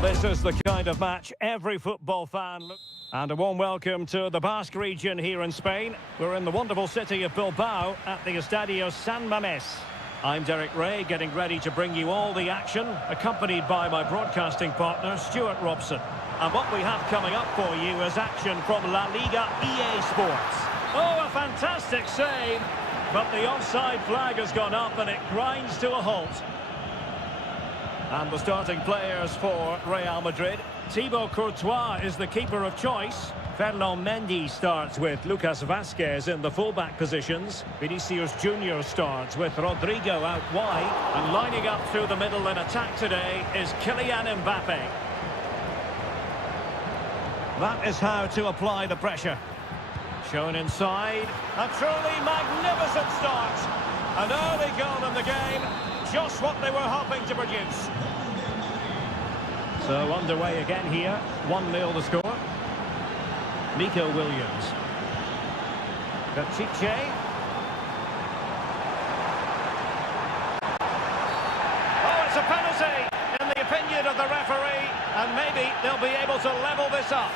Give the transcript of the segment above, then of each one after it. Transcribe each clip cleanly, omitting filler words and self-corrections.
Well, this is the kind of match every football fan looks. And a warm welcome to the Basque region here in Spain. We're in the wonderful city of Bilbao at the Estadio San Mamés. I'm Derek Ray, getting ready to bring you all the action, accompanied by my broadcasting partner, Stuart Robson. And what we have coming up for you is action from La Liga EA Sports. Oh, a fantastic save! But the offside flag has gone up and it grinds to a halt. And the starting players for Real Madrid. Thibaut Courtois is the keeper of choice. Ferland Mendy starts with Lucas Vazquez in the fullback positions. Vinicius Junior starts with Rodrigo out wide. And lining up through the middle in attack today is Kylian Mbappe. That is how to apply the pressure. Shown inside. A truly magnificent start. An early goal in the game. Just what they were hoping to produce. So underway again here. 1-0 the score. Nico Williams. Píratczyk. Oh, it's a penalty in the opinion of the referee. And maybe they'll be able to level this up.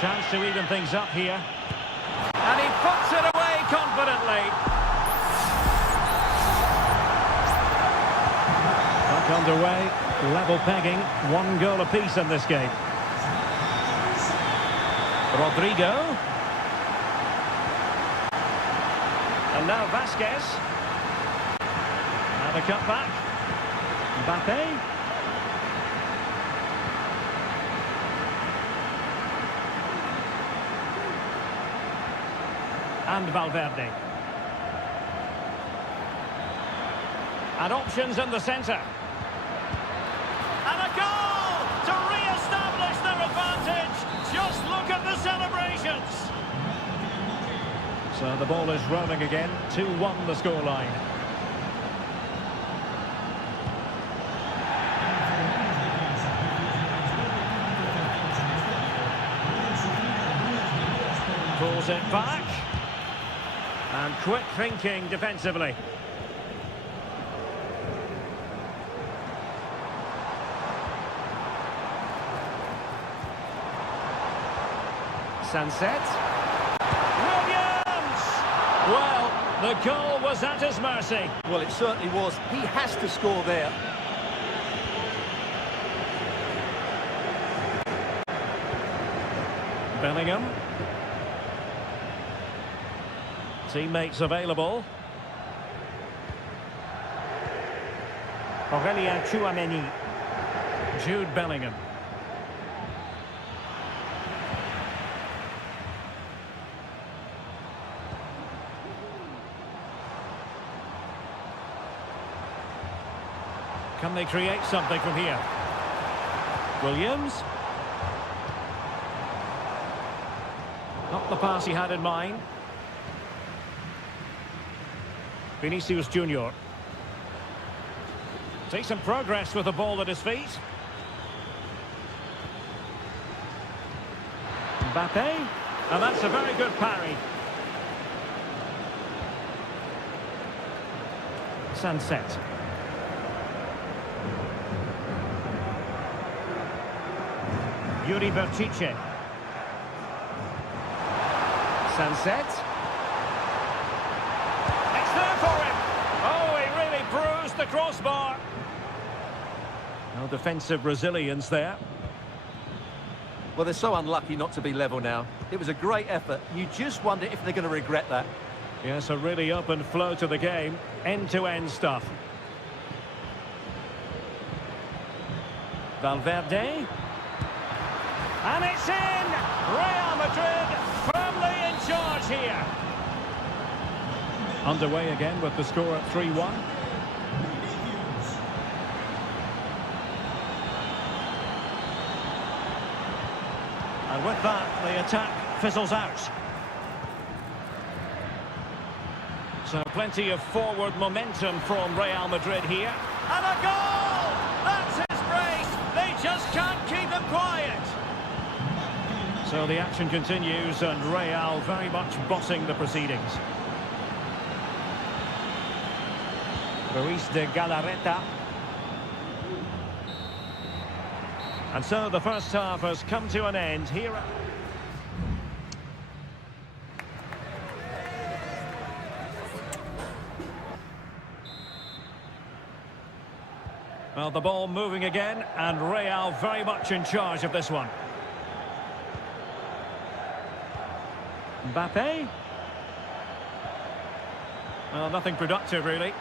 Chance to even things up here. And he puts it away confidently. Back underway, level pegging, 1 goal apiece in this game. Rodrigo. And now Vazquez. And a cut back. Mbappe. And Valverde. And options in the centre. And a goal to re-establish their advantage. Just look at the celebrations. So the ball is rolling again. 2-1 the scoreline. Pulls it back. And quick thinking defensively. Sunset. Williams! Well, the goal was at his mercy. Well, it certainly was. He has to score there. Bellingham. Teammates available. Aurélien Tchouameni. Jude Bellingham. Can they create something from here? Williams. Not the pass he had in mind. Vinicius Junior. Takes some progress with the ball at his feet. Mbappe. And that's a very good parry. Sunset. Yuri Píratczyk. Sunset. It's there for him. Oh, he really bruised the crossbar. No defensive resilience there. Well, they're so unlucky not to be level now. It was a great effort. You just wonder if they're going to regret that. Yes, a really open flow to the game. End-to-end stuff. Valverde. And it's in! Real Madrid firmly in charge here. Underway again with the score at 3-1. And with that, the attack fizzles out. So plenty of forward momentum from Real Madrid here. And a goal! That's his brace! They just can't keep him quiet. So the action continues and Real very much bossing the proceedings. Ruiz de Galarreta. And so the first half has come to an end here. Well, the ball moving again, and Real very much in charge of this one. Mbappe. Well, nothing productive, really.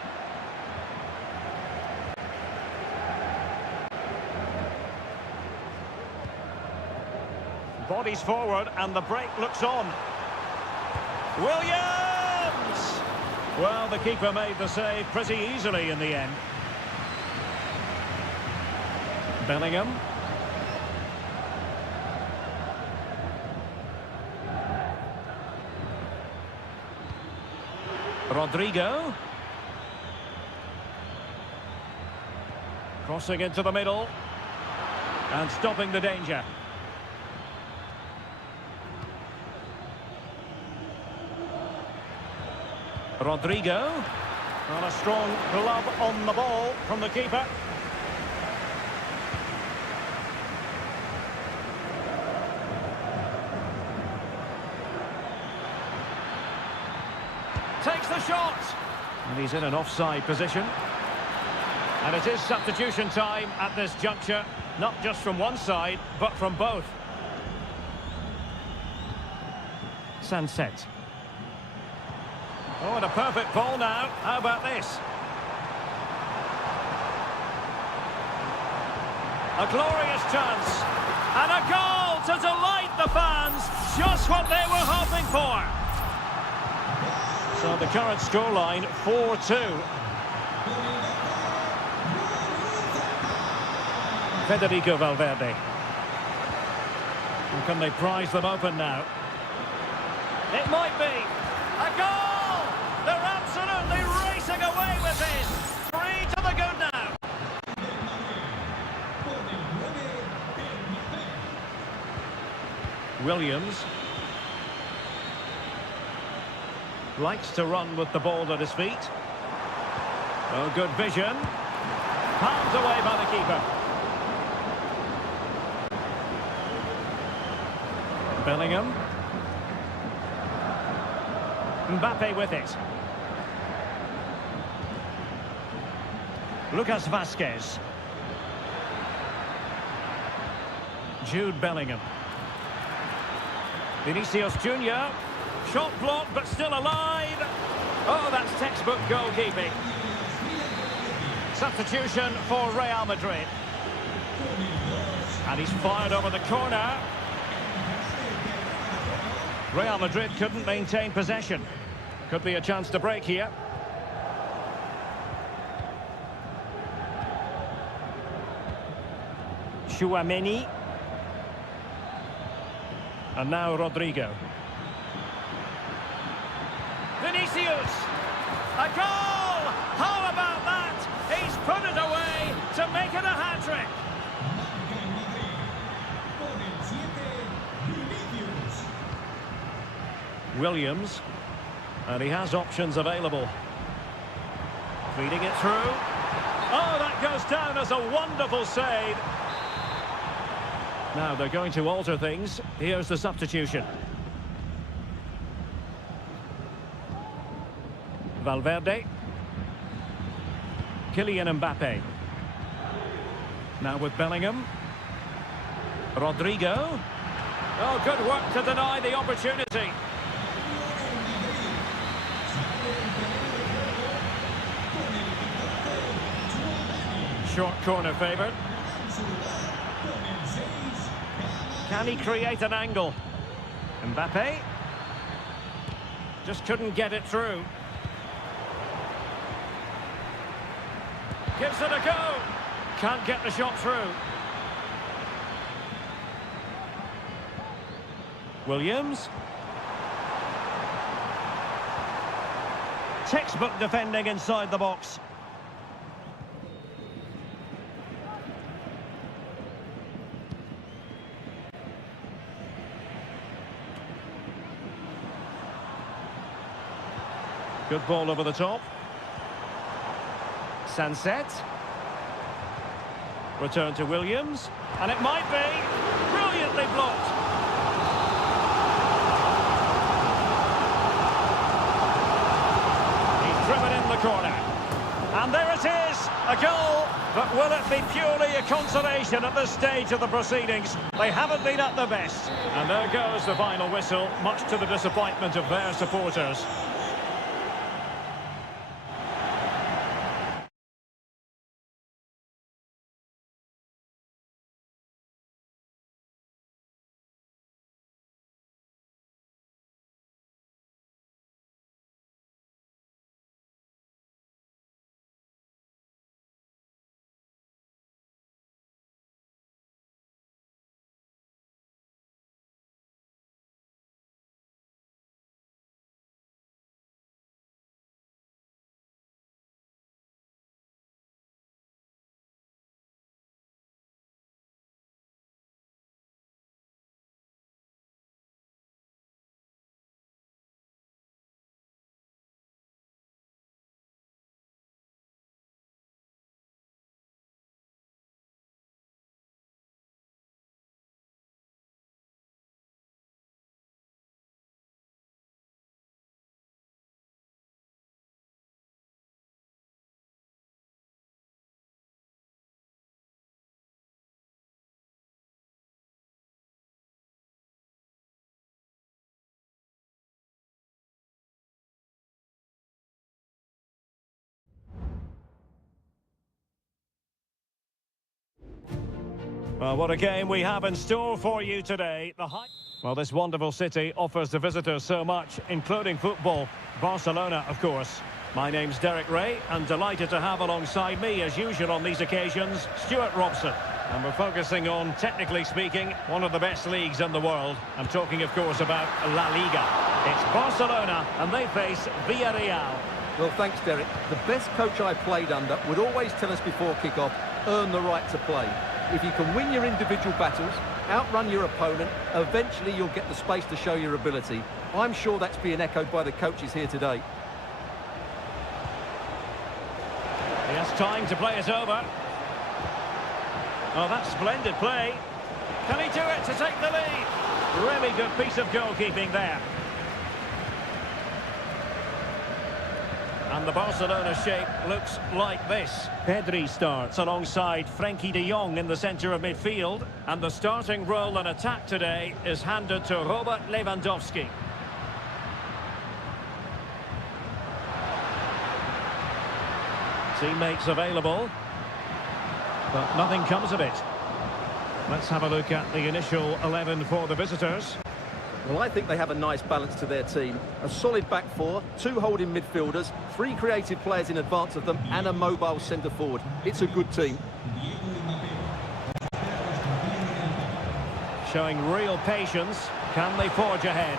Bodies forward, and the break looks on. Williams! Well, the keeper made the save pretty easily in the end. Bellingham. Rodrigo. Crossing into the middle. And stopping the danger. Rodrigo. And a strong glove on the ball from the keeper. Takes the shot. And he's in an offside position. And it is substitution time at this juncture. Not just from one side, but from both. Sunset. Oh, and a perfect ball now. How about this? A glorious chance. And a goal to delight the fans. Just what they were hoping for. So the current scoreline, 4-2. Federico Valverde. And can they prize them open now? It might be. A goal! They're absolutely racing away with this. 3 to the good now. Williams. Likes to run with the ball at his feet. Oh, good vision. Palmed away by the keeper. Bellingham. Mbappe with it. Lucas Vazquez. Jude Bellingham. Vinicius Junior. Shot blocked, but still alive. Oh, that's textbook goalkeeping. Substitution for Real Madrid. And he's fired over the corner. Real Madrid couldn't maintain possession. Could be a chance to break here. Chouameni. And now Rodrigo. Vinicius! A goal! How about that? He's put it away to make it a hat-trick. Williams. And he has options available. Feeding it through. Oh, that goes down as a wonderful save. Now they're going to alter things. Here's the substitution. Valverde. Kylian Mbappe. Now with Bellingham. Rodrigo. Oh, good work to deny the opportunity. Short corner favoured. Can he create an angle? Mbappe. Just couldn't get it through. Gives it a go. Can't get the shot through. Williams. Textbook defending inside the box. Good ball over the top. Sunset. Return to Williams. And it might be. Brilliantly blocked. He's driven in the corner. And there it is. A goal. But will it be purely a consolation at this stage of the proceedings? They haven't been at their best. And there goes the final whistle, much to the disappointment of their supporters. Well, what a game we have in store for you today. Well, this wonderful city offers the visitors so much, including football. Barcelona, of course. My name's Derek Ray, and delighted to have alongside me, as usual on these occasions, Stuart Robson. And we're focusing on, technically speaking, one of the best leagues in the world. I'm talking, of course, about La Liga. It's Barcelona, and they face Villarreal. Well, thanks, Derek. The best coach I played under would always tell us before kick-off, earn the right to play. If you can win your individual battles, outrun your opponent, eventually you'll get the space to show your ability. I'm sure that's being echoed by the coaches here today. He has time to play it over. Oh, that's splendid play. Can he do it to take the lead? Really good piece of goalkeeping there. And the Barcelona shape looks like this. Pedri starts alongside Frenkie de Jong in the centre of midfield. And the starting role in attack today is handed to Robert Lewandowski. Teammates available, but nothing comes of it. Let's have a look at the initial 11 for the visitors. Well, I think they have a nice balance to their team. A solid back four, two holding midfielders, three creative players in advance of them, and a mobile centre forward. It's a good team. Showing real patience. Can they forge ahead?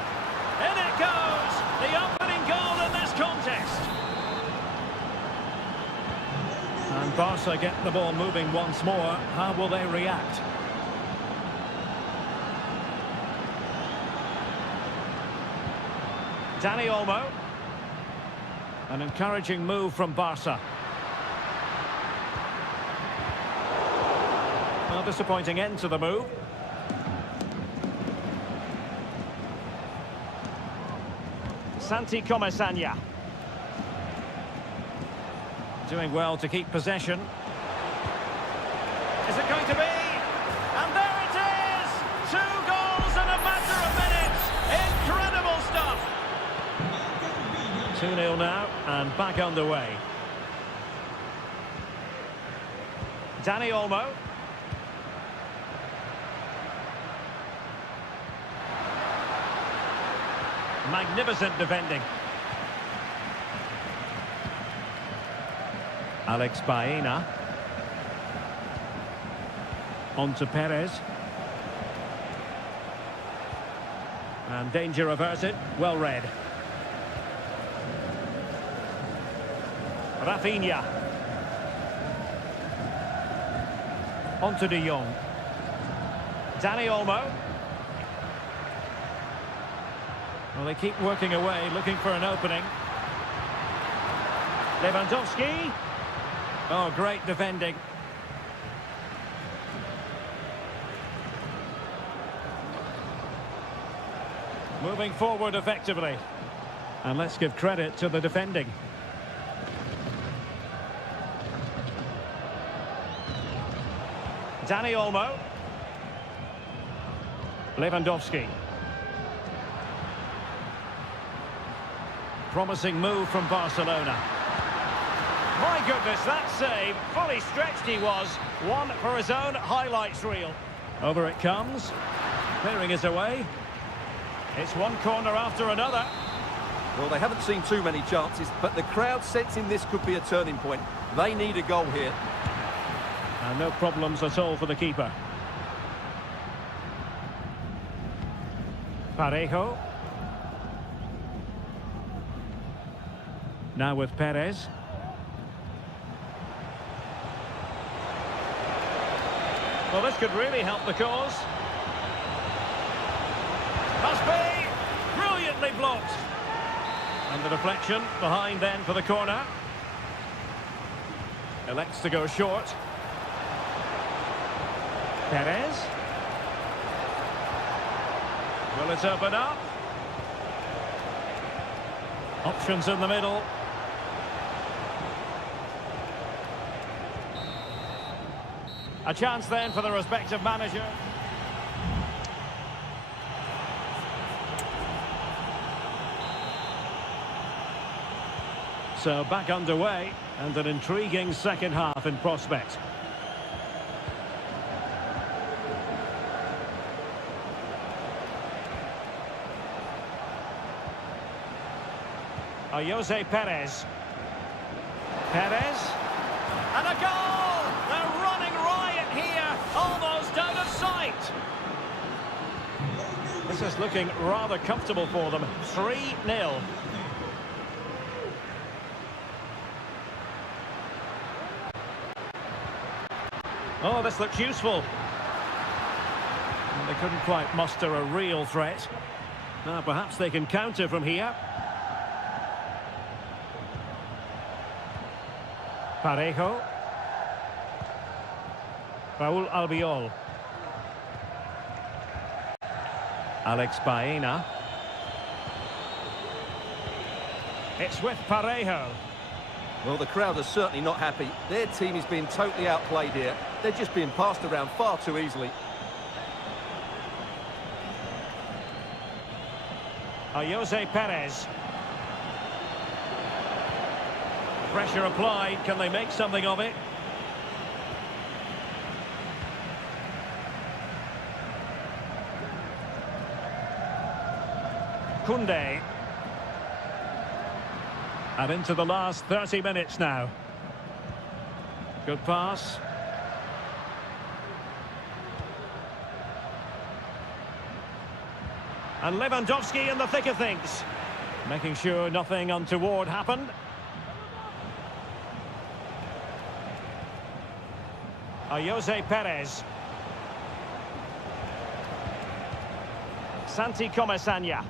In it goes! The opening goal in this contest. And Barca get the ball moving once more. How will they react? Dani Olmo. An encouraging move from Barca. Well, disappointing end to the move. Santi Comesaña. Doing well to keep possession. Is it going to be? And there it is! 2 goals in a matter of minutes! Incredible stuff! 2-0 now, and back underway. Dani Olmo. Magnificent defending. Alex Baena. On to Perez. And danger averted. Well read. Rafinha. On to De Jong. Dani Olmo. Well, they keep working away, looking for an opening. Lewandowski. Oh, great defending. Moving forward effectively. And let's give credit to the defending. Dani Olmo. Lewandowski. Promising move from Barcelona. My goodness, that save. Fully stretched he was. One for his own highlights reel. Over it comes. Clearing it away. It's one corner after another. Well, they haven't seen too many chances, but the crowd sensing this could be a turning point. They need a goal here. And no problems at all for the keeper. Parejo. Now with Perez. Well, this could really help the cause. Must be! Brilliantly blocked. And the deflection behind then for the corner. Elects to go short. Perez. Will it open up? Options in the middle. A chance then for the respective manager. So back underway and an intriguing second half in prospect. Jose Perez. Perez. And a goal! They're running riot here, almost out of sight. This is looking rather comfortable for them. 3-0. Oh, this looks useful. And they couldn't quite muster a real threat. Now perhaps they can counter from here. Parejo. Raúl Albiol. Alex Baena. It's with Parejo. Well, the crowd are certainly not happy. Their team is being totally outplayed here. They're just being passed around far too easily. Jose Perez. Pressure applied. Can they make something of it? Koundé. And into the last 30 minutes now. Good pass. And Lewandowski in the thick of things. Making sure nothing untoward happened. Jose Perez. Santi Comesaña.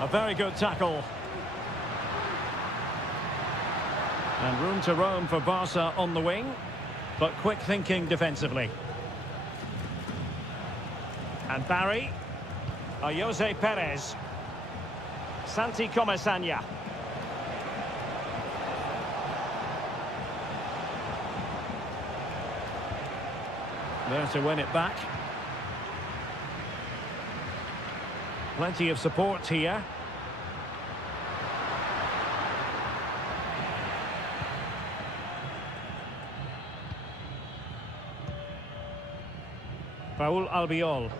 A very good tackle. And room to roam for Barca on the wing, but quick thinking defensively. And Barry. Jose Perez. Santi Comesaña. There to win it back. Plenty of support here. Raúl Albiol.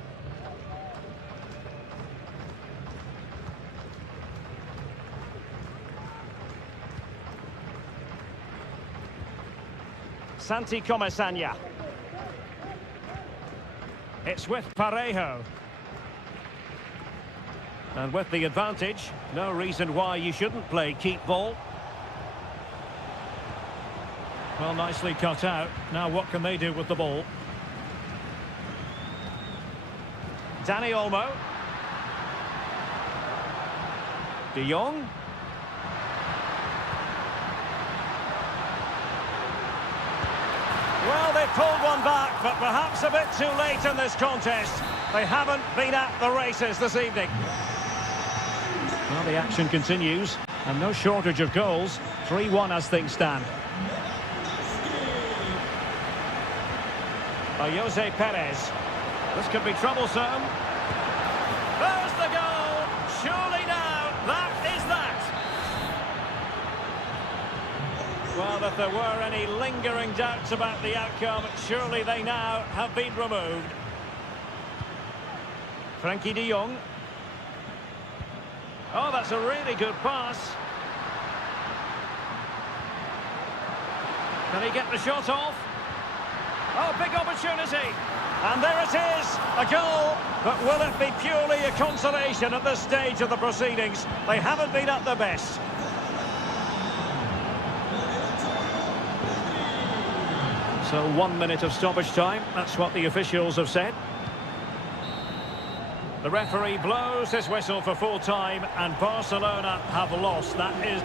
Santi Comesaña. It's with Parejo. And with the advantage, no reason why you shouldn't play keep ball. Well, nicely cut out. Now what can they do with the ball? Dani Olmo. De Jong. Well, they pulled one back, but perhaps a bit too late in this contest. They haven't been at the races this evening. Well, the action continues, and no shortage of goals. 3-1 as things stand. By Jose Perez. This could be troublesome. There's the goal! Surely now, that is that! Well, if there were any lingering doubts about the outcome, surely they now have been removed. Frankie de Jong. Oh, that's a really good pass. Can he get the shot off? Oh, big opportunity. And there it is, a goal. But will it be purely a consolation at this stage of the proceedings? They haven't been at their best. So 1 minute of stoppage time. That's what the officials have said. The referee blows his whistle for full time, and Barcelona have lost. That is...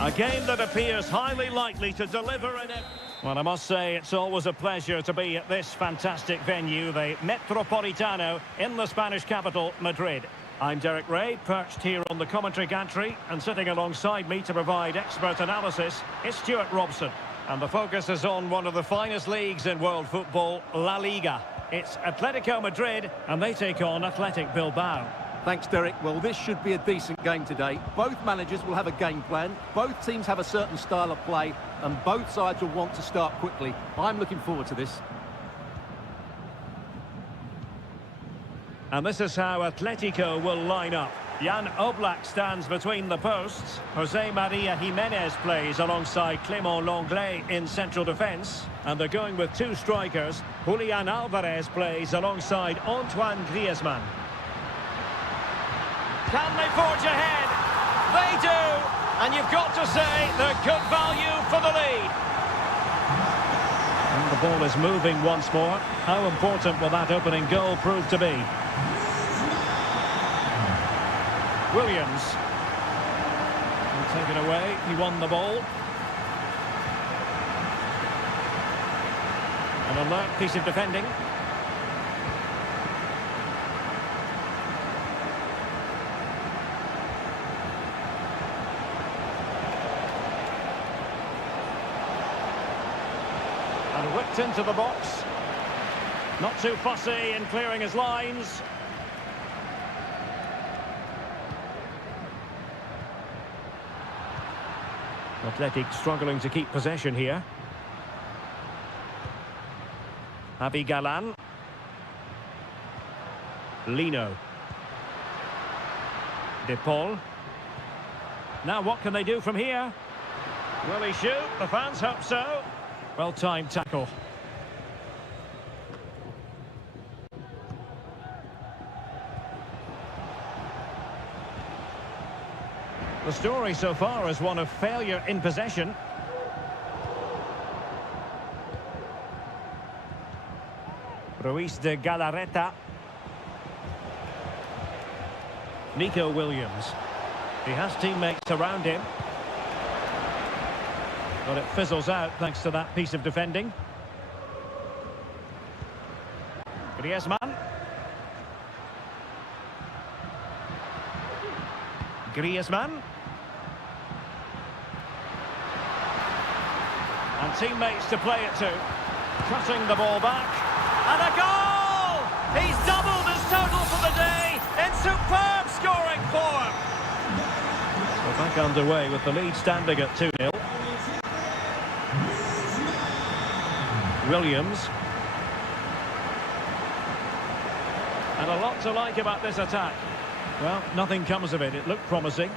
A game that appears highly likely to deliver an... Well, I must say, it's always a pleasure to be at this fantastic venue, the Metropolitano, in the Spanish capital, Madrid. I'm Derek Ray, perched here on the commentary gantry, and sitting alongside me to provide expert analysis is Stuart Robson. And the focus is on one of the finest leagues in world football, La Liga. It's Atletico Madrid, and they take on Athletic Bilbao. Thanks, Derek. Well, this should be a decent game today. Both managers will have a game plan. Both teams have a certain style of play, and both sides will want to start quickly. I'm looking forward to this. And this is how Atletico will line up. Jan Oblak stands between the posts. Jose Maria Jimenez plays alongside Clément Lenglet in central defence. And they're going with two strikers. Julian Alvarez plays alongside Antoine Griezmann. Can they forge ahead? They do! And you've got to say they're good value for the lead. And the ball is moving once more. How important will that opening goal prove to be? Williams. He'll take it away. He won the ball. An alert piece of defending. And whipped into the box. Not too fussy in clearing his lines. Athletic struggling to keep possession here. Javi Galan. Lino. De Paul. Now what can they do from here? Will he shoot? The fans hope so. Well-timed tackle. The story so far is one of failure in possession. Ruiz de Galarreta. Nico Williams. He has teammates around him. But it fizzles out thanks to that piece of defending. Griezmann. Griezmann. And teammates to play it to. Cutting the ball back. And a goal! He's doubled his total for the day in superb scoring form. So back underway with the lead standing at 2-0. Williams. And a lot to like about this attack. Well, nothing comes of it. It looked promising.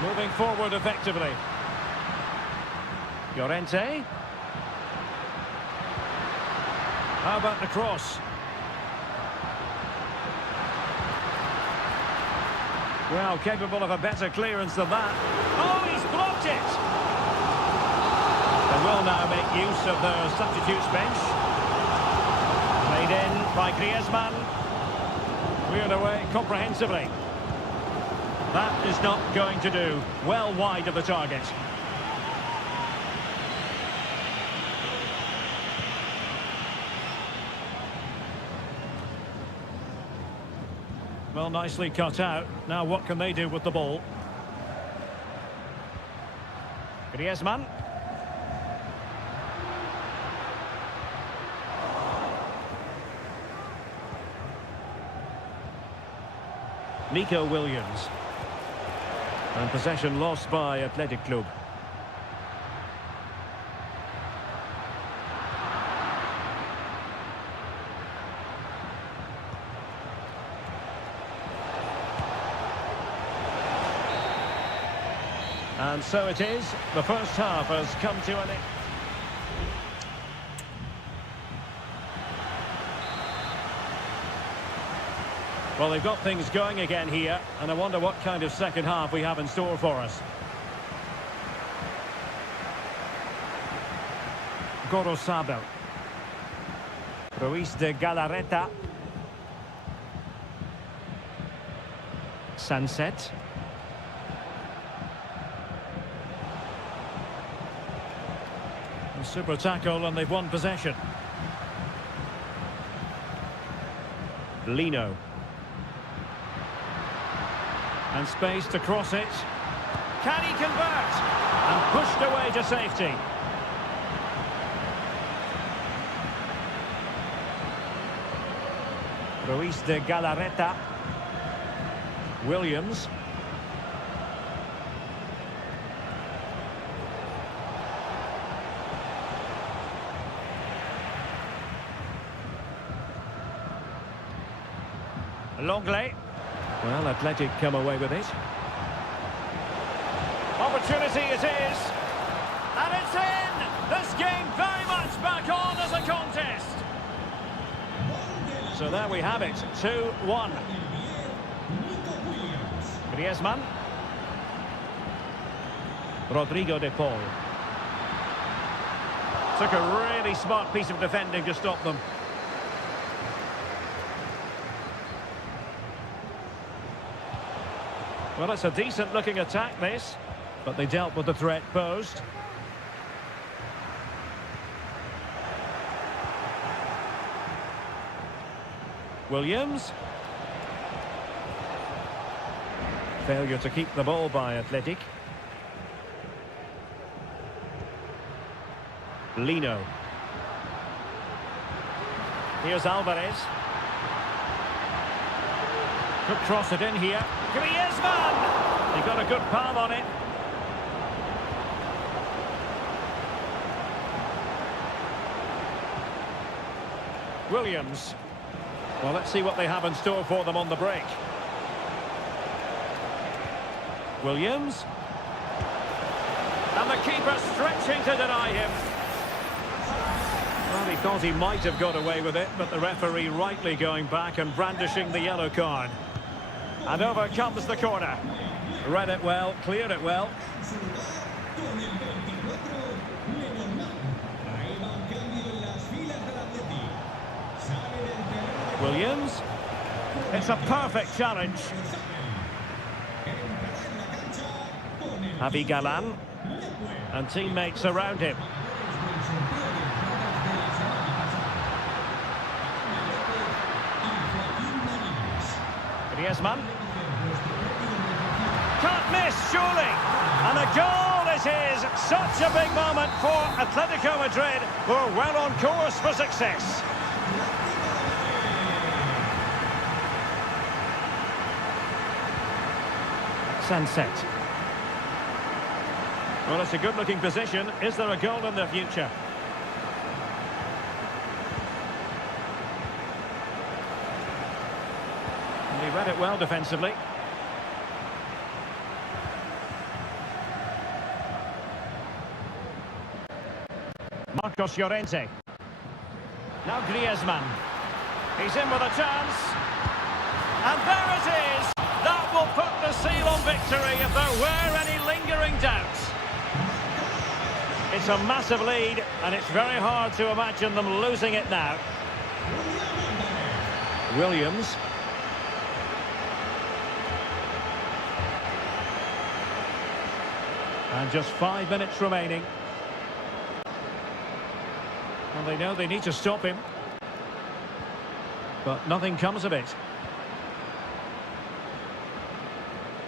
Moving forward effectively. Llorente. How about the cross? Well, capable of a better clearance than that. Oh, he's blocked it! They will now make use of their substitutes bench. Played in by Griezmann. Cleared away comprehensively. That is not going to do. Well wide of the target. Well, nicely cut out. Now what can they do with the ball? Griezmann. Nico Williams. And possession lost by Athletic Club. And so it is. The first half has come to an end. Well, they've got things going again here, and I wonder what kind of second half we have in store for us. Gorosabel. Ruiz de Galarreta. Sunset. A super tackle, and they've won possession. Lino. And space to cross it. Can he convert? And pushed away to safety. Ruiz de Galarreta. Williams. Longley. Well, Athletic come away with it. Opportunity it is. And it's in! This game very much back on as a contest. So there we have it, 2-1. Griezmann. Rodrigo de Paul. Took a really smart piece of defending to stop them. Well, it's a decent-looking attack, this, but they dealt with the threat posed. Williams. Failure to keep the ball by Athletic. Lino. Here's Alvarez. Could cross it in here. Griezmann! He got a good palm on it. Williams. Well, let's see what they have in store for them on the break. Williams. And the keeper stretching to deny him. Well, he thought he might have got away with it, but the referee rightly going back and brandishing the yellow card. And over comes the corner. Read it well, cleared it well. Williams. It's a perfect challenge. Javi Galan. And teammates around him. Griezmann. Can't miss, surely. And a goal it is. Such a big moment for Atletico Madrid, who are well on course for success. Sunset. Well, it's a good-looking position. Is there a goal in the future? And he read it well defensively. Marcos Llorente. Now Griezmann. He's in with a chance. And there it is! That will put the seal on victory if there were any lingering doubts. It's a massive lead, and it's very hard to imagine them losing it now. Williams. And just 5 minutes remaining. Well, they know they need to stop him. But nothing comes of it.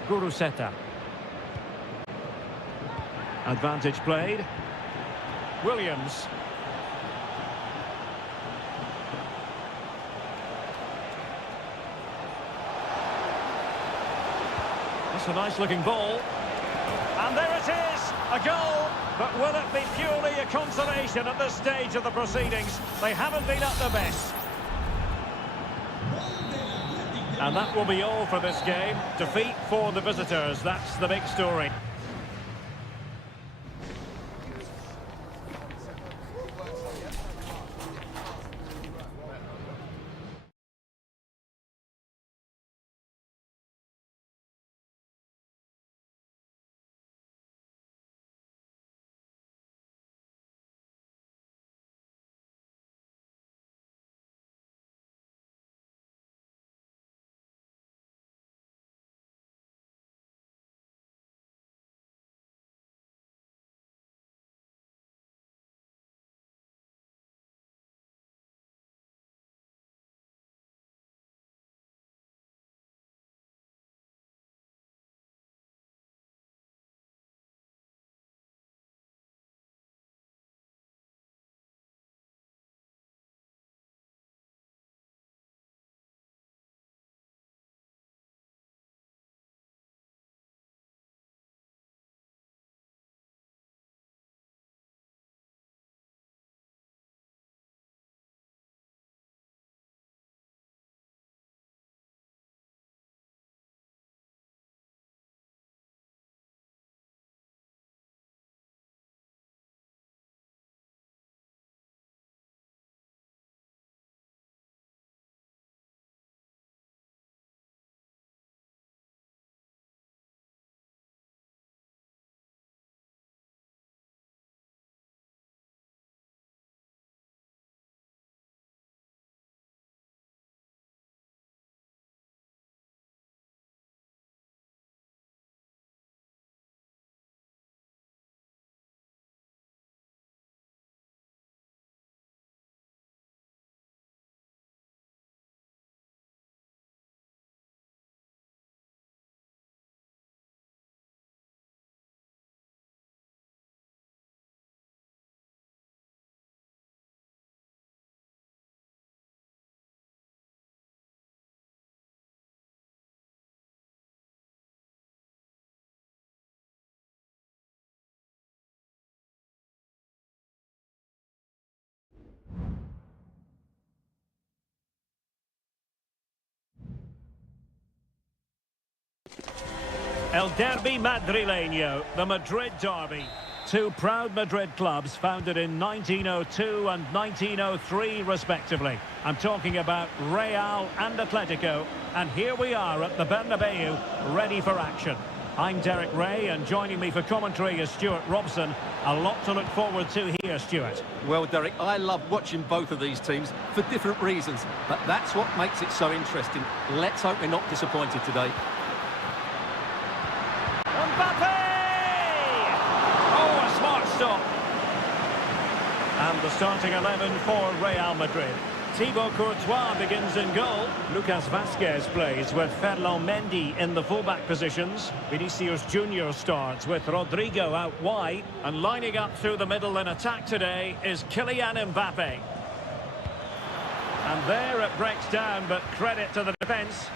Guruseta. Advantage played. Williams. That's a nice looking ball. And there it is, a goal. But will it be purely a consolation at this stage of the proceedings? They haven't been at their best. And that will be all for this game. Defeat for the visitors, that's the big story. El Derby Madrileño, the Madrid derby. Two proud Madrid clubs founded in 1902 and 1903 respectively. I'm talking about Real and Atletico, and here we are at the Bernabeu, ready for action. I'm Derek Ray, and joining me for commentary is Stuart Robson. A lot to look forward to here, Stuart. Well, Derek, I love watching both of these teams for different reasons, but that's what makes it so interesting. Let's hope we're not disappointed today. Mbappe! Oh, a smart stop. And the starting 11 for Real Madrid. Thibaut Courtois begins in goal. Lucas Vazquez plays with Ferland Mendy in the fullback positions. Vinicius Junior starts with Rodrigo out wide. And lining up through the middle in attack today is Kylian Mbappe. And there it breaks down, but credit to the defence.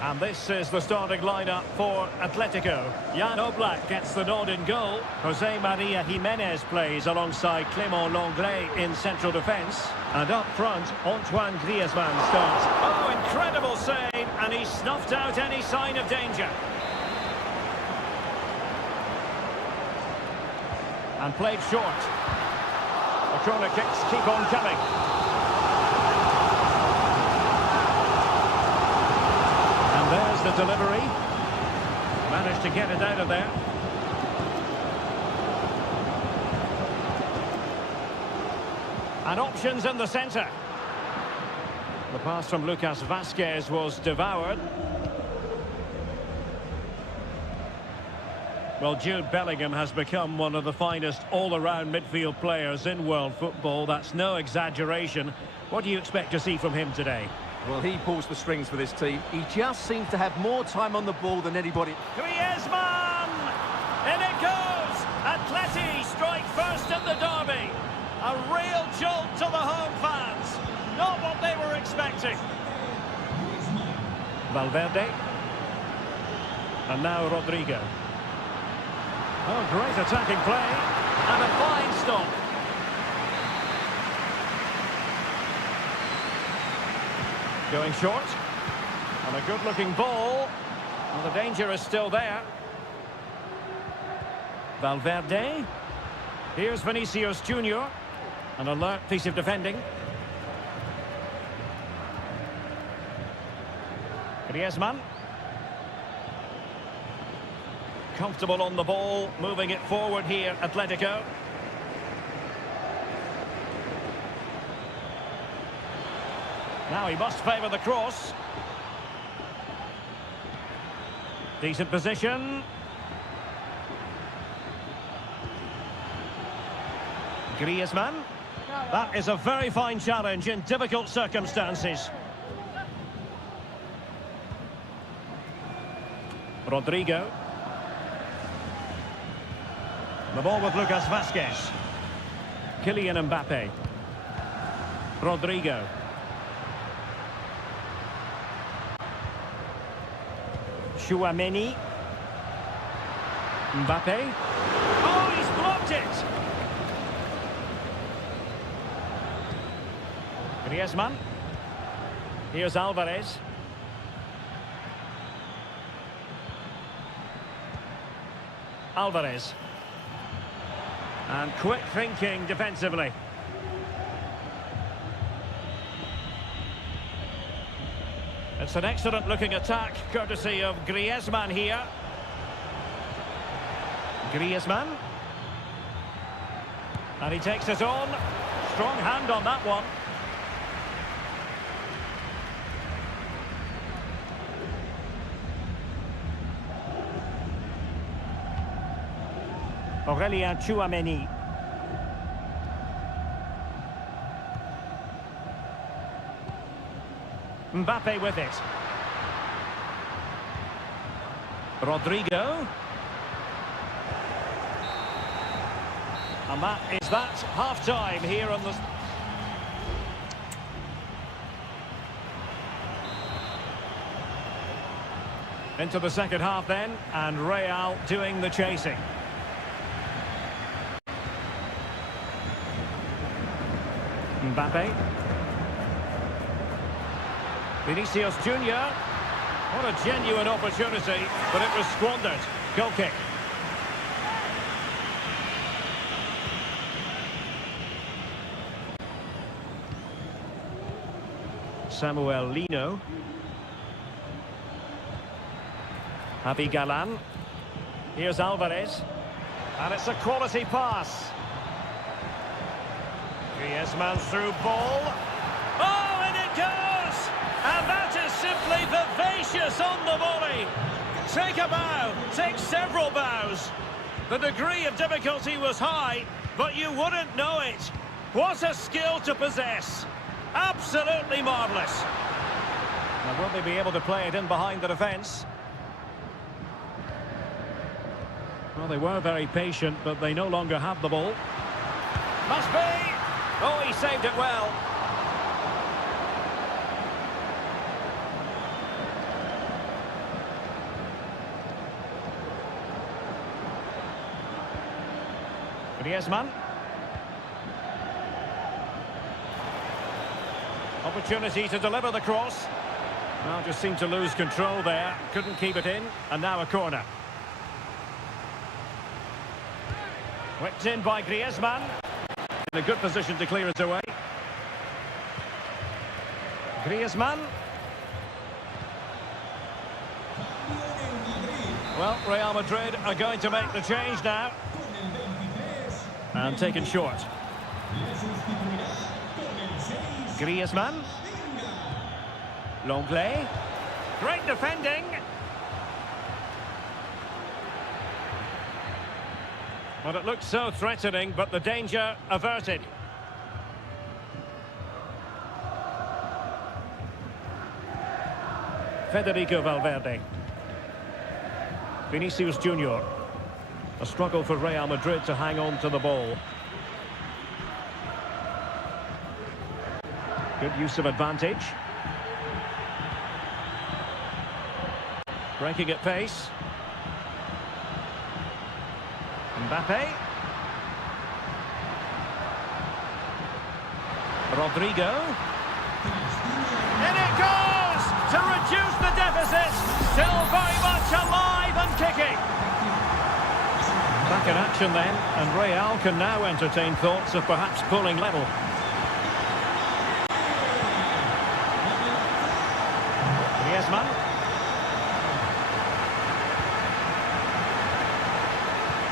And this is the starting lineup for Atletico. Jan Oblak gets the nod in goal. Jose Maria Jimenez plays alongside Clément Lenglet in central defence. And up front, Antoine Griezmann starts. Oh, incredible save, and he snuffed out any sign of danger. And played short. The corner kicks keep on coming. There's the delivery. Managed to get it out of there. And options in the centre. The pass from Lucas Vazquez was devoured. Well, Jude Bellingham has become one of the finest all-around midfield players in world football. That's no exaggeration. What do you expect to see from him today? Well, he pulls the strings for this team. He just seems to have more time on the ball than anybody. Griezmann! In it goes! Atleti strike first in the derby. A real jolt to the home fans. Not what they were expecting. Valverde. And now Rodrigo. Oh, great attacking play. And a fine stop. Going short, and a good-looking ball, and the danger is still there. Valverde, here's Vinicius Junior, an alert piece of defending. Griezmann, comfortable on the ball, moving it forward here, Atletico. Now he must favour the cross. Decent position. Griezmann. That is a very fine challenge in difficult circumstances. Rodrigo. The ball with Lucas Vazquez. Kylian Mbappe. Rodrigo. Chouameni. Mbappe. Oh, he's blocked it! Griezmann. Here's Alvarez. Alvarez. And quick thinking defensively. It's an excellent-looking attack, courtesy of Griezmann here. Griezmann. And he takes it on. Strong hand on that one. Aurélien Chouameni. Mbappe with it. Rodrigo. And that is that. Half-time here on the... Into the second half then, and Real doing the chasing. Mbappe. Vinicius Junior. What a genuine opportunity, but it was squandered. Goal kick. Samuel Lino. Javi Galan. Here's Alvarez. And it's a quality pass. Griezmann through ball. Oh, and it goes! And that is simply vivacious on the volley. Take a bow, take several bows. The degree of difficulty was high, but you wouldn't know it. What a skill to possess. Absolutely marvellous. Now, will they be able to play it in behind the defence? Well, they were very patient, but they no longer have the ball. Must be! Oh, he saved it well. Griezmann. Opportunity to deliver the cross. Well, just seemed to lose control there. Couldn't keep it in. And now a corner. Whipped in by Griezmann. In a good position to clear it away. Griezmann. Well, Real Madrid are going to make the change now. And taken short. Griezmann. Longley. Great defending. Well, it looked so threatening, but the danger averted. Federico Valverde. Vinicius Junior. A struggle for Real Madrid to hang on to the ball. Good use of advantage. Breaking at pace. Mbappe. Rodrigo. In it goes! To reduce the deficit. Still very much alive and kicking. Back in action then, and Real can now entertain thoughts of perhaps pulling level. Griezmann.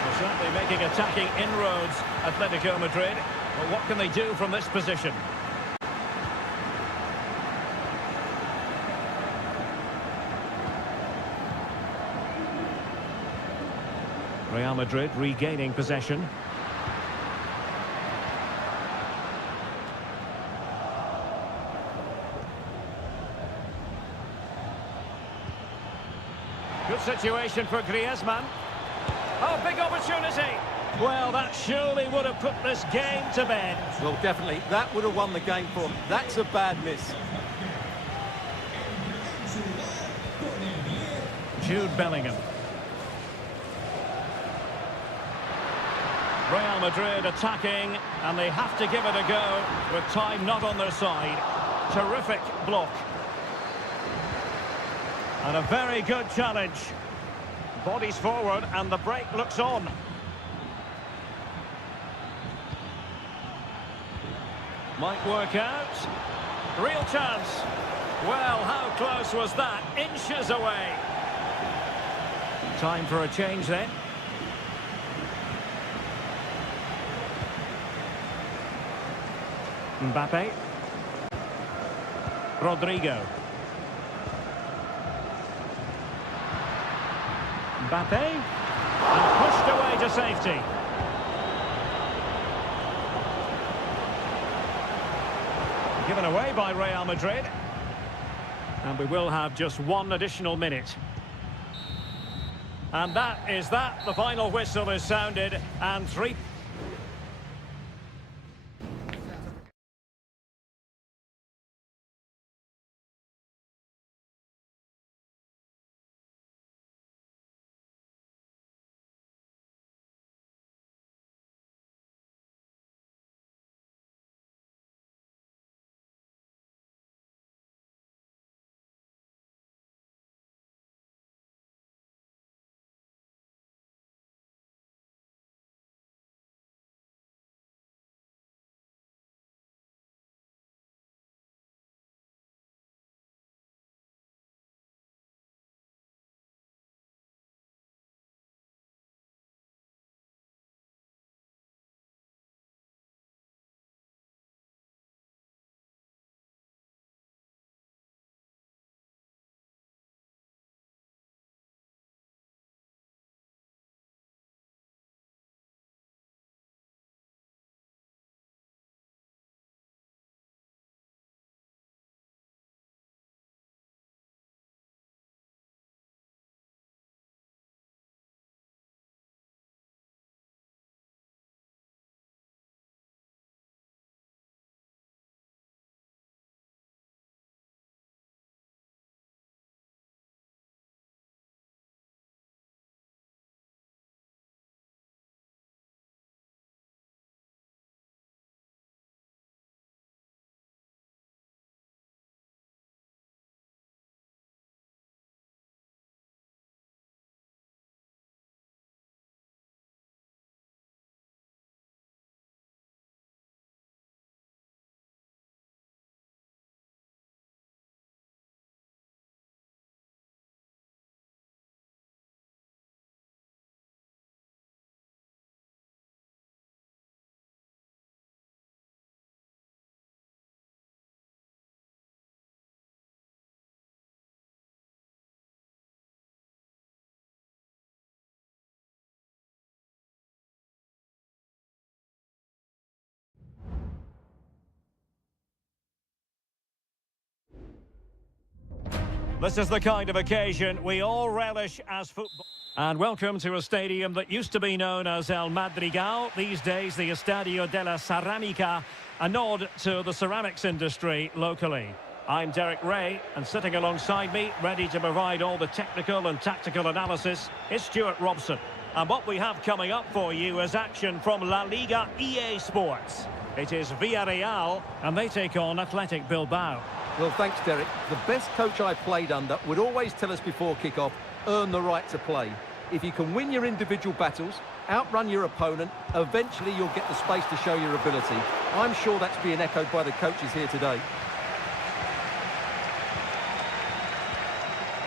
They're certainly making attacking inroads, Atletico Madrid. But what can they do from this position? Real Madrid regaining possession. Good situation for Griezmann. Oh, big opportunity. Well, that surely would have put this game to bed. Well, definitely. That would have won the game for them. That's a bad miss. Jude Bellingham. Real Madrid attacking, and they have to give it a go with time not on their side. Terrific block. And a very good challenge. Bodies forward, and the break looks on. Might work out. Real chance. Well, how close was that? Inches away. Time for a change then. Mbappe. Rodrigo. Mbappe. And pushed away to safety. Given away by Real Madrid. And we will have just one additional minute. And that is that. The final whistle is sounded. And 3 This is the kind of occasion we all relish as football. And welcome to a stadium that used to be known as El Madrigal, these days the Estadio de la Ceramica, a nod to the ceramics industry locally. I'm Derek Ray, and sitting alongside me, ready to provide all the technical and tactical analysis, is Stuart Robson. And what we have coming up for you is action from La Liga EA Sports. It is Villarreal, and they take on Athletic Bilbao. Well, thanks, Derek. The best coach I played under would always tell us before kick-off, earn the right to play. If you can win your individual battles, outrun your opponent, eventually you'll get the space to show your ability. I'm sure that's being echoed by the coaches here today.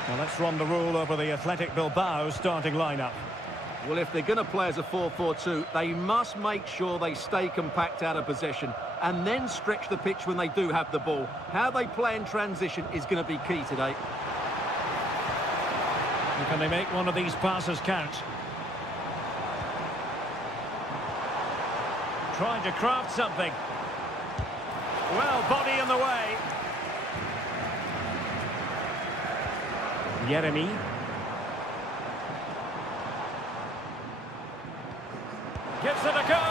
Well, let's run the rule over the Athletic Bilbao starting lineup. Well, if they're going to play as a 4-4-2, they must make sure they stay compact out of possession and then stretch the pitch when they do have the ball. How they play in transition is going to be key today. And can they make one of these passes count? Trying to craft something. Well, body in the way. Jeremy. Gives it a go.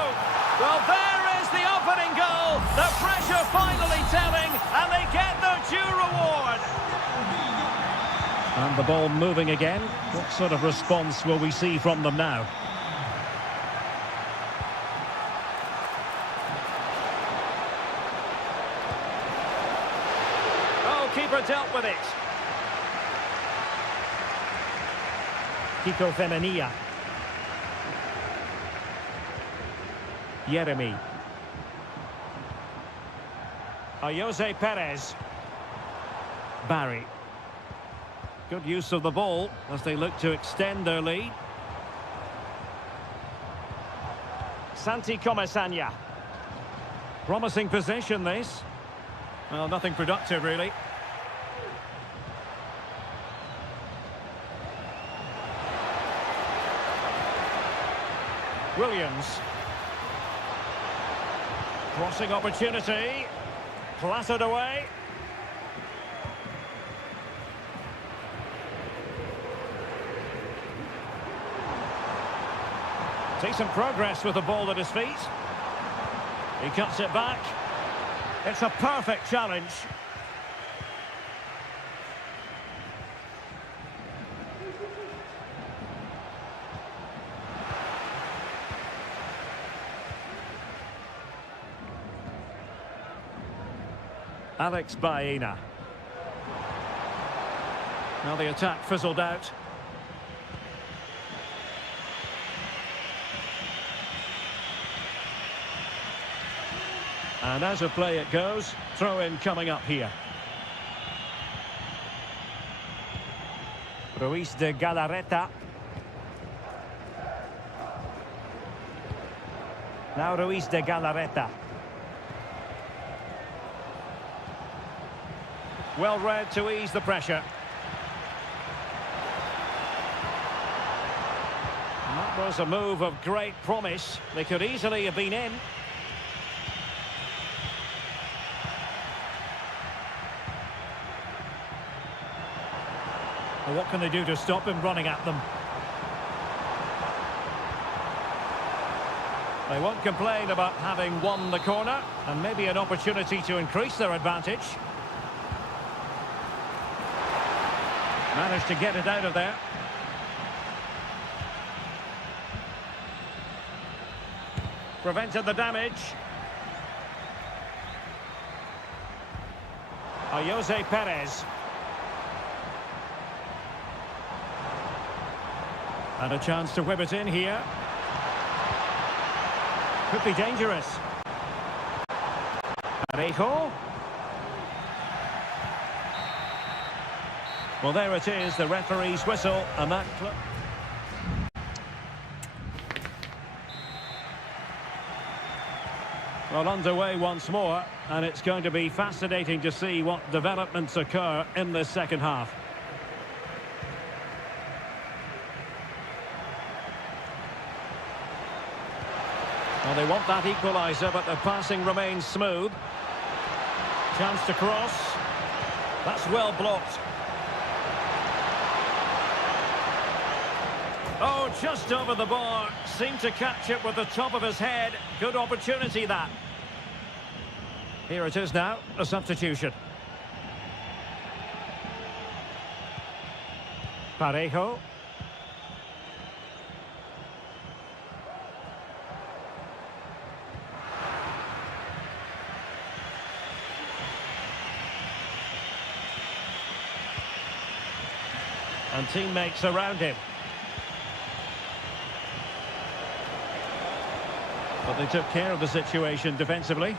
Well, there is the opening goal. The pressure finally telling, and they get their due reward. And the ball moving again. What sort of response will we see from them now? Oh, keeper dealt with it. Kiko Femenia. Jeremy. Jose Perez. Barry. Good use of the ball as they look to extend their lead. Santi Comesaña. Promising possession this. Well, nothing productive really. Williams. Crossing opportunity. Clattered away. Decent progress with the ball at his feet. He cuts it back. It's a perfect challenge. Alex Baena. Now the attack fizzled out. And as a play it goes, throw-in coming up here. Ruiz de Galarreta. Now Ruiz de Galarreta. Well read to ease the pressure. And that was a move of great promise. They could easily have been in. Well, what can they do to stop him running at them? They won't complain about having won the corner, and maybe an opportunity to increase their advantage. Managed to get it out of there. Prevented the damage. Jose Perez. And a chance to whip it in here. Could be dangerous. Parejo. Well, there it is, the referee's whistle, and that... Well, underway once more, and it's going to be fascinating to see what developments occur in this second half. Well, they want that equaliser, but the passing remains smooth. Chance to cross. That's well blocked. Oh, just over the bar. Seemed to catch it with the top of his head. Good opportunity, that. Here it is now, a substitution. Parejo. And teammates around him. But they took care of the situation defensively.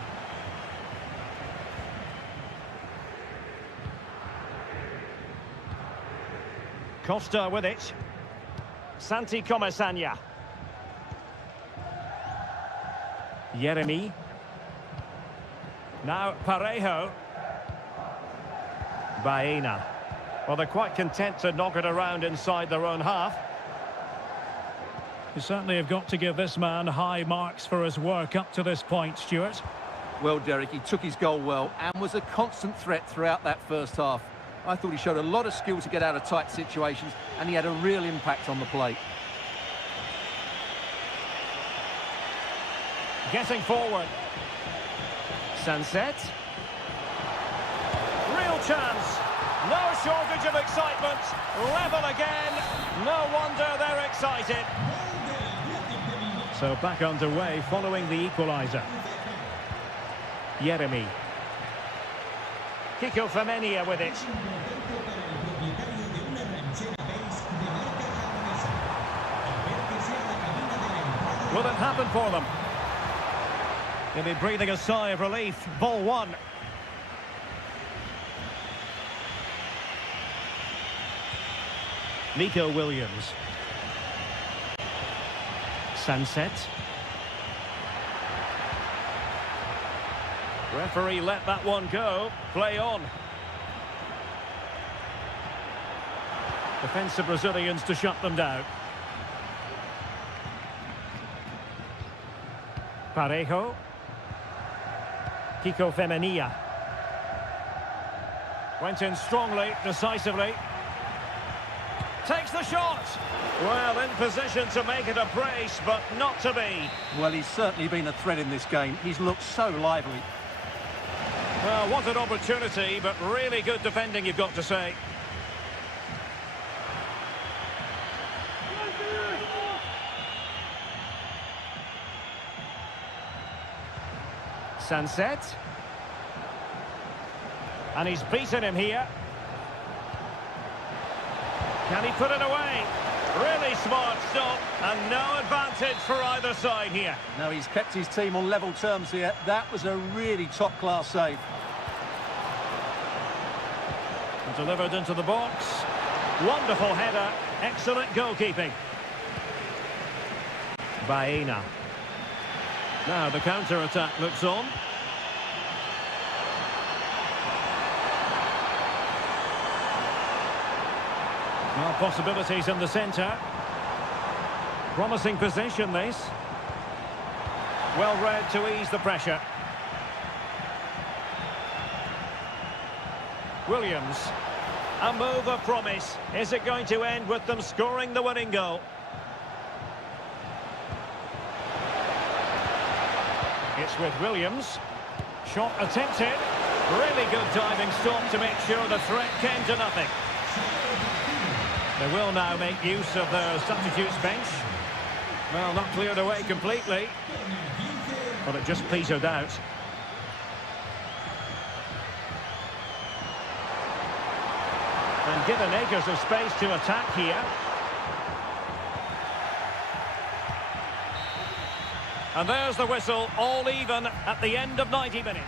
Costa with it. Santi Comesaña. Yeremy. Now Parejo. Baena. Well, they're quite content to knock it around inside their own half. You certainly have got to give this man high marks for his work up to this point, Stuart. Well, Derek, he took his goal well and was a constant threat throughout that first half. I thought he showed a lot of skill to get out of tight situations, and he had a real impact on the plate. Getting forward. Sunset. Real chance. No shortage of excitement. Level again. No wonder they're excited. So back underway following the equaliser. Yeremy. Kiko Femenia with it. Will it happen for them? They'll be breathing a sigh of relief. Ball one. Nico Williams. Sunset. Referee let that one go. Play on. Defensive Brazilians to shut them down. Parejo. Kiko Femenia. Went in strongly, decisively. Takes the shot. Well, in position to make it a brace, but not to be. Well, he's certainly been a threat in this game. He's looked so lively. Well, what an opportunity, but really good defending, you've got to say. Sunset. And he's beaten him here. Can he put it away? Really smart stop, and no advantage for either side here. No, he's kept his team on level terms here. That was a really top-class save. Delivered into the box. Wonderful header. Excellent goalkeeping. Baena. Now the counter-attack looks on. Well, possibilities in the centre. Promising position, this. Well read to ease the pressure. Williams. A move of promise. Is it going to end with them scoring the winning goal? It's with Williams. Shot attempted. Really good diving stop to make sure the threat came to nothing. They will now make use of their substitutes bench. Well, not cleared away completely, but it just petered out. And given acres of space to attack here. And there's the whistle, all even at the end of 90 minutes.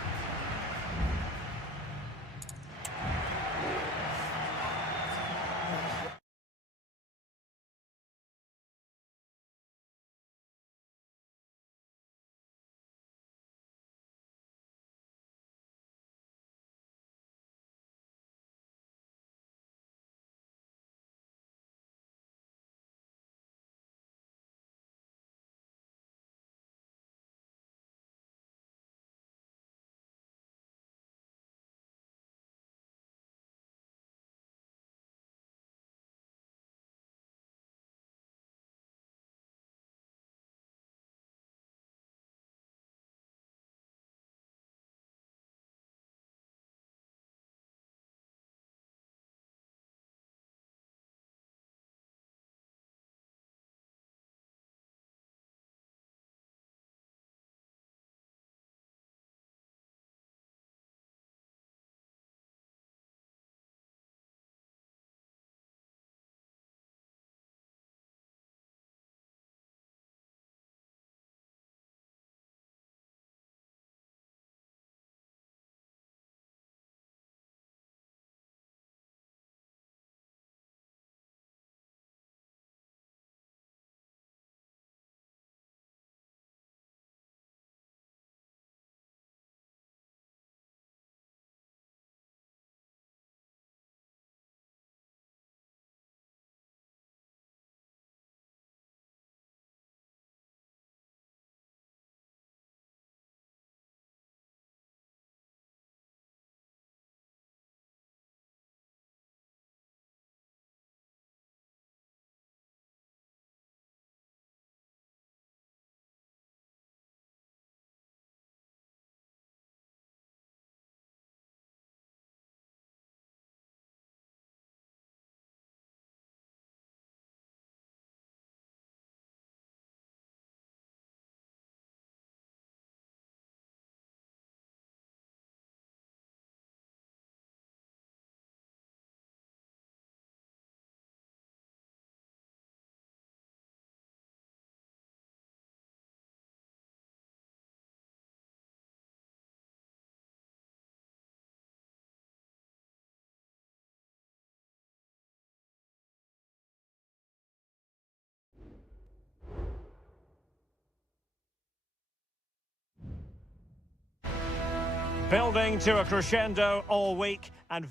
Building to a crescendo all week and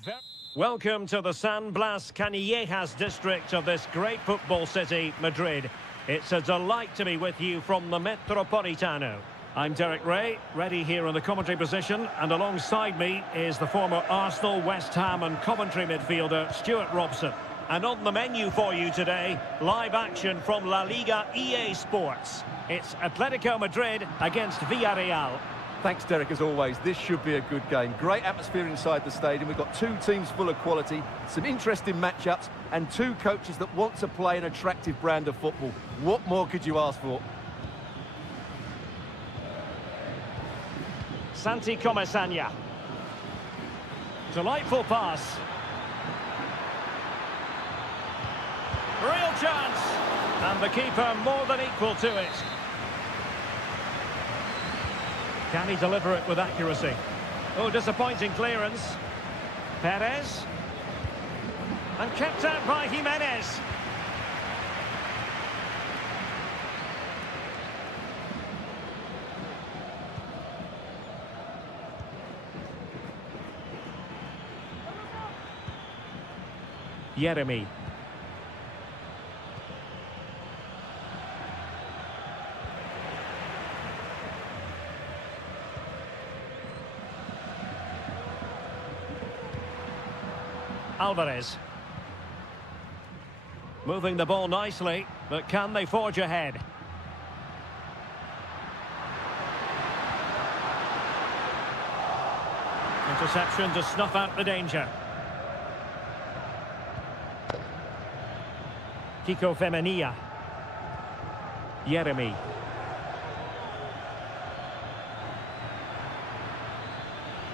welcome to the San Blas Canillejas district of this great football city, Madrid. It's a delight to be with you from the Metropolitano. I'm Derek Ray, ready here in the commentary position, and alongside me is the former Arsenal, West Ham and Coventry midfielder Stuart Robson. And on the menu for you today, live action from La Liga EA Sports. It's Atletico Madrid against Villarreal. Thanks, Derek, as always. This should be a good game. Great atmosphere inside the stadium. We've got two teams full of quality, some interesting matchups, and two coaches that want to play an attractive brand of football. What more could you ask for? Santi Comesaña. Delightful pass. Real chance. And the keeper more than equal to it. Can he deliver it with accuracy? Oh, disappointing clearance. Perez. And kept out by Jimenez. Jeremy. Alvarez. Moving the ball nicely, but can they forge ahead? Interception to snuff out the danger. Kiko Femenia. Jeremy.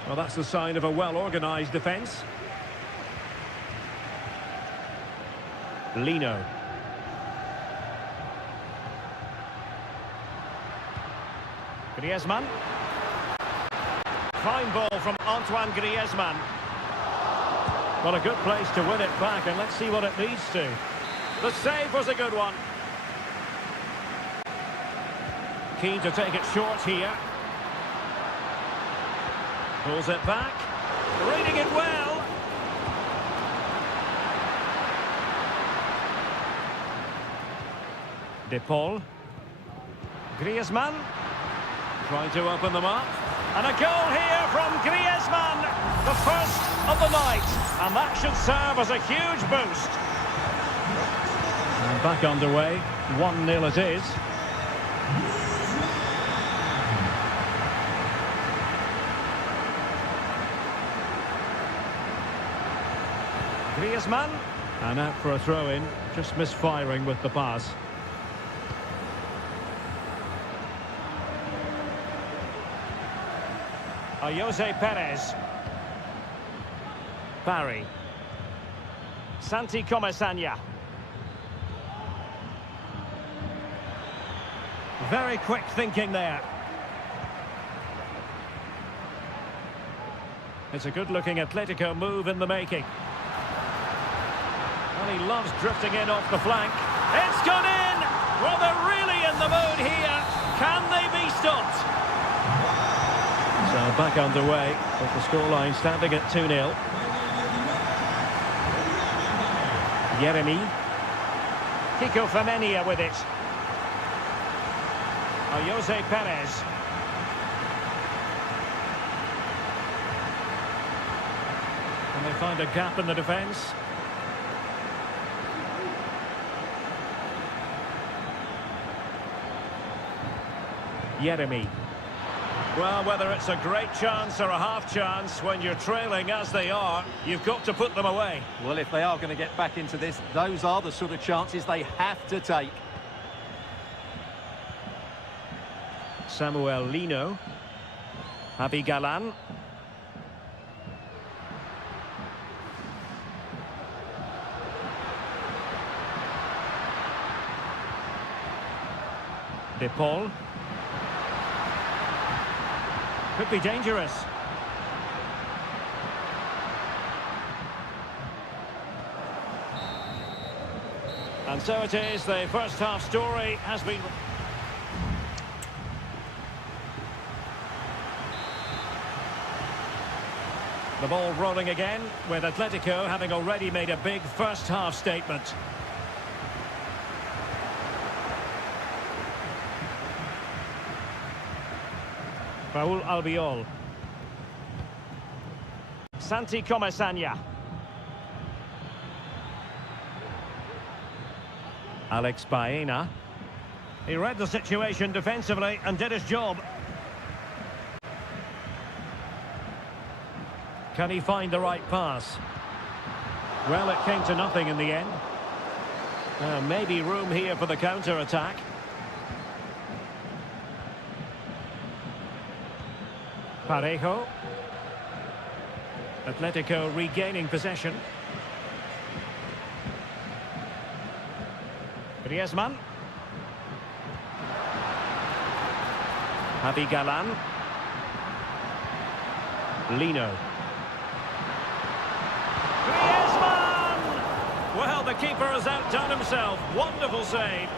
Well, that's the sign of a well-organised defence. Lino. Griezmann. Fine ball from Antoine Griezmann. Well, a good place to win it back, and let's see what it leads to. The save was a good one. Keen to take it short here. Pulls it back. Reading it well. De Paul. Griezmann. Trying to open them up. And a goal here from Griezmann. The first of the night. And that should serve as a huge boost. And back underway. 1-0 it is. Griezmann. And out for a throw-in. Just misfiring with the pass. Jose Perez. Barry. Santi Comesaña. Very quick thinking there. It's a good-looking Atletico move in the making. And he loves drifting in off the flank. It's gone in! Well, they're really in the mood here. Can they be stopped? So back underway, with the scoreline standing at 2-0. Jeremy. Kiko Femenia with it. Jose Perez. And they find a gap in the defence. Jeremy. Well, whether it's a great chance or a half chance, when you're trailing as they are, you've got to put them away. Well, if they are going to get back into this, those are the sort of chances they have to take. Samuel Lino. Javi Galan. De Paul. Could be dangerous. And so it is, the first half story has been... The ball rolling again, with Atletico having already made a big first-half statement. Raúl Albiol. Santi Comesaña. Alex Baena. He read the situation defensively and did his job. Can he find the right pass? Well, it came to nothing in the end. Maybe room here for the counter-attack. Parejo. Atletico regaining possession. Griezmann. Javi Galan. Lino. Griezmann! Well, the keeper has outdone himself. Wonderful save.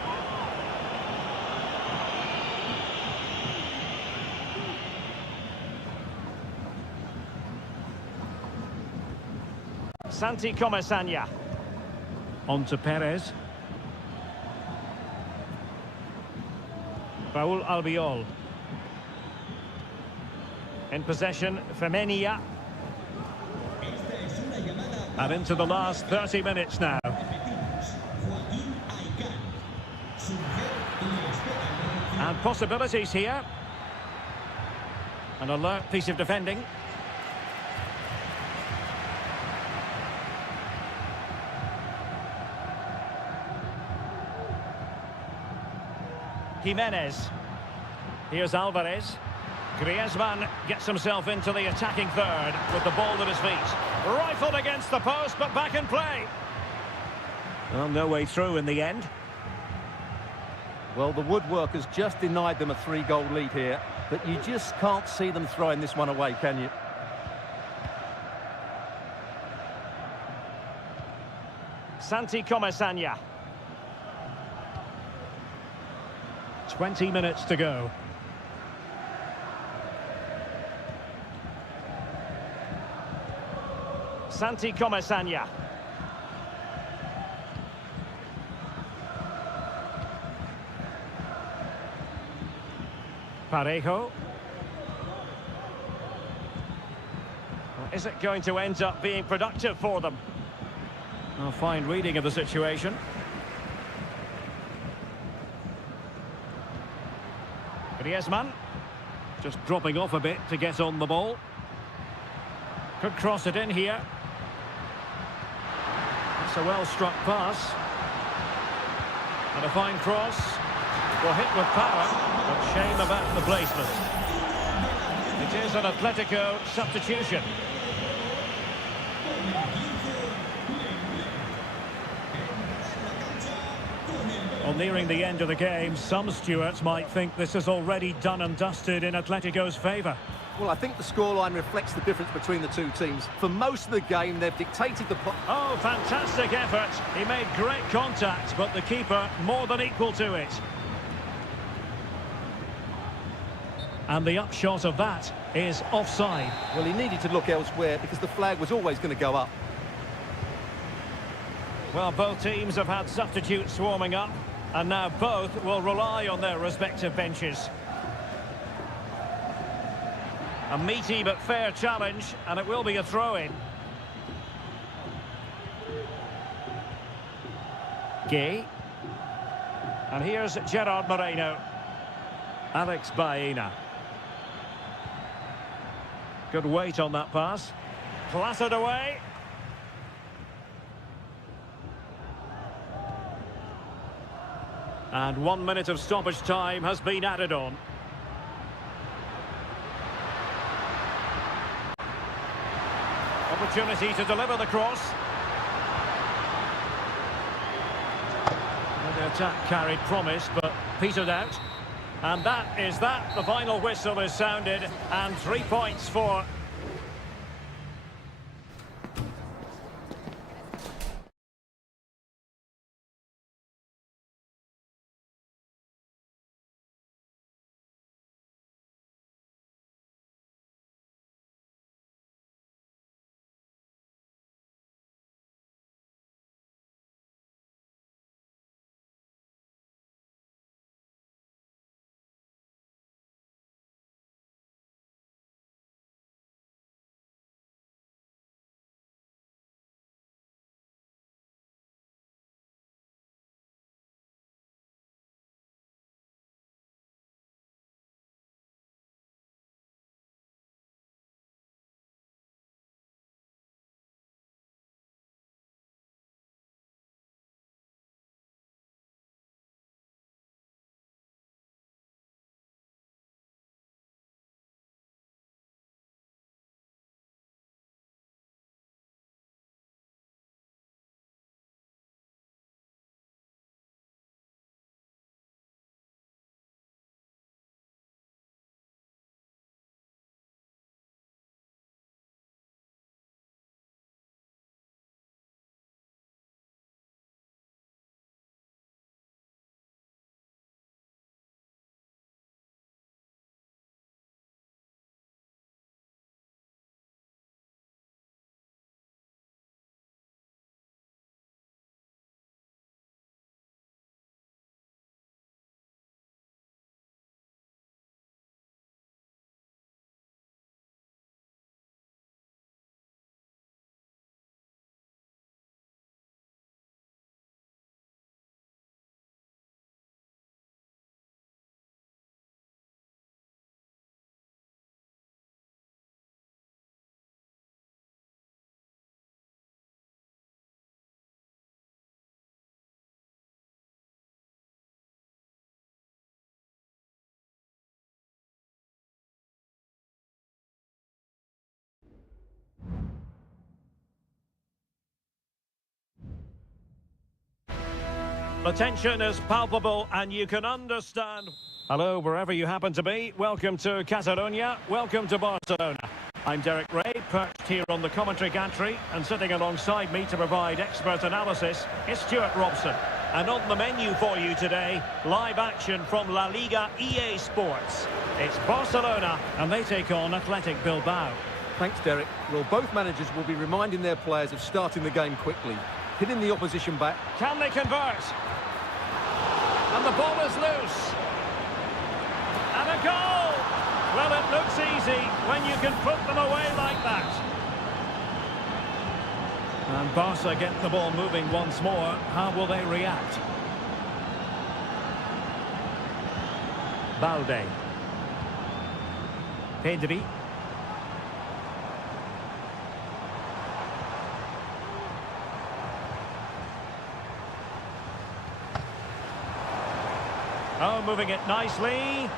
Santi Comesaña. On to Perez. Raúl Albiol. In possession, Femenia. And into the last 30 minutes now. And possibilities here. An alert piece of defending. Jimenez. Here's Alvarez. Griezmann gets himself into the attacking third with the ball at his feet. Rifled against the post, but back in play. Well, no way through in the end. Well, the woodworkers just denied them a 3-goal lead here, but you just can't see them throwing this one away, can you? Santi Comesaña. 20 minutes to go. Santi Comesaña. Parejo. Well, is it going to end up being productive for them? A fine reading of the situation. Griezmann. Just dropping off a bit to get on the ball. Could cross it in here. It's a well-struck pass. And a fine cross. Will hit with power, but shame about the placement. It is an Atletico substitution. Well, nearing the end of the game, some stewards might think this is already done and dusted in Atletico's favour. Well, I think the scoreline reflects the difference between the two teams. For most of the game, they've dictated the... Oh, fantastic effort. He made great contact, but the keeper more than equal to it. And the upshot of that is offside. Well, he needed to look elsewhere because the flag was always going to go up. Well, both teams have had substitutes warming up, and now both will rely on their respective benches. A meaty but fair challenge, and it will be a throw-in. Gay. And here's Gerard Moreno. Alex Baena. Good weight on that pass. Clattered away. And 1 minute of stoppage time has been added on. Opportunity to deliver the cross. And the attack carried promise, but petered out. And that is that. The final whistle is sounded, and 3 points for The tension is palpable and you can understand. Hello, wherever you happen to be. Welcome to Catalonia. Welcome to Barcelona. I'm Derek Ray, perched here on the commentary gantry, and sitting alongside me to provide expert analysis is Stuart Robson. And on the menu for you today, live action from La Liga EA Sports. It's Barcelona, and they take on Athletic Bilbao. Thanks, Derek. Well, both managers will be reminding their players of starting the game quickly, hitting the opposition back. Can they convert? And the ball is loose. And a goal! Well, it looks easy when you can put them away like that. And Barca get the ball moving once more. How will they react? Balde. Pedri. Oh, moving it nicely. And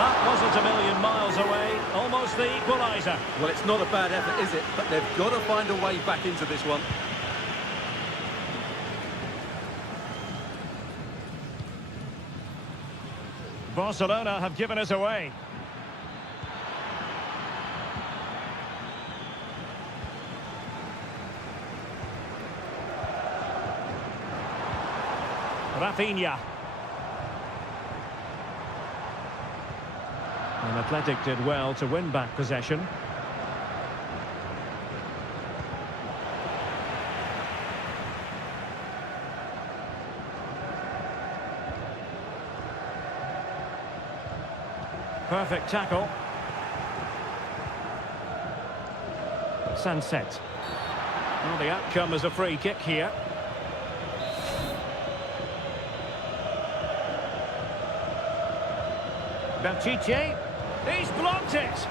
that wasn't a million miles away. Almost the equaliser. Well, it's not a bad effort, is it? But they've got to find a way back into this one. Barcelona have given us away. Rafinha. And Athletic did well to win back possession. Perfect tackle. Sunset. Well, the outcome is a free kick here. Pichet. He's blocked it.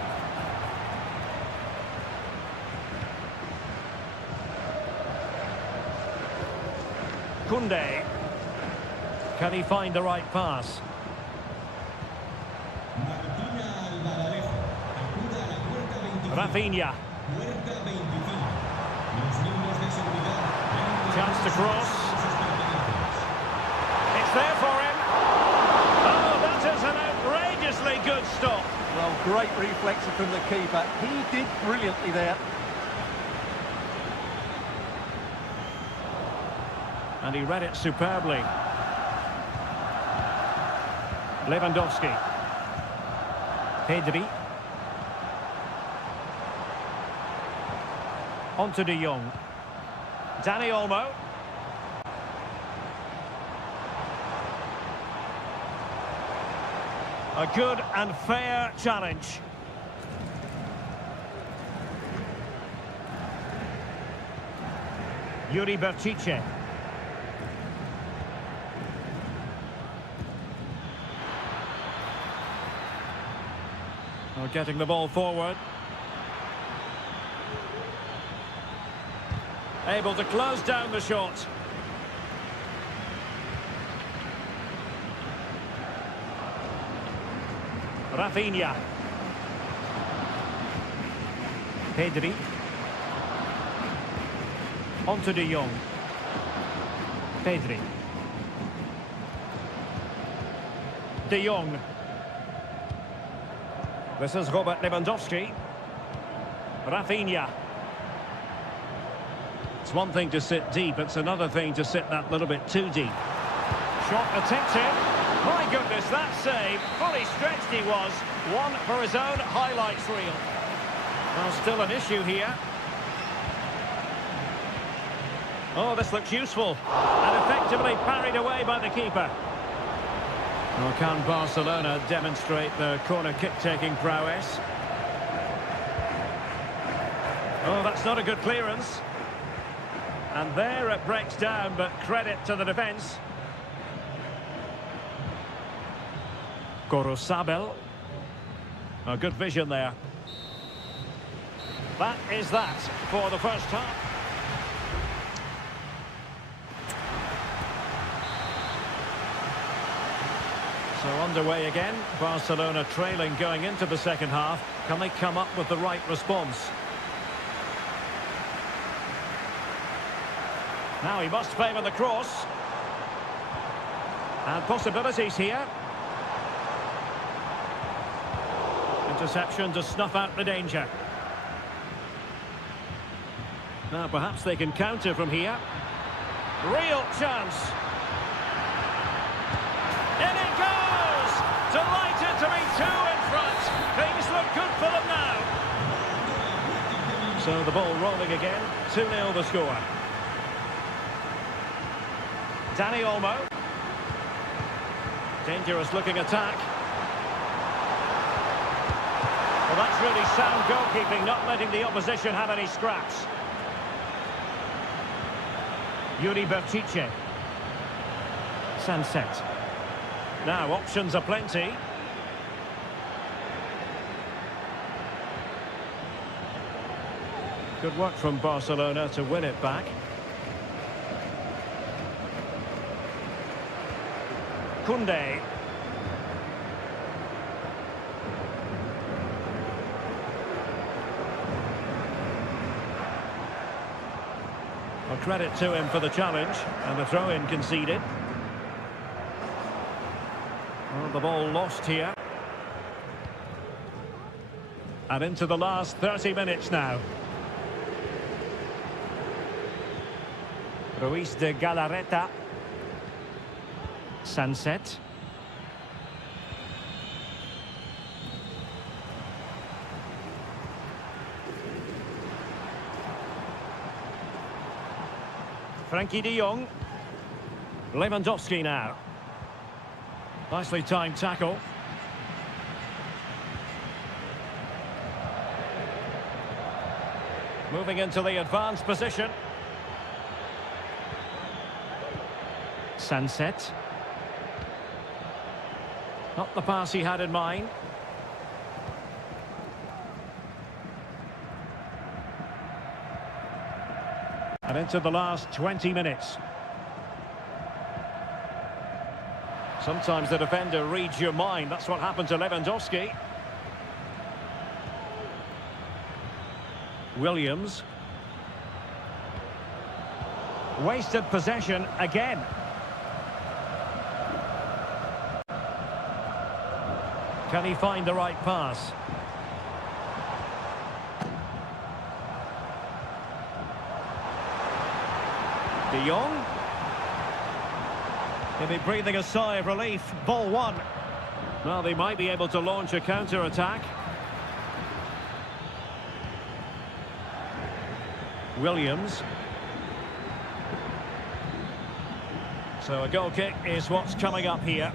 Koundé. Can he find the right pass? Rafinha. Chance to cross. It's there for him. Oh, that is an outrageously good stop. Well, great reflection from the keeper. He did brilliantly there. And he read it superbly. Lewandowski. Pedri. On to De Jong. Dani Olmo. A good and fair challenge. Yuri Berchiche. Getting the ball forward. Able to close down the shot. Rafinha. Pedri. On to De Jong. Pedri. De Jong. This is Robert Lewandowski. Rafinha. It's one thing to sit deep, it's another thing to sit that little bit too deep. Shot attempted. My goodness, that save. Fully stretched he was. One for his own highlights reel. Well, still an issue here. Oh, this looks useful. And effectively parried away by the keeper. Well, can Barcelona demonstrate the corner kick-taking prowess? Oh, that's not a good clearance. And there it breaks down, but credit to the defence. Gorosabel. A good vision there. That is that for the first half. So underway again. Barcelona trailing going into the second half. Can they come up with the right response? Now he must favour the cross. And possibilities here. Interception to snuff out the danger. Now perhaps they can counter from here. Real chance. In it goes! Delighted to be two in front. Things look good for them now. So the ball rolling again. 2-0 the score. Dani Olmo. Dangerous looking attack. Well, that's really sound goalkeeping, not letting the opposition have any scraps. Yuri Bertice. Sunset. Now, options are plenty. Good work from Barcelona to win it back. Koundé. Well, credit to him for the challenge, and the throw-in conceded. Well, the ball lost here. And into the last 30 minutes now. Ruiz de Galarreta. Sunset. Frankie de Jong. Lewandowski now. Nicely timed tackle. Moving into the advanced position. Sunset. Not the pass he had in mind. And into the last 20 minutes. Sometimes the defender reads your mind. That's what happened to Lewandowski. Williams. Wasted possession again. Can he find the right pass? De Jong. He'll be breathing a sigh of relief. Ball one. Well, they might be able to launch a counter-attack. Williams. So a goal kick is what's coming up here.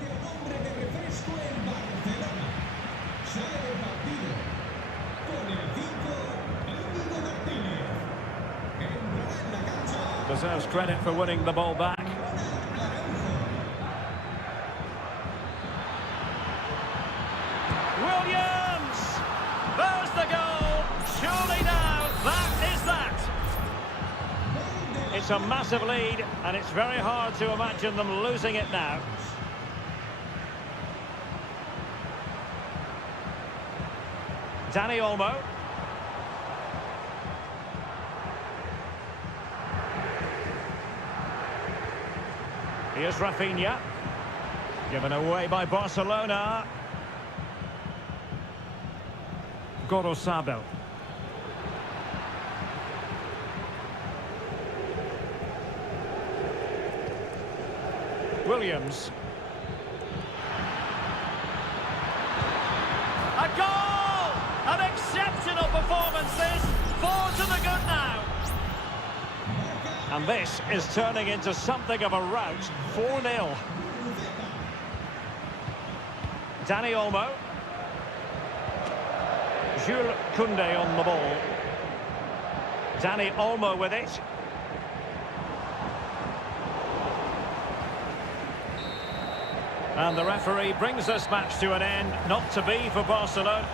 Deserves credit for winning the ball back. Williams! There's the goal! Surely now, that is that! It's a massive lead, and it's very hard to imagine them losing it now. Dani Olmo. Here's Rafinha. Given away by Barcelona. Gorosabel. Williams. A goal! An exceptional performance this. 4 to the good now. And this is turning into something of a rout. 4-0. Dani Olmo. Jules Koundé on the ball. Dani Olmo with it. And the referee brings this match to an end. Not to be for Barcelona.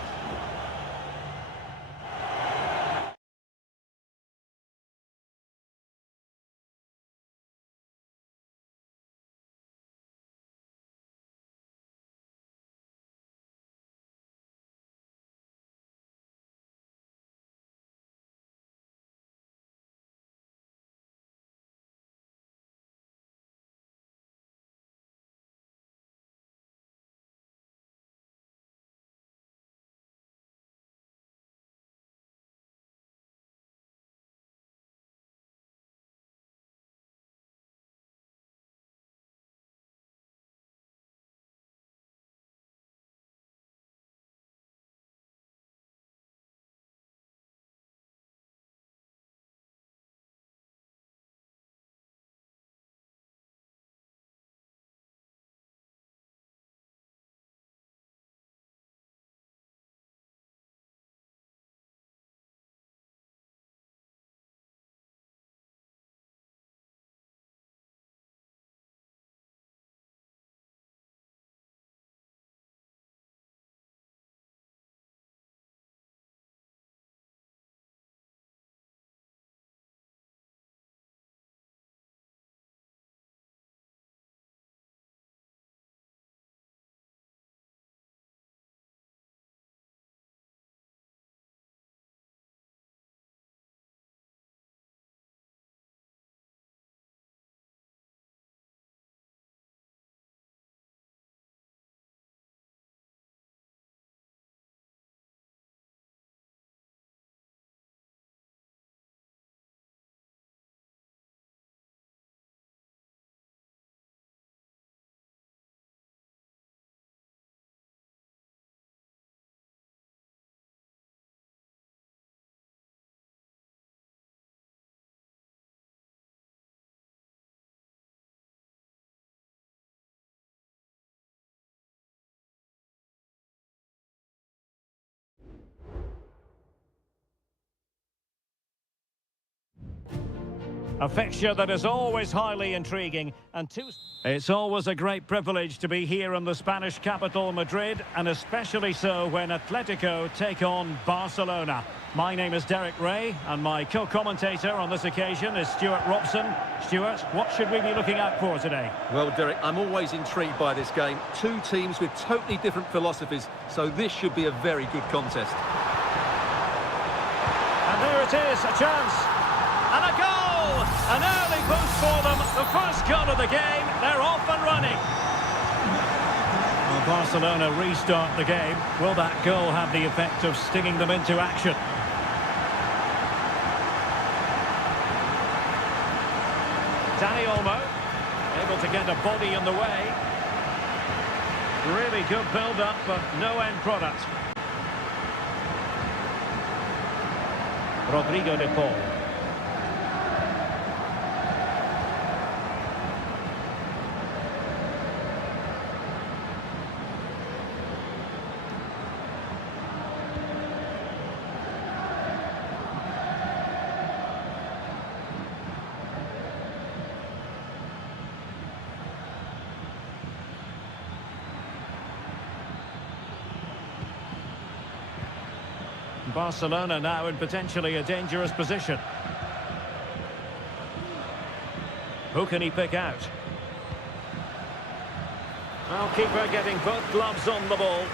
A fixture that is always highly intriguing and It's always a great privilege to be here in the Spanish capital, Madrid, and especially so when Atletico take on Barcelona. My name is Derek Ray, and my co-commentator on this occasion is Stuart Robson. Stuart, what should we be looking out for today? Well, Derek, I'm always intrigued by this game. Two teams with totally different philosophies, so this should be a very good contest. And there it is, a chance. And a goal! An early boost for them. The first goal of the game. They're off and running. Well, Barcelona restart the game. Will that goal have the effect of stinging them into action? Dani Olmo, able to get a body in the way. Really good build-up, but no end product. Rodrigo de Paul. Barcelona now in potentially a dangerous position. Who can he pick out? Well, keeper getting both gloves on the ball.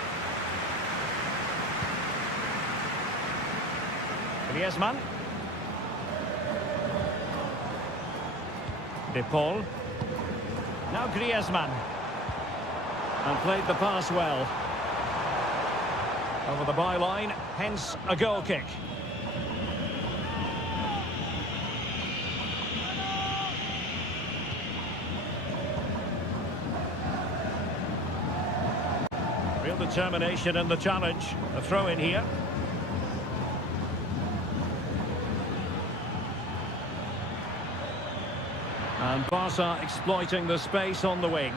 Griezmann. De Paul. Now Griezmann. And played the pass well. Over the byline, hence a goal kick. Real determination in the challenge. A throw in here. And Barca exploiting the space on the wing.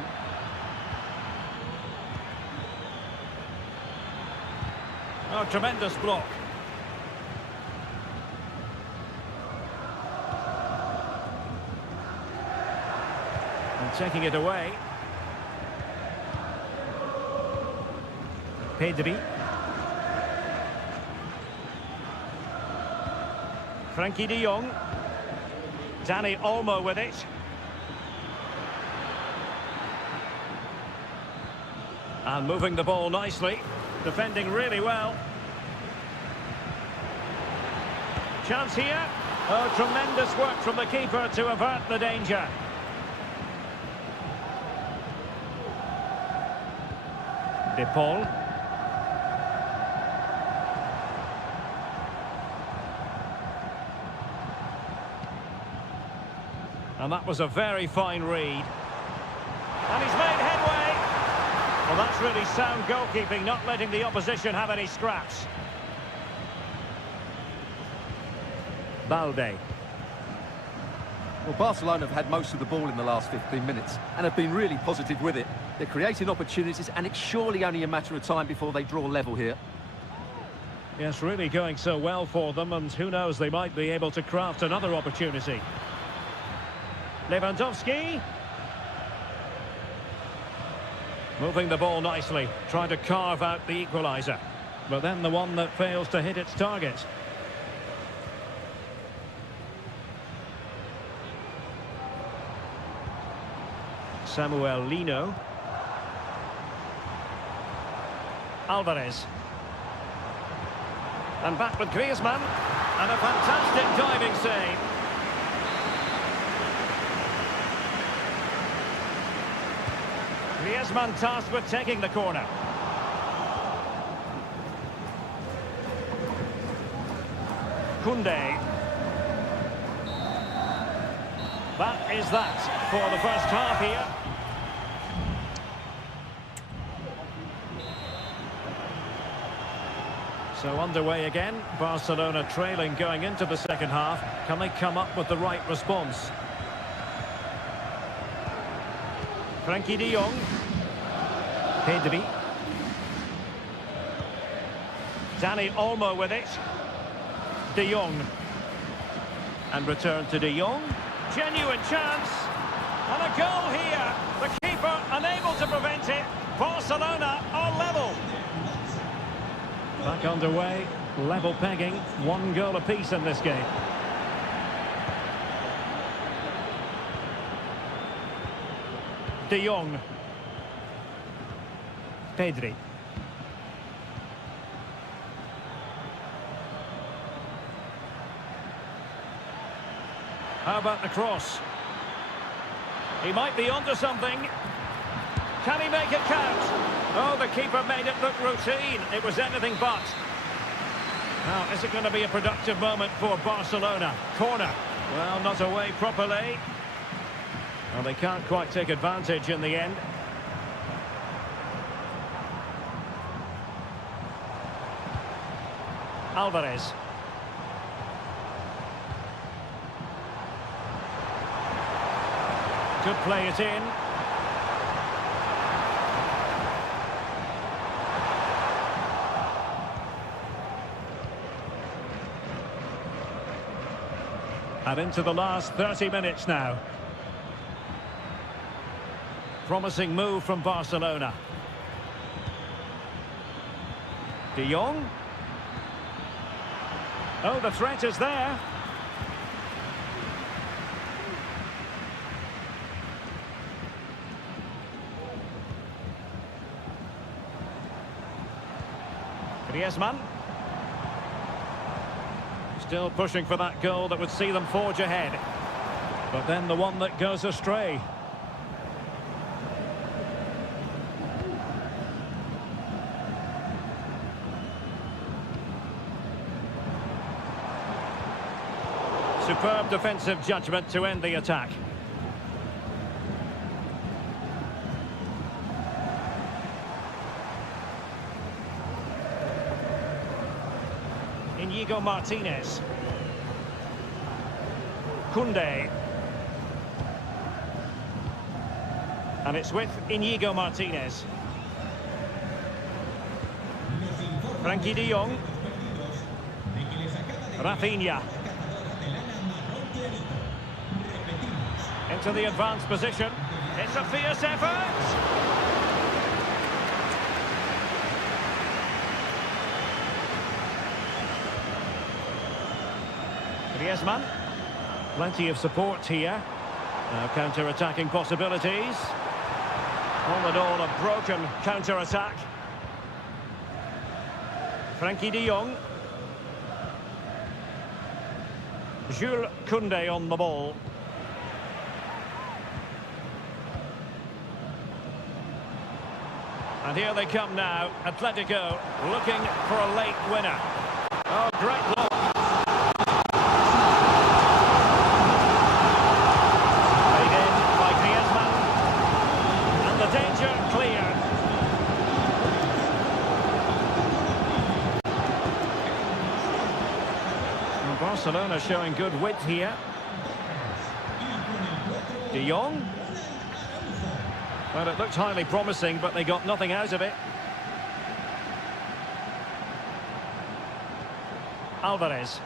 Oh, tremendous block. And taking it away. Pedri. Frankie de Jong. Dani Olmo with it. And moving the ball nicely. Defending really well. Chance here. Oh, tremendous work from the keeper to avert the danger. De Paul. And that was a very fine read. And he's made headway. Well, that's really sound goalkeeping, not letting the opposition have any scraps. Balde. Well, Barcelona have had most of the ball in the last 15 minutes and have been really positive with it. They're creating opportunities, and it's surely only a matter of time before they draw level here. Yes, really going so well for them, and who knows, they might be able to craft another opportunity. Lewandowski. Moving the ball nicely, trying to carve out the equaliser. But then the one that fails to hit its target. Samuel Lino. Alvarez. And back with Griezmann. And a fantastic diving save. Griezmann tasked with taking the corner. Koundé. That is that for the first half here. So underway again, Barcelona trailing going into the second half. Can they come up with the right response? Frankie de Jong. Pedri. Dani Olmo with it. De Jong. And return to De Jong. Genuine chance. And a goal here. The keeper unable to prevent it. Barcelona are level. Back underway. Level pegging. 1 goal apiece in this game. De Jong. Pedri. How about the cross? He might be onto something. Can he make it count? Oh, the keeper made it look routine. It was anything but. Now, is it going to be a productive moment for Barcelona? Corner. Well, not away properly. Well, they can't quite take advantage in the end. Alvarez. Could play it in. And into the last 30 minutes now. Promising move from Barcelona. De Jong. Oh, the threat is there. Griezmann. Still pushing for that goal that would see them forge ahead. But then the one that goes astray. Superb defensive judgment to end the attack. Inigo Martinez. Koundé. And it's with Inigo Martinez. Frankie de Jong. Rafinha. Into the advanced position. It's a fierce effort. Griezmann. Plenty of support here. Now counter-attacking possibilities. All in all, a broken counter-attack. Frankie de Jong. Jules Koundé on the ball. And here they come now. Atletico looking for a late winner. Oh, great block. Played in by Griezmann. And the danger clear. And Barcelona showing good width here. De Jong. Well, it looked highly promising, but they got nothing out of it. Alvarez.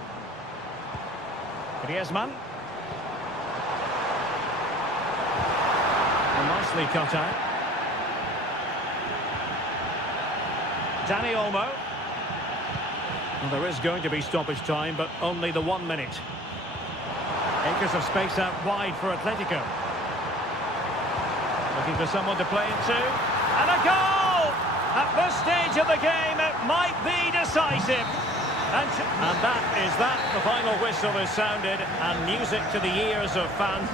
Griezmann. And nicely cut out. Dani Olmo. Well, there is going to be stoppage time, but only the 1 minute. Acres of space out wide for Atletico. Looking for someone to play it to. And a goal! At this stage of the game, it might be decisive. And that is that. The final whistle is sounded, and music to the ears of fans.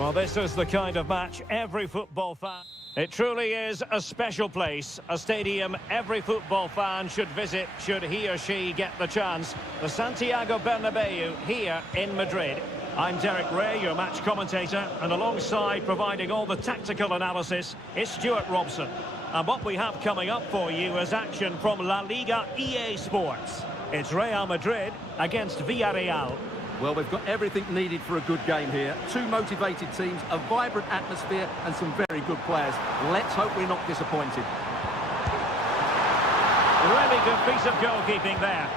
Well, this is the kind of match every football fan... It truly is a special place, a stadium every football fan should visit should he or she get the chance. The Santiago Bernabeu here in Madrid. I'm Derek Ray, your match commentator, and alongside providing all the tactical analysis is Stuart Robson. And what we have coming up for you is action from La Liga EA Sports. It's Real Madrid against Villarreal. Well, we've got everything needed for a good game here. Two motivated teams, a vibrant atmosphere and some very good players. Let's hope we're not disappointed. Really good piece of goalkeeping there.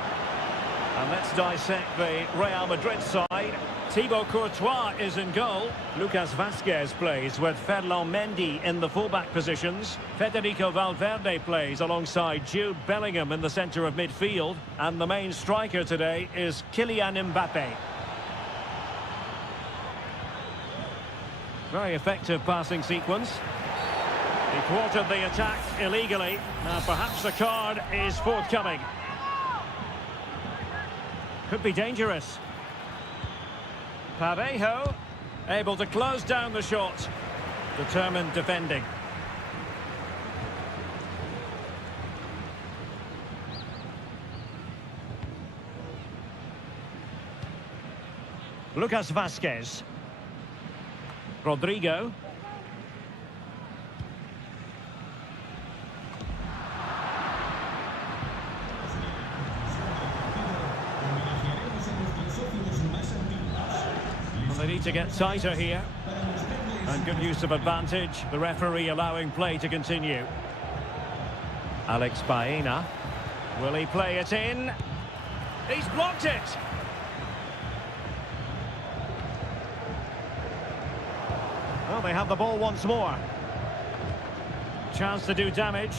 And let's dissect the Real Madrid side. Thibaut Courtois is in goal. Lucas Vazquez plays with Ferland Mendy in the fullback positions. Federico Valverde plays alongside Jude Bellingham in the centre of midfield. And the main striker today is Kylian Mbappe. Very effective passing sequence. He thwarted the attack illegally. Now perhaps a card is forthcoming. Could be dangerous. Parejo able to close down the shot. Determined defending. Lucas Vazquez. Rodrigo. Well, they need to get tighter here. And good use of advantage. The referee allowing play to continue. Alex Baena. Will he play it in? He's blocked it! Well, they have the ball once more. Chance to do damage.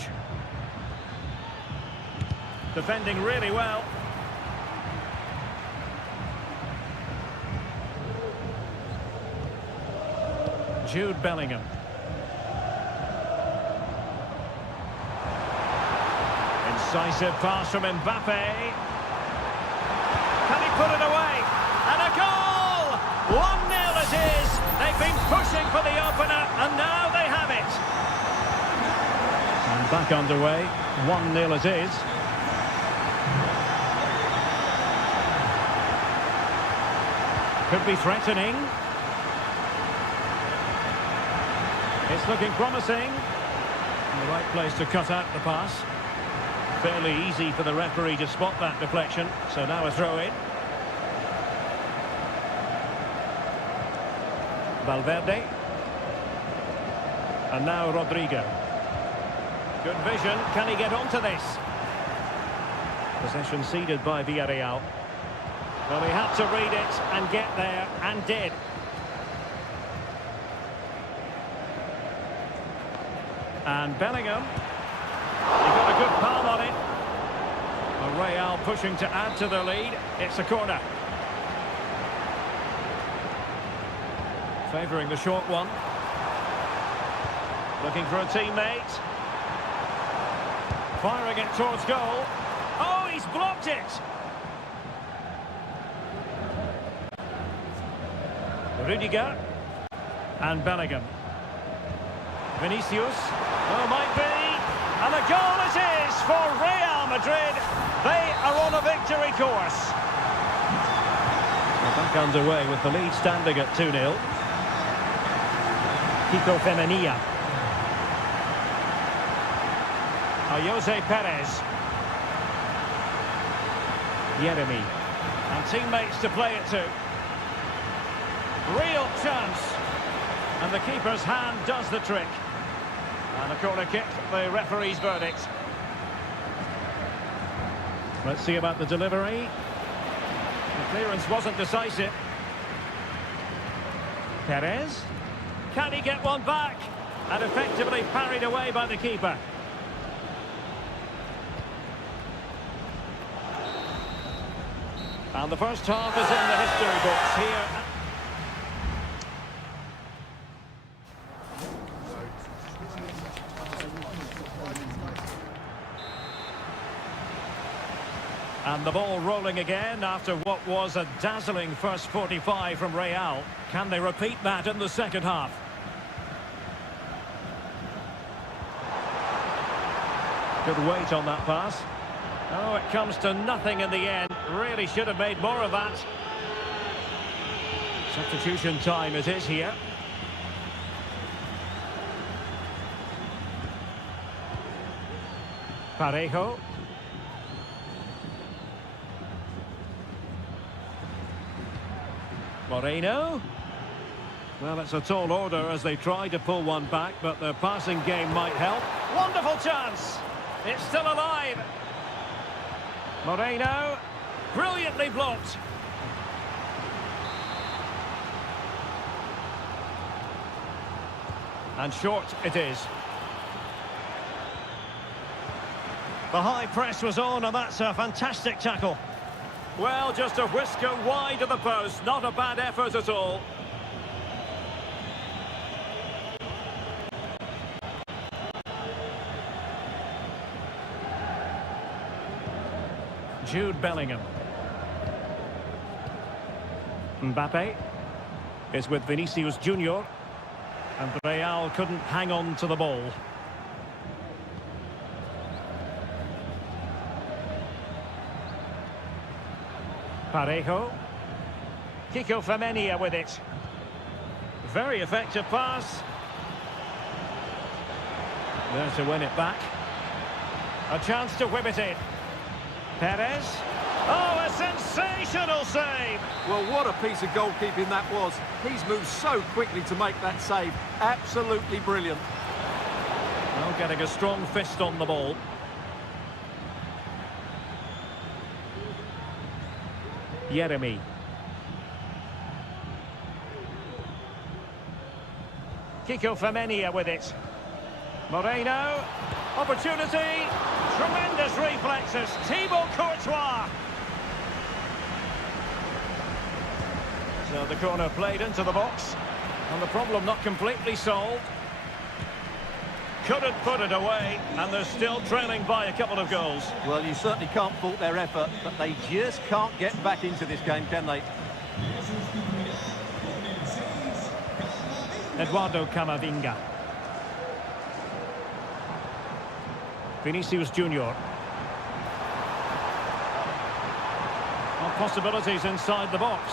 Defending really well. Jude Bellingham. Incisive pass from Mbappe. Can he put it away? And a goal! 1-0 it is. They've been pushing for the opener, and now they have it. And back underway. 1-0 it is. Could be threatening. It's looking promising. The right place to cut out the pass. Fairly easy for the referee to spot that deflection. So now a throw-in. Valverde. And now Rodrigo. Good vision. Can he get onto this? Possession ceded by Villarreal. Well, he had to read it and get there, and did. And Bellingham. He got a good palm on it. Well, Real pushing to add to the lead. It's a corner. Favouring the short one. Looking for a teammate. Firing it towards goal. Oh, he's blocked it! Rudiger. And Bellingham. Vinicius. Oh, might be. And a goal it is for Real Madrid. They are on a victory course. We're back underway with the lead standing at 2-0. Kiko Femenia. Jose Perez. Yeremy. And teammates to play it to. Real chance. And the keeper's hand does the trick. And a corner kick, the referee's verdict. Let's see about the delivery. The clearance wasn't decisive. Perez. Can he get one back? And effectively parried away by the keeper. And the first half is in the history books here. And the ball rolling again after what was a dazzling first 45 from Real. Can they repeat that in the second half? Good weight on that pass. Oh, it comes to nothing in the end. Really should have made more of that. Substitution time it is here. Parejo. Moreno. Well, it's a tall order as they try to pull one back, but the passing game might help. Wonderful chance! It's still alive. Moreno. Brilliantly blocked. And short it is. The high press was on, and that's a fantastic tackle. Well, just a whisker wide of the post. Not a bad effort at all. Jude Bellingham. Mbappe is with Vinicius Junior. And Real couldn't hang on to the ball. Parejo. Kiko Femenia with it. Very effective pass. There to win it back. A chance to whip it in. Perez. Oh, a sensational save! Well, what a piece of goalkeeping that was. He's moved so quickly to make that save. Absolutely brilliant. Well, getting a strong fist on the ball. Jeremy. Kiko Femenia with it. Moreno. Opportunity. Tremendous reflexes. Thibaut Courtois. So the corner played into the box. And the problem not completely solved. Couldn't put it away. And they're still trailing by a couple of goals. Well, you certainly can't fault their effort, but they just can't get back into this game, can they? Eduardo Camavinga. Vinicius Junior. Well, possibilities inside the box.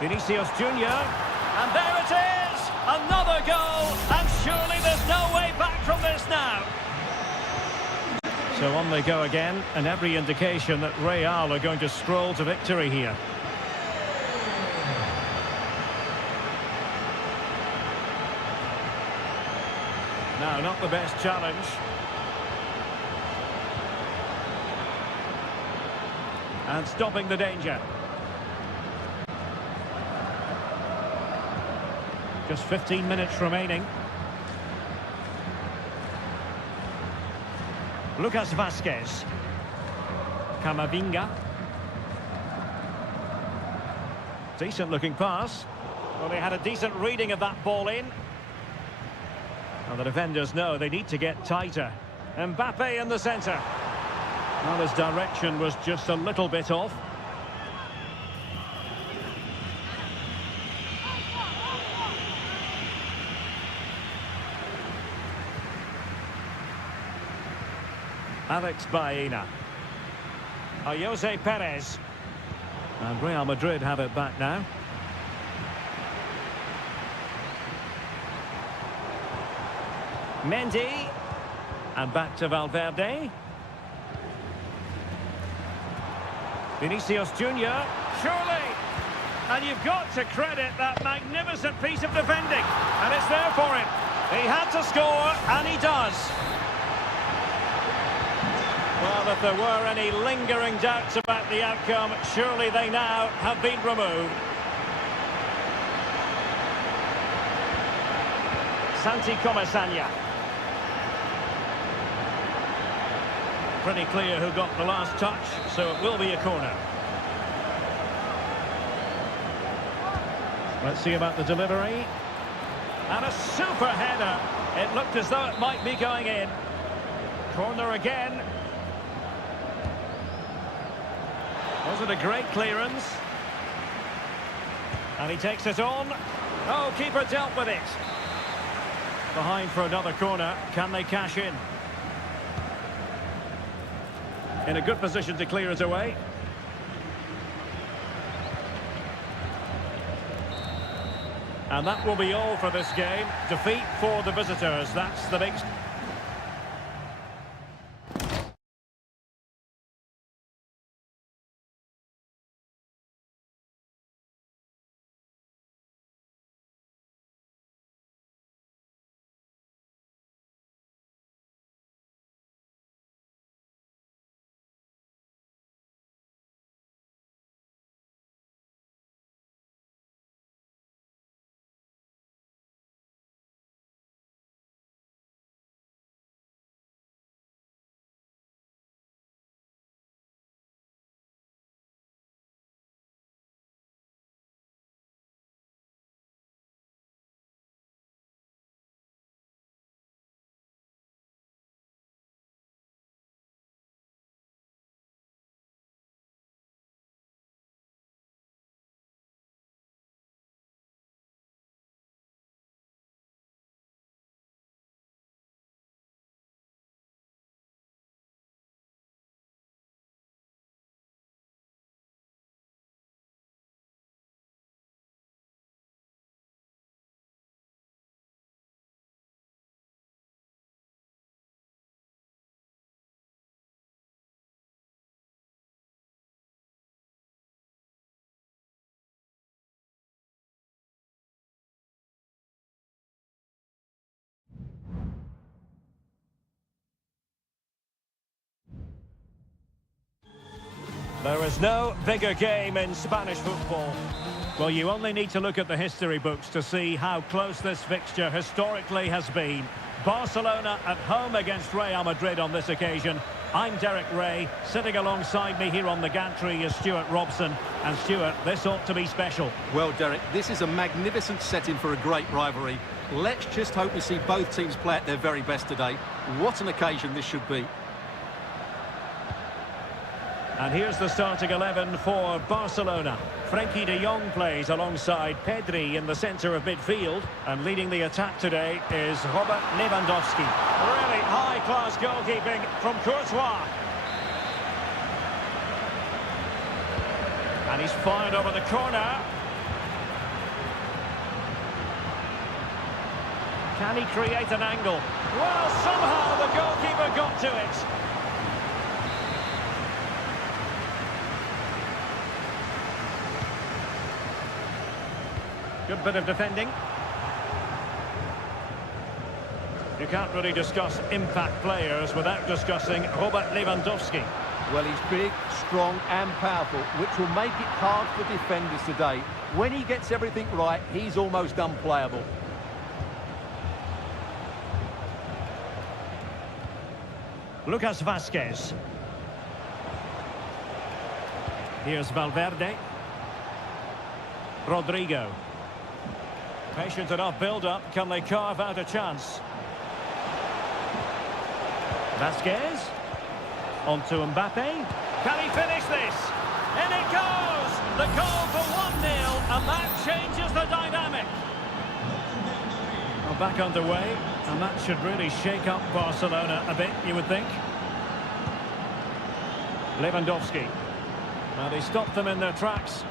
Vinicius Junior. And there it is! Another goal! And surely there's no way back from this now. So on they go again, and every indication that Real are going to stroll to victory here. No, not the best challenge. And stopping the danger. Just 15 minutes remaining. Lucas Vazquez. Camavinga. Decent looking pass. Well, they had a decent reading of that ball in. Well, the defenders know they need to get tighter. Mbappe in the centre. Well, his direction was just a little bit off. Alex Baena. Jose Perez. And Real Madrid have it back now. Mendy. And back to Valverde. Vinicius Junior. Surely. And you've got to credit that magnificent piece of defending. And it's there for him. He had to score, and he does. Well, if there were any lingering doubts about the outcome, surely they now have been removed. Santi Comasagna. Pretty clear who got the last touch, so it will be a corner. Let's see about the delivery. And a super header. It looked as though it might be going in. Corner again. Was it a great clearance? And he takes it on. Oh, keeper dealt with it. Behind for another corner. Can they cash in? In a good position to clear it away. And that will be all for this game. Defeat for the visitors. That's the big... There is no bigger game in Spanish football. Well, you only need to look at the history books to see how close this fixture historically has been. Barcelona at home against Real Madrid on this occasion. I'm Derek Ray. Sitting alongside me here on the gantry is Stuart Robson. And Stuart, this ought to be special. Well, Derek, this is a magnificent setting for a great rivalry. Let's just hope we see both teams play at their very best today. What an occasion this should be. And here's the starting 11 for Barcelona. Frenkie de Jong plays alongside Pedri in the centre of midfield. And leading the attack today is Robert Lewandowski. Really high-class goalkeeping from Courtois. And he's fired over the corner. Can he create an angle? Well, somehow the goalkeeper got to it. Good bit of defending. You can't really discuss impact players without discussing Robert Lewandowski. Well, he's big, strong and powerful, which will make it hard for defenders today. When he gets everything right, he's almost unplayable. Lucas Vázquez. Here's Valverde. Rodrigo. Patient enough build-up. Can they carve out a chance? Vázquez. On to Mbappe. Can he finish this? In it goes! The goal for 1-0, and that changes the dynamic. Well, back underway, and that should really shake up Barcelona a bit, you would think. Lewandowski. Well, he stopped them in their tracks.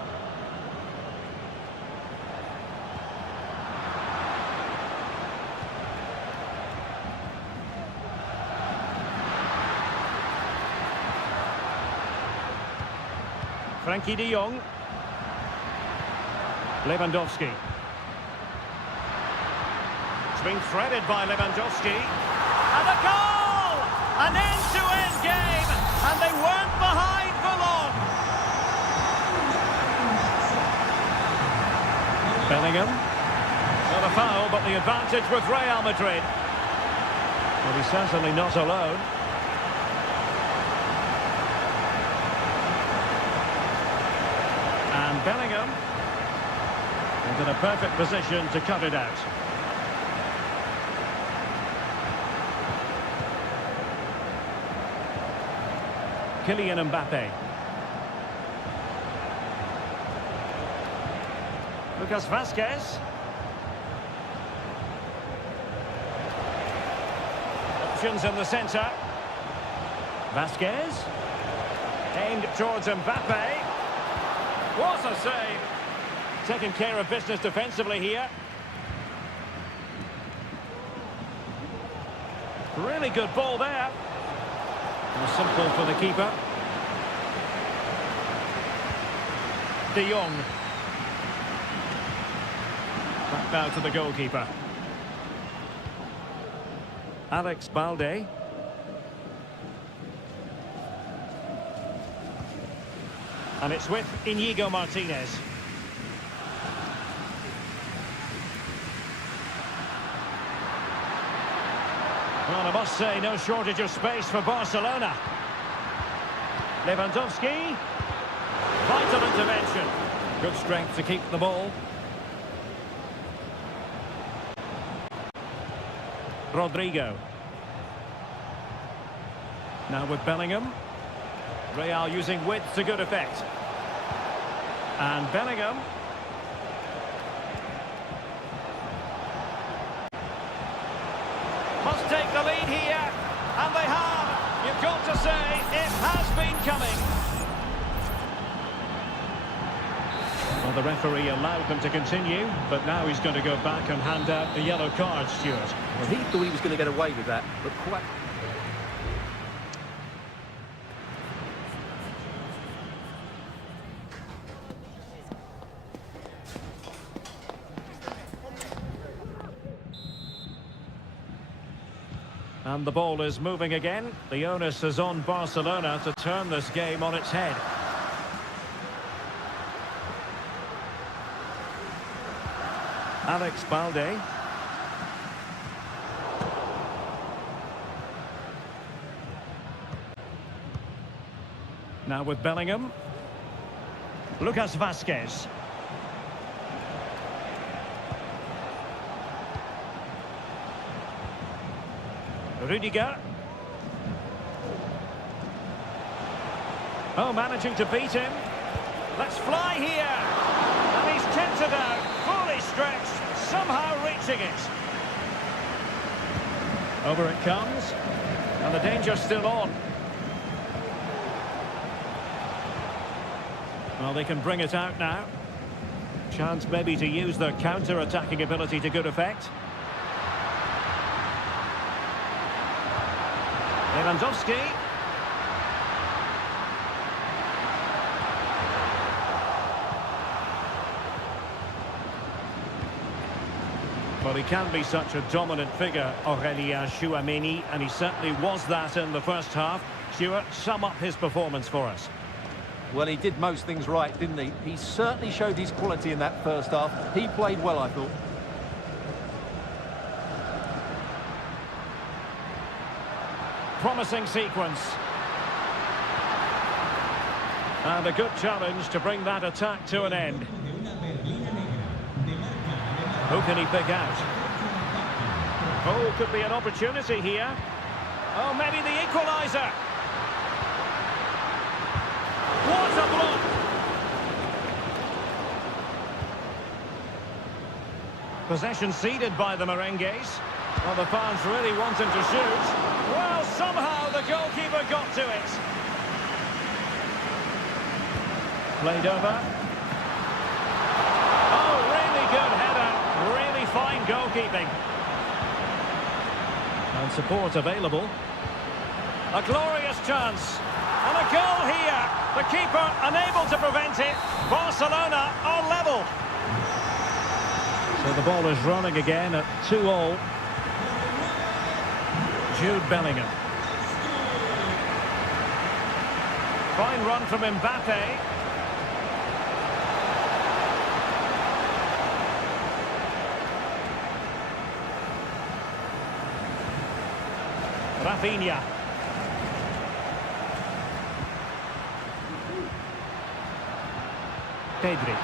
Frenkie de Jong. Lewandowski. It's been threaded by Lewandowski. And a goal! An end-to-end game! And they weren't behind for long. Bellingham. Not a foul, but the advantage with Real Madrid. Well, he's certainly not alone. And Bellingham is in a perfect position to cut it out. Kylian Mbappe. Lucas Vazquez. Options in the centre. Vazquez. Aimed towards Mbappe. What a save! Taking care of business defensively here. Really good ball there. Simple for the keeper. De Jong. Back now to the goalkeeper. Alex Balde. And it's with Inigo Martinez. Well, I must say, no shortage of space for Barcelona. Lewandowski. Vital intervention. Good strength to keep the ball. Rodrigo. Now with Bellingham. Real using width to good effect. And Bellingham. Must take the lead here. And they have. You've got to say, it has been coming. Well, the referee allowed them to continue, but now he's going to go back and hand out the yellow card, Stuart. Well, he thought he was going to get away with that, but quite... And the ball is moving again. The onus is on Barcelona to turn this game on its head. Alex Balde. Now with Bellingham. Lucas Vazquez. Rudiger. Oh, managing to beat him. Let's fly here. And he's tempted out, fully stretched, somehow reaching it. Over it comes. And the danger's still on. Well, they can bring it out now. Chance maybe to use their counter-attacking ability to good effect. Lewandowski. Well, he can be such a dominant figure, Aurélien Tchouaméni, and he certainly was that in the first half. Stuart, sum up his performance for us. Well, he did most things right, didn't he? He certainly showed his quality in that first half. He played well, I thought. Promising sequence. And a good challenge to bring that attack to an end. Who can he pick out? Oh, could be an opportunity here. Oh, maybe the equaliser. What a block! Possession ceded by the Merengues. Well, the fans really want him to shoot. Well, somehow the goalkeeper got to it. Played over. Oh, really good header. Really fine goalkeeping. And support available. A glorious chance. And a goal here. The keeper unable to prevent it. Barcelona on level. So the ball is running again at 2-2. Jude Bellingham. Fine run from Mbappe. Rafinha. Pedri.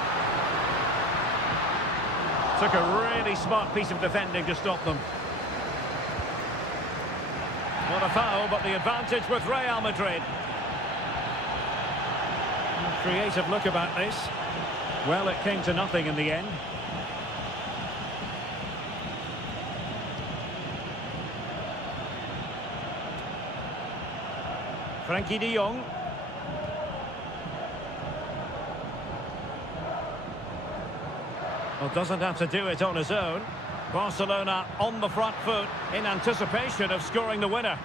Took a really smart piece of defending to stop them. Not a foul, but the advantage with Real Madrid. Creative look about this. Well, it came to nothing in the end. Frankie de Jong. Well, doesn't have to do it on his own. Barcelona on the front foot in anticipation of scoring the winner.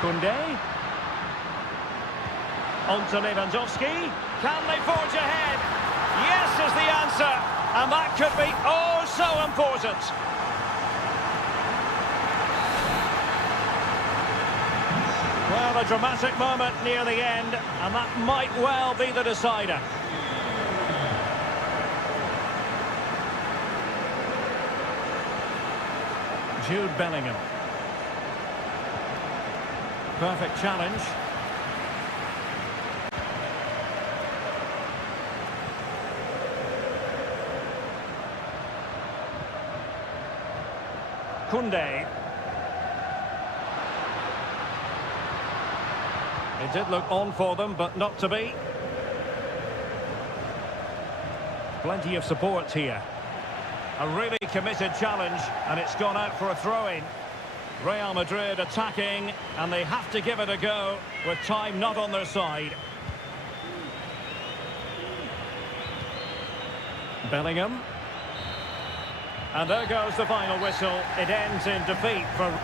Koundé. On to Lewandowski. Can they forge ahead? Yes is the answer. And that could be oh so important. Well, a dramatic moment near the end, and that might well be the decider. Jude Bellingham. Perfect challenge. Koundé. It did look on for them, but not to be. Plenty of support here. A really committed challenge, and it's gone out for a throw-in. Real Madrid attacking, and they have to give it a go with time not on their side. Bellingham. And there goes the final whistle. It ends in defeat for...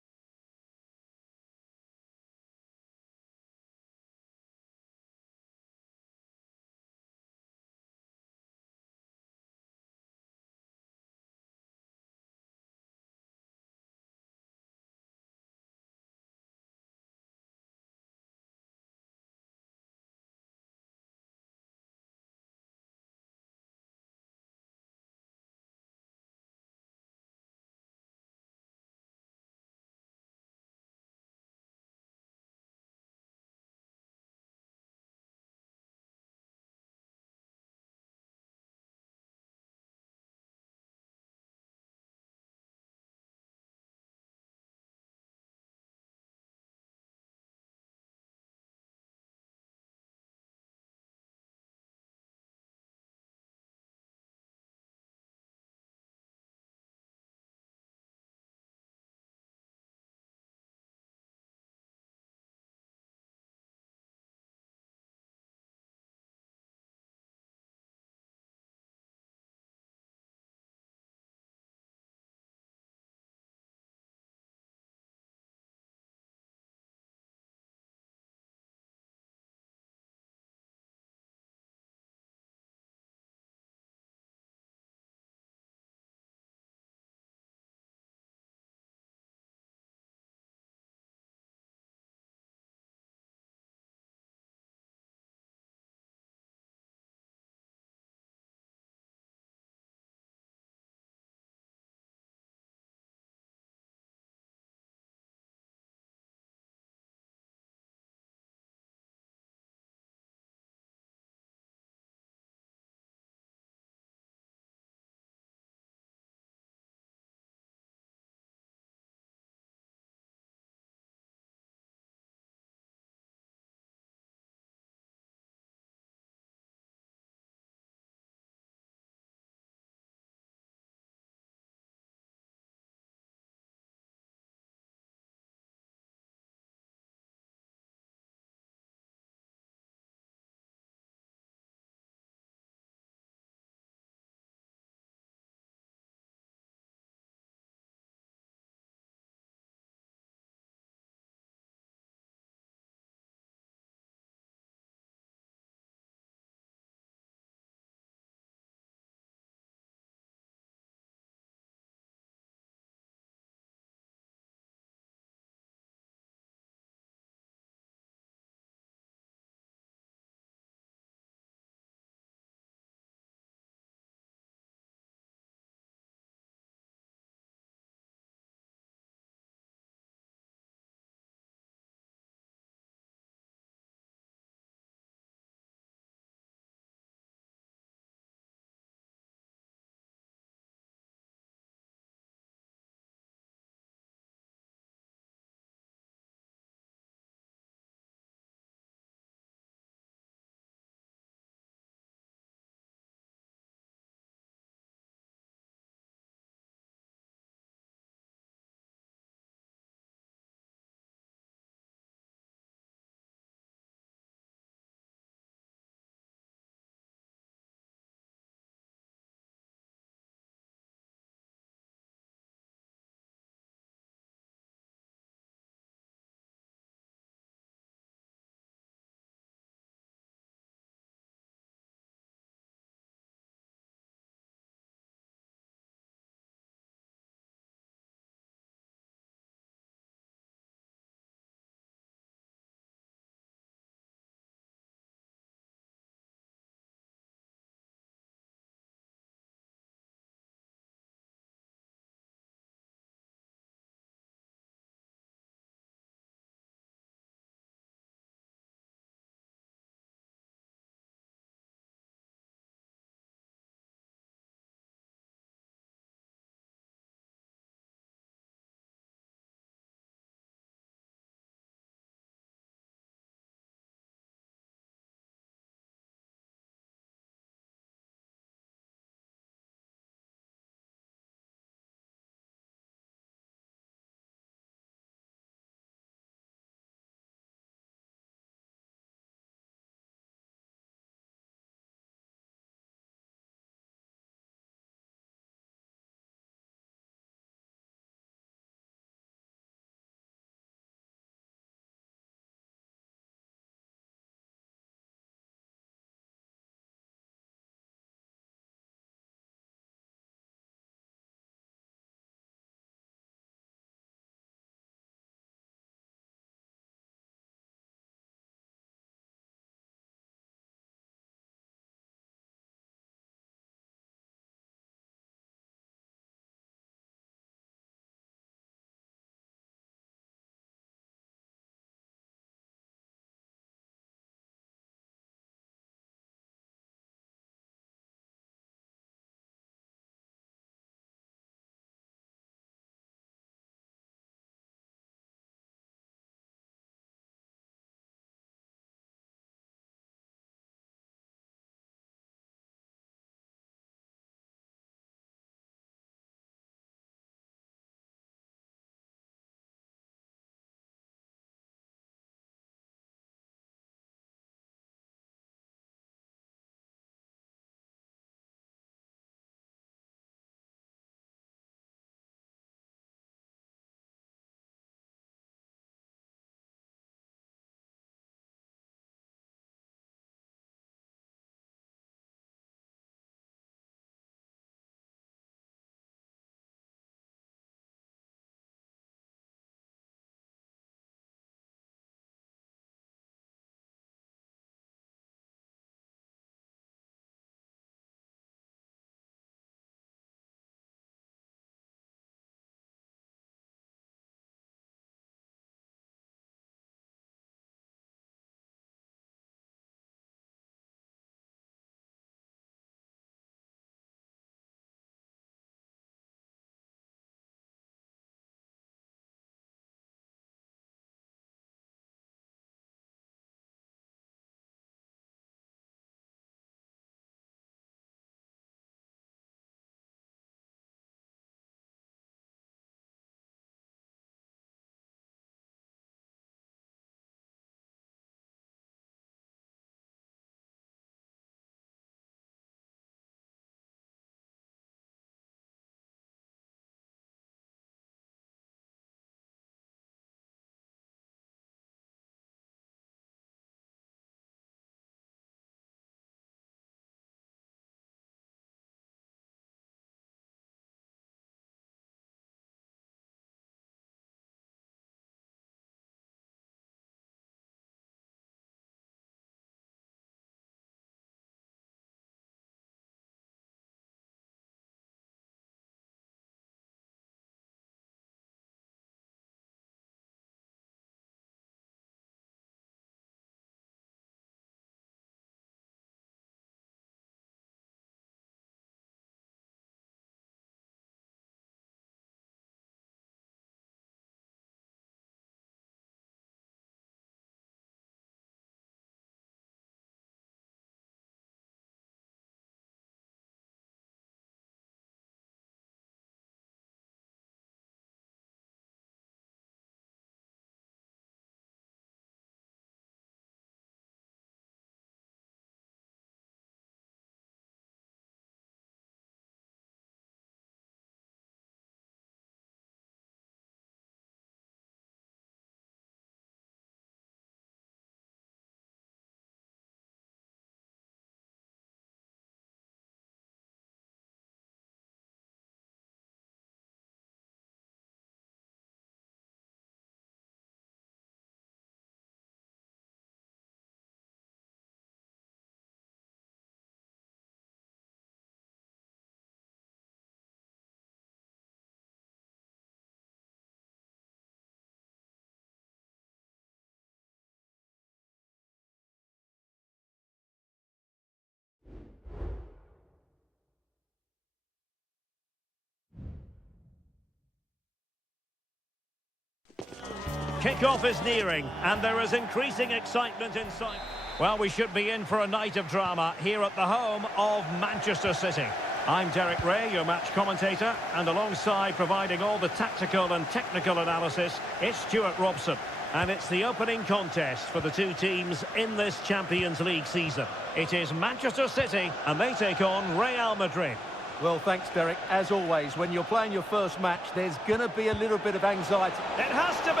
Kick-off is nearing, and there is increasing excitement inside. Well, we should be in for a night of drama here at the home of Manchester City. I'm Derek Ray, your match commentator, and alongside providing all the tactical and technical analysis, it's Stuart Robson. And it's the opening contest for the two teams in this Champions League season. It is Manchester City, and they take on Real Madrid. Well, thanks, Derek. As always, when you're playing your first match, there's going to be a little bit of anxiety. It has to be!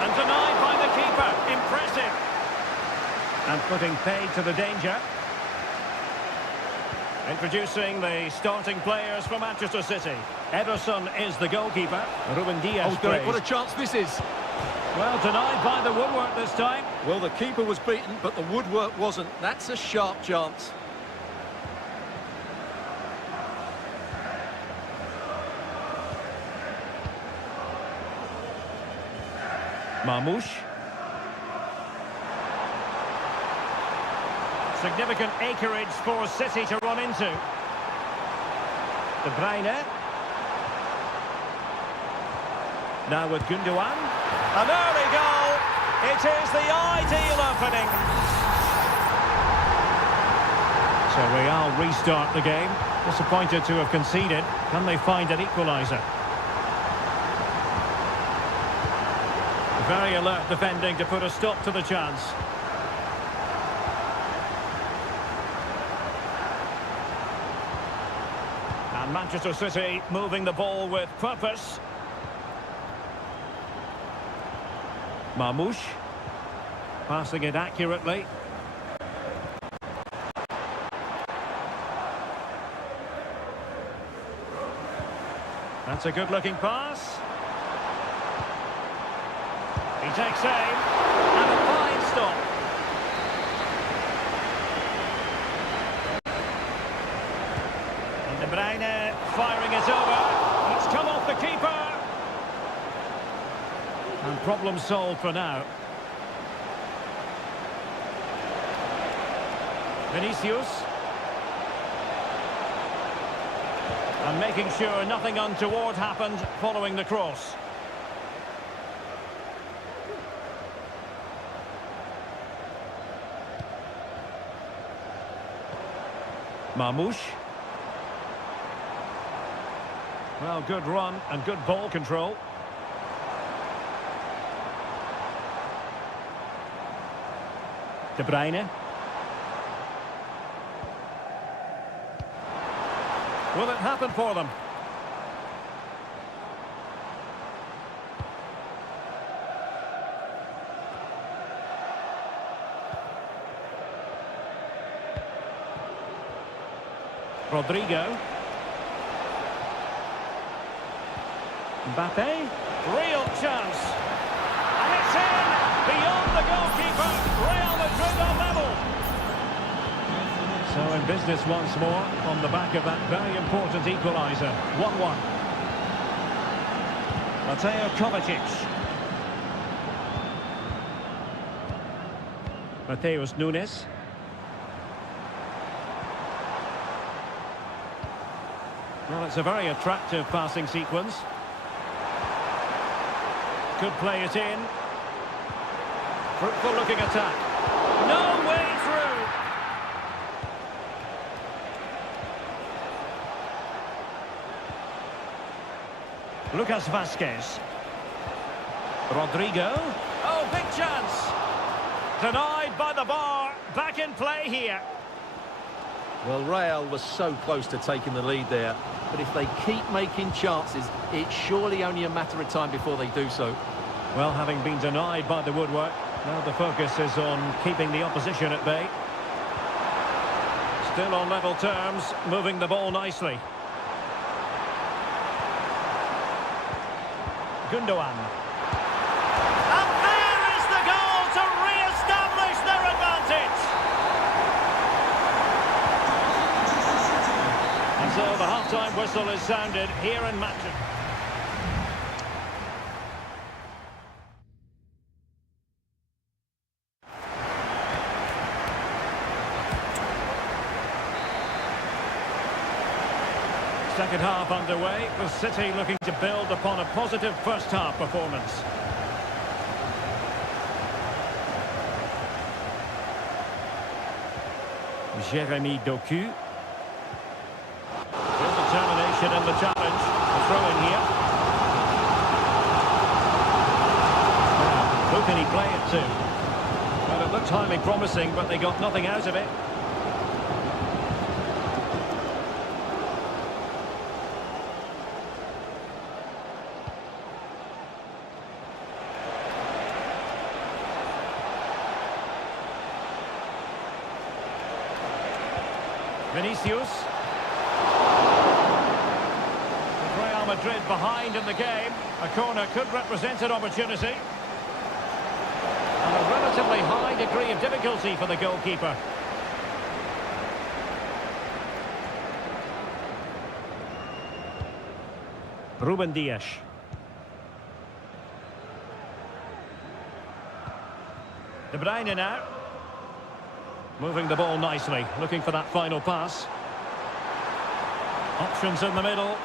And denied by the keeper. Impressive. And putting paid to the danger. Introducing the starting players for Manchester City. Ederson is the goalkeeper. Ruben Dias. Oh, Derek, what a chance this is. Well, denied by the woodwork this time. Well, the keeper was beaten, but the woodwork wasn't. That's a sharp chance. Marmoush. Significant acreage for City to run into. De Bruyne. Now with Gundogan. An early goal. It is the ideal opening. So Real restart the game. Disappointed to have conceded. Can they find an equaliser? Very alert defending to put a stop to the chance. And Manchester City moving the ball with purpose. Marmoush. Passing it accurately. That's a good-looking pass. He takes aim, and a fine stop. And De Bruyne firing it over. It's come off the keeper. And problem solved for now. Vinicius. And making sure nothing untoward happened following the cross. Marmoush. Well, good run and good ball control. De Bruyne. Will it happen for them? Rodrigo. Mbappe. Real chance. And it's in! Beyond the goalkeeper. Real Madrid on level. So in business once more on the back of that very important equaliser. 1-1. Mateo Kovacic. Mateus Nunes. Well, it's a very attractive passing sequence. Could play it in. Fruitful looking attack. No way through. Lucas Vazquez. Rodrigo. Oh, big chance. Denied by the bar. Back in play here. Well, Real was so close to taking the lead there. But if they keep making chances, it's surely only a matter of time before they do so. Well, having been denied by the woodwork, now the focus is on keeping the opposition at bay. Still on level terms, moving the ball nicely. Gundogan. And there is the goal to re-establish their advantage. And so the half-time whistle is sounded here in Manchester. Second half underway, with City looking to build upon a positive first half performance. Jeremy Doku. Real determination in the challenge. A throw in here. Who can he play it to? Well, it looked highly promising, but they got nothing out of it. Vinicius. With Real Madrid behind in the game, a corner could represent an opportunity. And a relatively high degree of difficulty for the goalkeeper. Ruben Dias. De Bruyne now. Moving the ball nicely, looking for that final pass. Options in the middle.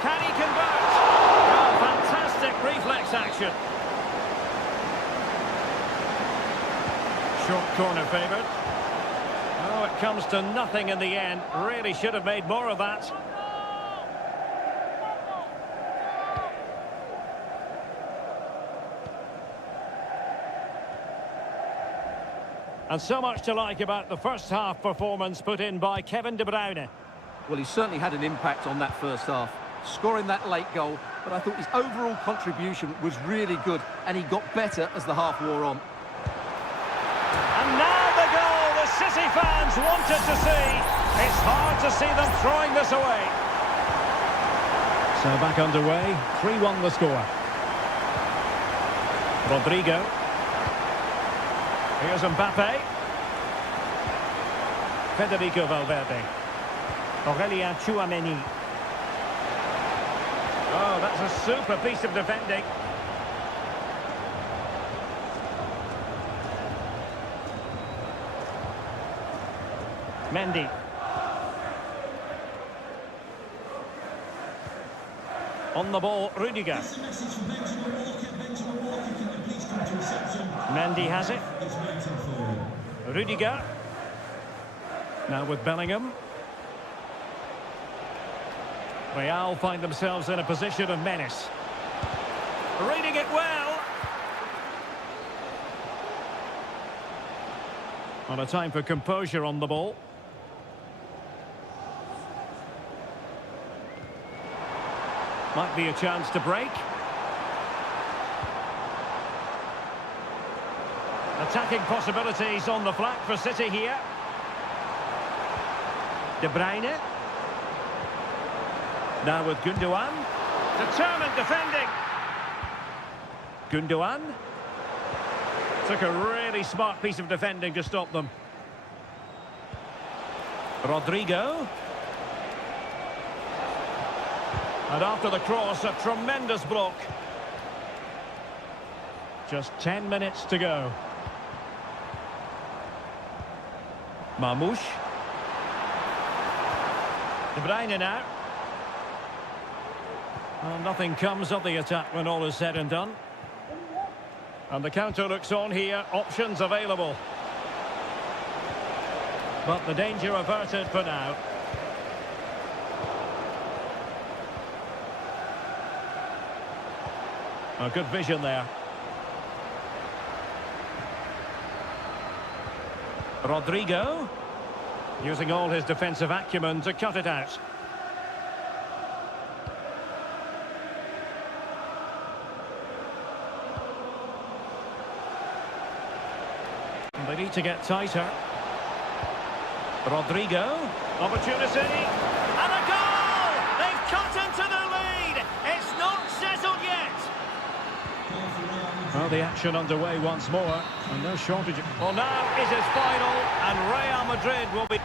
Can he convert? Oh, fantastic reflex action. Short corner favoured. Oh, it comes to nothing in the end. Really should have made more of that. And so much to like about the first half performance put in by Kevin De Bruyne. Well, he certainly had an impact on that first half, scoring that late goal, but I thought his overall contribution was really good, and he got better as the half wore on. And now the goal the City fans wanted to see. It's hard to see them throwing this away. So back underway, 3-1 the score. Rodrigo. Here's Mbappe. Federico Valverde. Aurelien Tchouameni. Oh, that's a super piece of defending. Mendy. On the ball, Rudiger. Mendy has it. Rudiger. Now with Bellingham. Real find themselves in a position of menace. Reading it well. On a time for composure on the ball. Might be a chance to break. Attacking possibilities on the flank for City here. De Bruyne. Now with Gundogan. Determined defending. Gundogan. Took a really smart piece of defending to stop them. Rodrigo. And after the cross, a tremendous block. Just 10 minutes to go. Marmoush. De Bruyne now. Well, nothing comes of the attack when all is said and done. And the counter looks on here. Options available. But the danger averted for now. A good vision there. Rodrigo, using all his defensive acumen to cut it out. And they need to get tighter. Rodrigo, opportunity, and a goal! They've cut into the lead! It's not settled yet! Well, the action underway once more, and no shortage. Well, now it is final, and Real Madrid will be...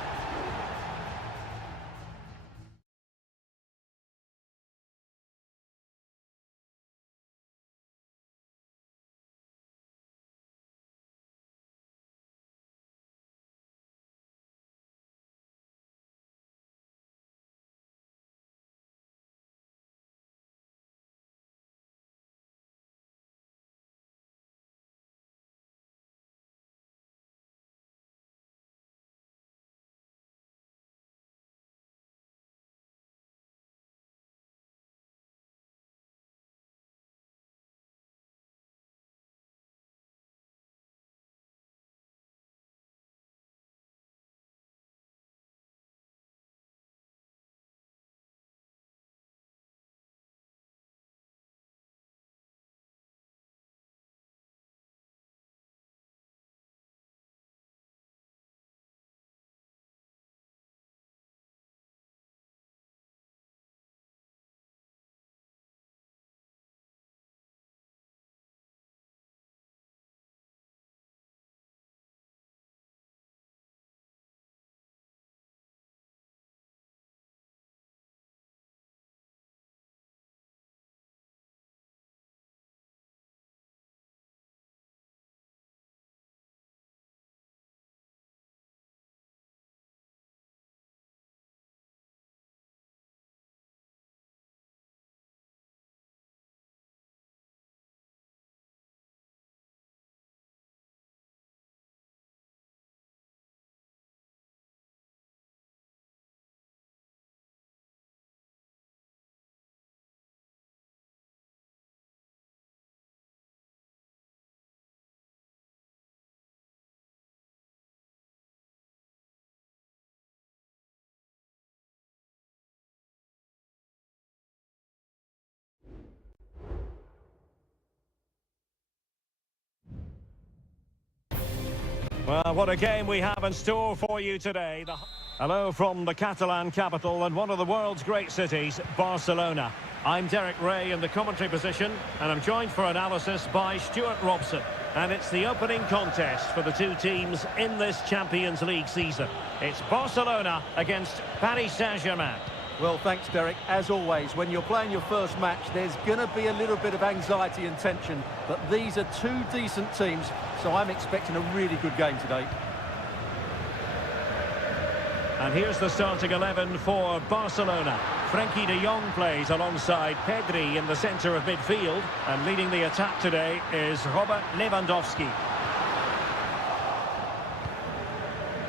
Well, what a game we have in store for you today. Hello from the Catalan capital and one of the world's great cities, Barcelona. I'm Derek Ray in the commentary position, and I'm joined for analysis by Stuart Robson. And it's the opening contest for the two teams in this Champions League season. It's Barcelona against Paris Saint-Germain. Well, thanks, Derek. As always, when you're playing your first match, there's going to be a little bit of anxiety and tension. But these are two decent teams, so I'm expecting a really good game today. And here's the starting 11 for Barcelona. Frenkie de Jong plays alongside Pedri in the centre of midfield. And leading the attack today is Robert Lewandowski.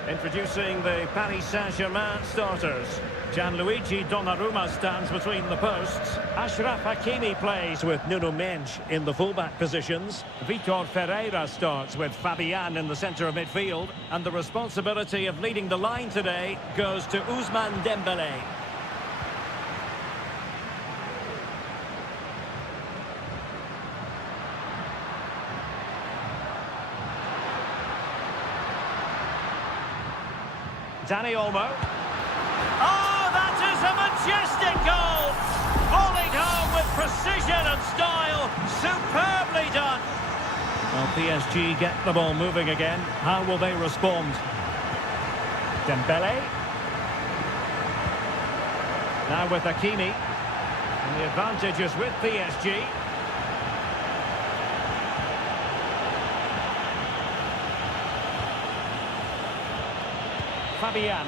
Introducing the Paris Saint-Germain starters. Gianluigi Donnarumma stands between the posts. Achraf Hakimi plays with Nuno Mendes in the fullback positions. Vitor Ferreira starts with Fabian in the centre of midfield. And the responsibility of leading the line today goes to Ousmane Dembélé. Dani Olmo. Oh, that is a majestic goal! Volleyed home with precision and style. Superbly done. Well, PSG get the ball moving again. How will they respond? Dembele. Now with Hakimi. And the advantage is with PSG. Fabian.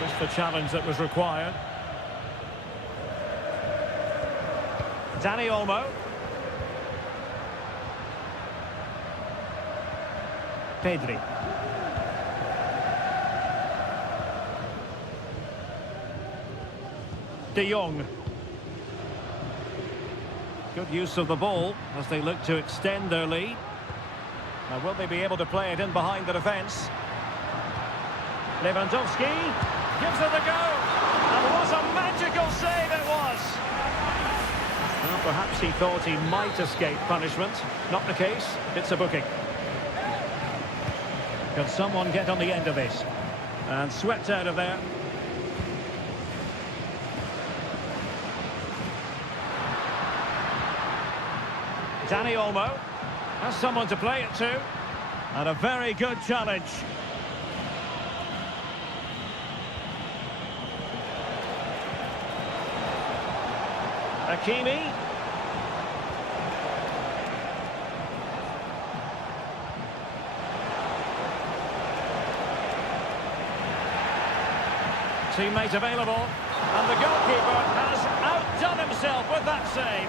Just the challenge that was required. Dani Olmo. Pedri. De Jong. Good use of the ball as they look to extend their lead. Now, will they be able to play it in behind the defence? Lewandowski gives it a go. And what a magical save it was. Well, perhaps he thought he might escape punishment. Not the case. It's a booking. Can someone get on the end of this? And swept out of there. Dani Olmo has someone to play it to, and a very good challenge. Hakimi. Teammate available, and the goalkeeper has outdone himself with that save.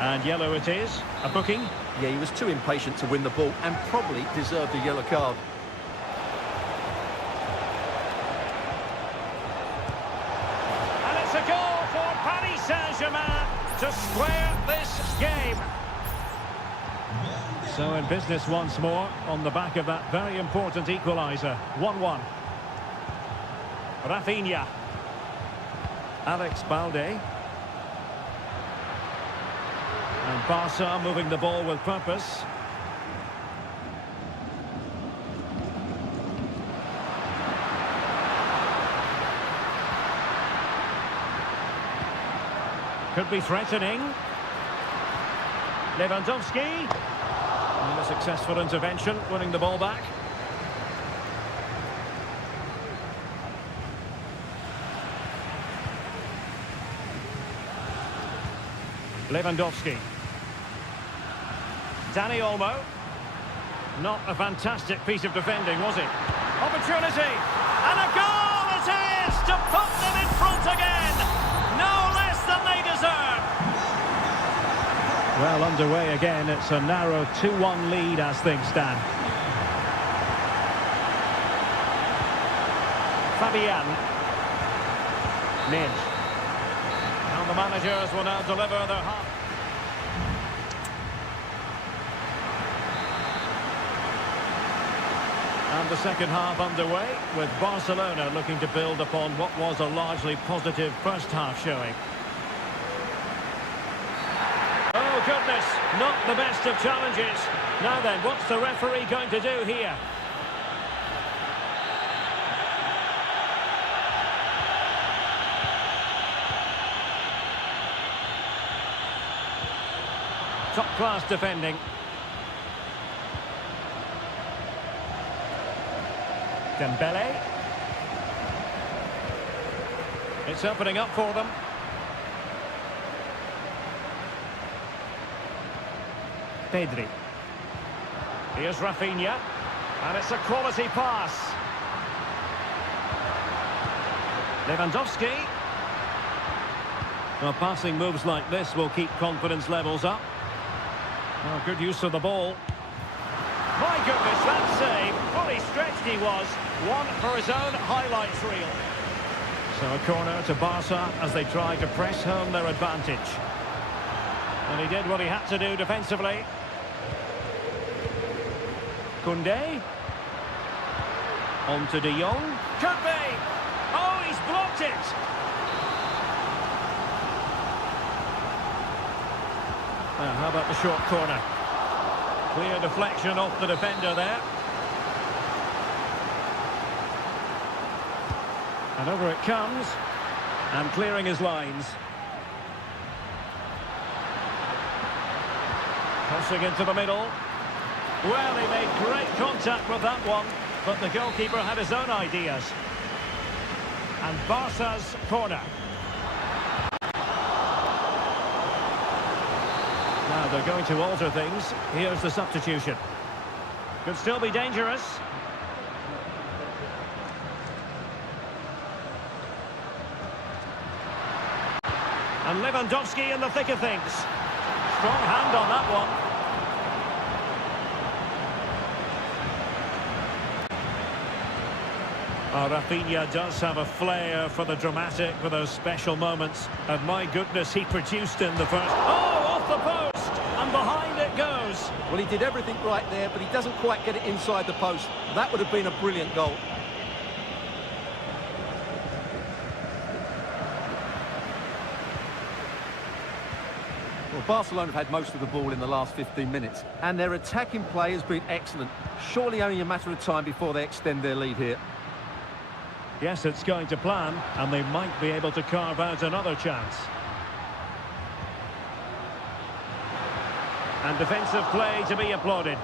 And yellow it is, a booking. Yeah, he was too impatient to win the ball and probably deserved a yellow card. And it's a goal for Paris Saint-Germain to square this game. So in business once more on the back of that very important equaliser. 1-1. Rafinha. Alex Balde. And Barca moving the ball with purpose. Could be threatening. Lewandowski. And a successful intervention, winning the ball back. Lewandowski. Dani Olmo. Not a fantastic piece of defending, was it? Opportunity! And a goal it is to put them in front again! No less than they deserve! Well, underway again. It's a narrow 2-1 lead as things stand. Fabian. Mendes. And the managers will now deliver their half. And the second half underway, with Barcelona looking to build upon what was a largely positive first half showing. not the best of challenges. Now then, what's the referee going to do here? Top-class defending. Dembele. It's opening up for them. Pedri. Here's Rafinha. And it's a quality pass. Lewandowski. Well, passing moves like this will keep confidence levels up. Oh, good use of the ball. My goodness, that save. Fully stretched he was. One for his own highlights reel. So a corner to Barca as they try to press home their advantage. And he did what he had to do defensively. Koundé. On to De Jong. Could be. Oh, he's blocked it. Now, how about the short corner? Clear deflection off the defender there. And over it comes. And clearing his lines. Crossing into the middle. Well, he made great contact with that one, but the goalkeeper had his own ideas. And Barca's corner. Now they're going to alter things. Here's the substitution. Could still be dangerous. And Lewandowski in the thick of things. Strong hand on that one. Oh, Rafinha does have a flair for the dramatic, for those special moments. And my goodness, he produced in the first... Oh, off the post! And behind it goes. Well, he did everything right there, but he doesn't quite get it inside the post. That would have been a brilliant goal. Well, Barcelona have had most of the ball in the last 15 minutes, and their attacking play has been excellent. Surely only a matter of time before they extend their lead here. Yes, it's going to plan, and they might be able to carve out another chance. And defensive play to be applauded.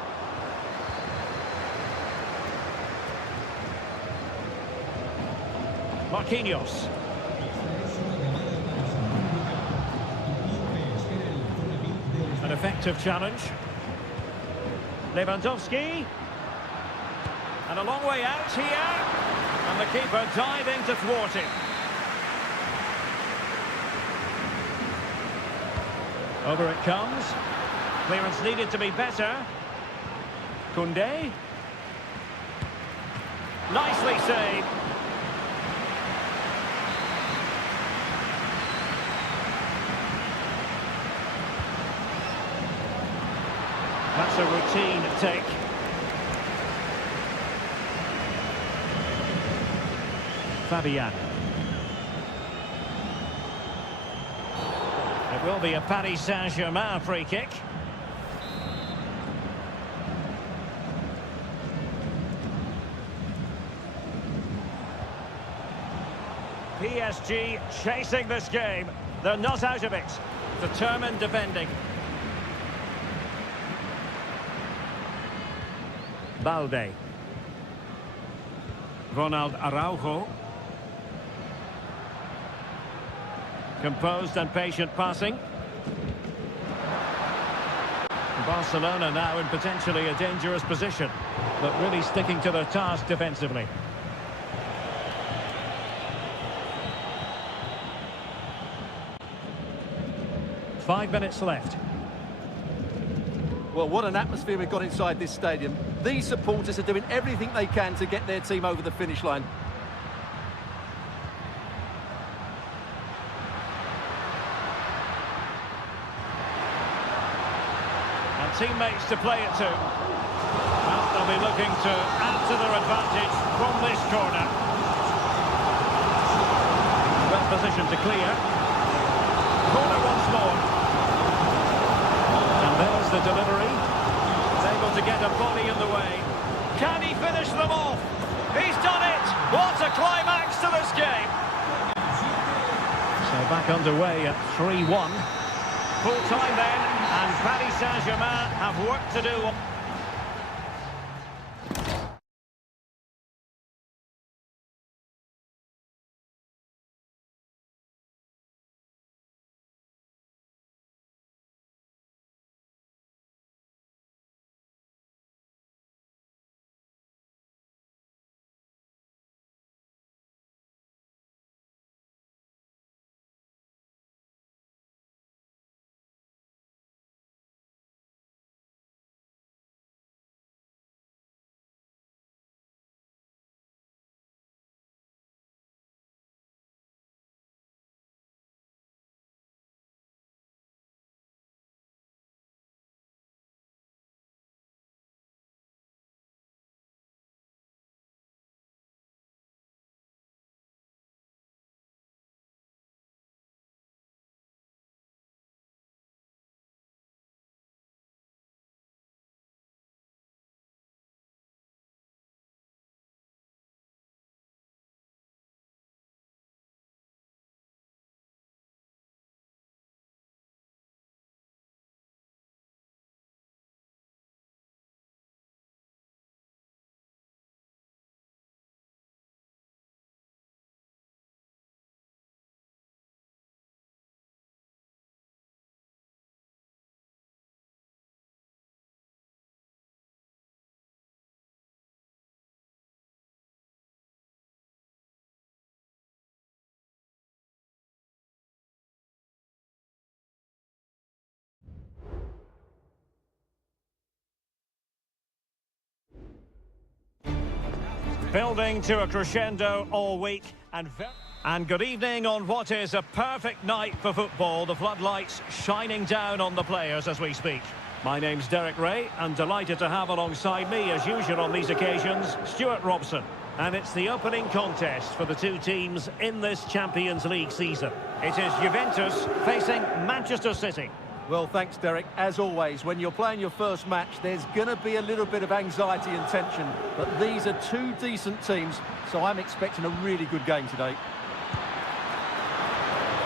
Marquinhos. An effective challenge. Lewandowski. And a long way out here. And the keeper diving to thwart him. Over it comes. Clearance needed to be better. Koundé. Nicely saved. That's a routine take. Fabian. It will be a Paris Saint-Germain free kick. PSG chasing this game. They're not out of it. Determined defending. Balde. Ronald Araujo. Composed and patient passing. Barcelona now in potentially a dangerous position, but really sticking to their task defensively. Five minutes left. Well, what an atmosphere we've got inside this stadium. These supporters are doing everything they can to get their team over the finish line. Teammates to play it to. Well, they'll be looking to add to their advantage from this corner. Well positioned to clear. Corner once more. And a body in the way. Can he finish them off? He's done it! What a climax to this game! So back underway at 3-1. Full time then, and Paris Saint-Germain have work to do. Building to a crescendo all week and good evening on what is a perfect night for football. The floodlights shining down on the players as we speak. My name's Derek Ray and delighted to have alongside me as usual on these occasions Stuart Robson. And it's the opening contest for the two teams in this Champions League season. It is Juventus facing Manchester City. Well, thanks, Derek. As always, when you're playing your first match, there's going to be a little bit of anxiety and tension. But these are two decent teams, so I'm expecting a really good game today.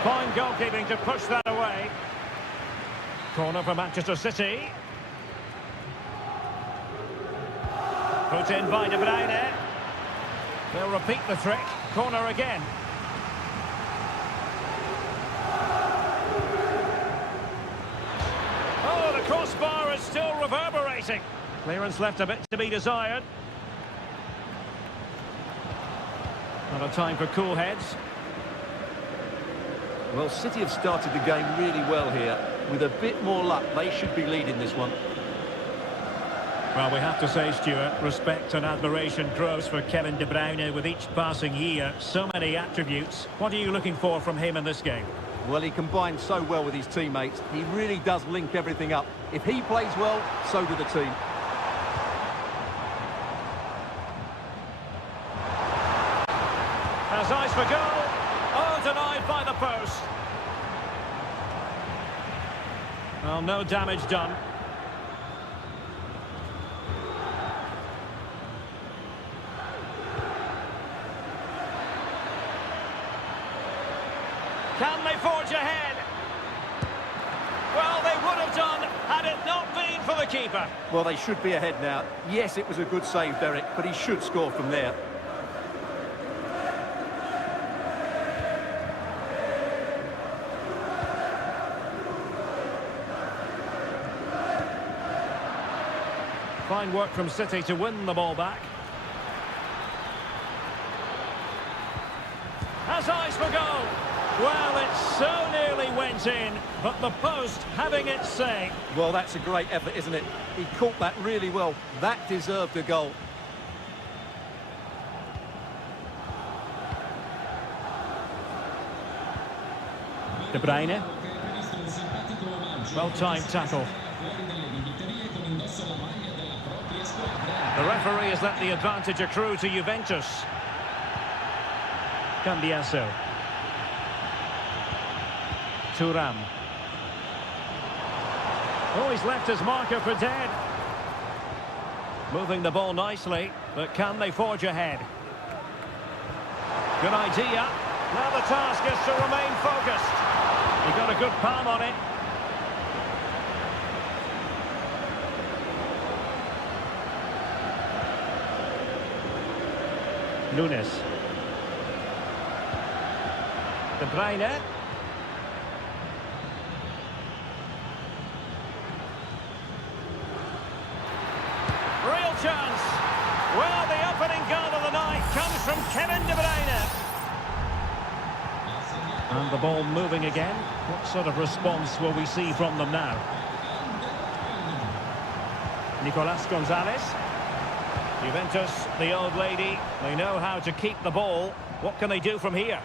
Fine goalkeeping to push that away. Corner for Manchester City. Put in by De Bruyne. They'll repeat the trick. Corner again. Oh, the crossbar is still reverberating. Clearance left a bit to be desired. Not a time for cool heads. Well, City have started the game really well here. With a bit more luck, they should be leading this one. Well, we have to say, Stuart, respect and admiration grows for Kevin De Bruyne with each passing year. So many attributes. What are you looking for from him in this game? Well, he combines so well with his teammates. He really does link everything up. If he plays well, so do the team. Has eyes for goal. Oh, denied by the post. Well, no damage done. Can they forge ahead? Well, they would have done had it not been for the keeper. Well, they should be ahead now. Yes, it was a good save, Derek, but he should score from there. Fine work from City to win the ball back. Has eyes for goal. Well, it so nearly went in, but the post having its say. Well, that's a great effort, isn't it? He caught that really well. That deserved a goal. De Bruyne. Well-timed tackle. The referee has let the advantage accrue to Juventus. Cambiaso. Thuram. Oh, he's left his marker for dead. Moving the ball nicely, but can they forge ahead? Good idea. Now the task is to remain focused. He got a good palm on it. Nunes. De Bruyne. Real chance. Well, the opening goal of the night comes from Kevin De Bruyne. And the ball moving again. What sort of response will we see from them now? Nicolas Gonzalez. Juventus, the old lady, they know how to keep the ball. What can they do from here?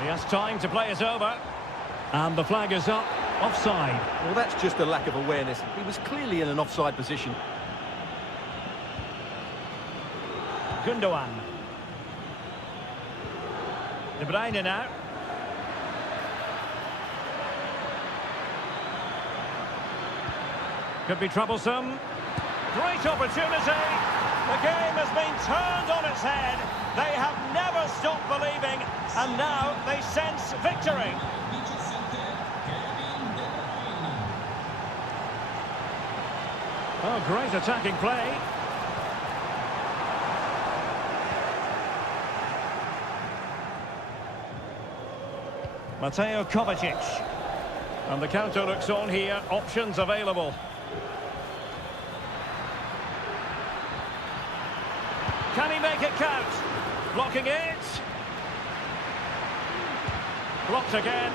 He has time to play it over. And the flag is up. Offside. Well, that's just a lack of awareness. He was clearly in an offside position. Gundogan. De Bruyne now. Could be troublesome. Great opportunity. The game has been turned on its head. They have never stopped believing, and now they sense victory. Oh, great attacking play. Mateo Kovacic. And the counter looks on here. Options available. Can he make it count? Blocking it. Blocked again.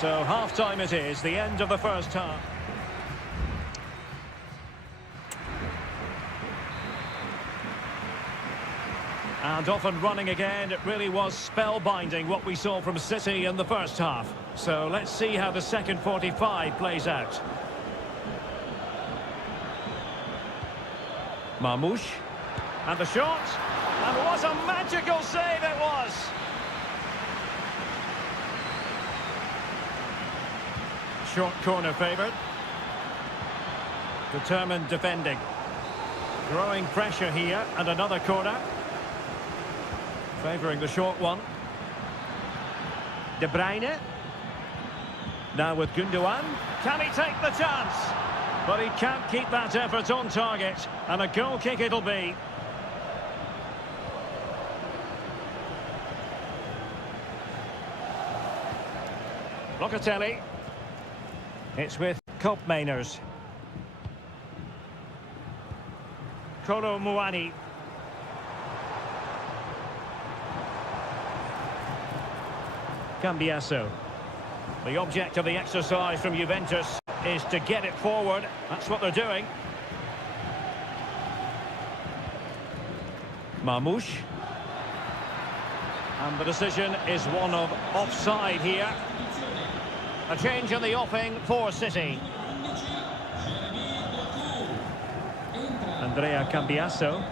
So half-time it is, the end of the first half. And off and running again. It really was spellbinding what we saw from City in the first half. So let's see how the second 45 plays out. Marmoush. And the shot. And what a magical save it was! Short corner favoured. Determined defending. Growing pressure here, and another corner. Favouring the short one. De Bruyne. Now with Gundogan. Can he take the chance? But he can't keep that effort on target. And a goal kick it'll be. Locatelli. It's with Koopmeiners. Kolo Muani. Cambiasso. The object of the exercise from Juventus is to get it forward. That's what they're doing. Marmoush. And the decision is one of offside here. A change in the offing for City. Andrea Cambiasso.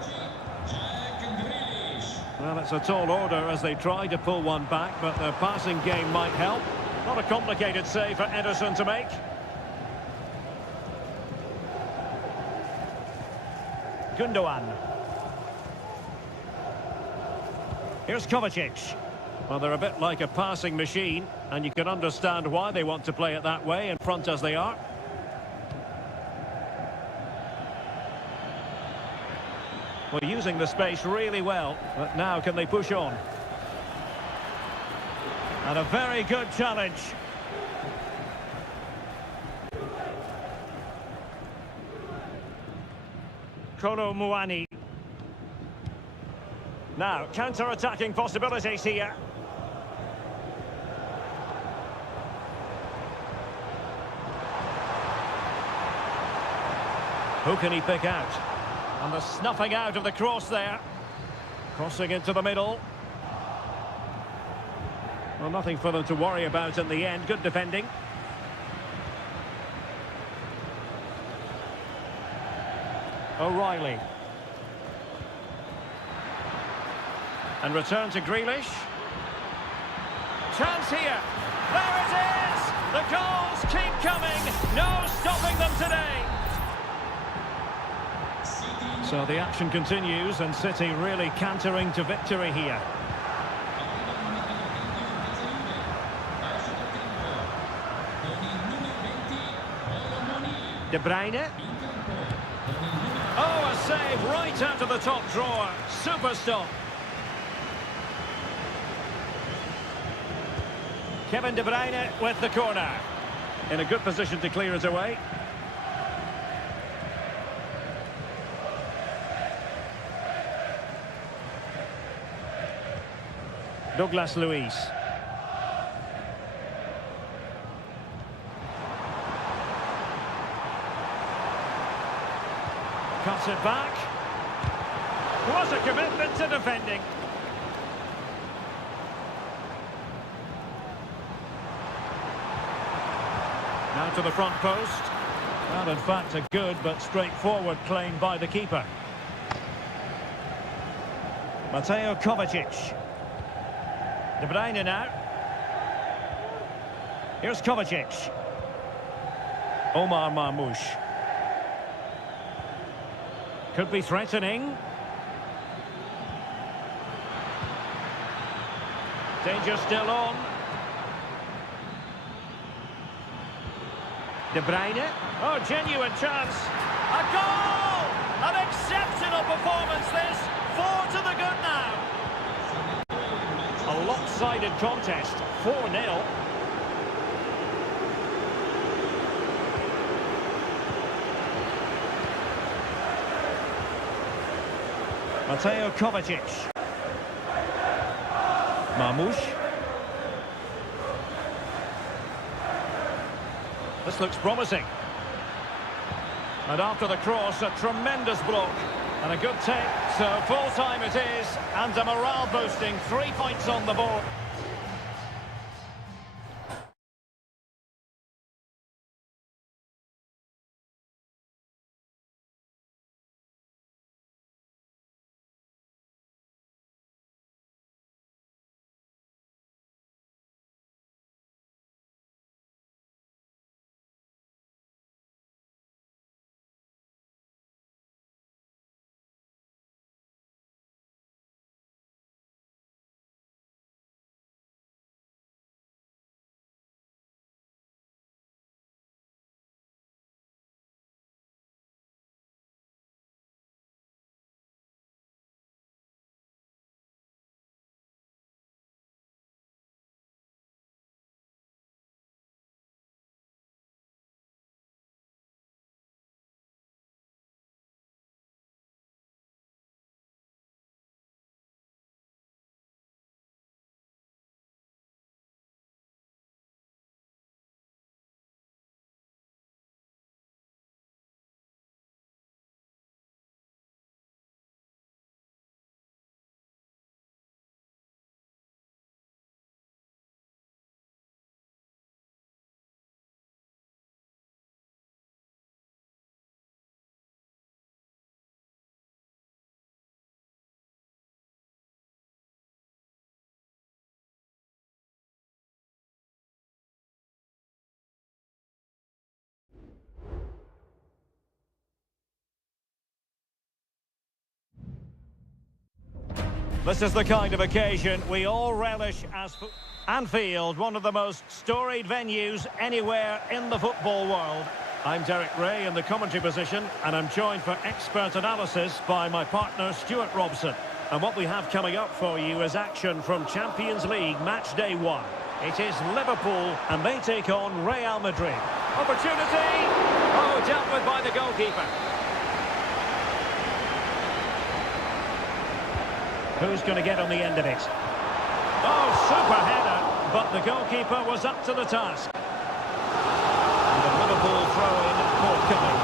Well, it's a tall order as they try to pull one back, but the passing game might help. Not a complicated save for Ederson to make. Gundogan. Here's Kovacic. Well, they're a bit like a passing machine, and you can understand why they want to play it that way, in front as they are. Well, using the space really well, but now can they push on? And a very good challenge. Kolo Muani. Now, counter-attacking possibilities here. Who can he pick out? And the snuffing out of the cross there. Crossing into the middle. Well, nothing for them to worry about in the end. Good defending. O'Reilly. And return to Grealish. chance here. There it is! The goals keep coming. No stopping them today. So the action continues and City really cantering to victory here. De Bruyne. Oh, a save right out of the top drawer. Super stop. Kevin De Bruyne with the corner. In a good position to clear it away. Douglas Luiz. Cuts it back. What a commitment to defending. Now to the front post. Well, in fact, a good but straightforward claim by the keeper. Mateo Kovacic. De Bruyne now. Here's Kovacic. Omar Marmoush. Could be threatening. Danger still on. De Bruyne. Oh, genuine chance. A goal! An exceptional performance this. 4 to the good now. A lopsided contest. 4-0. Mateo Kovacic. Marmoush. This looks promising. And after the cross, a tremendous block. And a good take. So full time it is. And a morale boosting. 3 points on the board. This is the kind of occasion we all relish as Anfield, one of the most storied venues anywhere in the football world. I'm Derek Ray in the commentary position, and I'm joined for expert analysis by my partner Stuart Robson. And what we have coming up for you is action from Champions League match day 1. It is Liverpool, and they take on Real Madrid. Opportunity! Oh, dealt with by the goalkeeper. Who's going to get on the end of it? Oh, super header, but the goalkeeper was up to the task. And the Liverpool throw-in forthcoming.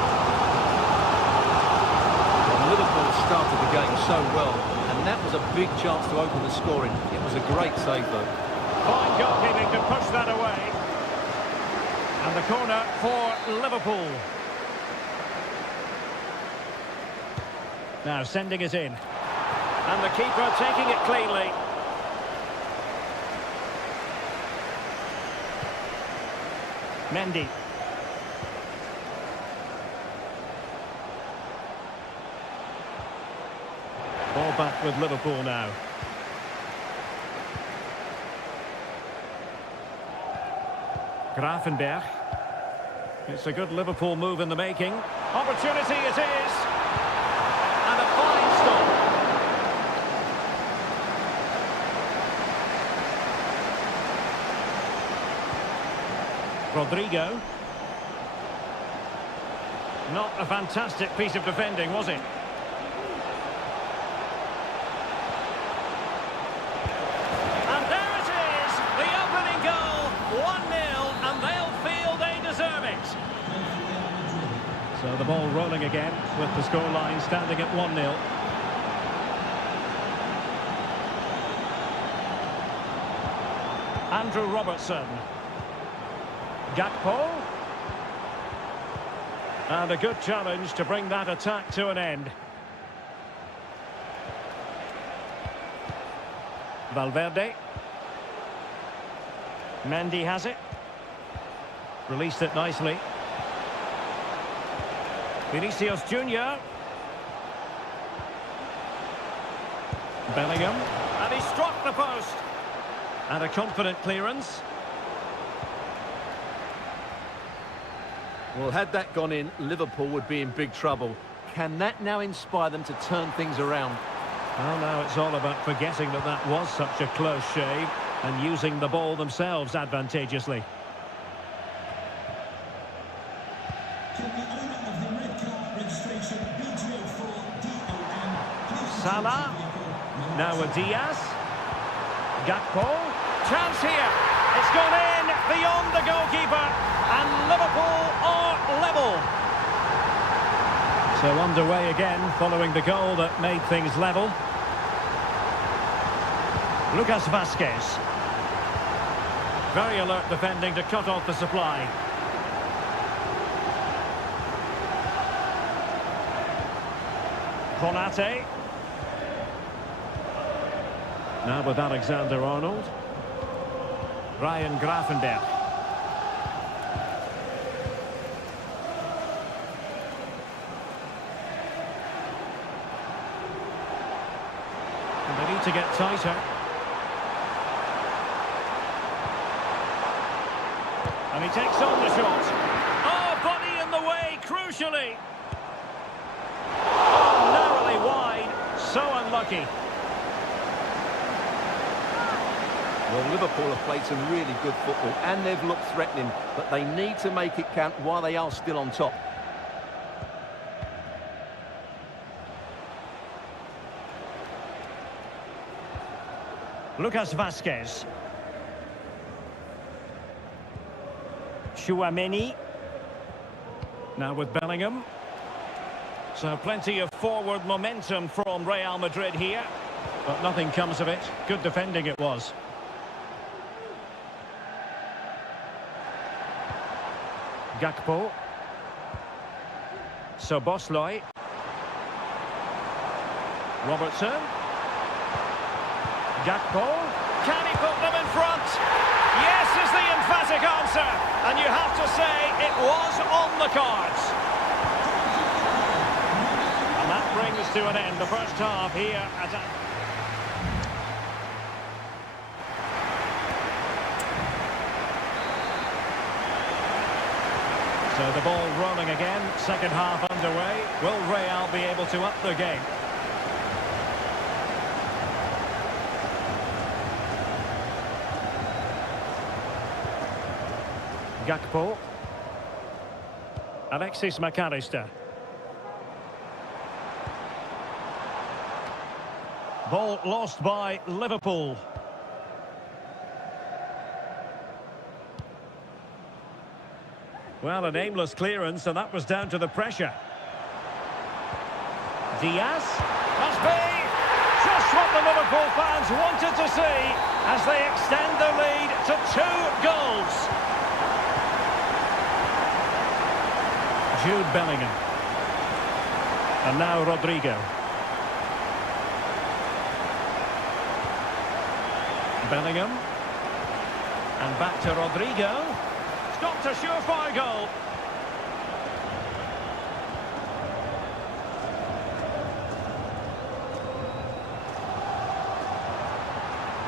Well, Liverpool started the game so well, and that was a big chance to open the scoring. It was a great save, though. Fine goalkeeping to push that away. And the corner for Liverpool. Now sending it in. And the keeper taking it cleanly. Mendy. Ball back with Liverpool now. Grafenberg. It's a good Liverpool move in the making. Opportunity it is. And a fine stop. Rodrigo. Not a fantastic piece of defending, was it? And there it is, the opening goal, 1-0, and they'll feel they deserve it. So the ball rolling again with the scoreline standing at 1-0. Andrew Robertson. Gakpo. And a good challenge to bring that attack to an end. Valverde. Mendy has it. Released it nicely. Vinicius Junior. Bellingham. And he struck the post. And a confident clearance. Well, had that gone in, Liverpool would be in big trouble. Can that now inspire them to turn things around? Well, now it's all about forgetting that that was such a close shave and using the ball themselves advantageously. Salah. Now with Diaz. Gakpo. Chance here. It's gone in beyond the goalkeeper. And Liverpool are level. So underway again following the goal that made things level. Lucas Vazquez. Very alert defending to cut off the supply. Konate. Now with Alexander-Arnold. Ryan Grafenberg. And they need to get tighter. And he takes on the shot. Oh, body in the way, crucially. Oh, narrowly wide. So unlucky. Well, Liverpool have played some really good football and they've looked threatening, but they need to make it count while they are still on top. Lucas Vazquez. Chouameni. Now with Bellingham. So plenty of forward momentum from Real Madrid here. But nothing comes of it. Good defending it was. Gakpo. Szoboszlai. Robertson. Gakpo. Can he put them in front? Yes is the emphatic answer. And you have to say it was on the cards. And that brings to an end the first half here at a... So the ball rolling again, second half underway. Will Real be able to up the game? Gakpo. Alexis McAllister. Ball lost by Liverpool. Well, an aimless clearance, and that was down to the pressure. Diaz. Must be just what the Liverpool fans wanted to see as they extend their lead to 2 goals. Jude Bellingham. And now Rodrigo. Bellingham. And back to Rodrigo. stopped a surefire goal.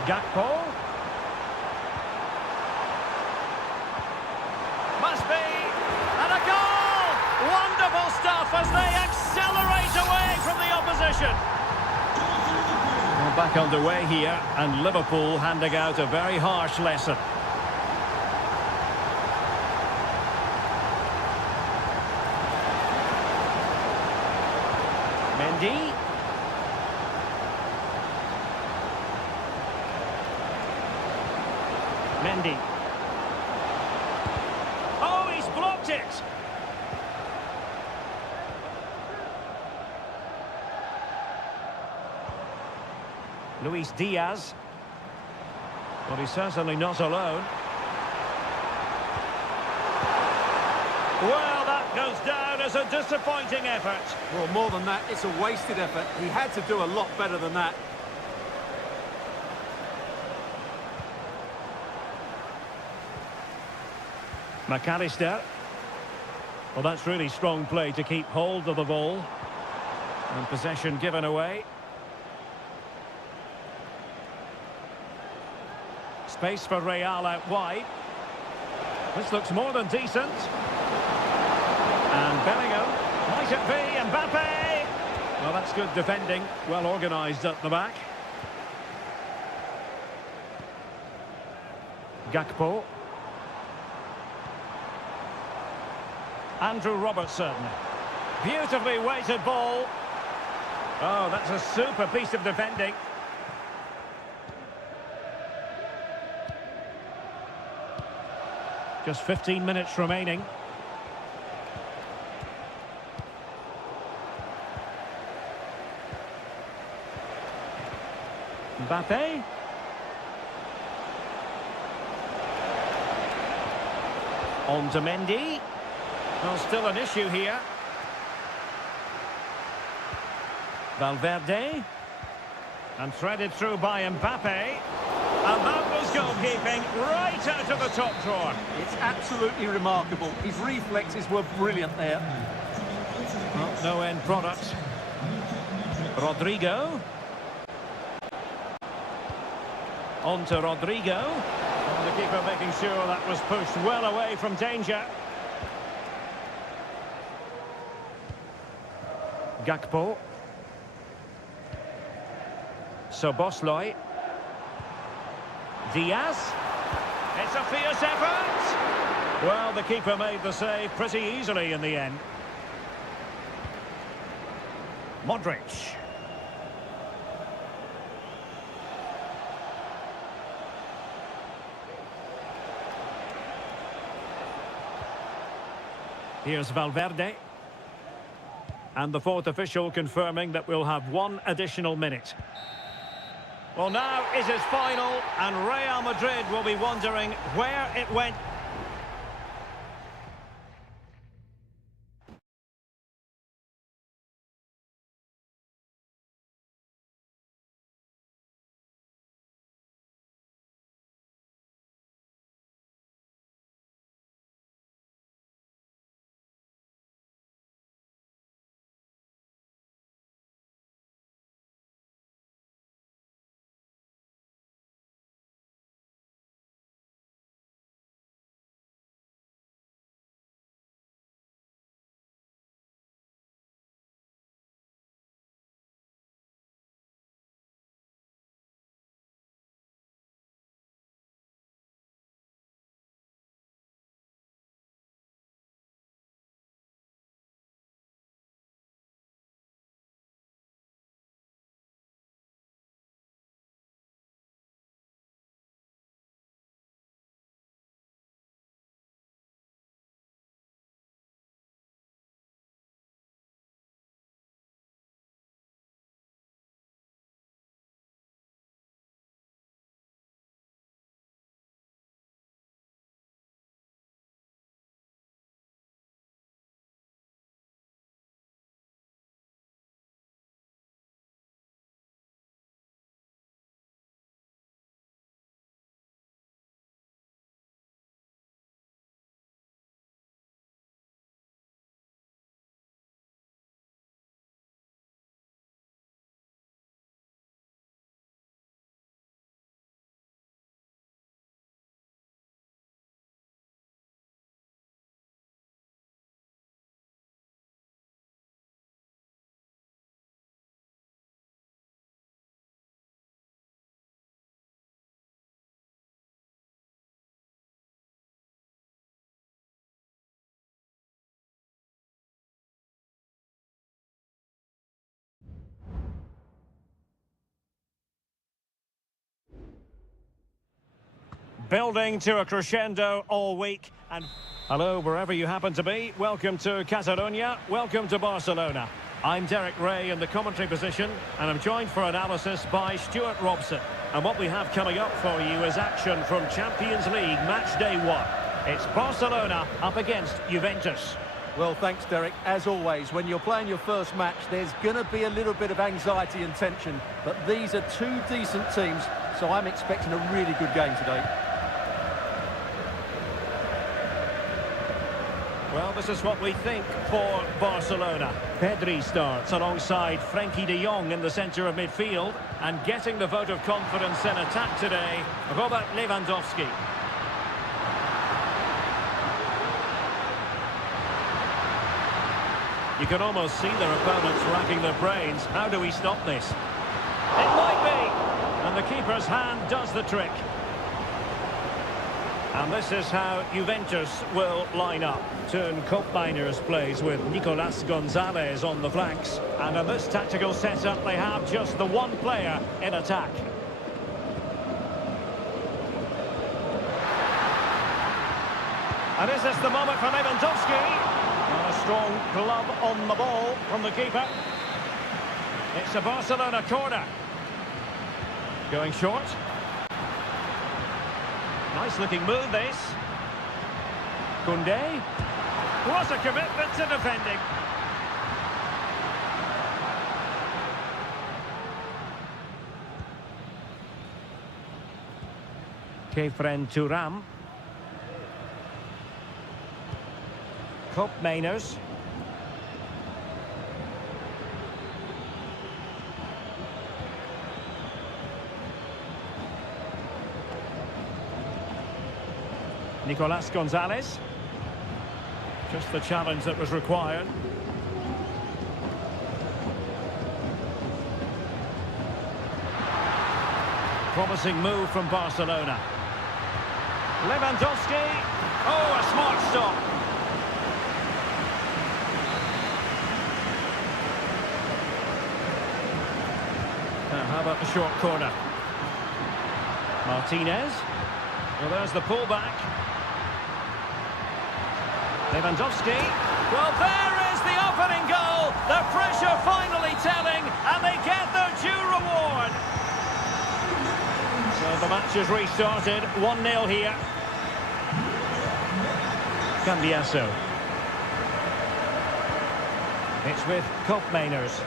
Gakpo. Must be. And a goal! Wonderful stuff as they accelerate away from the opposition. Well, back underway here, and Liverpool handing out a very harsh lesson. Mendy. Mendy. Oh, he's blocked it! Luis Diaz. Well, he's certainly not alone. Well, that goes down as a disappointing effort. Well, more than that, it's a wasted effort. He had to do a lot better than that. McAllister. Well, that's really strong play to keep hold of the ball. And possession given away. Space for Real out wide. This looks more than decent. And Bellingham. Might it be Mbappe? Well, that's good defending. Well organised at the back. Gakpo. Andrew Robertson. Beautifully weighted ball. Oh, that's a super piece of defending. Just 15 minutes remaining. Mbappe. On to Mendy. Well, still an issue here. Valverde. And threaded through by Mbappe. And that was goalkeeping right out of the top drawer. It's absolutely remarkable. His reflexes were brilliant there. Well, no end product. Rodrigo. On to Rodrigo. And the keeper making sure that was pushed well away from danger. Gakpo. Soboslai. Diaz. It's a fierce effort. Well, the keeper made the save pretty easily in the end. Modric. Here's Valverde. And the fourth official confirming that we'll have one additional minute. Well, now it is final, and Real Madrid will be wondering where it went Building to a crescendo all week. And hello, wherever you happen to be. Welcome to Catalonia. Welcome to Barcelona. I'm Derek Ray in the commentary position, and I'm joined for analysis by Stuart Robson. And what we have coming up for you is action from Champions League match day 1. It's Barcelona up against Juventus. Well, thanks, Derek. As always, when you're playing your first match, there's going to be a little bit of anxiety and tension. But these are two decent teams, so I'm expecting a really good game today. Well, this is what we think for Barcelona. Pedri starts alongside Frenkie de Jong in the centre of midfield. And getting the vote of confidence in attack today, Robert Lewandowski. You can almost see their opponents racking their brains. How do we stop this? It might be! And the keeper's hand does the trick. And this is how Juventus will line up. Turn Koopmeiners plays with Nicolas Gonzalez on the flanks. And in this tactical setup, they have just the one player in attack. And is this the moment for Lewandowski? And a strong glove on the ball from the keeper. It's a Barcelona corner. Going short. Nice looking move, this. Koundé. What a commitment to defending. Kefren Thuram. Koopmeiners. Nicolas Gonzalez. Just the challenge that was required. Promising move from Barcelona. Lewandowski. Oh, a smart stop. Now, how about the short corner? Martinez. Well, there's the pullback. Lewandowski. Well, there is the opening goal. The pressure finally telling, and they get their due reward. So the match has restarted. 1-0 here. Cambiasso. It's with Koopmeiners.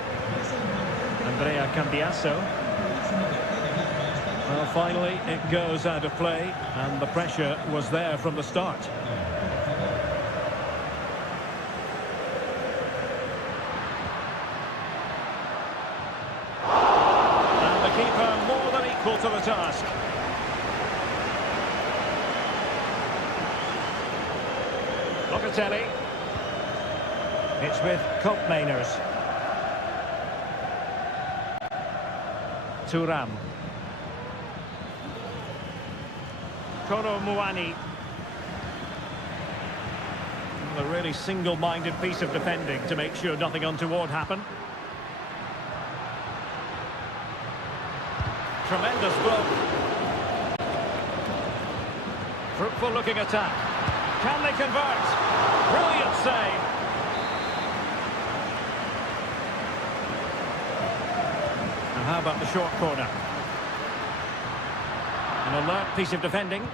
Andrea Cambiasso. Well, finally, it goes out of play, and the pressure was there from the start. And the keeper more than equal to the task. Locatelli. It's with Koopmeiners. Thuram. Kolo Muani. A really single-minded piece of defending to make sure nothing untoward happened. Tremendous blow. Fruitful looking attack. Can they convert? Brilliant save. And how about the short corner? An alert piece of defending.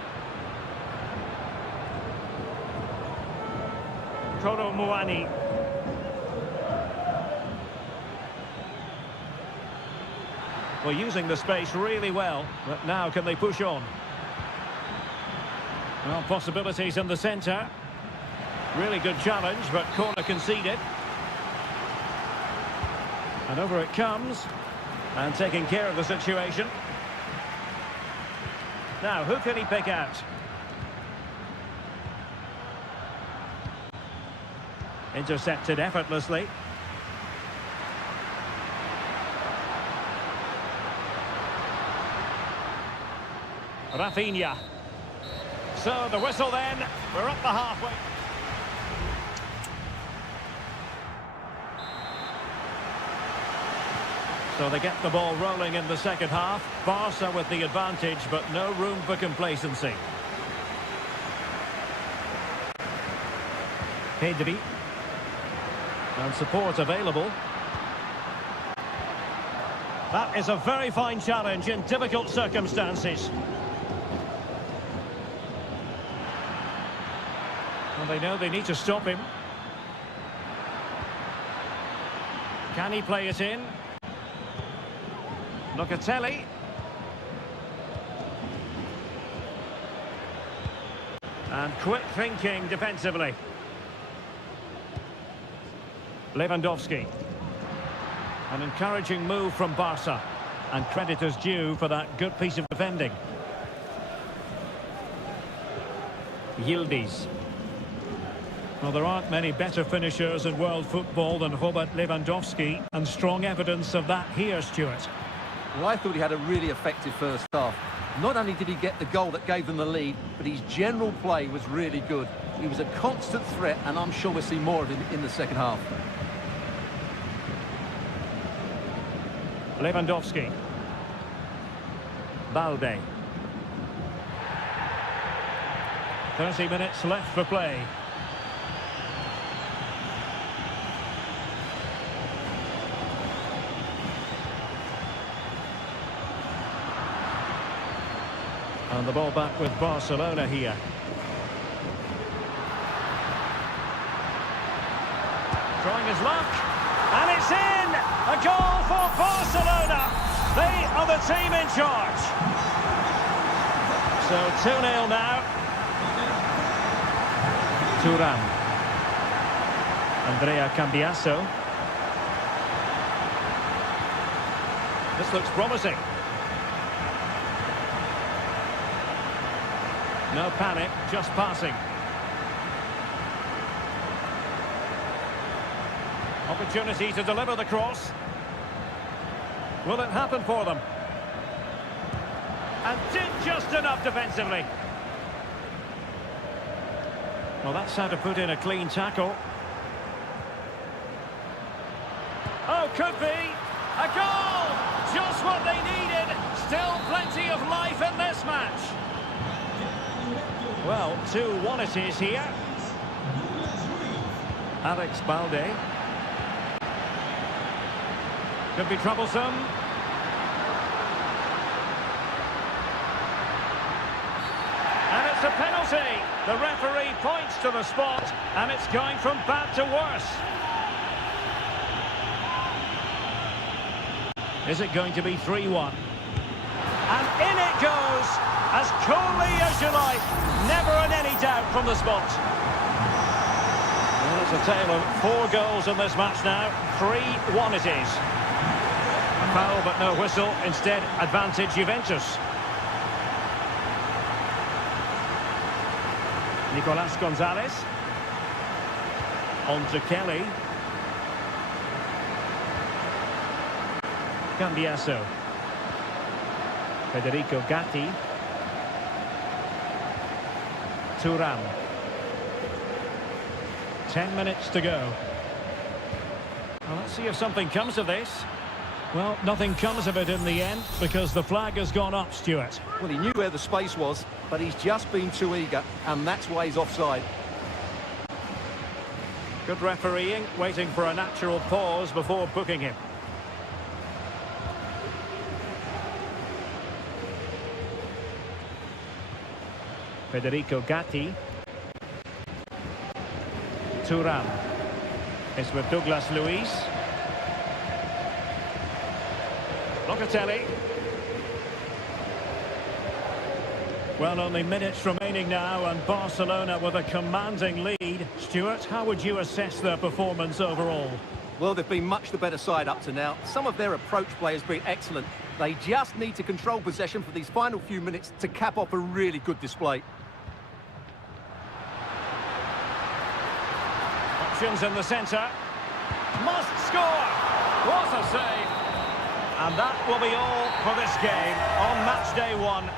Kolo Muani. Well, using the space really well, but now can they push on? Well, possibilities in the centre. Really good challenge, but corner conceded. And over it comes. And taking care of the situation. Now, who can he pick out? Intercepted effortlessly. Rafinha. So the whistle then, we're up the halfway. So they get the ball rolling in the second half. Barca with the advantage, but no room for complacency. Pedri. And support available. That is a very fine challenge in difficult circumstances. And they know they need to stop him. Can he play it in? Locatelli. And quick thinking defensively. Lewandowski. An encouraging move from Barca. And credit is due for that good piece of defending. Yildiz. Well, there aren't many better finishers in world football than Robert Lewandowski, and strong evidence of that here, Stuart. Well, I thought he had a really effective first half. Not only did he get the goal that gave them the lead, but his general play was really good. He was a constant threat, and I'm sure we'll see more of him in the second half. Lewandowski. Balde. 30 minutes left for play. And the ball back with Barcelona here. Trying his luck. And it's in! A goal for Barcelona! They are the team in charge. So 2-0 now. Thuram. Andrea Cambiaso. This looks promising. No panic, just passing. Opportunity to deliver the cross. Will it happen for them? And did just enough defensively. Well, that's how to put in a clean tackle. Oh, could be. A goal! Just what they needed. Still plenty of life in this match. Well, 2-1 it is here. Alex Balde. Could be troublesome. And it's a penalty. The referee points to the spot, and it's going from bad to worse. Is it going to be 3-1? And in it goes, as coolly as you like. Never in any doubt from the spot. Well, it's a tale of 4 goals in this match now. 3-1 it is. A foul but no whistle. Instead, advantage Juventus. Nicolas Gonzalez. On to Kelly. Cambiaso. Federico Gatti. Thuram. 10 minutes to go. Well, let's see if something comes of this. Well, nothing comes of it in the end because the flag has gone up, Stuart. Well, he knew where the space was, but he's just been too eager, and that's why he's offside. Good refereeing, waiting for a natural pause before booking him. Federico Gatti. Thuram. It's with Douglas Luiz. Locatelli. Well, only minutes remaining now, and Barcelona with a commanding lead. Stuart, how would you assess their performance overall? Well, they've been much the better side up to now. Some of their approach play has been excellent. They just need to control possession for these final few minutes to cap off a really good display. Options in the centre. Must score! What a save! And that will be all for this game on match day 1.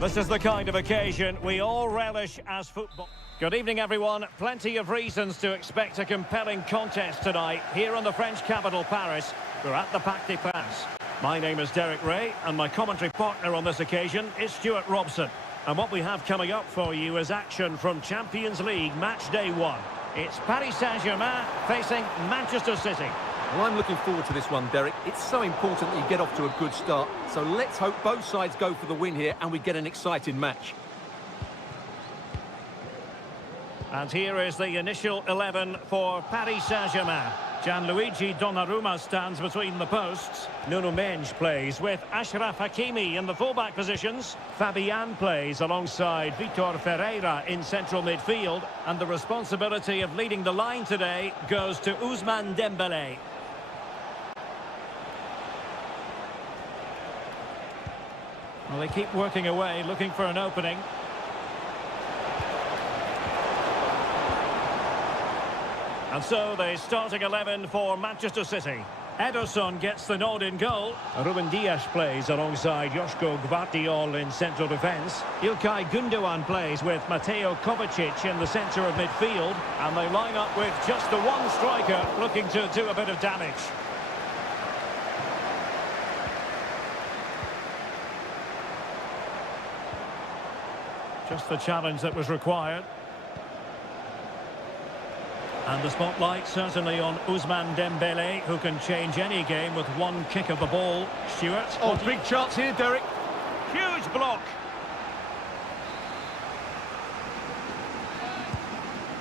This is the kind of occasion we all relish as football. Good evening, everyone. Plenty of reasons to expect a compelling contest tonight here in the French capital, Paris. We're at the Parc des Princes. My name is Derek Ray, and my commentary partner on this occasion is Stuart Robson. And what we have coming up for you is action from Champions League Match Day 1. It's Paris Saint-Germain facing Manchester City. Well, I'm looking forward to this one, Derek. It's so important that you get off to a good start. So let's hope both sides go for the win here and we get an exciting match. And here is the initial 11 for Paris Saint-Germain. Gianluigi Donnarumma stands between the posts. Nuno Mendes plays with Achraf Hakimi in the fullback positions. Fabian plays alongside Vitor Ferreira in central midfield. And the responsibility of leading the line today goes to Ousmane Dembélé. Well, they keep working away, looking for an opening. And so the starting 11 for Manchester City. Ederson gets the nod in goal. Ruben Dias plays alongside Joško Gvardiol in central defence. İlkay Gündoğan plays with Mateo Kovacic in the centre of midfield. And they line up with just the one striker looking to do a bit of damage. Just the challenge that was required. And the spotlight certainly on Ousmane Dembélé, who can change any game with one kick of the ball. Stuart. Oh, big chance here, Derek. Huge block.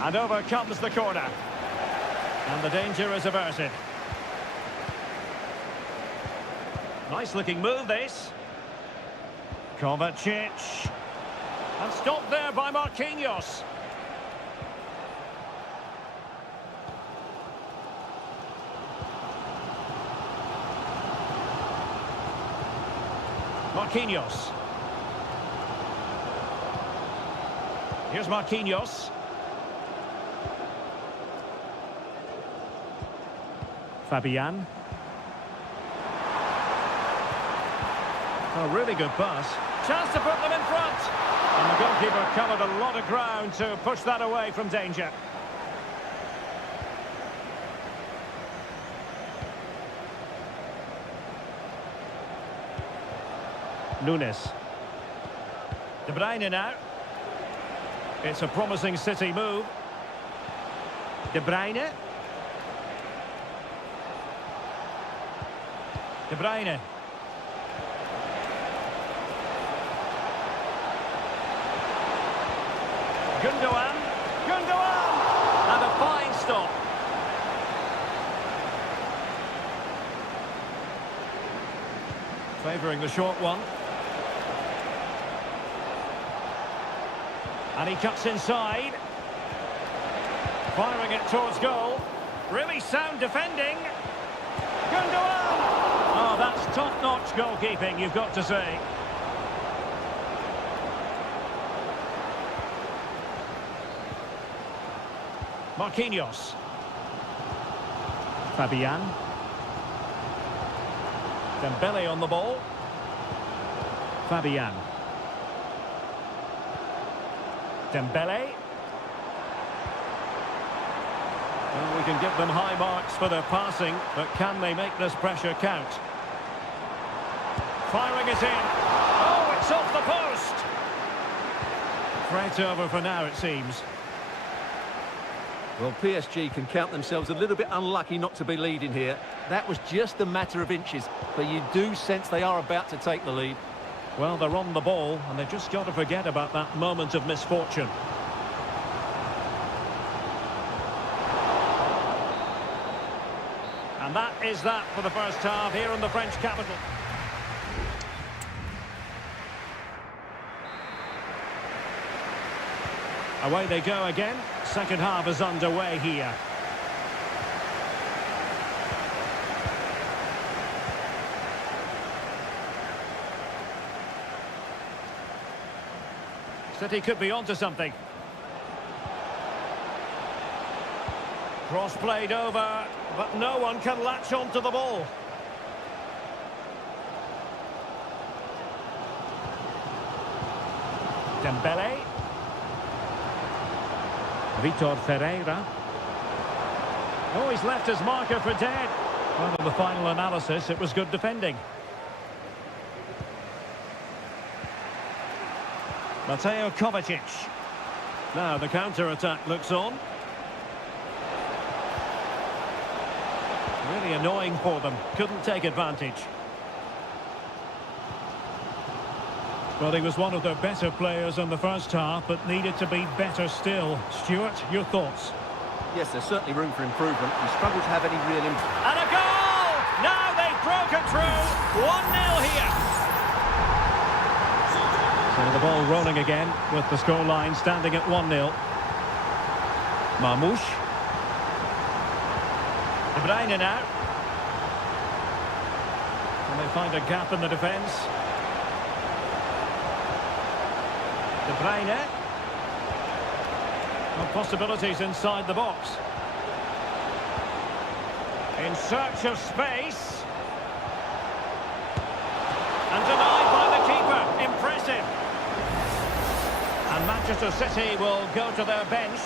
And over comes the corner. And the danger is averted. Nice looking move, this. Kovacic. And stopped there by Marquinhos. Marquinhos. Here's Marquinhos. Fabian. A really good pass. Chance to put them in front. And the goalkeeper covered a lot of ground to push that away from danger. Nunes. De Bruyne now. It's a promising City move. De Bruyne. De Bruyne. Gündoğan. Gündoğan! And a fine stop. Favouring the short one. And he cuts inside. Firing it towards goal. Really sound defending. Gündoğan! Oh, that's top-notch goalkeeping, you've got to say. Marquinhos. Fabian. Dembélé on the ball. Fabian. Dembélé. Well, we can give them high marks for their passing, but can they make this pressure count? Firing it in. Oh, it's off the post. Threat over for now, it seems. Well, PSG can count themselves a little bit unlucky not to be leading here. That was just a matter of inches, but you do sense they are about to take the lead. Well, they're on the ball, and they've just got to forget about that moment of misfortune. And that is that for the first half here in the French capital. Away they go again. Second half is underway here. City could be onto something. Cross played over, but no one can latch onto the ball. Dembele. Vitor Ferreira. Oh, he's left his marker for dead. Well, in the final analysis, it was good defending. Mateo Kovacic. Now the counter-attack looks on. Really annoying for them. Couldn't take advantage. Well, he was one of their better players in the first half, but needed to be better still. Stuart, your thoughts? Yes, there's certainly room for improvement. He struggled to have any real impact. And a goal! Now they've broken through. 1-0 here. So the ball rolling again with the scoreline standing at 1-0. Marmoush. De Bruyne now. And they find a gap in the defence. De Bruyne. Well, possibilities inside the box. In search of space. And denied by the keeper. Impressive. And Manchester City will go to their bench.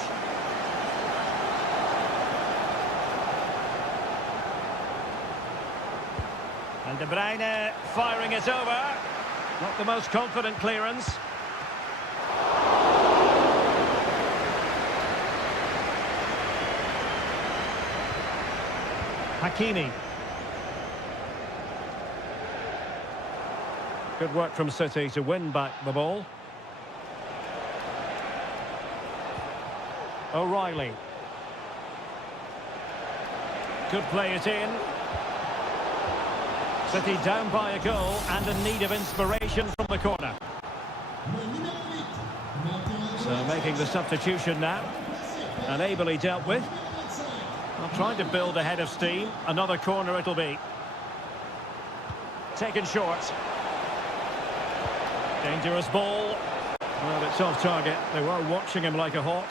And De Bruyne firing it over. Not the most confident clearance. Hakimi. Good work from City to win back the ball. O'Reilly. Could play it in. City down by a goal and in need of inspiration from the corner. So making the substitution now. And ably dealt with. Well, trying to build ahead of steam. Another corner it'll be. Taken short. Dangerous ball. Well, it's off target. They were watching him like a hawk.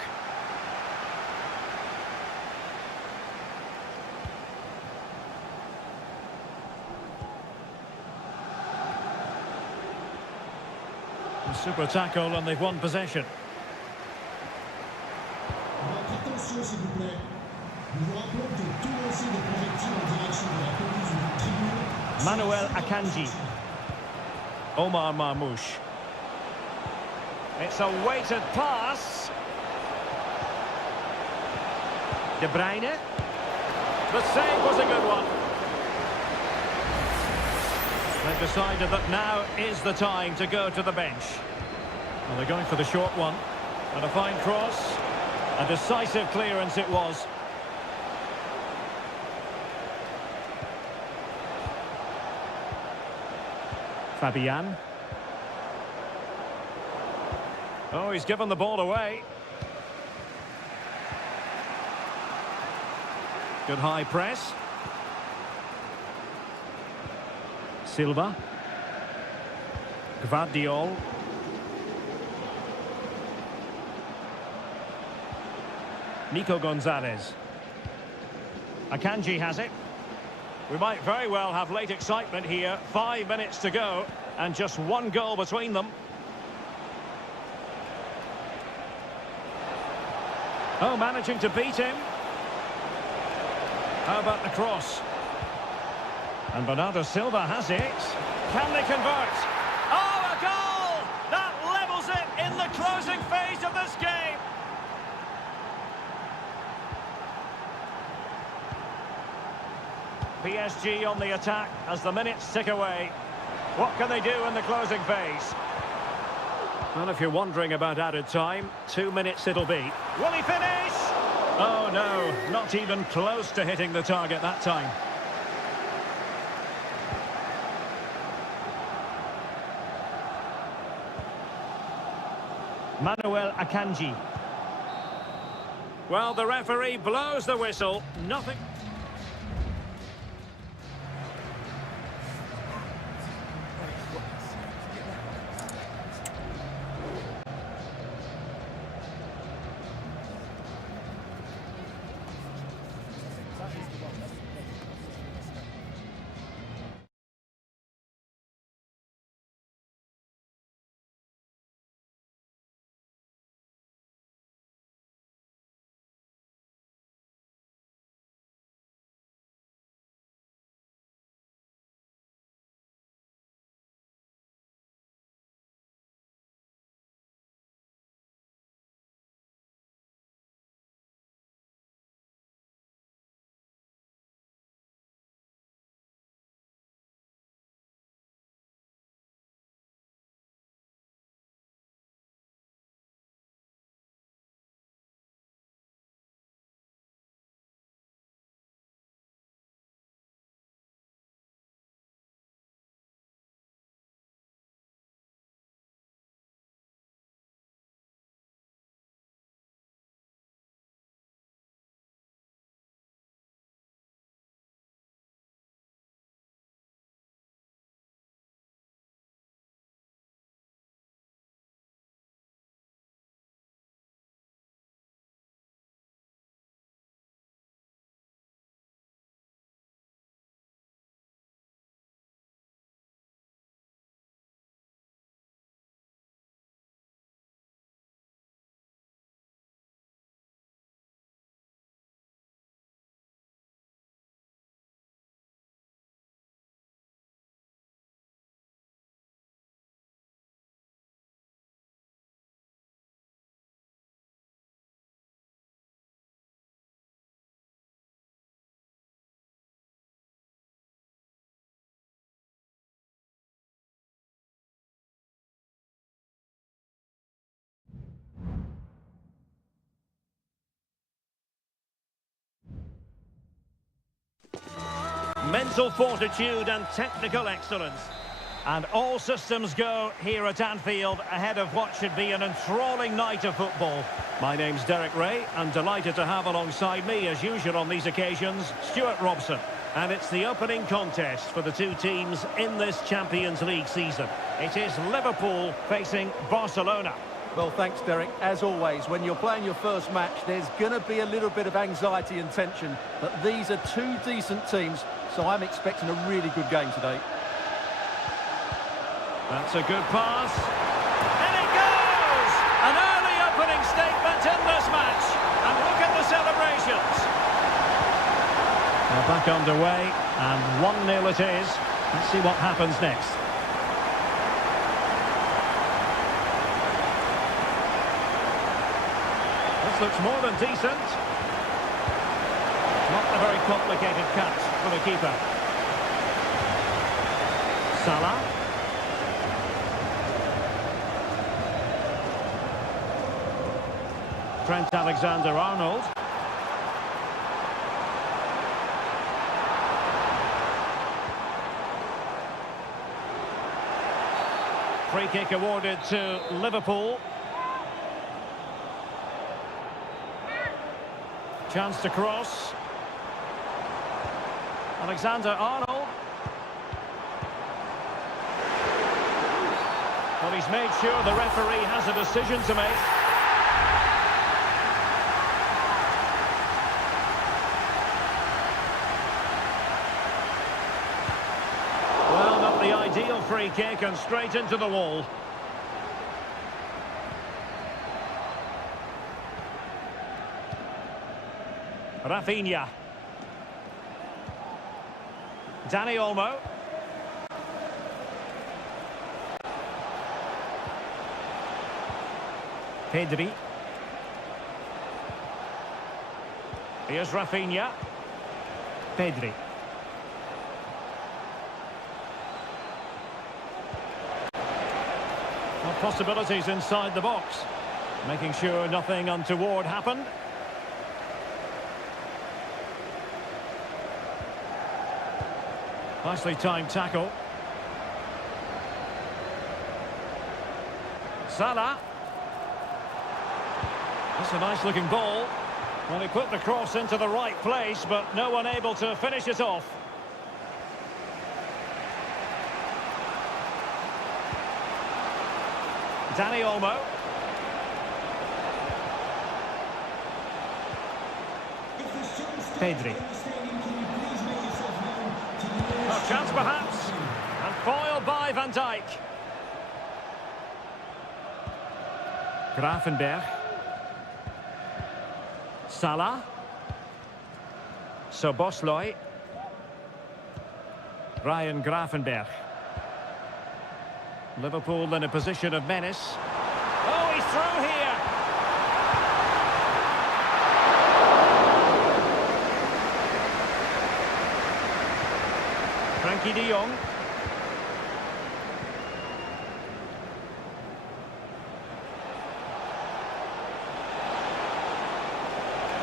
A super tackle and they've won possession. Manuel Akanji. Omar Marmoush. It's a weighted pass. De Bruyne. The save was a good one. They've decided that now is the time to go to the bench. Well, they're going for the short one. And a fine cross. A decisive clearance it was. Fabian. Oh, he's given the ball away. Good high press. Silva. Gvardiol. Nico Gonzalez. Akanji has it. We might very well have late excitement here. 5 minutes to go and just one goal between them. Oh, managing to beat him. How about the cross? And Bernardo Silva has it. Can they convert? Oh, a goal! That levels it in the closing phase of this game. PSG on the attack as the minutes tick away. What can they do in the closing phase? Well, if you're wondering about added time, 2 minutes it'll be. Will he finish? Oh no, not even close to hitting the target that time. Manuel Akanji. Well, the referee blows the whistle. Nothing. mental fortitude and technical excellence. And all systems go here at Anfield ahead of what should be an enthralling night of football. My name's Derek Ray, and delighted to have alongside me, as usual on these occasions, Stuart Robson. And it's the opening contest for the two teams in this Champions League season. It is Liverpool facing Barcelona. Well, thanks, Derek. As always, when you're playing your first match, there's going to be a little bit of anxiety and tension. But these are two decent teams, so I'm expecting a really good game today. That's a good pass. And it goes! An early opening statement in this match. And look at the celebrations. They're back underway, and 1-0 it is. Let's see what happens next. This looks more than decent. Not a very complicated cut for the keeper. Salah. Trent Alexander-Arnold. Free kick awarded to Liverpool. Chance to cross. Alexander-Arnold. Well, he's made sure the referee has a decision to make. The ideal free kick and straight into the wall. Rafinha. Dani Olmo. Pedri. Here's Rafinha. Pedri. Possibilities inside the box, making sure nothing untoward happened. Nicely timed tackle. Salah. That's a nice looking ball. Well, he put the cross into the right place, but no one able to finish it off. Dani Olmo. Pedri. A chance perhaps. And foiled by Van Dijk. Gravenberch. Salah. Szoboszlai. Ryan Gravenberch. Liverpool in a position of menace. Oh, he's through here. Frankie de Jong.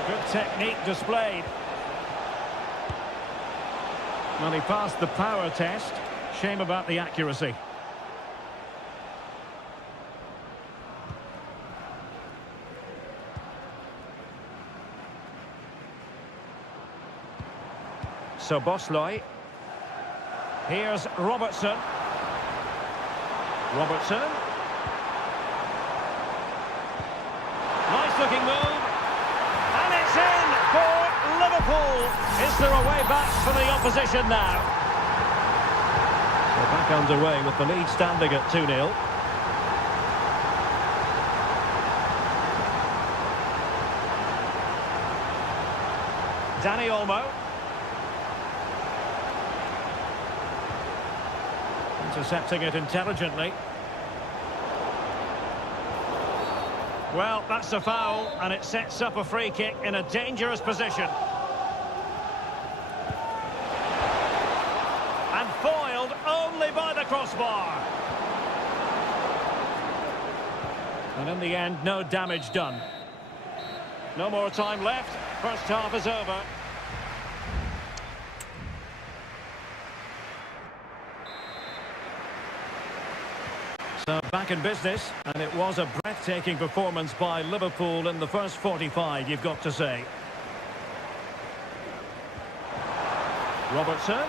Good technique displayed. Well, he passed the power test. Shame about the accuracy. Szoboszlai. Here's Robertson. Robertson. Nice looking move. And it's in for Liverpool. Is there a way back for the opposition now? We're back underway with the lead standing at 2-0. Dani Olmo. Intercepting it intelligently. Well, that's a foul, and it sets up a free kick in a dangerous position. And foiled only by the crossbar. And in the end, no damage done. No more time left. First half is over. So back in business, and it was a breathtaking performance by Liverpool in the first 45, you've got to say. Robertson.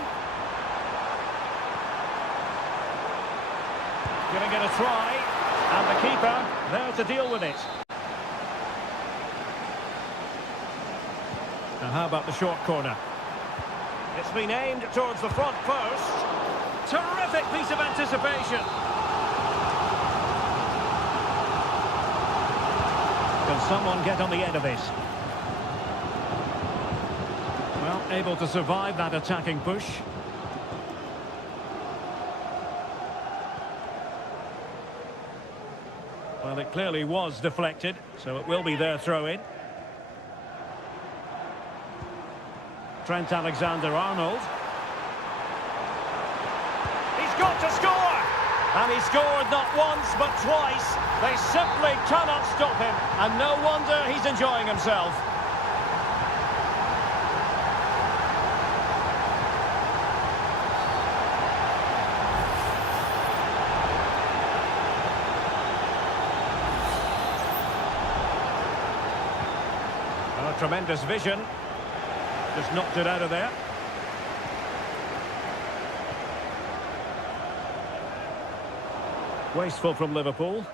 Giving it a try, and the keeper there to deal with it. Now how about the short corner? It's been aimed towards the front post. Terrific piece of anticipation. Can someone get on the end of this? Well, able to survive that attacking push. Well, it clearly was deflected, so it will be their throw-in. Trent Alexander-Arnold. He's got to score! And he scored not once, but twice. They simply cannot stop him, and no wonder he's enjoying himself. Oh, tremendous vision. Just knocked it out of there. Wasteful from Liverpool.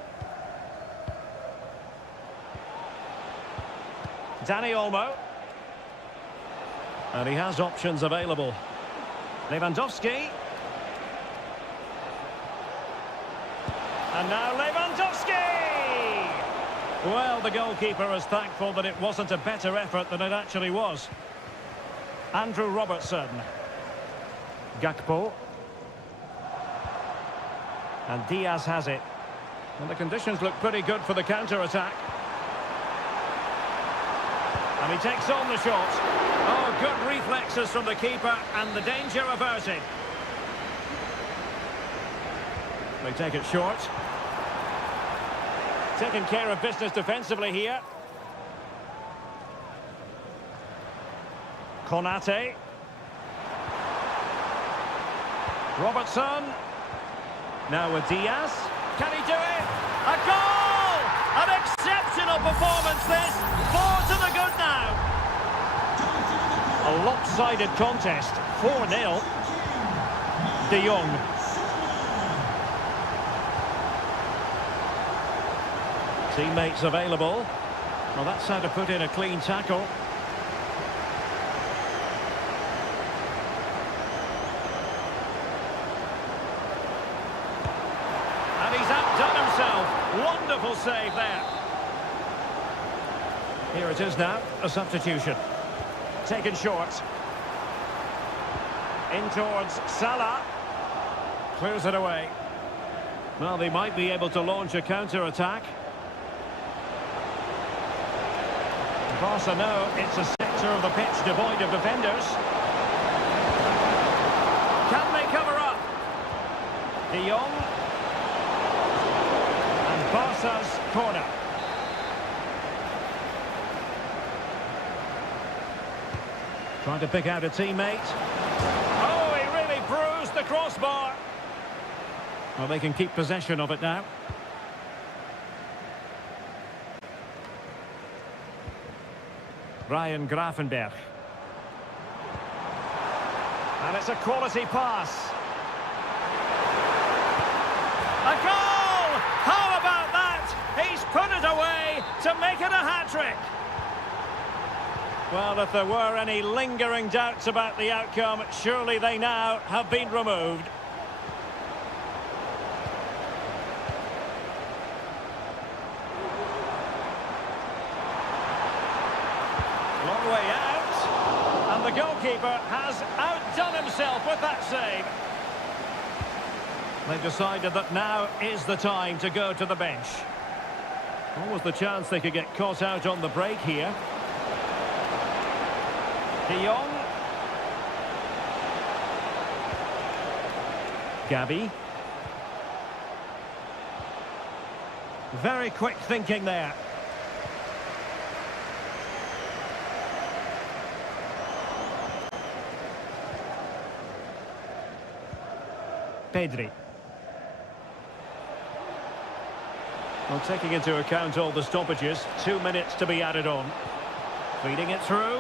Danny Olmo. And he has options available. Lewandowski. And now Lewandowski! Well, the goalkeeper is thankful that it wasn't a better effort than it actually was. Andrew Robertson. Gakpo. And Diaz has it. And the conditions look pretty good for the counter-attack. And he takes on the shot. Oh, good reflexes from the keeper, and the danger averted. They take it short. Taking care of business defensively here. Konate. Robertson. Now with Diaz. Can he do it? A goal! An exceptional performance this. 4 to the good now. A lopsided contest. 4-0. De Jong. Teammates available. Well, that's how to put in a clean tackle. And he's outdone himself. Wonderful save there. Here it is now, a substitution. Taken short. In towards Salah. Clears it away. Well, they might be able to launch a counter-attack. Barca know it's a sector of the pitch devoid of defenders. Can they cover up? De Jong. And Barca's corner. Trying to pick out a teammate. Oh, he really bruised the crossbar. Well, they can keep possession of it now. Ryan Gravenberch. And it's a quality pass. A goal! How about that? He's put it away to make it a hat-trick. Well, if there were any lingering doubts about the outcome, surely they now have been removed. Long way out, and the goalkeeper has outdone himself with that save. They've decided that now is the time to go to the bench. What was the chance they could get caught out on the break here? De Jong. Gabi. Very quick thinking there. Pedri. Well, taking into account all the stoppages, 2 minutes to be added on. Feeding it through.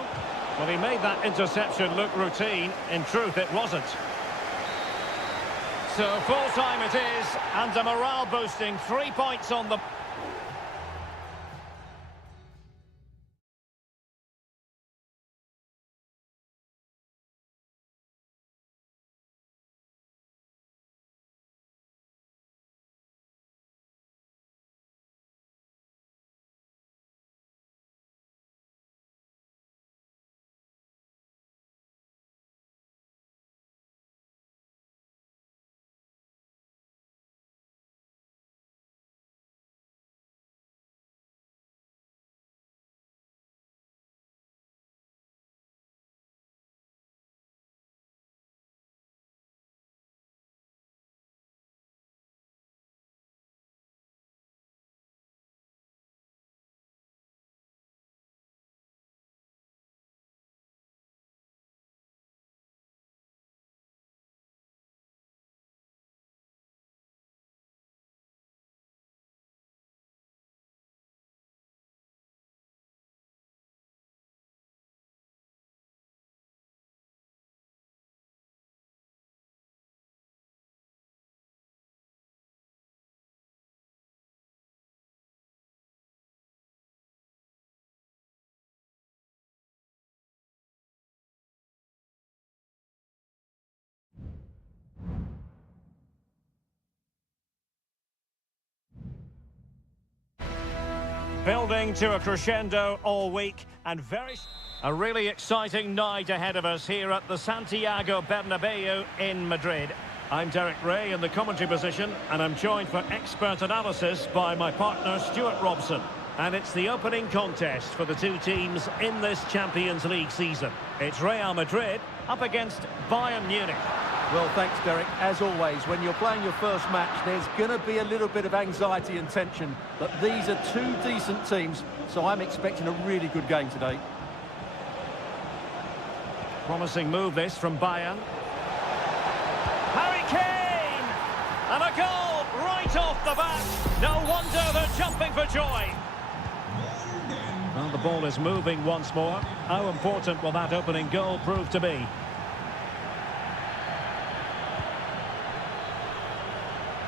Well, he made that interception look routine. In truth, it wasn't. So full time it is, and a morale boosting 3 points on the... Building to a crescendo all week, and a really exciting night ahead of us here at the Santiago Bernabeu in Madrid. I'm Derek Ray in the commentary position, and I'm joined for expert analysis by my partner Stuart Robson. And it's the opening contest for the two teams in this Champions League season. It's Real Madrid up against Bayern Munich. Well, thanks, Derek. As always, when you're playing your first match, there's going to be a little bit of anxiety and tension. But these are two decent teams, so I'm expecting a really good game today. Promising move this from Bayern. Harry Kane! And a goal right off the bat. No wonder they're jumping for joy. Well, the ball is moving once more. How important will that opening goal prove to be?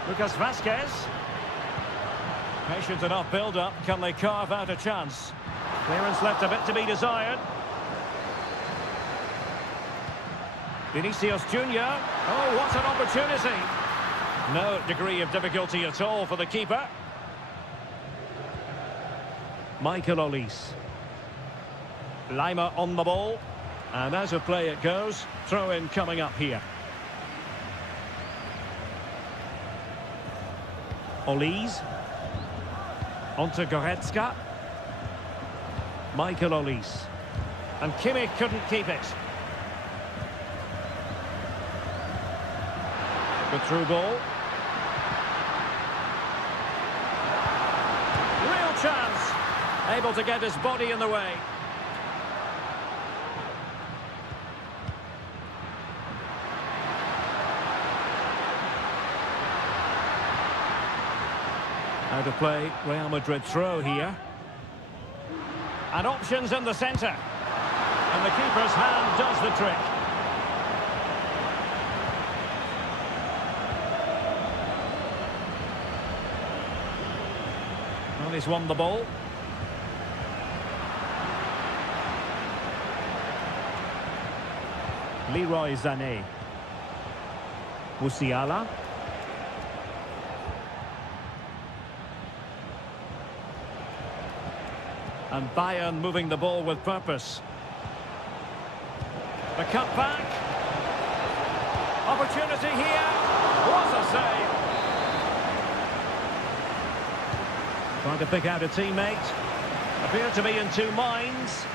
Lucas Vazquez. Patient enough build-up. Can they carve out a chance? Clearance left a bit to be desired. Vinicius Junior. Oh, what an opportunity. No degree of difficulty at all for the keeper. Michael Olise. Lima on the ball. And as of play it goes, throw-in coming up here. Olise. Onto Goretzka. Michael Olise. And Kimmich couldn't keep it. Good through ball. Real chance. Able to get his body in the way. Out of play, Real Madrid throw here. And options in the centre. And the keeper's hand does the trick. Well, he's won the ball. Leroy Sané. Musiala. And Bayern moving the ball with purpose. The cut back. Opportunity here. What a save. Trying to pick out a teammate. Appear to be in two minds.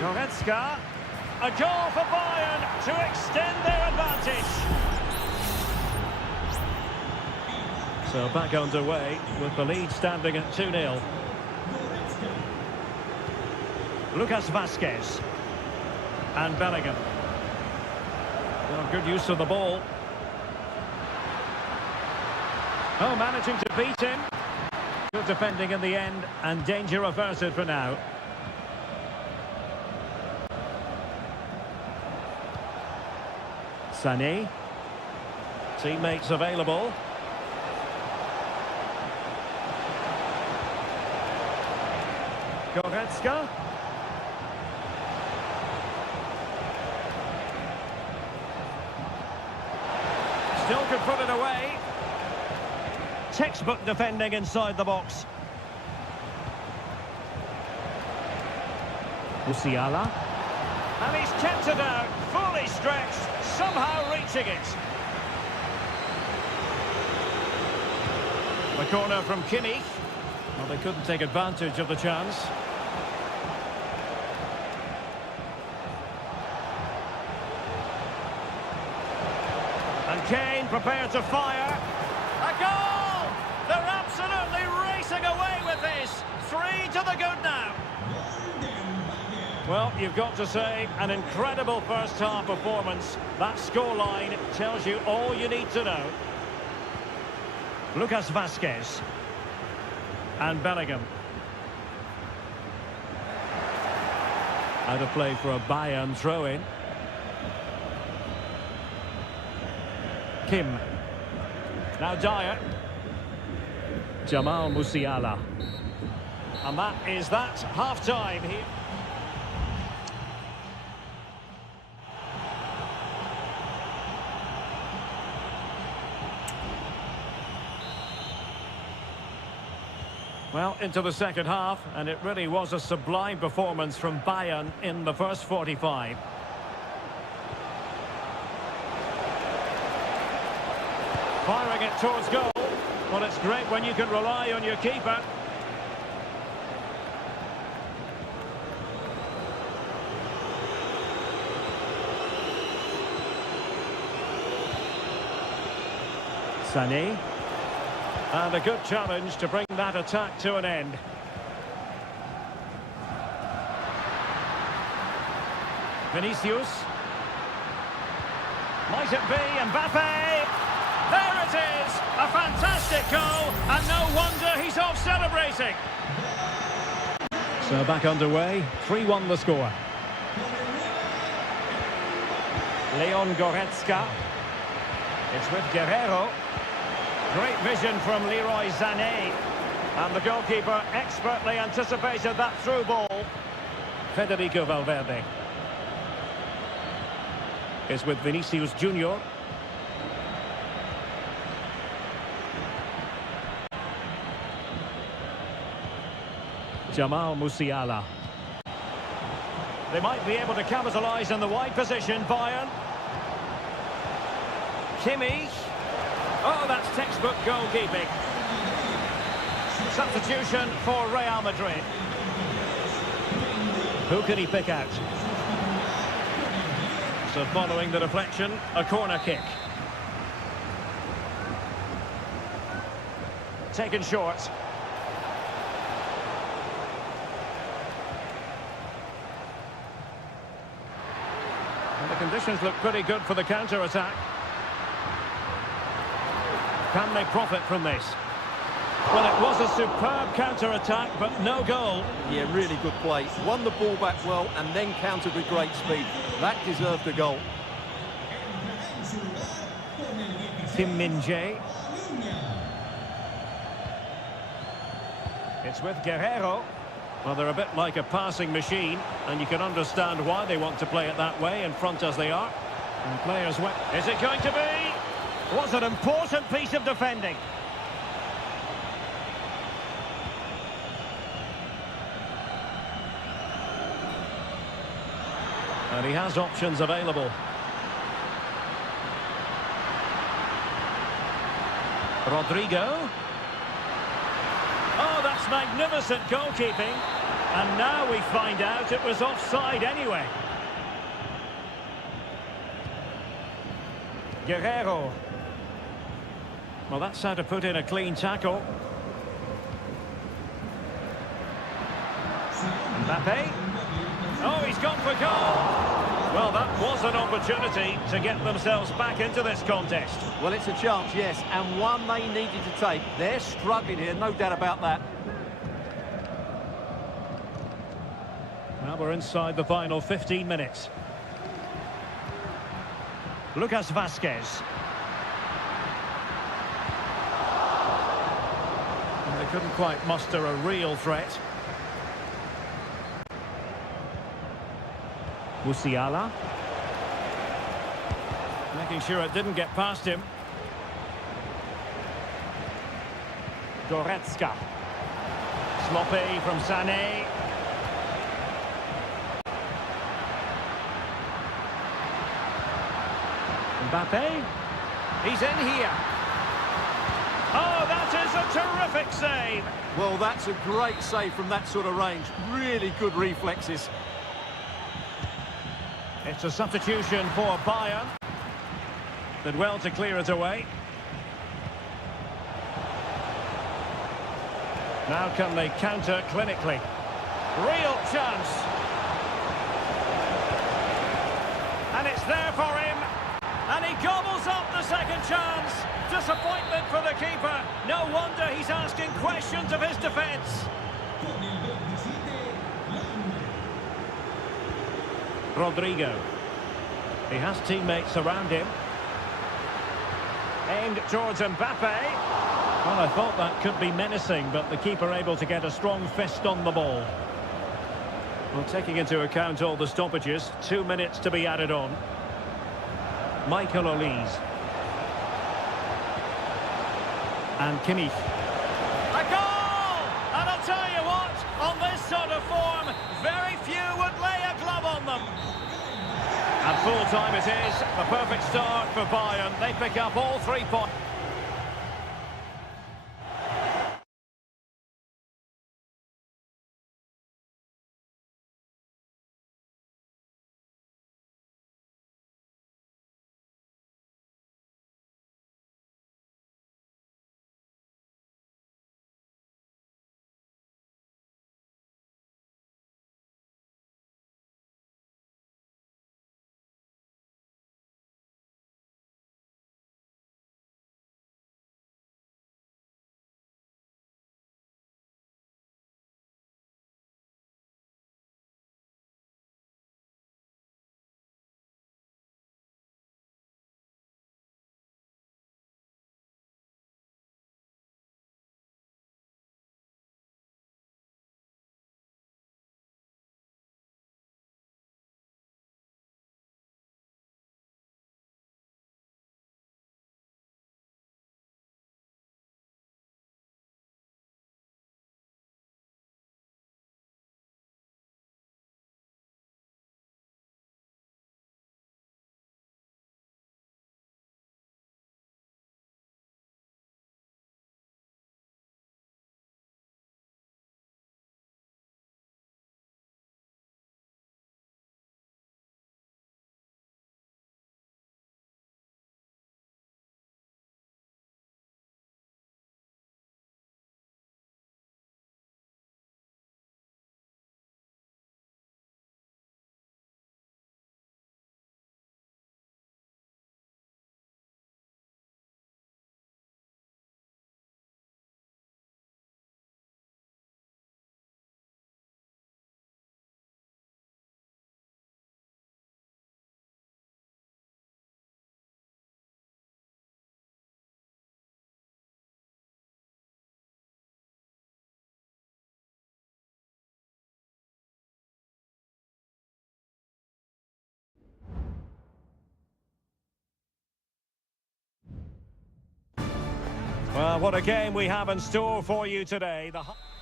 Goretzka. A goal for Bayern to extend their advantage. So back underway with the lead standing at 2-0. Lucas Vazquez. And Bellingham. Well, good use of the ball. Oh, managing to beat him. Good defending in the end, and danger averted for now. Sané. Teammates available. Goretzka. Still could put it away. Textbook defending inside the box. Musiala. And he's kept it out, fully stretched, somehow reaching it. The corner from Kimmich. Well, they couldn't take advantage of the chance. And Kane prepared to fire. A goal! They're absolutely racing away with this. 3 to the good now. Well, you've got to say, an incredible first-half performance. That scoreline tells you all you need to know. Lucas Vazquez. And Bellingham. Out of play for a Bayern throw-in. Kim. Now Dyer. Jamal Musiala. And that is that. Half-time here. Well, into the second half, and it really was a sublime performance from Bayern in the first 45. Firing it towards goal. Well, it's great when you can rely on your keeper. Sané. And a good challenge to bring that attack to an end. Vinicius. Might it be Mbappe? There it is! A fantastic goal, and no wonder he's off celebrating. So back underway, 3-1 the score. Leon Goretzka. It's with Guerrero. Great vision from Leroy Sané. And the goalkeeper expertly anticipated that through ball. Federico Valverde. Is with Vinicius Junior. Jamal Musiala. They might be able to capitalise in the wide position, Bayern. Kimmich. Oh, that's textbook goalkeeping. Substitution for Real Madrid. Who can he pick out? So following the deflection, a corner kick. Taken short. And the conditions look pretty good for the counter-attack. Can they profit from this? Well, it was a superb counter-attack, but no goal. Yeah, really good play. Won the ball back well and then countered with great speed. That deserved a goal. Kim Min-jae. It's with Guerrero. Well, they're a bit like a passing machine, and you can understand why they want to play it that way, in front as they are. And players went. Is it going to be? Was an important piece of defending. And he has options available. Rodrigo. Oh, that's magnificent goalkeeping. And now we find out it was offside anyway. Guerrero. Well, that's how to put in a clean tackle. Mbappe. Oh, he's gone for goal. Well, that was an opportunity to get themselves back into this contest. Well, it's a chance, yes, and one they needed to take. They're struggling here, no doubt about that. Now we're inside the final 15 minutes. Lucas Vazquez. And they couldn't quite muster a real threat. Musiala. Making sure it didn't get past him. Goretzka. Sloppy from Sané. Mbappe. He's in here. Oh, that is a terrific save. Well, that's a great save from that sort of range. Really good reflexes. It's a substitution for Bayern. Did well to clear it away. Now can they counter clinically? Real chance. And it's there for him. And he gobbles up the second chance. Disappointment for the keeper. No wonder he's asking questions of his defence. Rodrigo. He has teammates around him. Aimed towards Mbappe. Well, I thought that could be menacing, but the keeper able to get a strong fist on the ball. Well, taking into account all the stoppages, 2 minutes to be added on. Michael Olise. And Kimmich. A goal! And I'll tell you what, on this sort of form, very few would lay a glove on them. And full time it is, the perfect start for Bayern. They pick up all 3 points. Well, what a game we have in store for you today.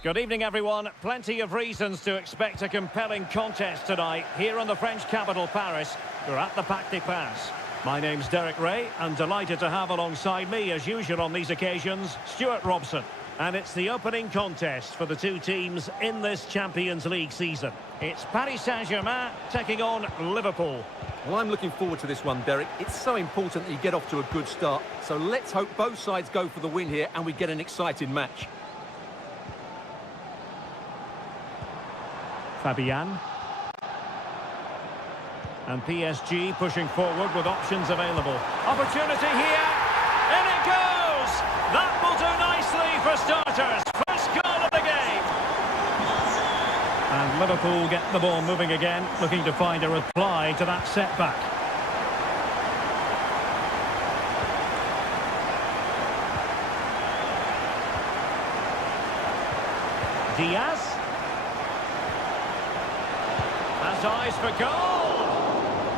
Good evening, everyone. Plenty of reasons to expect a compelling contest tonight here in the French capital, Paris. We're at the Parc des Princes. My name's Derek Ray, and delighted to have alongside me, as usual on these occasions, Stuart Robson. And it's the opening contest for the two teams in this Champions League season. It's Paris Saint-Germain taking on Liverpool. Well, I'm looking forward to this one, Derek. It's so important that you get off to a good start. So let's hope both sides go for the win here and we get an exciting match. Fabian. And PSG pushing forward with options available. Opportunity here. In it goes! That will do nicely for starters. First goal of the game. And Liverpool get the ball moving again, looking to find a reply to that setback. Diaz. Has eyes for goal.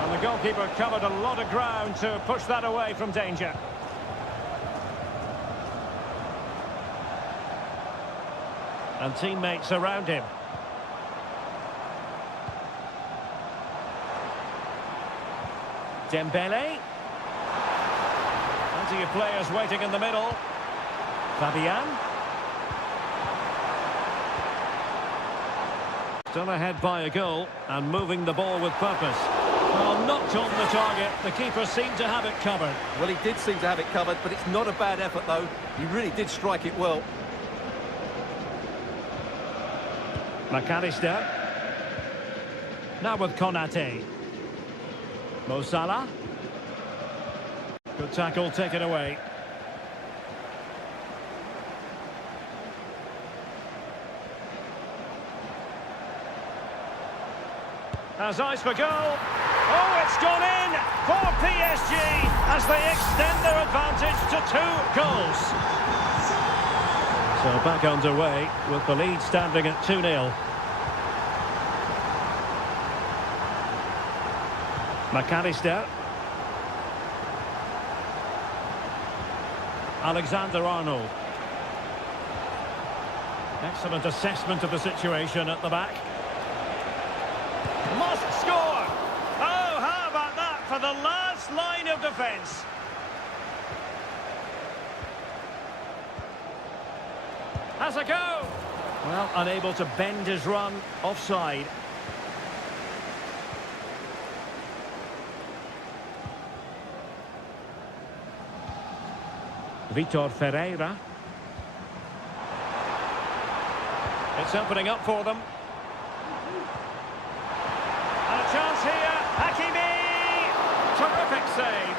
And the goalkeeper covered a lot of ground to push that away from danger. And teammates around him. Dembele. Plenty of players waiting in the middle. Fabian. Still ahead by a goal and moving the ball with purpose. Well, knocked on the target. The keeper seemed to have it covered. Well, he did seem to have it covered, but it's not a bad effort, though. He really did strike it well. McAllister. Now with Konate. Mo Salah. Good tackle taken away. Has eyes for goal. Oh, it's gone in for PSG as they extend their advantage to 2 goals. So back underway with the lead standing at 2-0. McAllister. Alexander-Arnold. Excellent assessment of the situation at the back. Must score! Oh, how about that for the last line of defence? Has a go! Well, unable to bend his run, offside. Vitor Ferreira. It's opening up for them. And a chance here. Hakimi! Terrific save.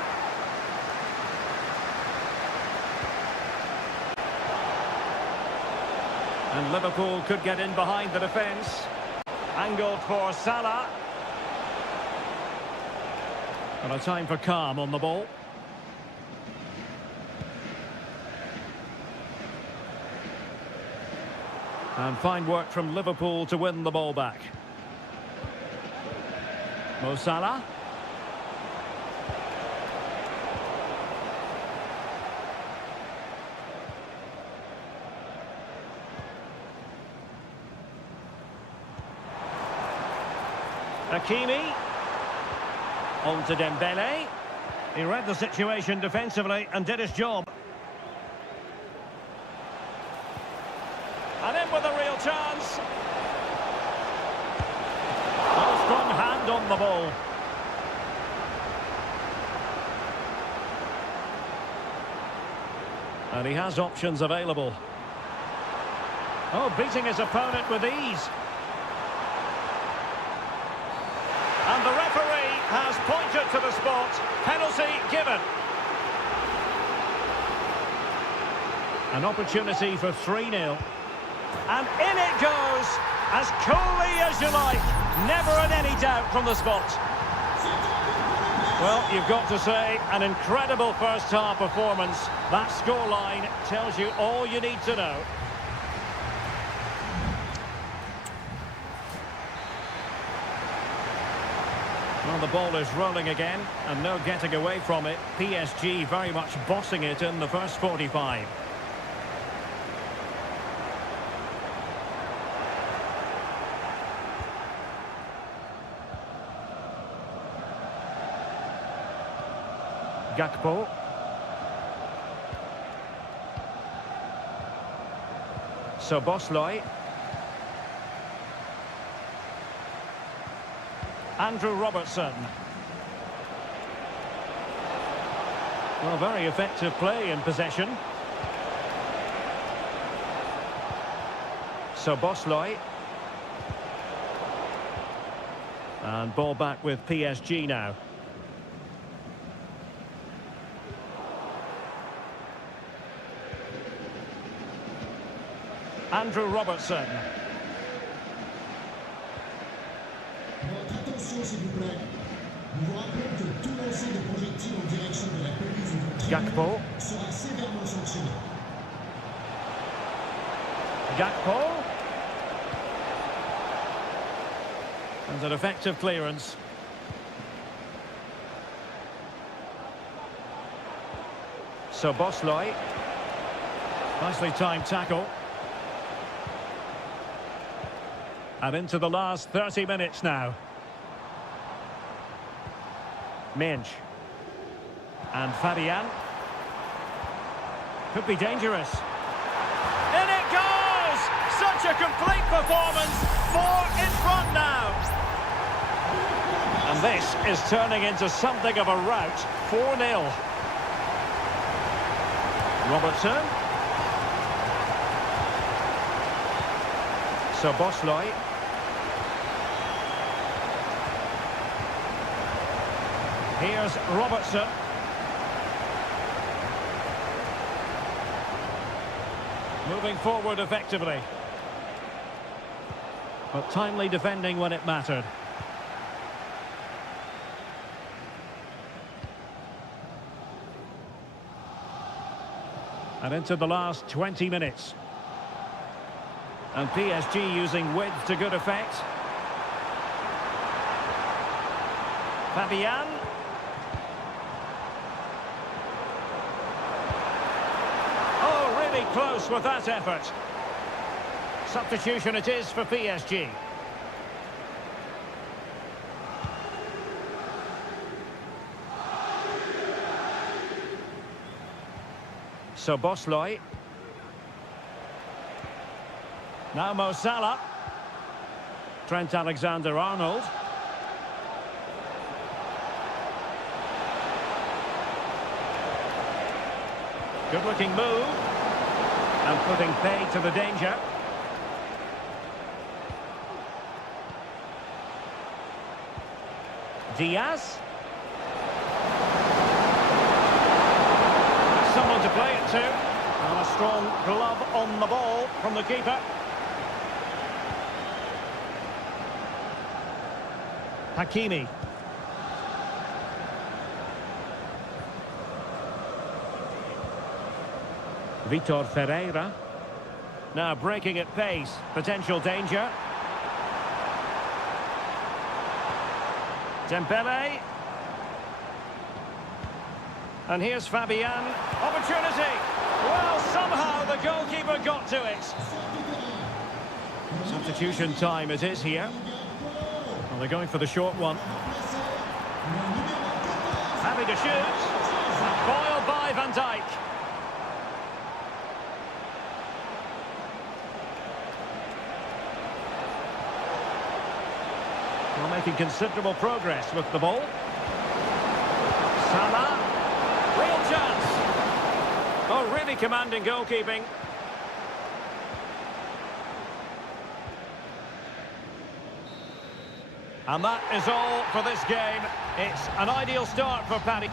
And Liverpool could get in behind the defence. Angled for Salah. And a time for calm on the ball. And fine work from Liverpool to win the ball back. Mo Salah. Hakimi. On to Dembele. He read the situation defensively and did his job. And in with a real chance. A strong hand on the ball. And he has options available. Oh, beating his opponent with ease. And the referee has pointed to the spot. Penalty given. An opportunity for 3-0. And in it goes, as coolly as you like. Never in any doubt from the spot. Well, you've got to say, an incredible first-half performance. That scoreline tells you all you need to know. Well, the ball is rolling again, and no getting away from it. PSG very much bossing it in the first 45. Gakpo. Soboslai. Andrew Robertson. Well, very effective play in possession. Soboslai. And ball back with PSG now. Andrew Robertson. Votre attention, s'il vous plaît. Nous vous rappelons que tout lancer de projectile en direction de la pelouse ou Gakpo. sera sévèrement sanctionné. Gakpo. And an effective clearance. So Bosley. Nicely timed tackle. And into the last 30 minutes now. Minge. And Fabian. Could be dangerous. In it goes! Such a complete performance. 4 in front now. And this is turning into something of a rout. 4-0. Robertson. So Bosley. Here's Robertson. Moving forward effectively. But timely defending when it mattered. And into the last 20 minutes. And PSG using width to good effect. Fabian. Oh, really close with that effort. Substitution it is for PSG. So Bosley. Now Mo Salah. Trent Alexander-Arnold. Good-looking move. And putting pay to the danger. Diaz. Someone to play it to. And a strong glove on the ball from the keeper. Hakimi. Vitor Ferreira. Now breaking at pace. Potential danger. Dembele. And here's Fabian. Opportunity. Well, somehow the goalkeeper got to it. Substitution time it is here. Well, they're going for the short one. Happy to shoot. Foiled by Van Dijk. Well, making considerable progress with the ball. Salah. Real chance. Oh, really commanding goalkeeping. And that is all for this game. It's an ideal start for Paddy.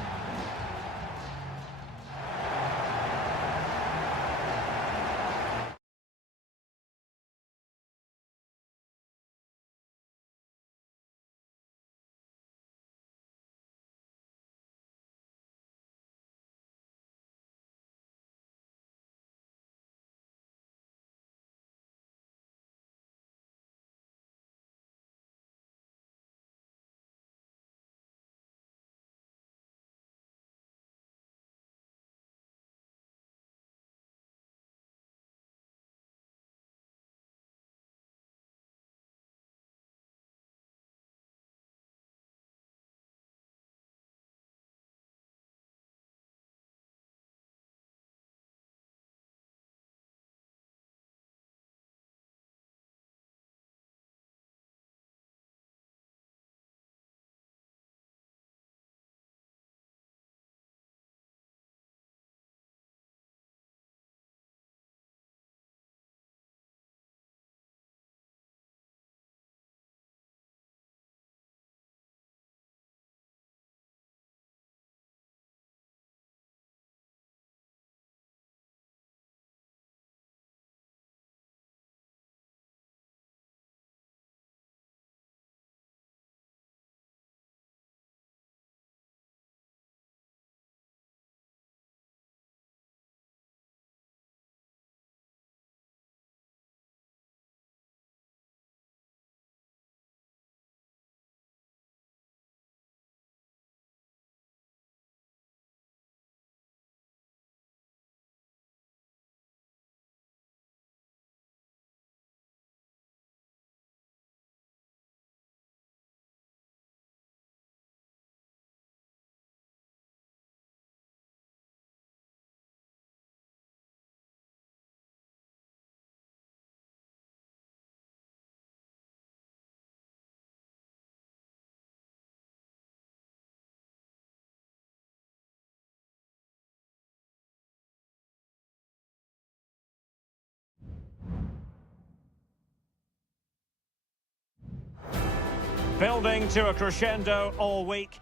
Building to a crescendo all week.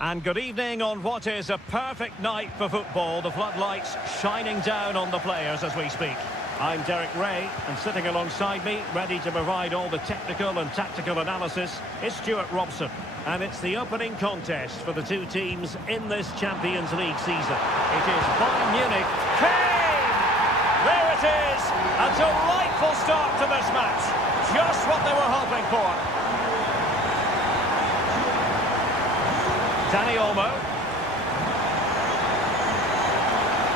And good evening on what is a perfect night for football. The floodlights shining down on the players as we speak. I'm Derek Ray, and sitting alongside me, ready to provide all the technical and tactical analysis, is Stuart Robson. And it's the opening contest for the two teams in this Champions League season. It is Bayern Munich. Kane! There it is! A delightful start to this match. Just what they were hoping for. Dani Olmo.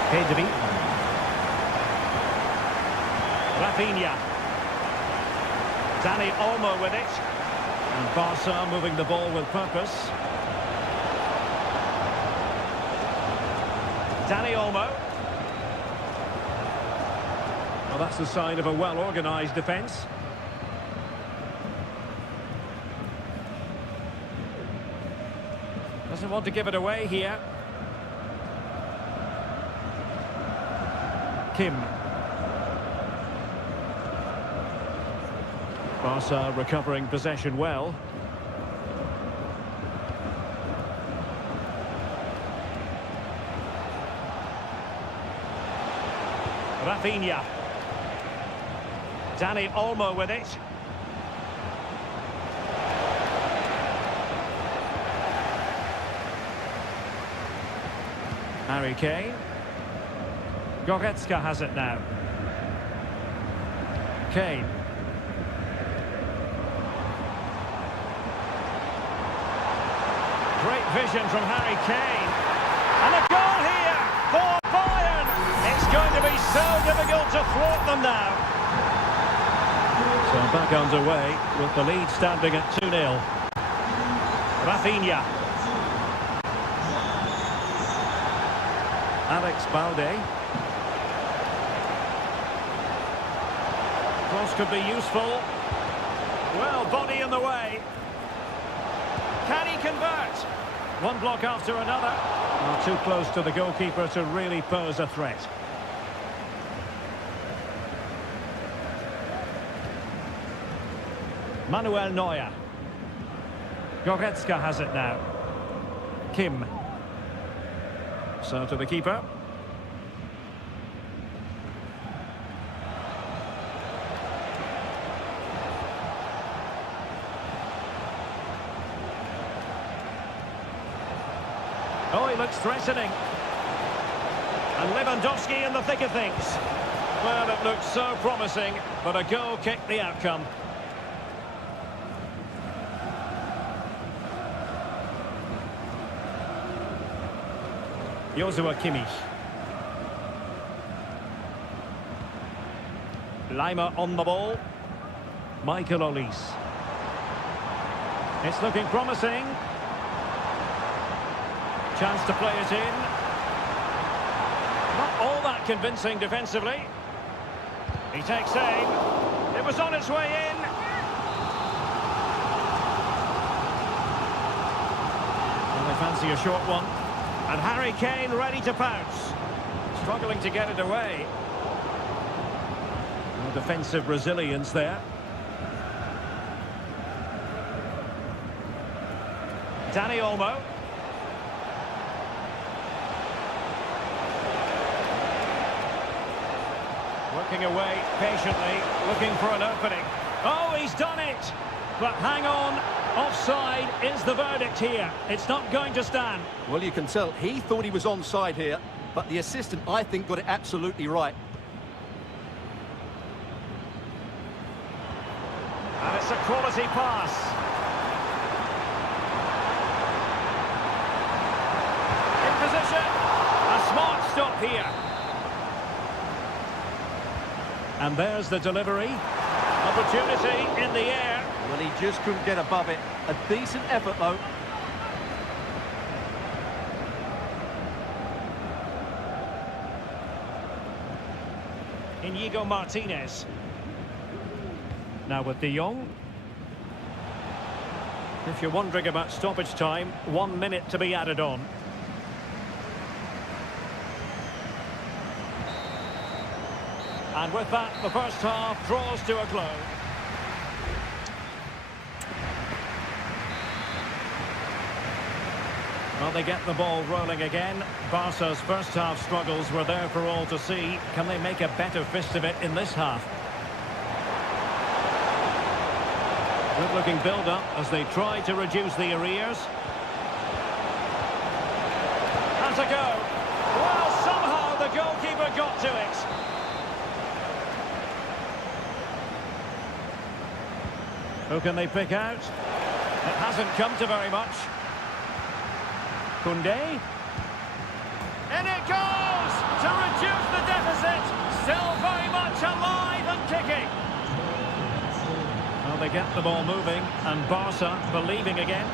Pedri. Rafinha. Dani Olmo with it. And Barca moving the ball with purpose. Dani Olmo. Well, that's the sign of a well-organised defence. Doesn't want to give it away here. Kim. Barca recovering possession well. Rafinha. Dani Olmo with it. Harry Kane. Goretzka has it now. Kane. Great vision from Harry Kane. And a goal here for Bayern. It's going to be so difficult to thwart them now. So back underway with the lead standing at 2-0. Rafinha. Alex Balde. Cross could be useful. Well, body in the way. Can he convert? One block after another. Not too close to the goalkeeper to really pose a threat. Manuel Neuer. Goretzka has it now. Kim. So to the keeper. Oh, he looks threatening. And Lewandowski in the thick of things. Well, it looked so promising, but a goal kicked the outcome. Joshua Kimmich. Lima on the ball. Michael Olise. It's looking promising. Chance to play it in. Not all that convincing defensively. He takes aim. It was on its way in. Well, they fancy a short one. And Harry Kane ready to pounce. Struggling to get it away. No defensive resilience there. Dani Olmo. Working away patiently, looking for an opening. Oh, he's done it! But hang on. Offside is the verdict here. It's not going to stand. Well, you can tell he thought he was onside here, but the assistant, I think, got it absolutely right. And it's a quality pass. In position. A smart stop here. And there's the delivery. Opportunity in the air. Well, he just couldn't get above it. A decent effort, though. Inigo Martinez. Now with De Jong. If you're wondering about stoppage time, 1 minute to be added on. And with that, the first half draws to a close. Well, they get the ball rolling again. Barca's first half struggles were there for all to see. Can they make a better fist of it in this half? Good-looking build-up as they try to reduce the arrears. Has a go. Well, somehow the goalkeeper got to it. Who can they pick out? It hasn't come to very much. Koundé. In it goes to reduce the deficit. Still very much alive and kicking. Well, they get the ball moving and Barca believing again.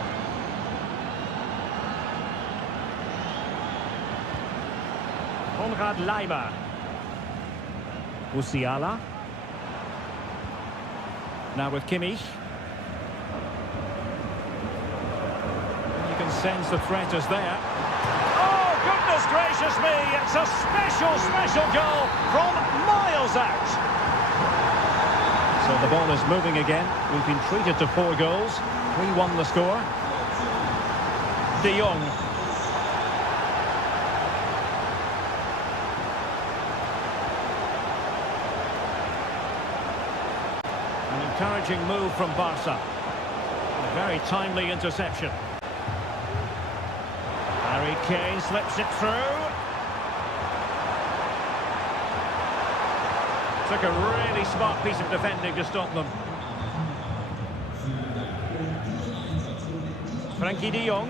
Konrad Leiber. Musiala. Now with Kimmich. You can sense the threat is there. Oh, goodness gracious me! It's a special, special goal from miles out. So the ball is moving again. We've been treated to 4 goals. 3-1 the score. De Jong. An encouraging move from Barca. A very timely interception. Harry Kane slips it through. Took a really smart piece of defending to stop them. Frankie de Jong.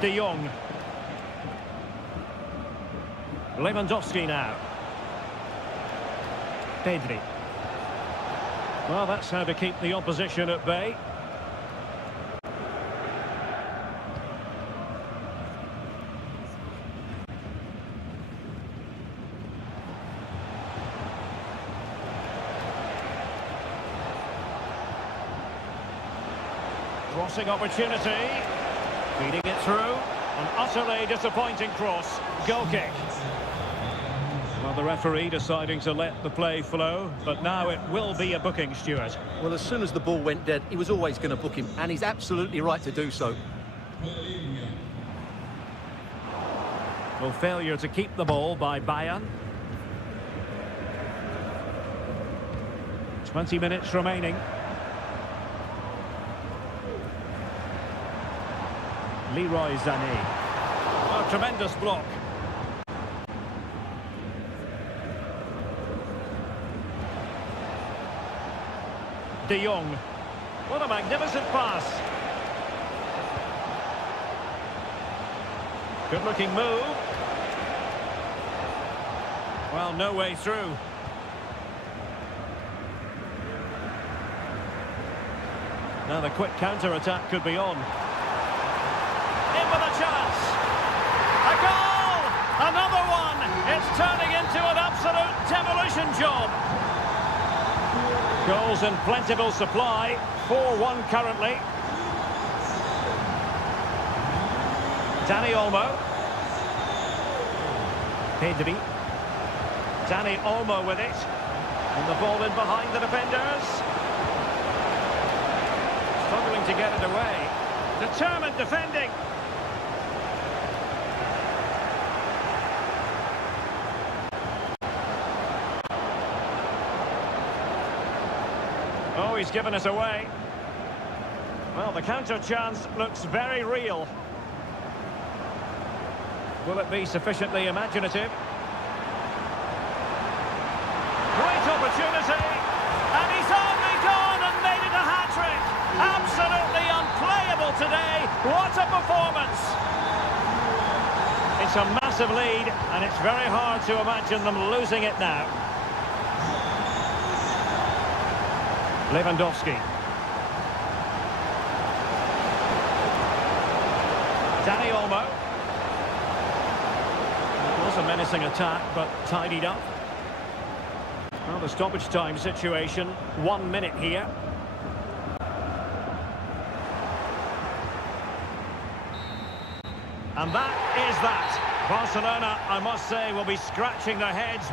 De Jong. Lewandowski now. Pedri. Well, that's how to keep the opposition at bay. Crossing opportunity. Feeding it through. An utterly disappointing cross. Goal kick. Well, the referee deciding to let the play flow, but now it will be a booking, Stuart. Well, as soon as the ball went dead, he was always going to book him, and he's absolutely right to do so. Well, failure to keep the ball by Bayern. 20 minutes remaining. Leroy Sané. Oh, tremendous block. De Jong. What a magnificent pass. Good looking move. Well, no way through. Now the quick counter-attack could be on. In with a chance. A goal! Another one! It's turning into an absolute demolition job. Goals in plentiful supply. 4-1 currently. Dani Olmo. Pedri. Dani Olmo with it. And the ball in behind the defenders. Struggling to get it away. Determined defending. Oh, he's given us away. Well, the counter chance looks very real. Will it be sufficiently imaginative? Great opportunity. And he's only gone and made it a hat-trick. Absolutely unplayable today. What a performance. It's a massive lead, and it's very hard to imagine them losing it now. Lewandowski. Dani Olmo. It was a menacing attack, but tidied up. Well, the stoppage time situation, 1 minute here. And that is that. Barcelona, I must say, will be scratching their heads.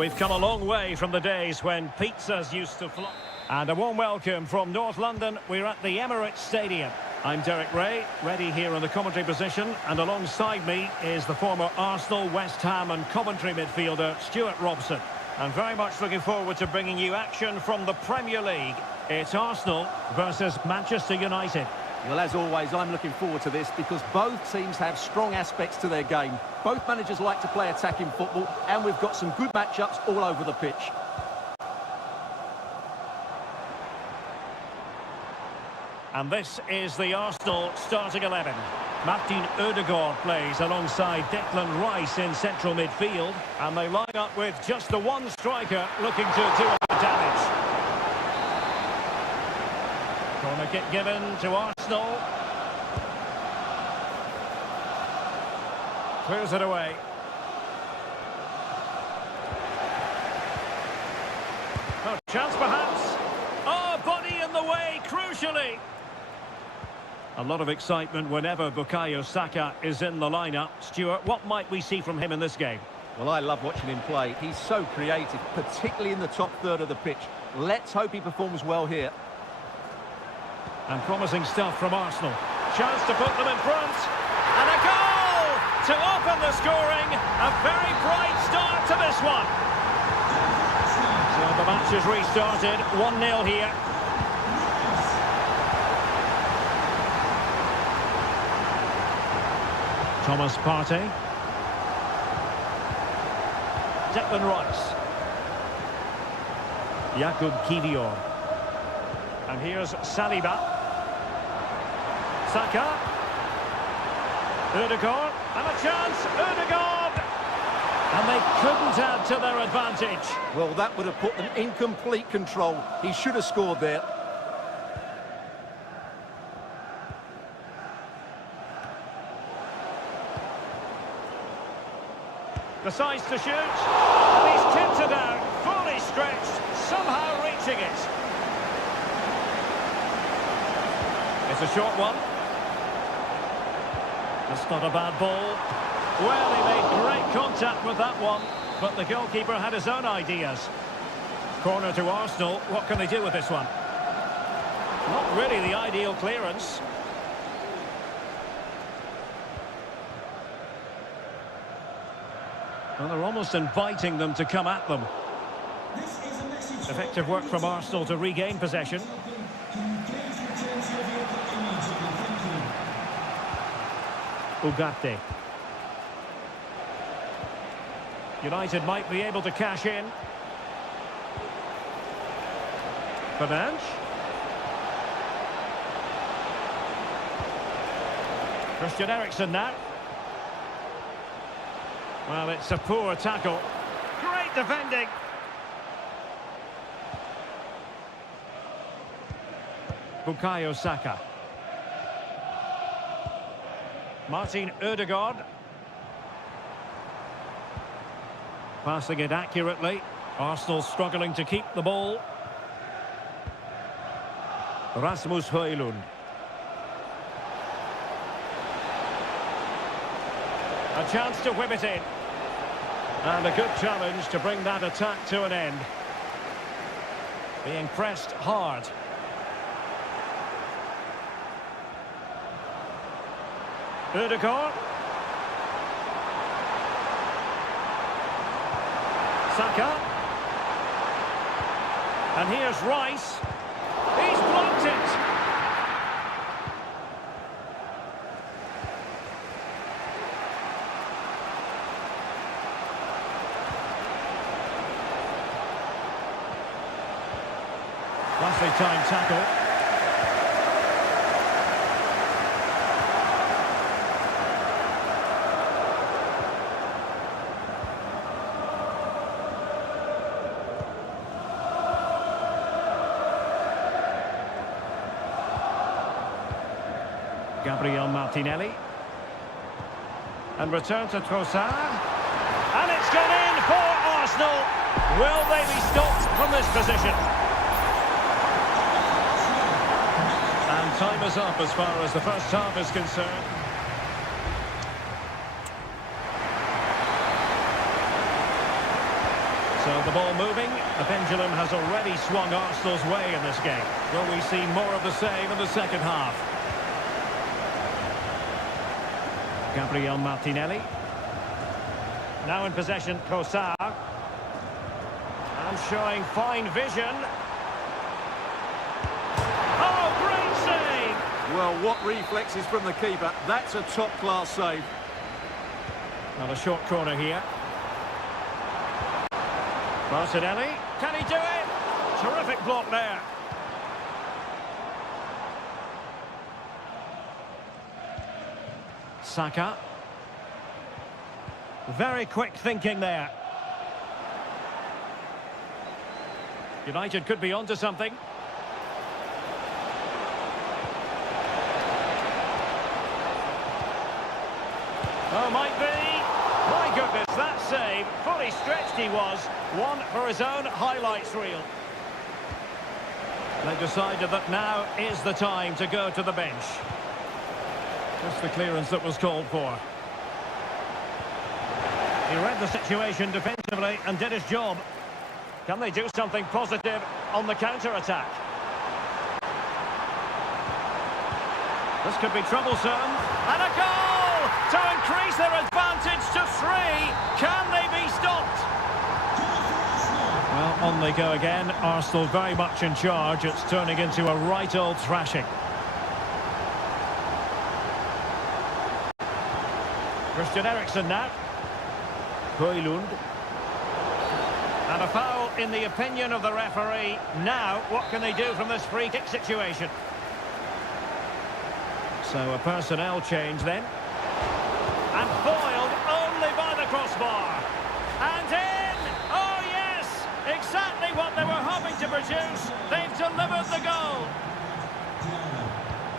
We've come a long way from the days when pizzas used to fly. And a warm welcome from North London. We're at the Emirates Stadium. I'm Derek Ray, ready here in the commentary position, and alongside me is the former Arsenal, West Ham and Coventry midfielder, Stuart Robson. I'm very much looking forward to bringing you action from the Premier League. It's Arsenal versus Manchester United. Well, as always, I'm looking forward to this because both teams have strong aspects to their game. Both managers like to play attacking football, and we've got some good matchups all over the pitch. And this is the Arsenal starting 11. Martin Ødegaard plays alongside Declan Rice in central midfield. And they line up with just the one striker looking to do a bit of damage. Corner kick given to Arsenal. Clears it away. Oh, chance perhaps. Oh, body in the way, crucially. A lot of excitement whenever Bukayo Saka is in the lineup. Stuart, what might we see from him in this game? Well, I love watching him play. He's so creative, particularly in the top third of the pitch. Let's hope he performs well here. And promising stuff from Arsenal. Chance to put them in front. And a goal to open the scoring. A very bright start to this one. So the match has restarted. 1-0 here. Thomas Partey. Declan Rice. Jakub Kiwior. And here's Saliba. Saka. Ødegaard. And a chance. Ødegaard. And they couldn't add to their advantage. Well, that would have put them in complete control. He should have scored there. Decides to shoot, and he's tipped it out, fully stretched, somehow reaching it. It's a short one. That's not a bad ball. Well, he made great contact with that one, but the goalkeeper had his own ideas. Corner to Arsenal, what can they do with this one? Not really the ideal clearance. Well, they're almost inviting them to come at them. Effective work from Arsenal to regain possession. Ugarte. United might be able to cash in. Fernandes. Christian Eriksen now. Well, it's a poor tackle. Great defending. Bukayo Saka. Martin Ødegaard. Passing it accurately. Arsenal struggling to keep the ball. Rasmus Højlund. A chance to whip it in. And a good challenge to bring that attack to an end. Being pressed hard. Ødegaard. Saka. And here's Rice. He's blocked it. Nicely timed tackle. Gabriel Martinelli. And return to Trossard. And it's gone in for Arsenal. Will they be stopped from this position? And time is up as far as the first half is concerned. So So the ball moving. The pendulum has already swung Arsenal's way in this game. Will we see more of the same in the second half? Gabriel Martinelli. Now in possession, Trossard. And showing fine vision. Oh, great save! Well, what reflexes from the keeper. That's a top-class save. Not a short corner here. Martinelli, can he do it? Terrific block there. Saka. Very quick thinking there. United could be onto something. Oh, might be. My goodness, that save. Fully stretched he was. One for his own highlights reel. They decided that now is the time to go to the bench. Just the clearance that was called for. He read the situation defensively and did his job. Can they do something positive on the counter-attack? This could be troublesome. And a goal to increase their advantage to 3. Can they be stopped? Well, on they go again. Arsenal very much in charge. It's turning into a right old thrashing. Christian Eriksen now. Højlund. And a foul in the opinion of the referee. Now, what can they do from this free kick situation? So a personnel change then. And foiled only by the crossbar. And in! Oh yes! Exactly what they were hoping to produce. They've delivered the goal.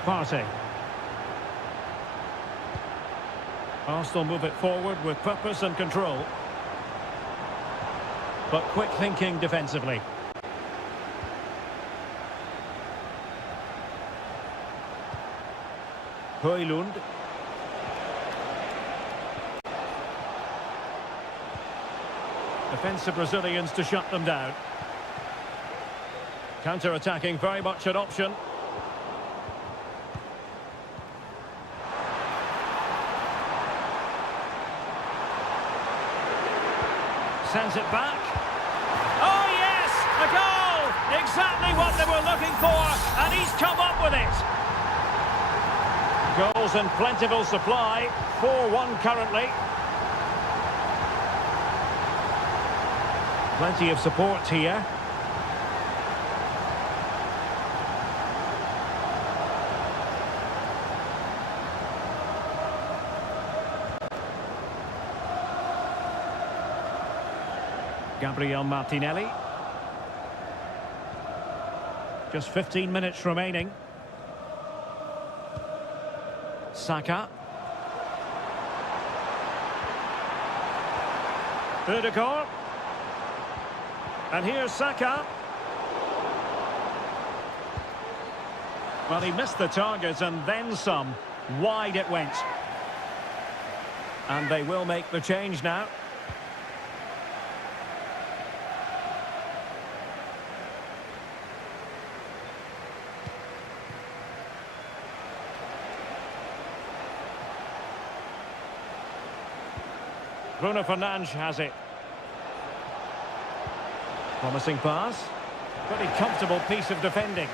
Partey. Arsenal move it forward with purpose and control. But quick thinking defensively. Højlund. Defensive Brazilians to shut them down. Counter-attacking very much an option. Sends it back. Oh yes! A goal! Exactly what they were looking for, and he's come up with it. Goals in plentiful supply. 4-1 currently. Plenty of support here. Gabriel Martinelli. Just 15 minutes remaining. Saka. Ødegaard. And here's Saka. Well, he missed the target and then some. Wide it went. And they will make the change now. Bruno Fernandes has it. Promising pass. Pretty comfortable piece of defending.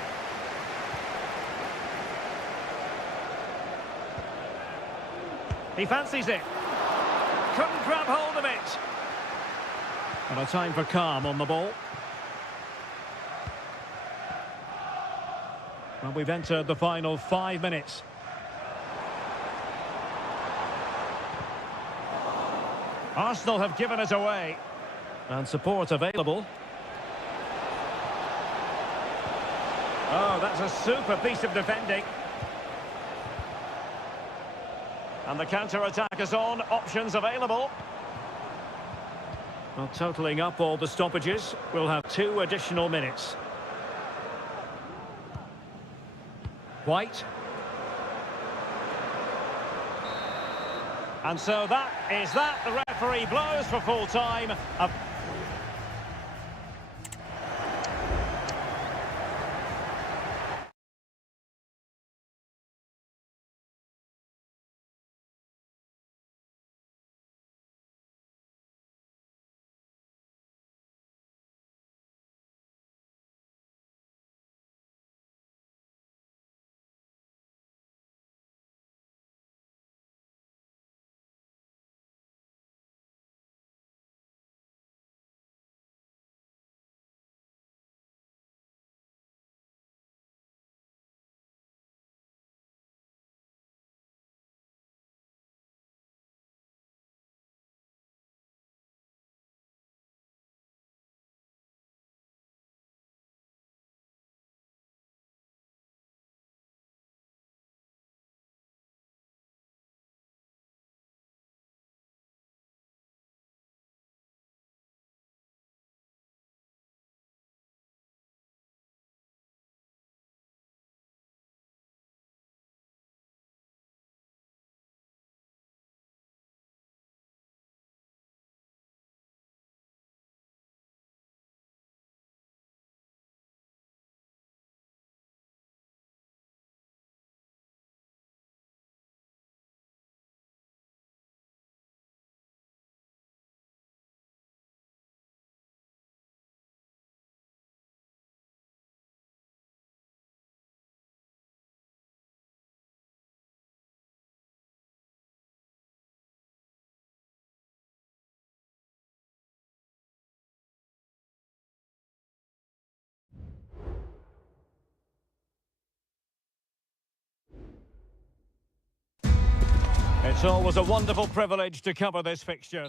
He fancies it. Couldn't grab hold of it. And a time for calm on the ball. Well, we've entered the final 5 minutes. Arsenal have given it away. And support available. Oh, that's a super piece of defending. And the counter-attack is on. Options available. Well, totalling up all the stoppages, we'll have 2 additional minutes. White. And so that is that. The referee blows for full time. It's always a wonderful privilege to cover this fixture.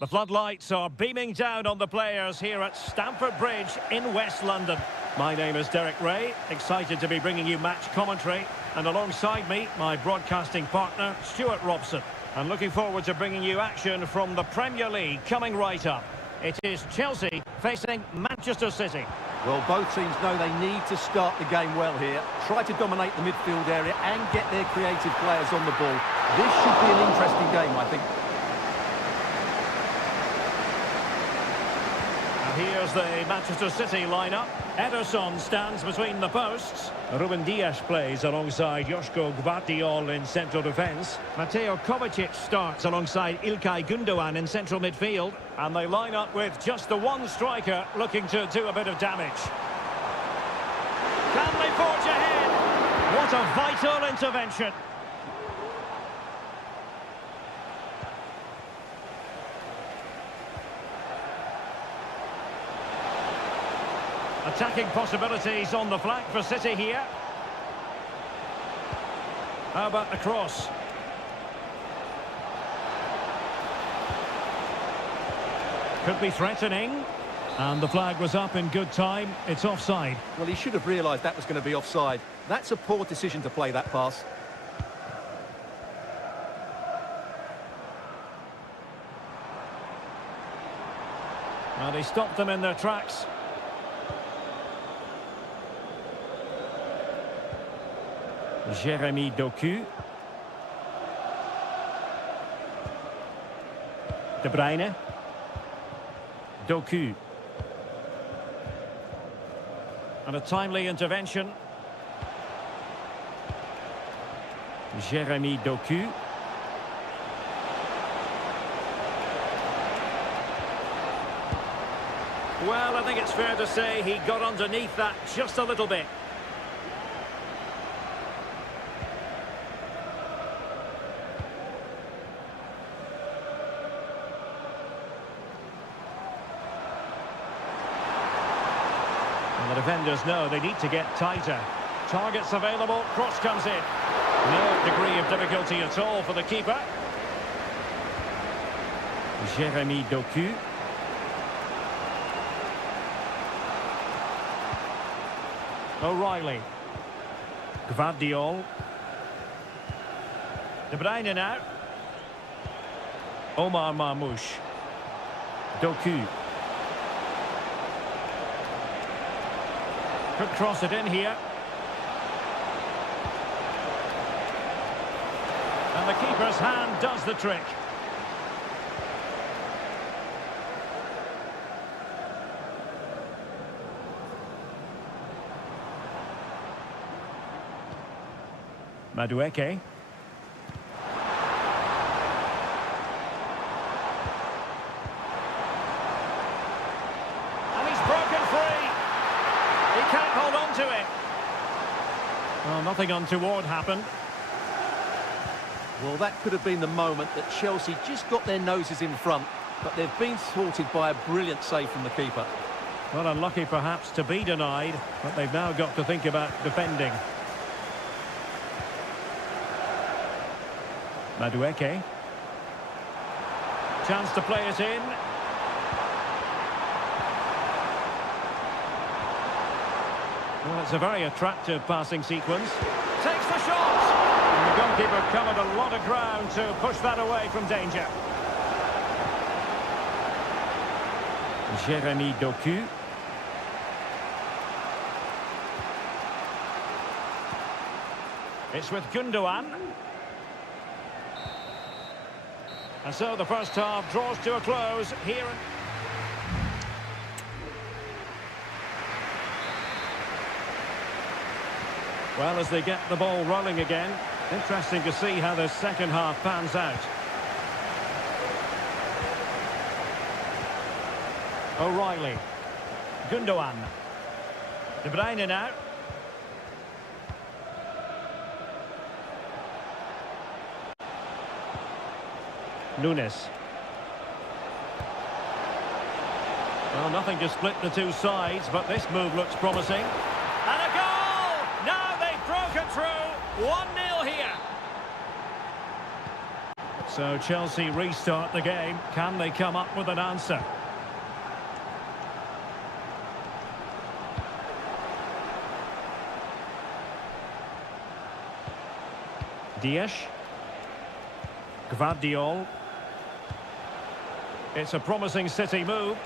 The floodlights are beaming down on the players here at Stamford Bridge in West London. My name is Derek Ray, excited to be bringing you match commentary. And alongside me, my broadcasting partner, Stuart Robson. And looking forward to bringing you action from the Premier League coming right up. It is Chelsea facing Manchester City. Well, both teams know they need to start the game well here. Try to dominate the midfield area and get their creative players on the ball. This should be an interesting game, I think. And here's the Manchester City lineup. Ederson stands between the posts. Ruben Dias plays alongside Joško Gvardiol in central defence. Mateo Kovacic starts alongside İlkay Gündoğan in central midfield. And they line up with just the one striker looking to do a bit of damage. Can they forge ahead? What a vital intervention. Attacking possibilities on the flank for City here. How about the cross? Could be threatening. And the flag was up in good time. It's offside. Well, he should have realised that was going to be offside. That's a poor decision to play that pass. And he stopped them in their tracks. Jeremy Doku. De Bruyne. Doku. And a timely intervention. Jeremy Doku. Well, I think it's fair to say he got underneath that just a little bit. The defenders know they need to get tighter. Targets available, cross comes in. No degree of difficulty at all for the keeper. Jeremy Doku. O'Reilly. Gvardiol. De Bruyne now. Omar Marmoush. Doku. Could cross it in here. And the keeper's hand does the trick. Madueke. And he's broken free. He can't hold on to it. Well, nothing untoward happened. Well, that could have been the moment that Chelsea just got their noses in front, but they've been thwarted by a brilliant save from the keeper. Well, unlucky perhaps to be denied, but they've now got to think about defending. Madueke. Chance to play it in. Well, it's a very attractive passing sequence. Takes the shot! And the goalkeeper covered a lot of ground to push that away from danger. Jeremy Doku. It's with Gündoğan. And so the first half draws to a close here. Well, as they get the ball rolling again, interesting to see how the second half pans out. O'Reilly. Gündoğan. De Bruyne now. Nunes. Well, nothing to split the two sides, but this move looks promising. And a goal! Now they've broken through. 1-0 here. So Chelsea restart the game. Can they come up with an answer? Dias. Gvardiol. It's a promising City move.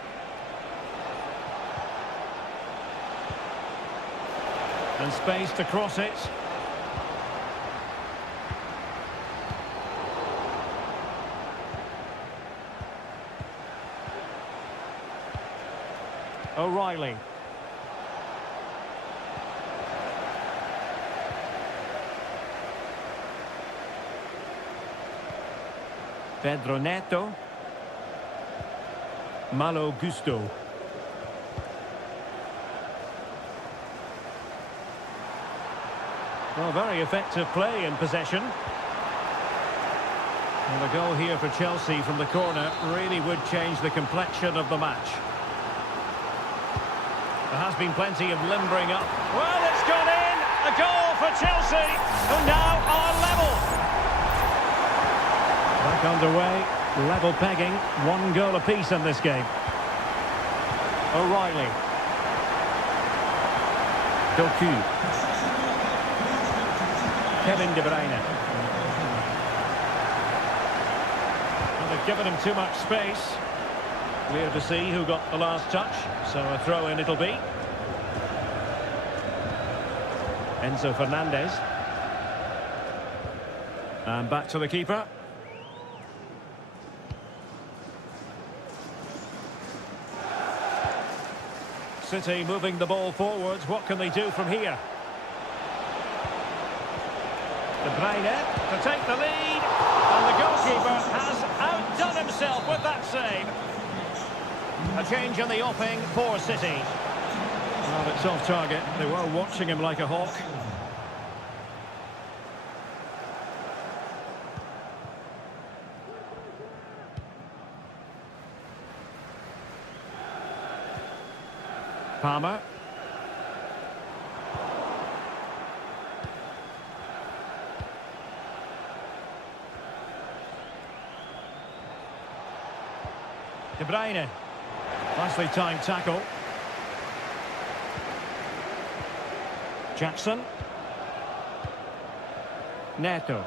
And space to cross it. O'Reilly. Pedro Neto. Malo Gusto. Well, very effective play in possession. And a goal here for Chelsea from the corner really would change the complexion of the match. There has been plenty of limbering up. Well, it's gone in! A goal for Chelsea, who now are level. Back underway, level pegging, 1 goal apiece in this game. O'Reilly. Doku. Kevin De Bruyne. And they've given him too much space. Clear to see who got the last touch, so a throw-in it'll be. Enzo Fernandez. And back to the keeper. City moving the ball forwards. What can they do from here? De Bruyne to take the lead. And the goalkeeper has outdone himself with that save. A change in the offing for City. Well, it's off target. They were watching him like a hawk. Palmer. De Bruyne. Nicely timed tackle. Jackson. Neto.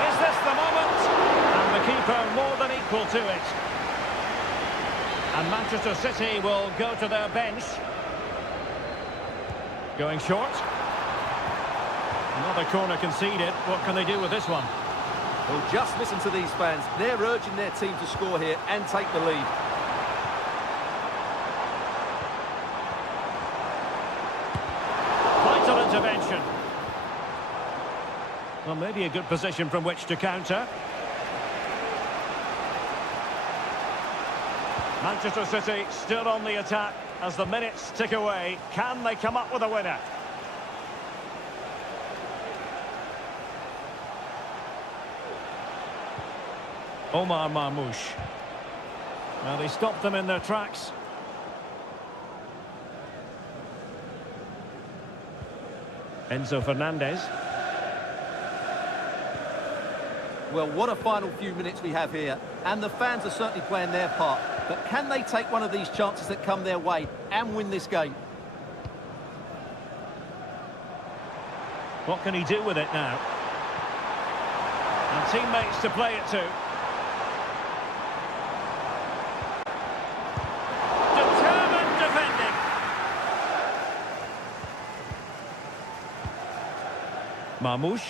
Is this the moment? And the keeper more than equal to it. And Manchester City will go to their bench. Going short. Another corner conceded. What can they do with this one? Well, just listen to these fans. They're urging their team to score here and take the lead. Vital intervention. Well, maybe a good position from which to counter. Manchester City still on the attack as the minutes tick away. Can they come up with a winner? Omar Marmoush. Now they stopped them in their tracks. Enzo Fernandez. Well, what a final few minutes we have here. And the fans are certainly playing their part. But can they take one of these chances that come their way and win this game? What can he do with it now? And teammates to play it to. Determined defending. Marmoush.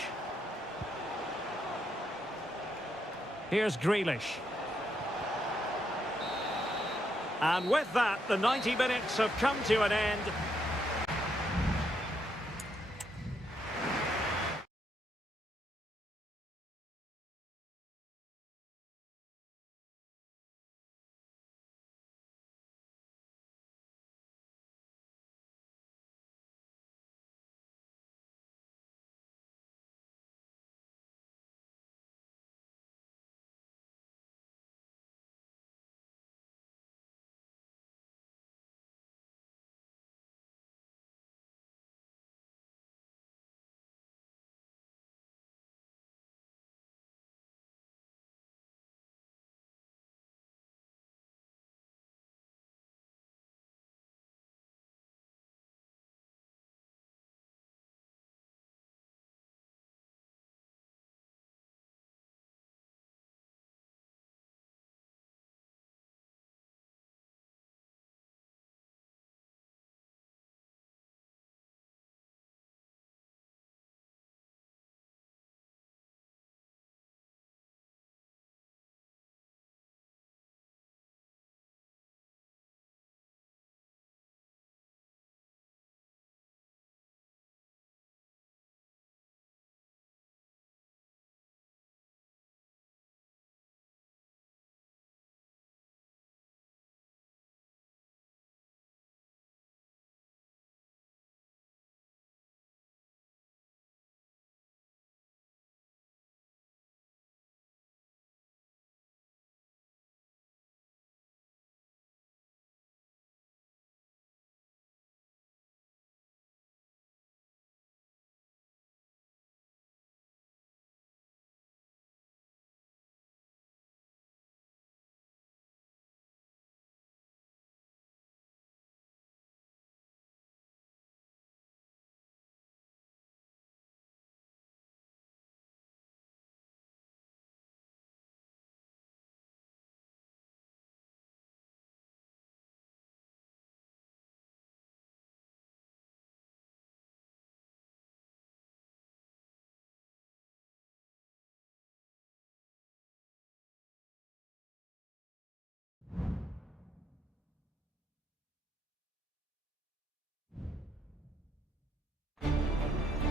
Here's Grealish. And with that, the 90 minutes have come to an end.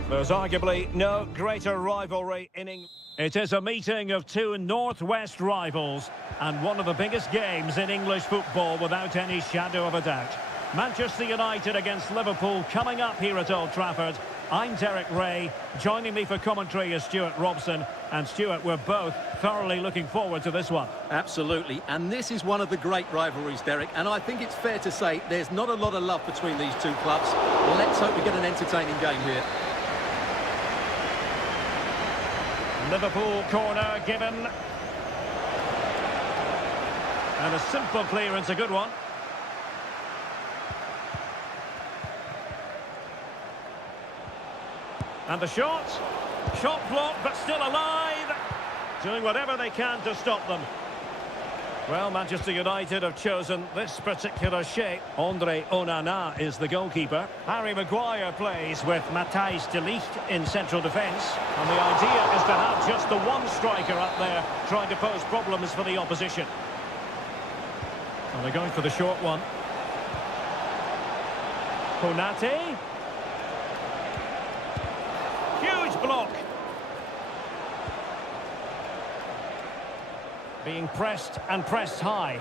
There's arguably no greater rivalry in England. It is a meeting of two northwest rivals and one of the biggest games in English football without any shadow of a doubt. Manchester United against Liverpool coming up here at Old Trafford. I'm Derek Ray. Joining me for commentary is Stuart Robson. And Stuart, we're both thoroughly looking forward to this one. Absolutely, and this is one of the great rivalries, Derek, and I think it's fair to say there's not a lot of love between these two clubs. Let's hope we get an entertaining game here. Liverpool corner given. And a simple clearance, a good one. And the shot. Shot blocked, but still alive. Doing whatever they can to stop them. Well, Manchester United have chosen this particular shape. Andre Onana is the goalkeeper. Harry Maguire plays with Matthijs de Ligt in central defence. And the idea is to have just the one striker up there trying to pose problems for the opposition. And they're going for the short one. Konate. Huge block. Being pressed and pressed high.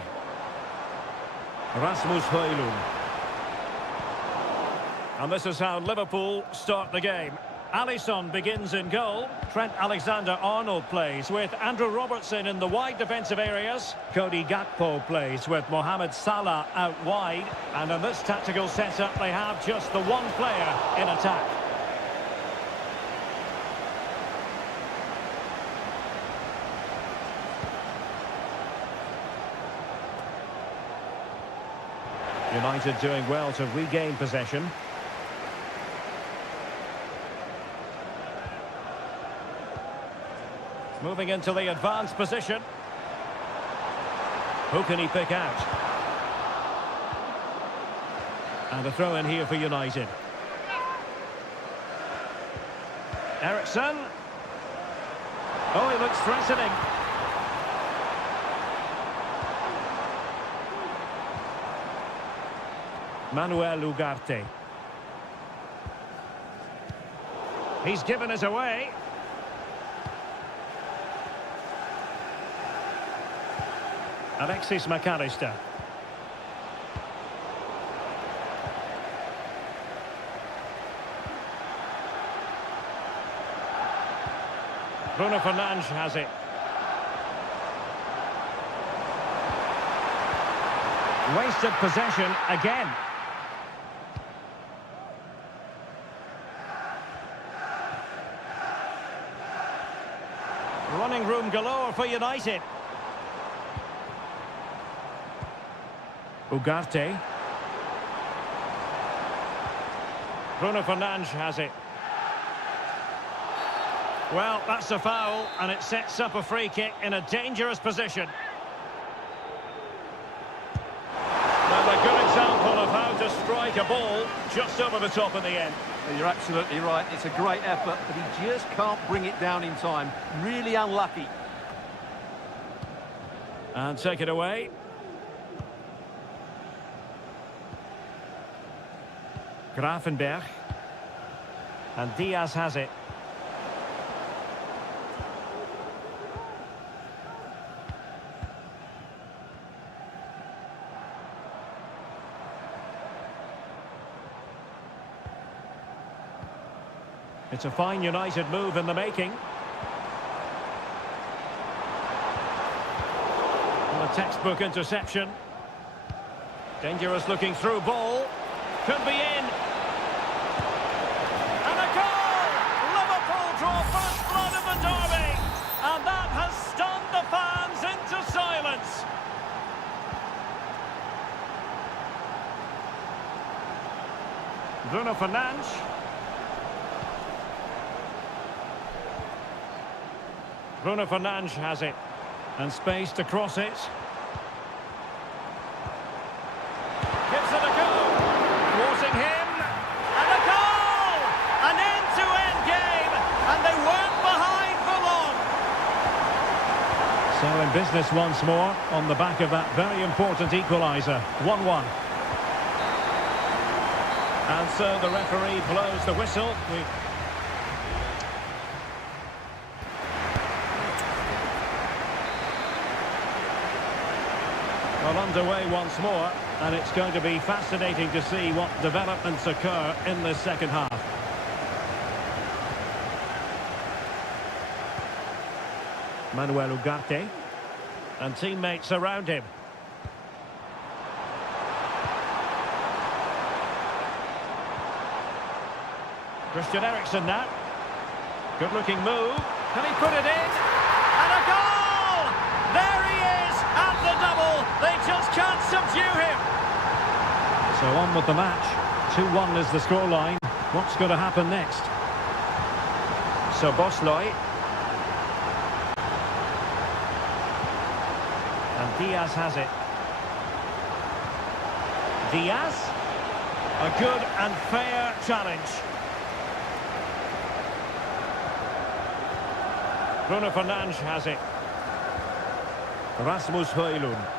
Rasmus Højlund. And this is how Liverpool start the game. Alisson begins in goal. Trent Alexander-Arnold plays with Andrew Robertson in the wide defensive areas. Cody Gakpo plays with Mohamed Salah out wide. And in this tactical setup, they have just the one player in attack. United doing well to regain possession. Moving into the advanced position. Who can he pick out? And a throw in here for United. Eriksson. Oh, he looks threatening. Manuel Ugarte. He's given us away. Alexis McAllister. Bruno Fernandes has it. Wasted possession again. Running room galore for United. Ugarte. Bruno Fernandes has it. Well, that's a foul, and it sets up a free kick in a dangerous position. Well, a good example of how to strike a ball just over the top in the end. You're absolutely right. It's a great effort, but he just can't bring it down in time. Really unlucky. And take it away. Gravenberg. And Diaz has it. It's a fine United move in the making. And a textbook interception. Dangerous looking through ball. Could be in. And a goal! Liverpool draw first blood of the derby. And that has stunned the fans into silence. Bruno Fernandes. Bruno Fernandes has it. And space to cross it. Gives it a go. Thwarting him. And a goal! An end-to-end game. And they weren't behind for long. So in business once more on the back of that very important equaliser. 1-1. And so the referee blows the whistle. Well, underway once more, and it's going to be fascinating to see what developments occur in this second half. Manuel Ugarte, and teammates around him. Christian Eriksen now. Good looking move. Can he put it in? And a goal! There he is at the double. They just can't subdue him. So on with the match. 2-1 is the scoreline. What's going to happen next? So Bosley. And Diaz has it. Diaz. A good and fair challenge. Bruno Fernandes has it. Rasmus Højlund.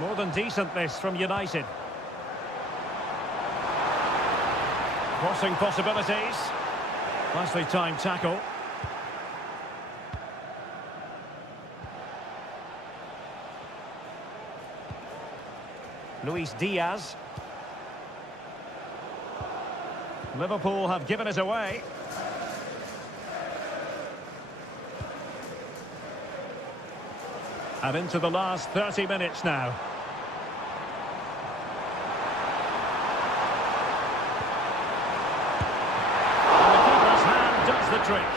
More than decent this from United. Crossing possibilities. Nicely timed tackle. Luis Diaz. Liverpool have given it away. And into the last 30 minutes now. And the keeper's hand does the trick.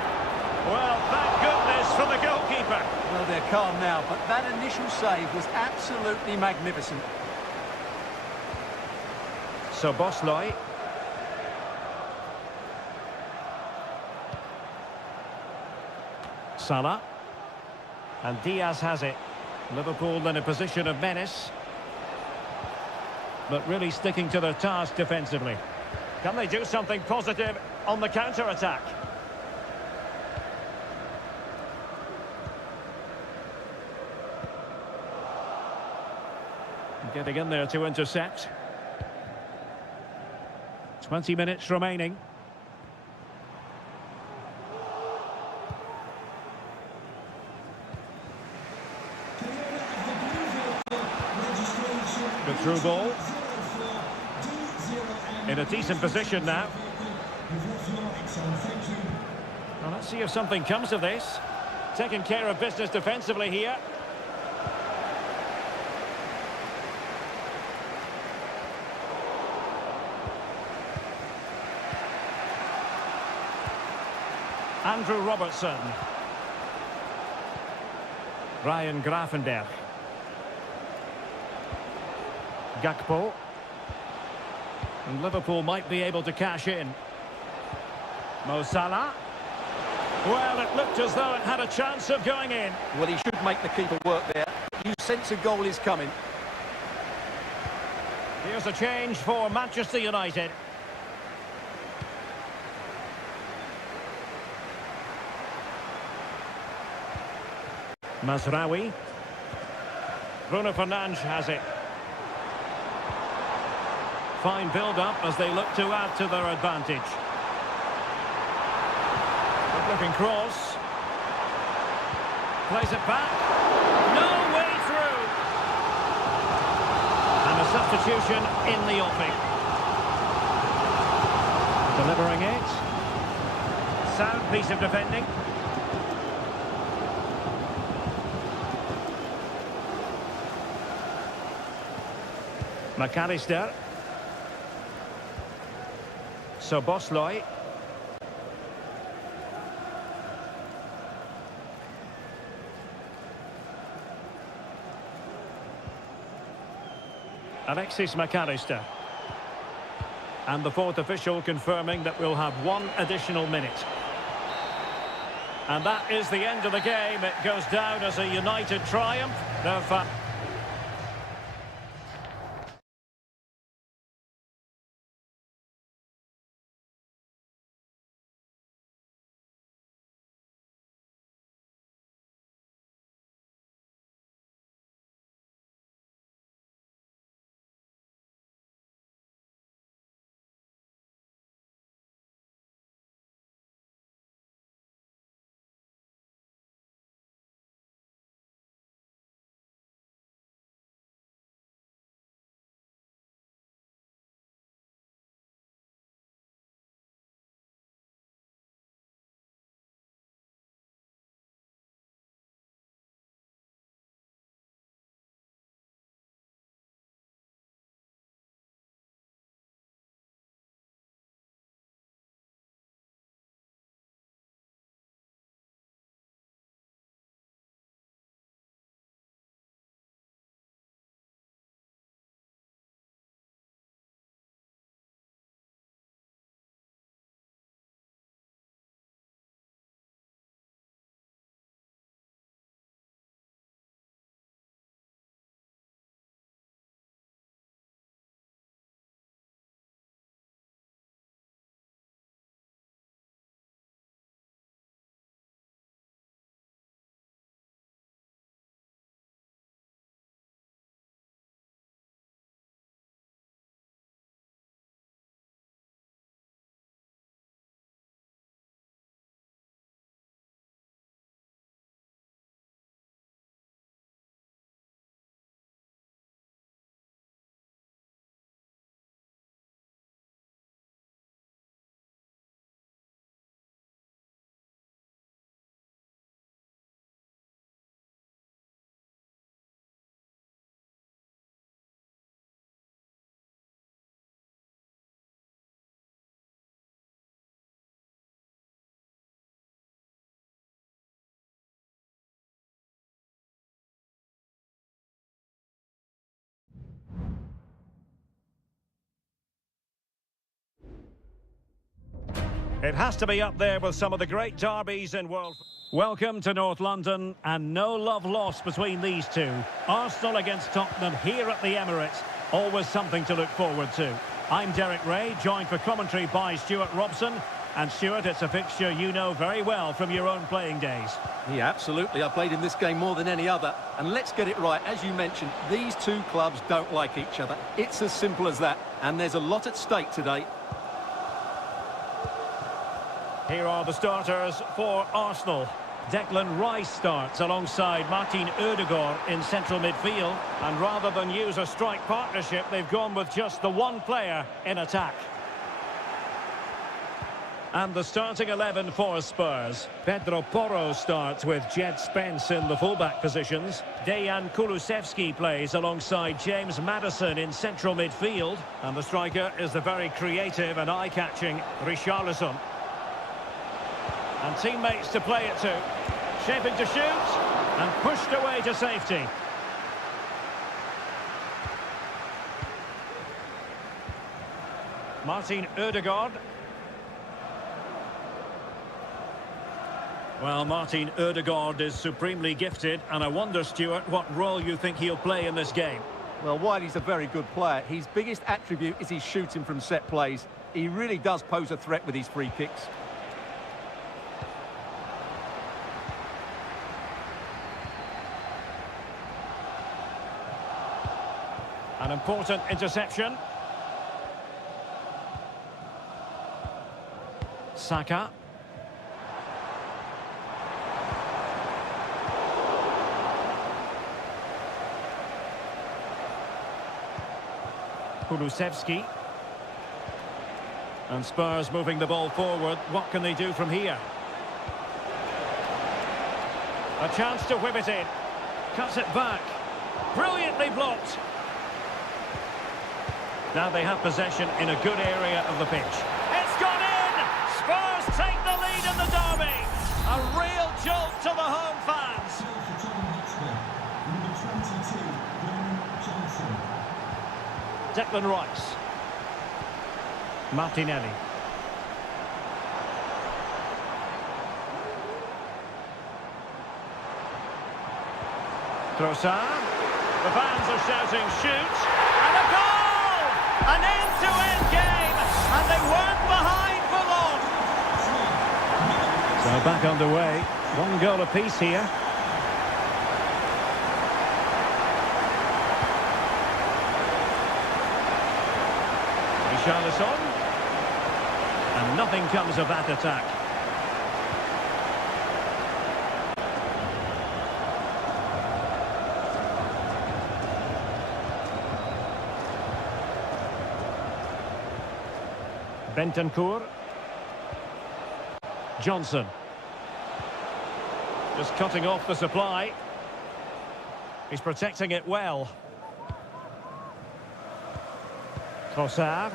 Well, thank goodness for the goalkeeper. Well, they're calm now, but that initial save was absolutely magnificent. So Bosley. Salah. And Diaz has it. Liverpool in a position of menace. But really sticking to their task defensively. Can they do something positive on the counter-attack? Getting in there to intercept. 20 minutes remaining. Good through ball. In a decent position now. Well, let's see if something comes of this. Taking care of business defensively here. Andrew Robertson. Ryan Gravenberg. Gakpo. And Liverpool might be able to cash in. Mo Salah. Well, it looked as though it had a chance of going in. Well, he should make the keeper work there. You sense a goal is coming. Here's a change for Manchester United. Mazraoui. Bruno Fernandes has it. Fine build-up as they look to add to their advantage. Good-looking cross. Plays it back. No way through. And a substitution in the offing. Delivering it. Sound piece of defending. McAllister. So Bosley. Alexis McAllister. And the fourth official confirming that we'll have one additional minute. And that is the end of the game. It goes down as a United triumph. Their It has to be up there with some of the great derbies in world. Welcome to North London, and no love lost between these two. Arsenal against Tottenham here at the Emirates. Always something to look forward to. I'm Derek Ray, joined for commentary by Stuart Robson. And Stuart, it's a fixture you know very well from your own playing days. Yeah, absolutely. I played in this game more than any other. And let's get it right. As you mentioned, these two clubs don't like each other. It's as simple as that. And there's a lot at stake today. Here are the starters for Arsenal. Declan Rice starts alongside Martin Ødegaard in central midfield. And rather than use a strike partnership, they've gone with just the one player in attack. And the starting 11 for Spurs. Pedro Porro starts with Jed Spence in the fullback positions. Dejan Kulusevski plays alongside James Maddison in central midfield. And the striker is the very creative and eye-catching Richarlison. And teammates to play it to. Shaping to shoot. And pushed away to safety. Martin Ødegaard. Well, Martin Ødegaard is supremely gifted, and I wonder, Stuart, what role you think he'll play in this game. Well, while he's a very good player, his biggest attribute is his shooting from set plays. He really does pose a threat with his free kicks. An important interception. Saka. Kulusevski. And Spurs moving the ball forward. What can they do from here? A chance to whip it in. Cuts it back. Brilliantly blocked. Now they have possession in a good area of the pitch. It's gone in! Spurs take the lead in the derby. A real jolt to the home fans. Declan Rice. Martinelli. Trossard. The fans are shouting, shoot! And a goal! An end-to-end game! And they weren't behind for long! So back underway. One goal apiece here. Richarlison. And nothing comes of that attack. Bentancur. Johnson. Just cutting off the supply. He's protecting it well. Trossard.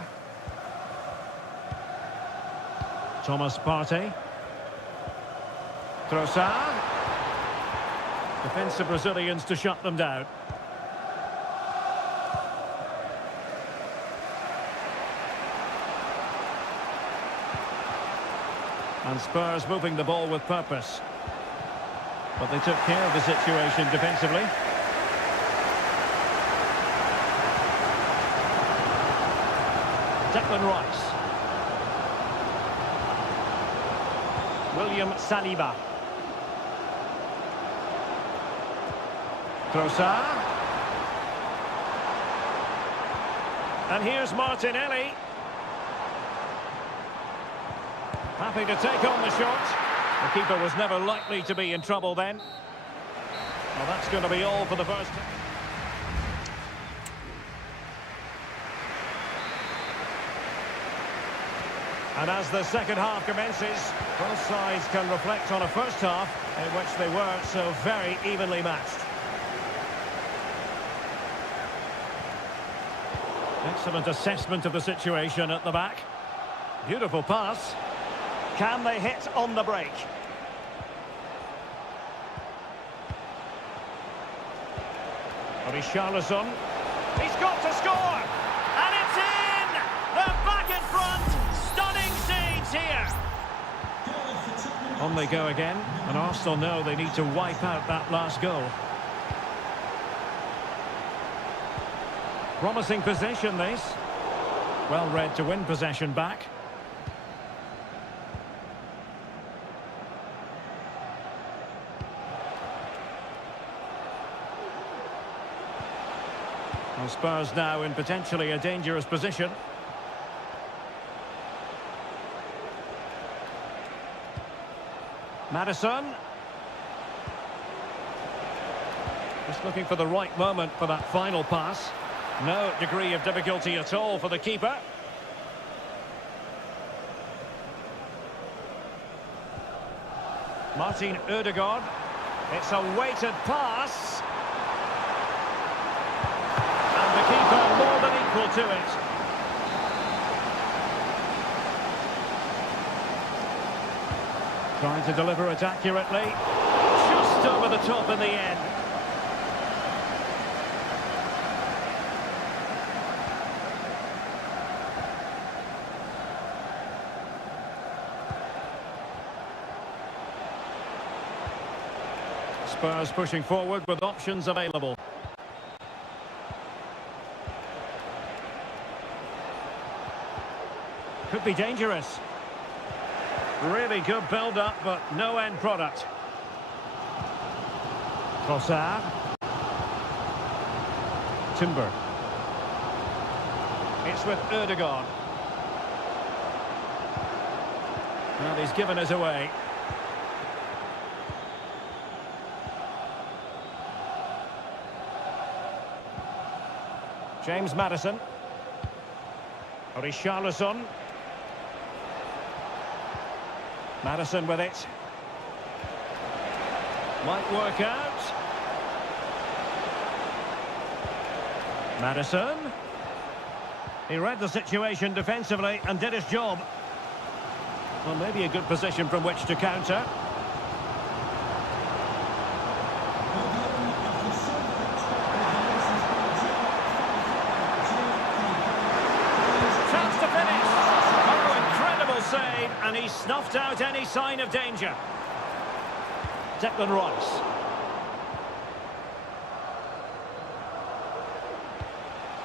Thomas Partey. Trossard. Defensive Brazilians to shut them down. And Spurs moving the ball with purpose. But they took care of the situation defensively. Declan Rice. William Saliba. Trossard. And here's Martinelli. Happy to take on the shot. The keeper was never likely to be in trouble then. Well, that's going to be all for the first. And as the second half commences, both sides can reflect on a first half in which they weren't so very evenly matched. Excellent assessment of the situation at the back. Beautiful pass. Can they hit on the break? Richarlison. He's got to score! And it's in! They're back in front! Stunning scenes here! On they go again, and Arsenal know they need to wipe out that last goal. Promising possession, this. Well read to win possession back. Well, Spurs now in potentially a dangerous position. Maddison. Just looking for the right moment for that final pass. No degree of difficulty at all for the keeper. Martin Ødegaard. It's a weighted pass. And the keeper more than equal to it. Trying to deliver it accurately. Just over the top in the end. Spurs pushing forward with options available. Could be dangerous. Really good build-up, but no end product. Trossard. Timber. It's with Ødegaard. Well, he's given us away. James Maddison. Richarlison. Maddison with it. Might work out. Maddison. He read the situation defensively and did his job. Well, maybe a good position from which to counter. Chance to finish. Oh, incredible save, and he snuffed out any sign of danger. Declan Rice.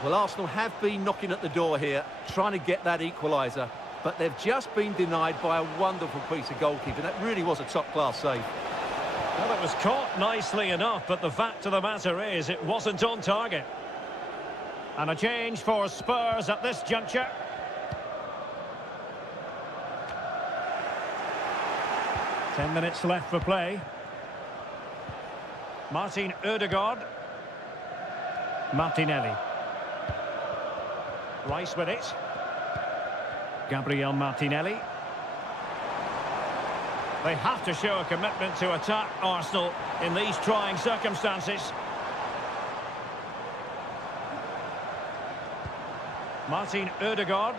Well, Arsenal have been knocking at the door here, trying to get that equaliser, but they've just been denied by a wonderful piece of goalkeeping. That really was a top-class save. Well, it was caught nicely enough, but the fact of the matter is it wasn't on target. And a change for Spurs at this juncture. Ten minutes left for play. Martin Ødegaard. Martinelli. Rice with it. Gabriel Martinelli. They have to show a commitment to attack Arsenal in these trying circumstances. Martin Ødegaard.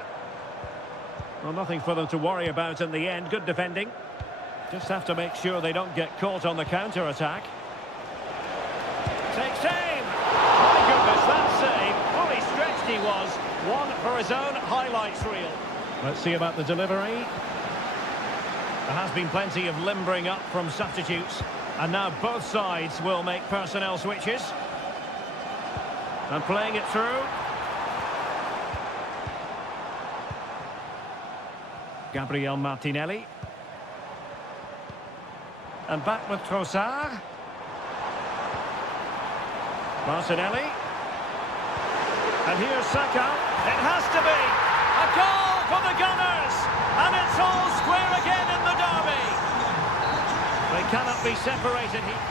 Well, nothing for them to worry about in the end. Good defending. Just have to make sure they don't get caught on the counter-attack. Takes aim! My goodness, that save! Fully stretched he was. One for his own highlights reel. Let's see about the delivery. There has been plenty of limbering up from substitutes. And now both sides will make personnel switches. And playing it through. Gabriel Martinelli. And back with Trossard. Martinelli. And here's Saka. It has to be. A goal for the Gunners. And it's all square again in the derby. They cannot be separated here.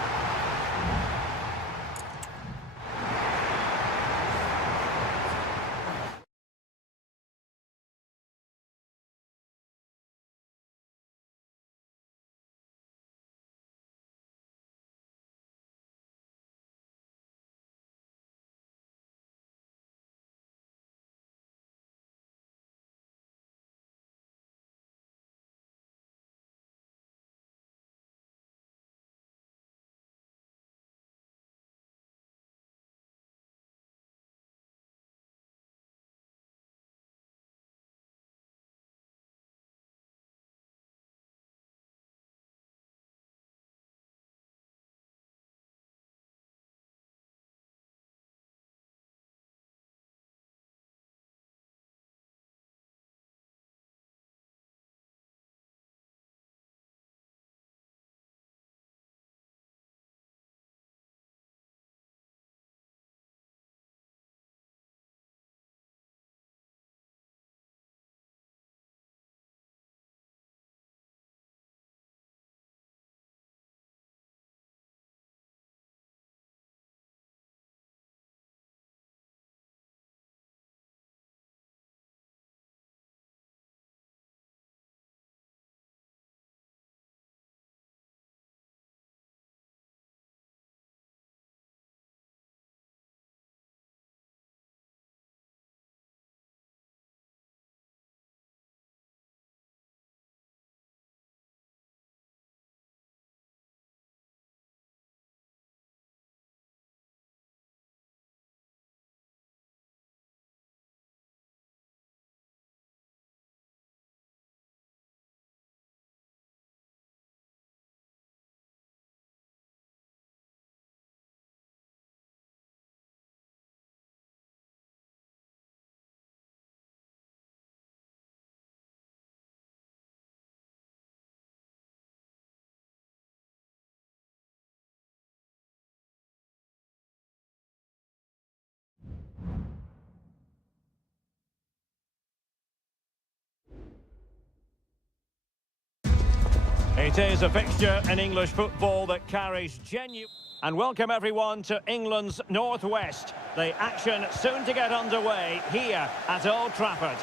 It is a fixture in English football that carries genuine... And welcome everyone to England's Northwest. The action soon to get underway here at Old Trafford.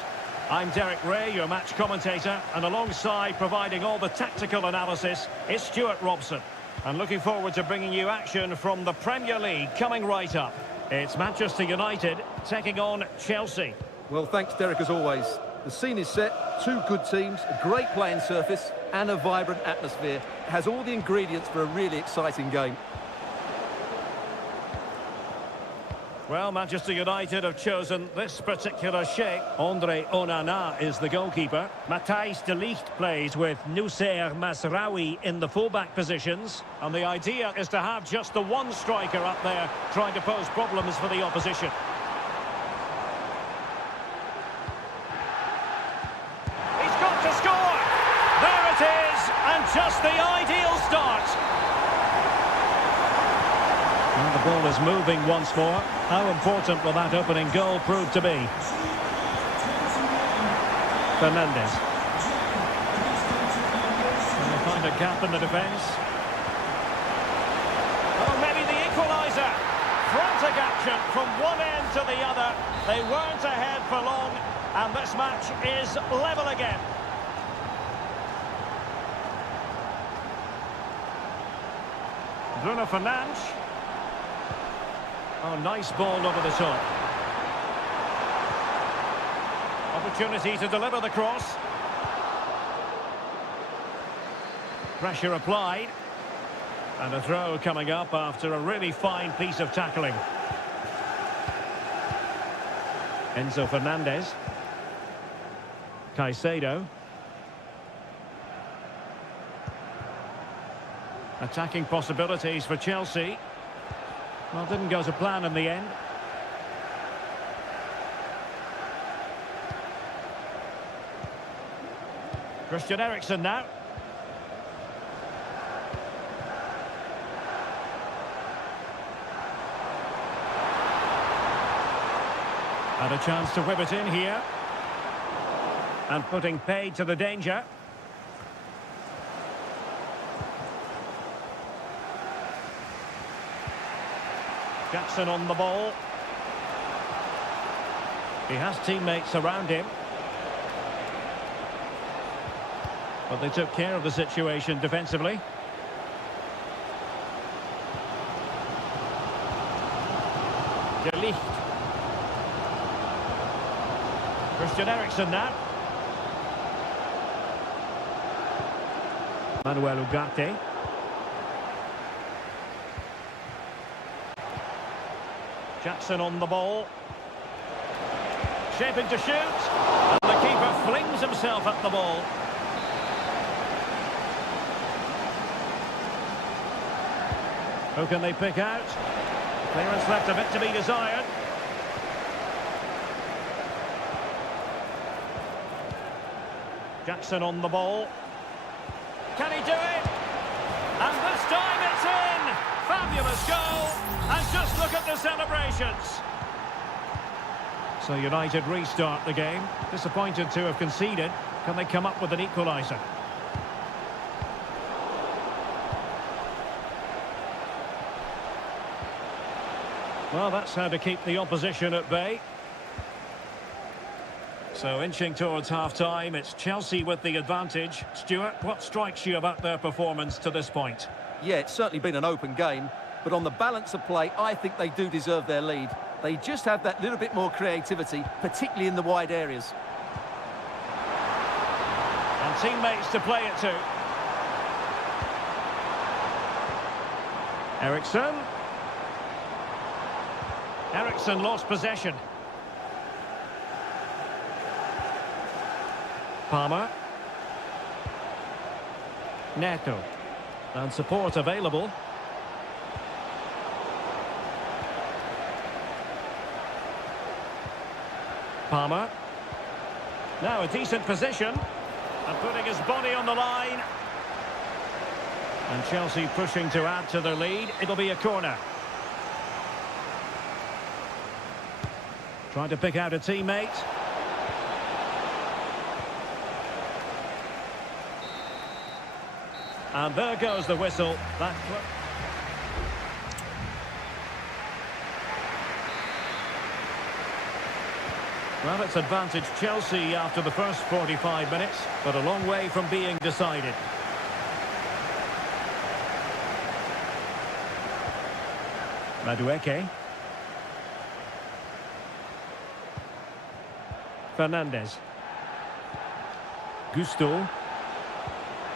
I'm Derek Ray, your match commentator, and alongside providing all the tactical analysis is Stuart Robson. And looking forward to bringing you action from the Premier League coming right up. It's Manchester United taking on Chelsea. Well, thanks, Derek, as always. The scene is set, two good teams, a great playing surface, and a vibrant atmosphere. It has all the ingredients for a really exciting game. Well, Manchester United have chosen this particular shape. Andre Onana is the goalkeeper. Matthijs de Ligt plays with Noussair Mazraoui in the fullback positions. And the idea is to have just the one striker up there trying to pose problems for the opposition. He's got to score! There it is! And just the ideal start! And the ball is moving once more. How important will that opening goal prove to be? Fernandes. And they find a gap in the defence. Oh, maybe the equaliser. Frantic action from one end to the other. They weren't ahead for long, and this match is level again. Bruno Fernandes. Oh, nice ball over the top. Opportunity to deliver the cross. Pressure applied. And a throw coming up after a really fine piece of tackling. Enzo Fernandez. Caicedo. Attacking possibilities for Chelsea. Well, didn't go to plan in the end. Christian Eriksen now. Had a chance to whip it in here. And putting paid to the danger. Jackson on the ball. He has teammates around him. But they took care of the situation defensively. De Ligt. Christian Eriksen now. Manuel Ugarte. Jackson on the ball. Shaping to shoot. And the keeper flings himself at the ball. Who can they pick out? Clearance left a bit to be desired. Jackson on the ball. Can he do it? And this time it's in! Fabulous goal! And just look at the celebrations. So United restart the game. Disappointed to have conceded. Can they come up with an equaliser? Well, that's how to keep the opposition at bay. So inching towards half-time, it's Chelsea with the advantage. Stuart, what strikes you about their performance to this point? Yeah, it's certainly been an open game, but on the balance of play, I think they do deserve their lead. They just have that little bit more creativity, particularly in the wide areas. And teammates to play it to. Eriksen. Eriksen lost possession. Palmer. Neto. And support available. Palmer. Now a decent position. And putting his body on the line. And Chelsea pushing to add to their lead. It'll be a corner. Trying to pick out a teammate. And there goes the whistle. Well, it's advantage Chelsea after the first 45 minutes, but a long way from being decided. Madueke. Fernandez. Gusto.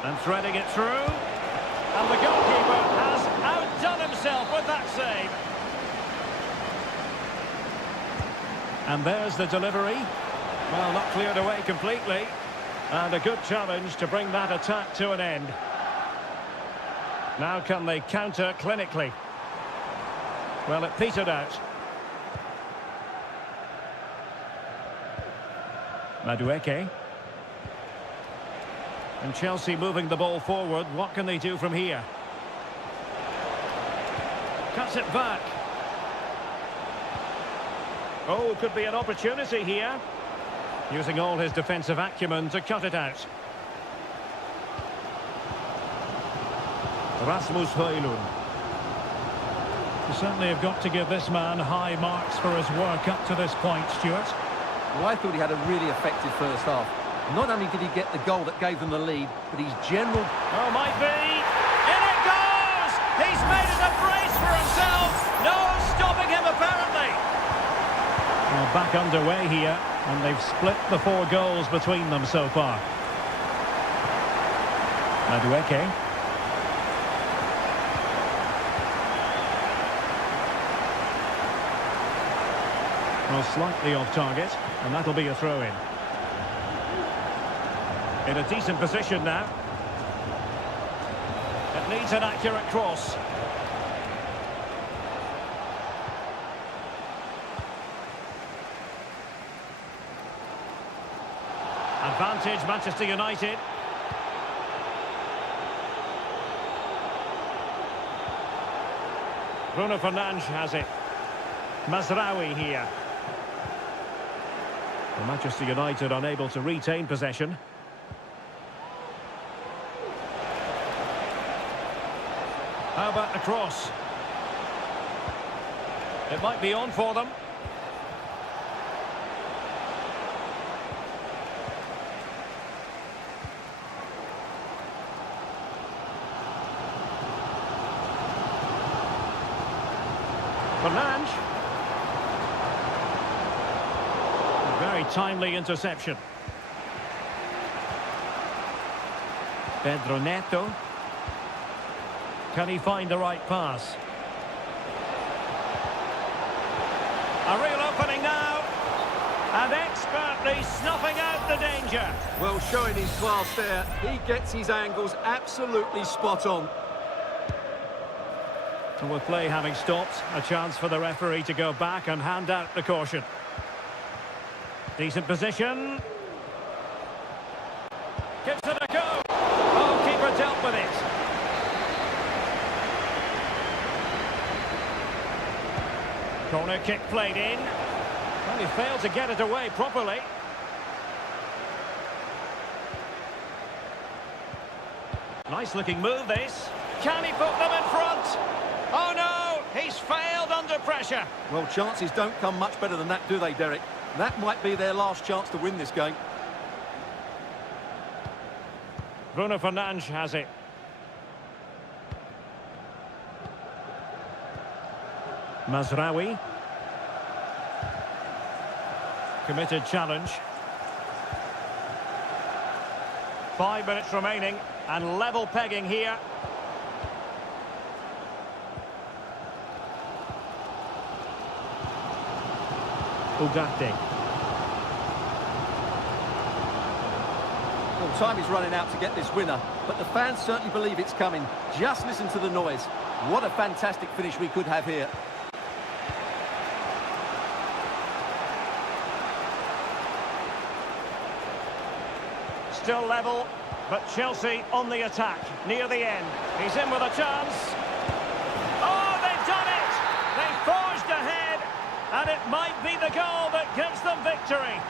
And threading it through. And the goalkeeper has outdone himself with that save. And there's the delivery. Well, not cleared away completely. And a good challenge to bring that attack to an end. Now can they counter clinically? Well, it petered out. Madueke. And Chelsea moving the ball forward. What can they do from here? Cuts it back. Oh, could be an opportunity here. Using all his defensive acumen to cut it out. Rasmus Højlund. You certainly have got to give this man high marks for his work up to this point, Stuart. Well, I thought he had a really effective first half. Not only did he get the goal that gave them the lead, but his general... Oh, might be. In it goes! He's made it a brace for himself. No stopping him, apparently. Well, back underway here, and they've split the 4 goals between them so far. Madueke. Well, slightly off target, and that'll be a throw-in. In a decent position now. It needs an accurate cross. Advantage Manchester United. Bruno Fernandes has it. Mazraoui here. Well, Manchester United unable to retain possession. How about the cross? It might be on for them. Fernandes. Very timely interception. Pedro Neto. Can he find the right pass? A real opening now. And expertly snuffing out the danger. Well, showing his class there. He gets his angles absolutely spot on. And with play having stopped, a chance for the referee to go back and hand out the caution. Decent position. Gives it a go. Oh, keeper dealt with it. Corner kick played in. Well, he failed to get it away properly. Nice looking move this. Can he put them in front? Oh no, he's failed under pressure. Well, chances don't come much better than that, do they, Derek? That might be their last chance to win this game. Bruno Fernandes has it. Mazraoui. Committed challenge. 5 minutes remaining and level pegging here. Ugarte. Well, time is running out to get this winner, but the fans certainly believe it's coming. Just listen to the noise. What a fantastic finish we could have here. Still level, but Chelsea on the attack, near the end. He's in with a chance. Oh, they've done it! They forged ahead, and it might be the goal that gives them victory.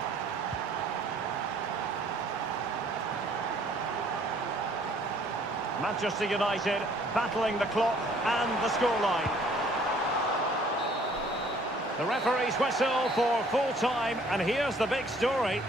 Manchester United, battling the clock and the scoreline. The referee's whistle for full time, and here's the big story.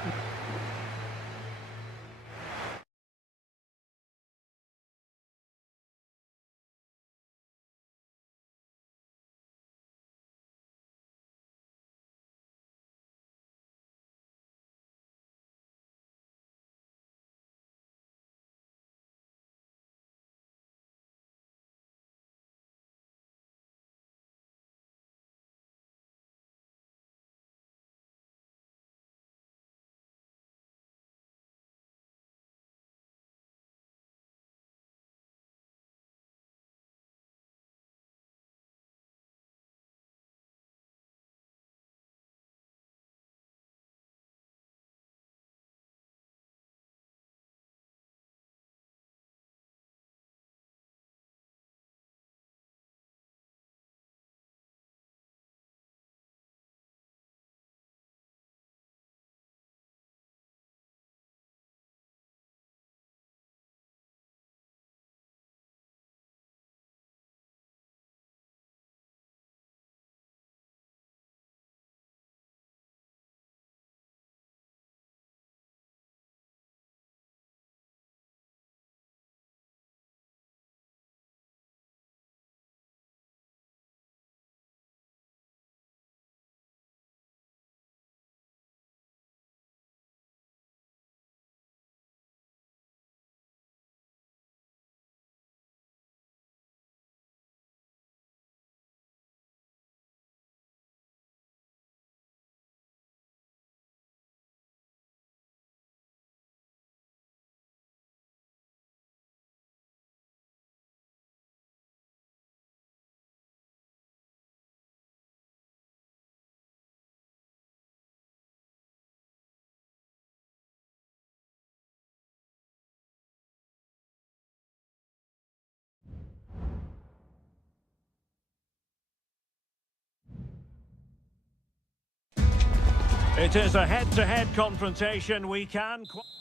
It is a head-to-head confrontation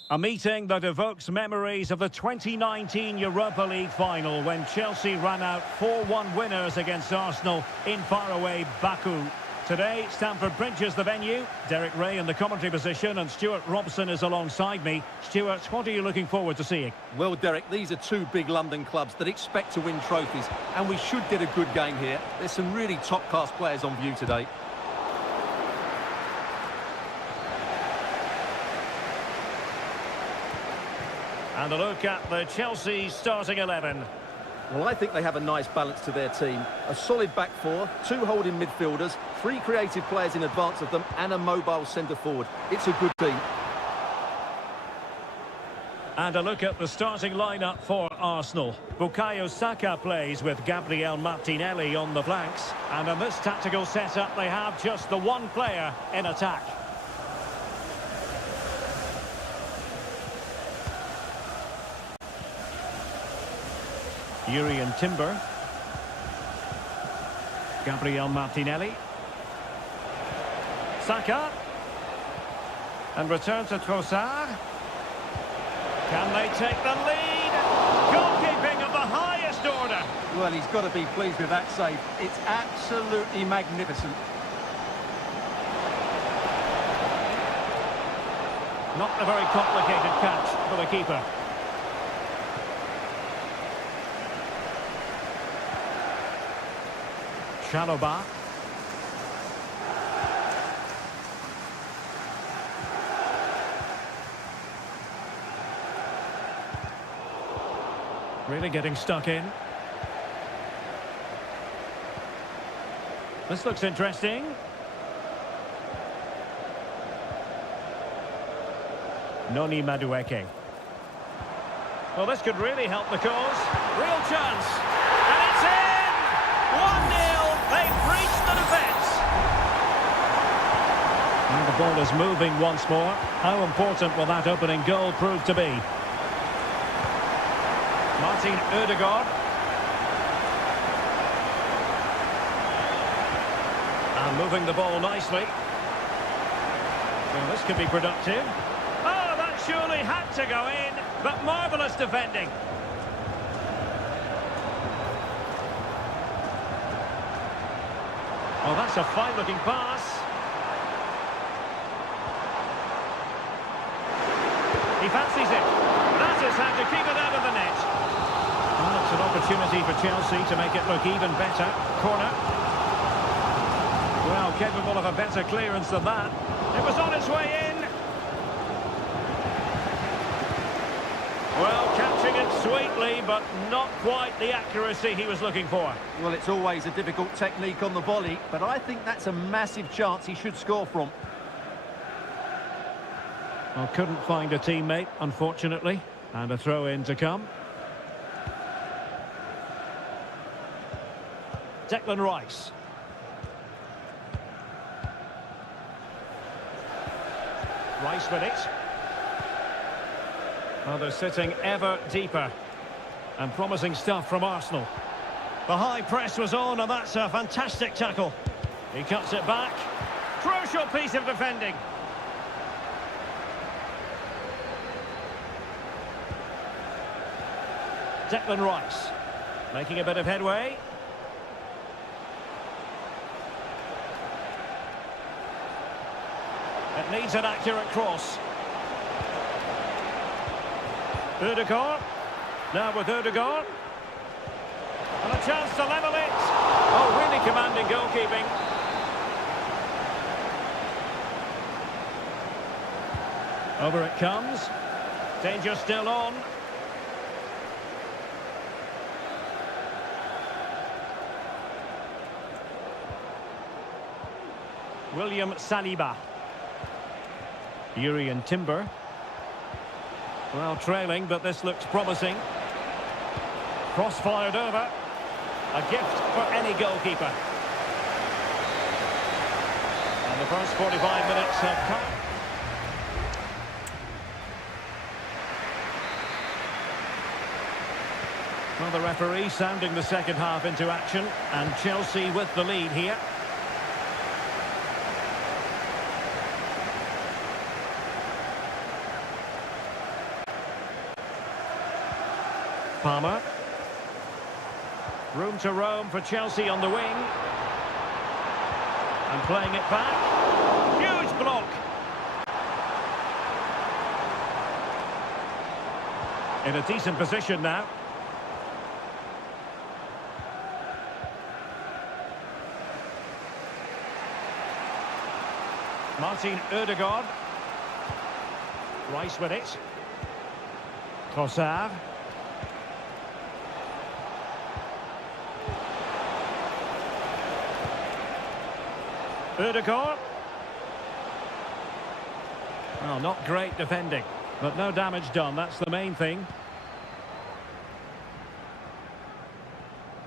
a meeting that evokes memories of the 2019 Europa League final when Chelsea ran out 4-1 winners against Arsenal in faraway Baku. Today, Stamford Bridge is the venue. Derek Ray in the commentary position and Stuart Robson is alongside me. Stuart, what are you looking forward to seeing? Well, Derek, these are two big London clubs that expect to win trophies, and we should get a good game here. There's some really top-class players on view today. And a look at the Chelsea starting 11. Well, I think they have a nice balance to their team. A solid back four, two holding midfielders, three creative players in advance of them, and a mobile centre-forward. It's a good team. And a look at the starting lineup for Arsenal. Bukayo Saka plays with Gabriel Martinelli on the flanks. And in this tactical setup, they have just the one player in attack. Urian Timber. Gabriel Martinelli. Saka. And return to Trossard. Can they take the lead? Goalkeeping of the highest order. Well, he's got to be pleased with that save. It's absolutely magnificent. Not a very complicated catch for the keeper. Chalobah. Really getting stuck in. This looks interesting. Noni Madueke. Well, this could really help the cause. Real chance. And it's in! 1-0. They've breached the defence. And the ball is moving once more. How important will that opening goal prove to be? Martin Ødegaard. And moving the ball nicely. Well, this could be productive. Oh, that surely had to go in, but marvellous defending. Oh, that's a fine-looking pass. He fancies it. That is how to keep it out of the net. Well, it's an opportunity for Chelsea to make it look even better. Corner. Well, capable of a better clearance than that. It was on its way in. Well, catching it sweetly, but not quite the accuracy he was looking for. Well, it's always a difficult technique on the volley, but I think that's a massive chance he should score from. Well, couldn't find a teammate, unfortunately. And a throw-in to come. Declan Rice. Rice with it. Well, they're sitting ever deeper. And promising stuff from Arsenal. The high press was on, and that's a fantastic tackle. He cuts it back. Crucial piece of defending. Declan Rice. Making a bit of headway. It needs an accurate cross. Ødegaard. Now with Ødegaard. And a chance to level it. Oh, really commanding goalkeeping. Over it comes. Danger still on. William Saliba. Yuri and Timber. Well, trailing, but this looks promising. Cross fired over. A gift for any goalkeeper. And the first 45 minutes have come. Well, the referee sounding the second half into action, and Chelsea with the lead here. Palmer. Room to roam for Chelsea on the wing. And playing it back. Huge block. In a decent position now. Martin Ødegaard. Rice with it. Trossard. Ødegaard. Well, not great defending, but no damage done. That's the main thing.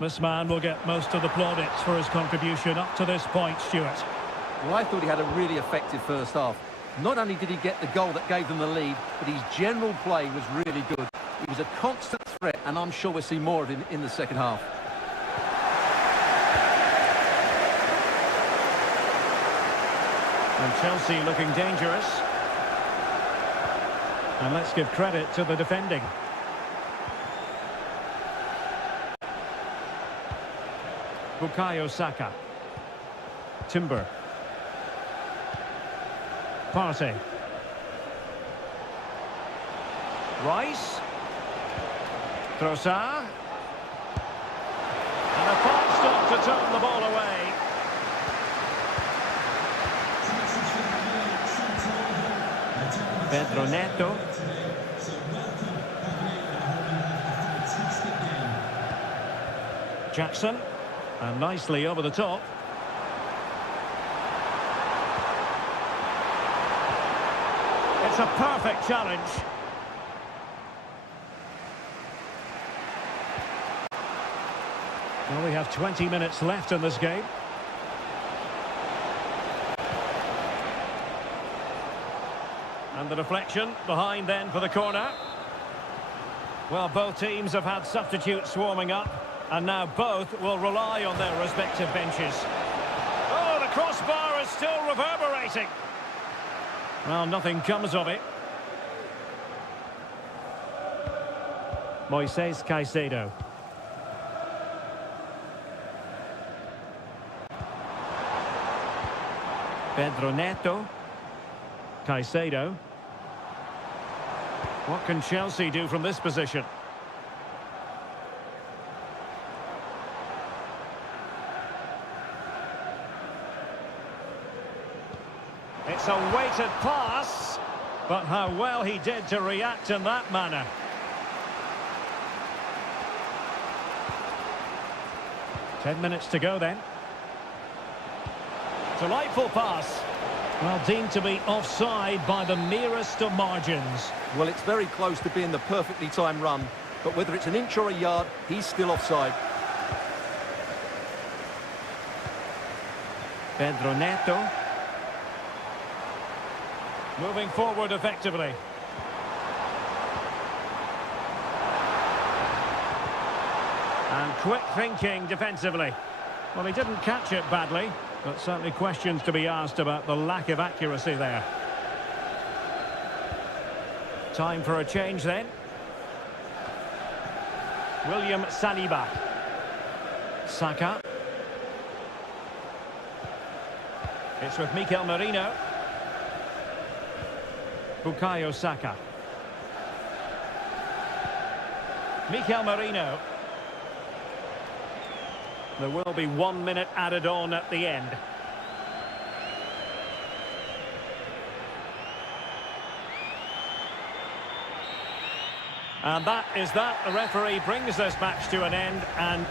This man will get most of the plaudits for his contribution up to this point, Stuart. Well, I thought he had a really effective first half. Not only did he get the goal that gave them the lead, but his general play was really good. He was a constant threat, and I'm sure we'll see more of him in the second half. And Chelsea looking dangerous. And let's give credit to the defending. Bukayo Saka. Timber. Partey. Rice. Trossard. And a fast stop to turn the ball away. Pedro Neto. Jackson. And nicely over the top. It's a perfect challenge. Well, we have 20 minutes left in this game. And the deflection behind then for the corner. Well, both teams have had substitutes swarming up, and now both will rely on their respective benches. Oh, the crossbar is still reverberating. Well, nothing comes of it. Moises Caicedo. Pedro Neto. Caicedo. What can Chelsea do from this position? It's a weighted pass, but how well he did to react in that manner. Ten minutes to go then. Delightful pass. Well, deemed to be offside by the merest of margins. Well, it's very close to being the perfectly timed run, but whether it's an inch or a yard, he's still offside. Pedro Neto. Moving forward effectively. And quick thinking defensively. Well, he didn't catch it badly, but certainly questions to be asked about the lack of accuracy there. Time for a change then. William Saliba. Saka. It's with Mikel Merino. Bukayo Saka. Mikel Merino. There will be 1 minute added on at the end. And that is that. The referee brings this match to an end and...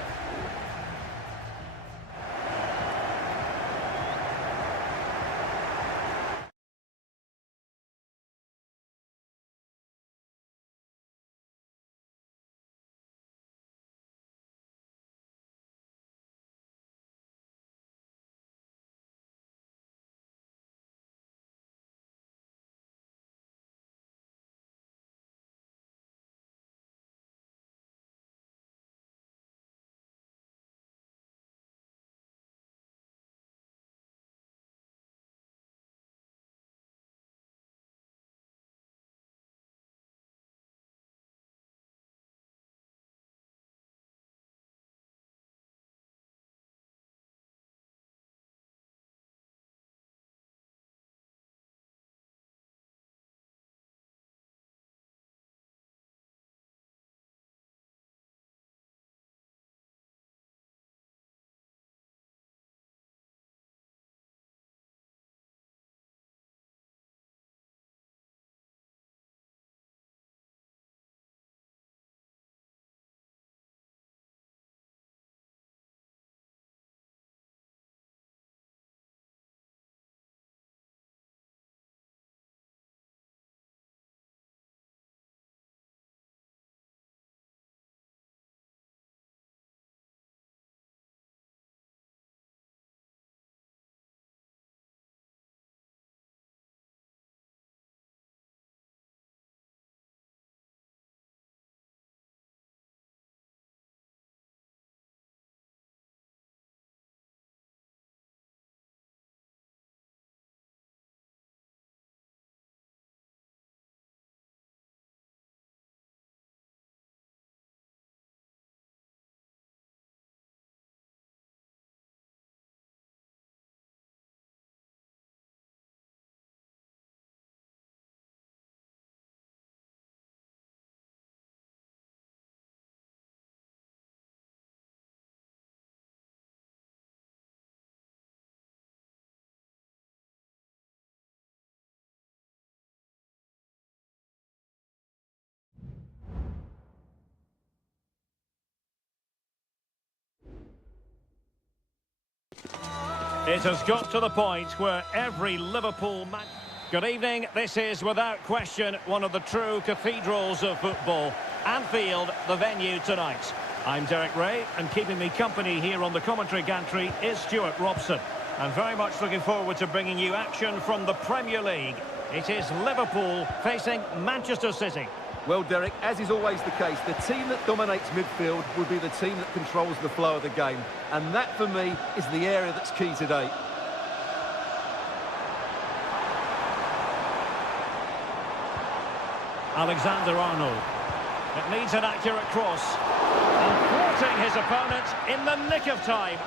It has got to the point where every Liverpool match... Good evening, this is without question one of the true cathedrals of football. Anfield, the venue tonight. I'm Derek Ray, and keeping me company here on the commentary gantry is Stuart Robson. I'm very much looking forward to bringing you action from the Premier League. It is Liverpool facing Manchester City. Well, Derek, as is always the case, the team that dominates midfield will be the team that controls the flow of the game. And that, for me, is the area that's key today. Alexander-Arnold. It needs an accurate cross. And thwarting his opponent in the nick of time.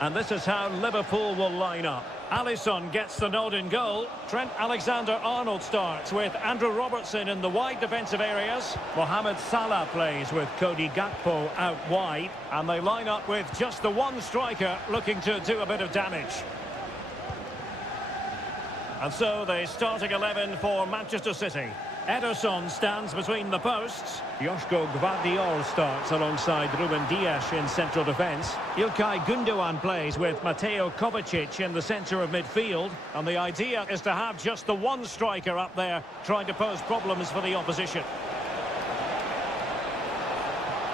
And this is how Liverpool will line up. Alisson gets the nod in goal. Trent Alexander-Arnold starts with Andrew Robertson in the wide defensive areas. Mohamed Salah plays with Cody Gakpo out wide. And they line up with just the one striker looking to do a bit of damage. And so the starting 11 for Manchester City. Ederson stands between the posts. Joško Gvardiol starts alongside Ruben Dias in central defence. Ilkay Gundogan plays with Mateo Kovacic in the centre of midfield. And the idea is to have just the one striker up there trying to pose problems for the opposition.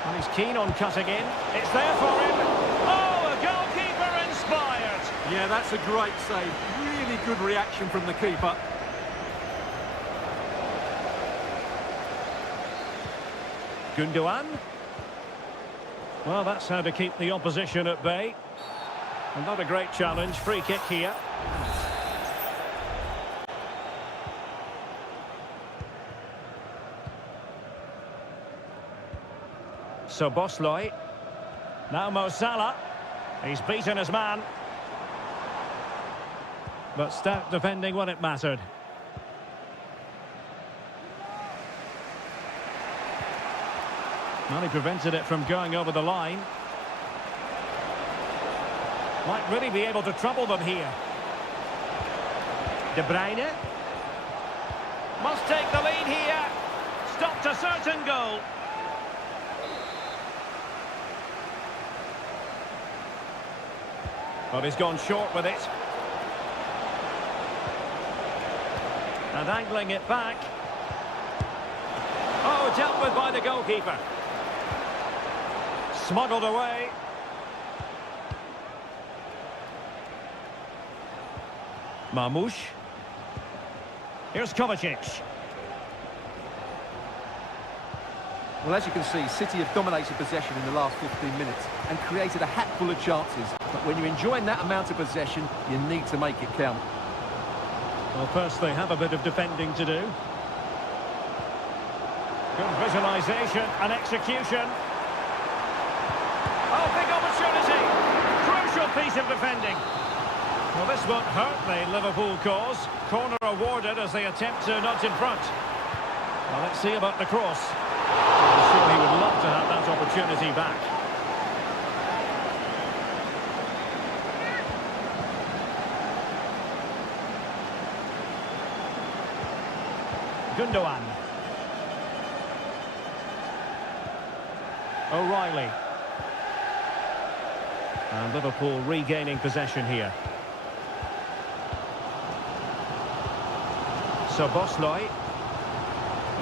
And he's keen on cutting in. It's there for him. Oh, a goalkeeper inspired. Yeah, that's a great save. Really good reaction from the keeper. Gundogan. Well, that's how to keep the opposition at bay. And not a great challenge. Free kick here. So Bosley. Now Mo Salah. He's beaten his man. But stout defending when it mattered. Well, he prevented it from going over the line. Might really be able to trouble them here. De Bruyne. Must take the lead here. Stopped a certain goal. But he's gone short with it. And angling it back. Oh, dealt with by the goalkeeper. Smuggled away. Marmoush. Here's Kovacic. Well, as you can see, City have dominated possession in the last 15 minutes and created a hatful of chances. But when you're enjoying that amount of possession, you need to make it count. Well, first they have a bit of defending to do. Good visualisation and execution. Oh, big opportunity. Crucial piece of defending. Well, this won't hurt the Liverpool cause. Corner awarded as they attempt to nudge in front. Well, let's see about the cross. I'm sure he would love to have that opportunity back. Gundogan. O'Reilly. And Liverpool regaining possession here. So Bosley.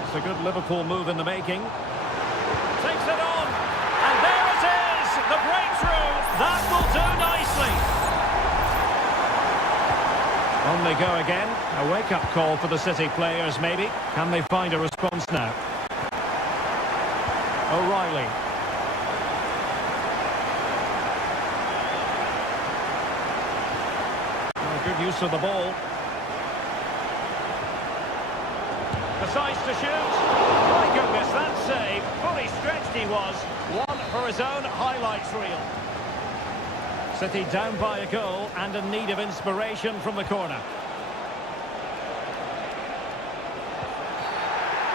It's a good Liverpool move in the making. Takes it on. And there it is. The breakthrough. That will do nicely. On they go again. A wake-up call for the City players, maybe. Can they find a response now? O'Reilly. Good use of the ball. Decides to shoot. My goodness, that save. Fully stretched he was. One for his own highlights reel. City down by a goal and in need of inspiration from the corner.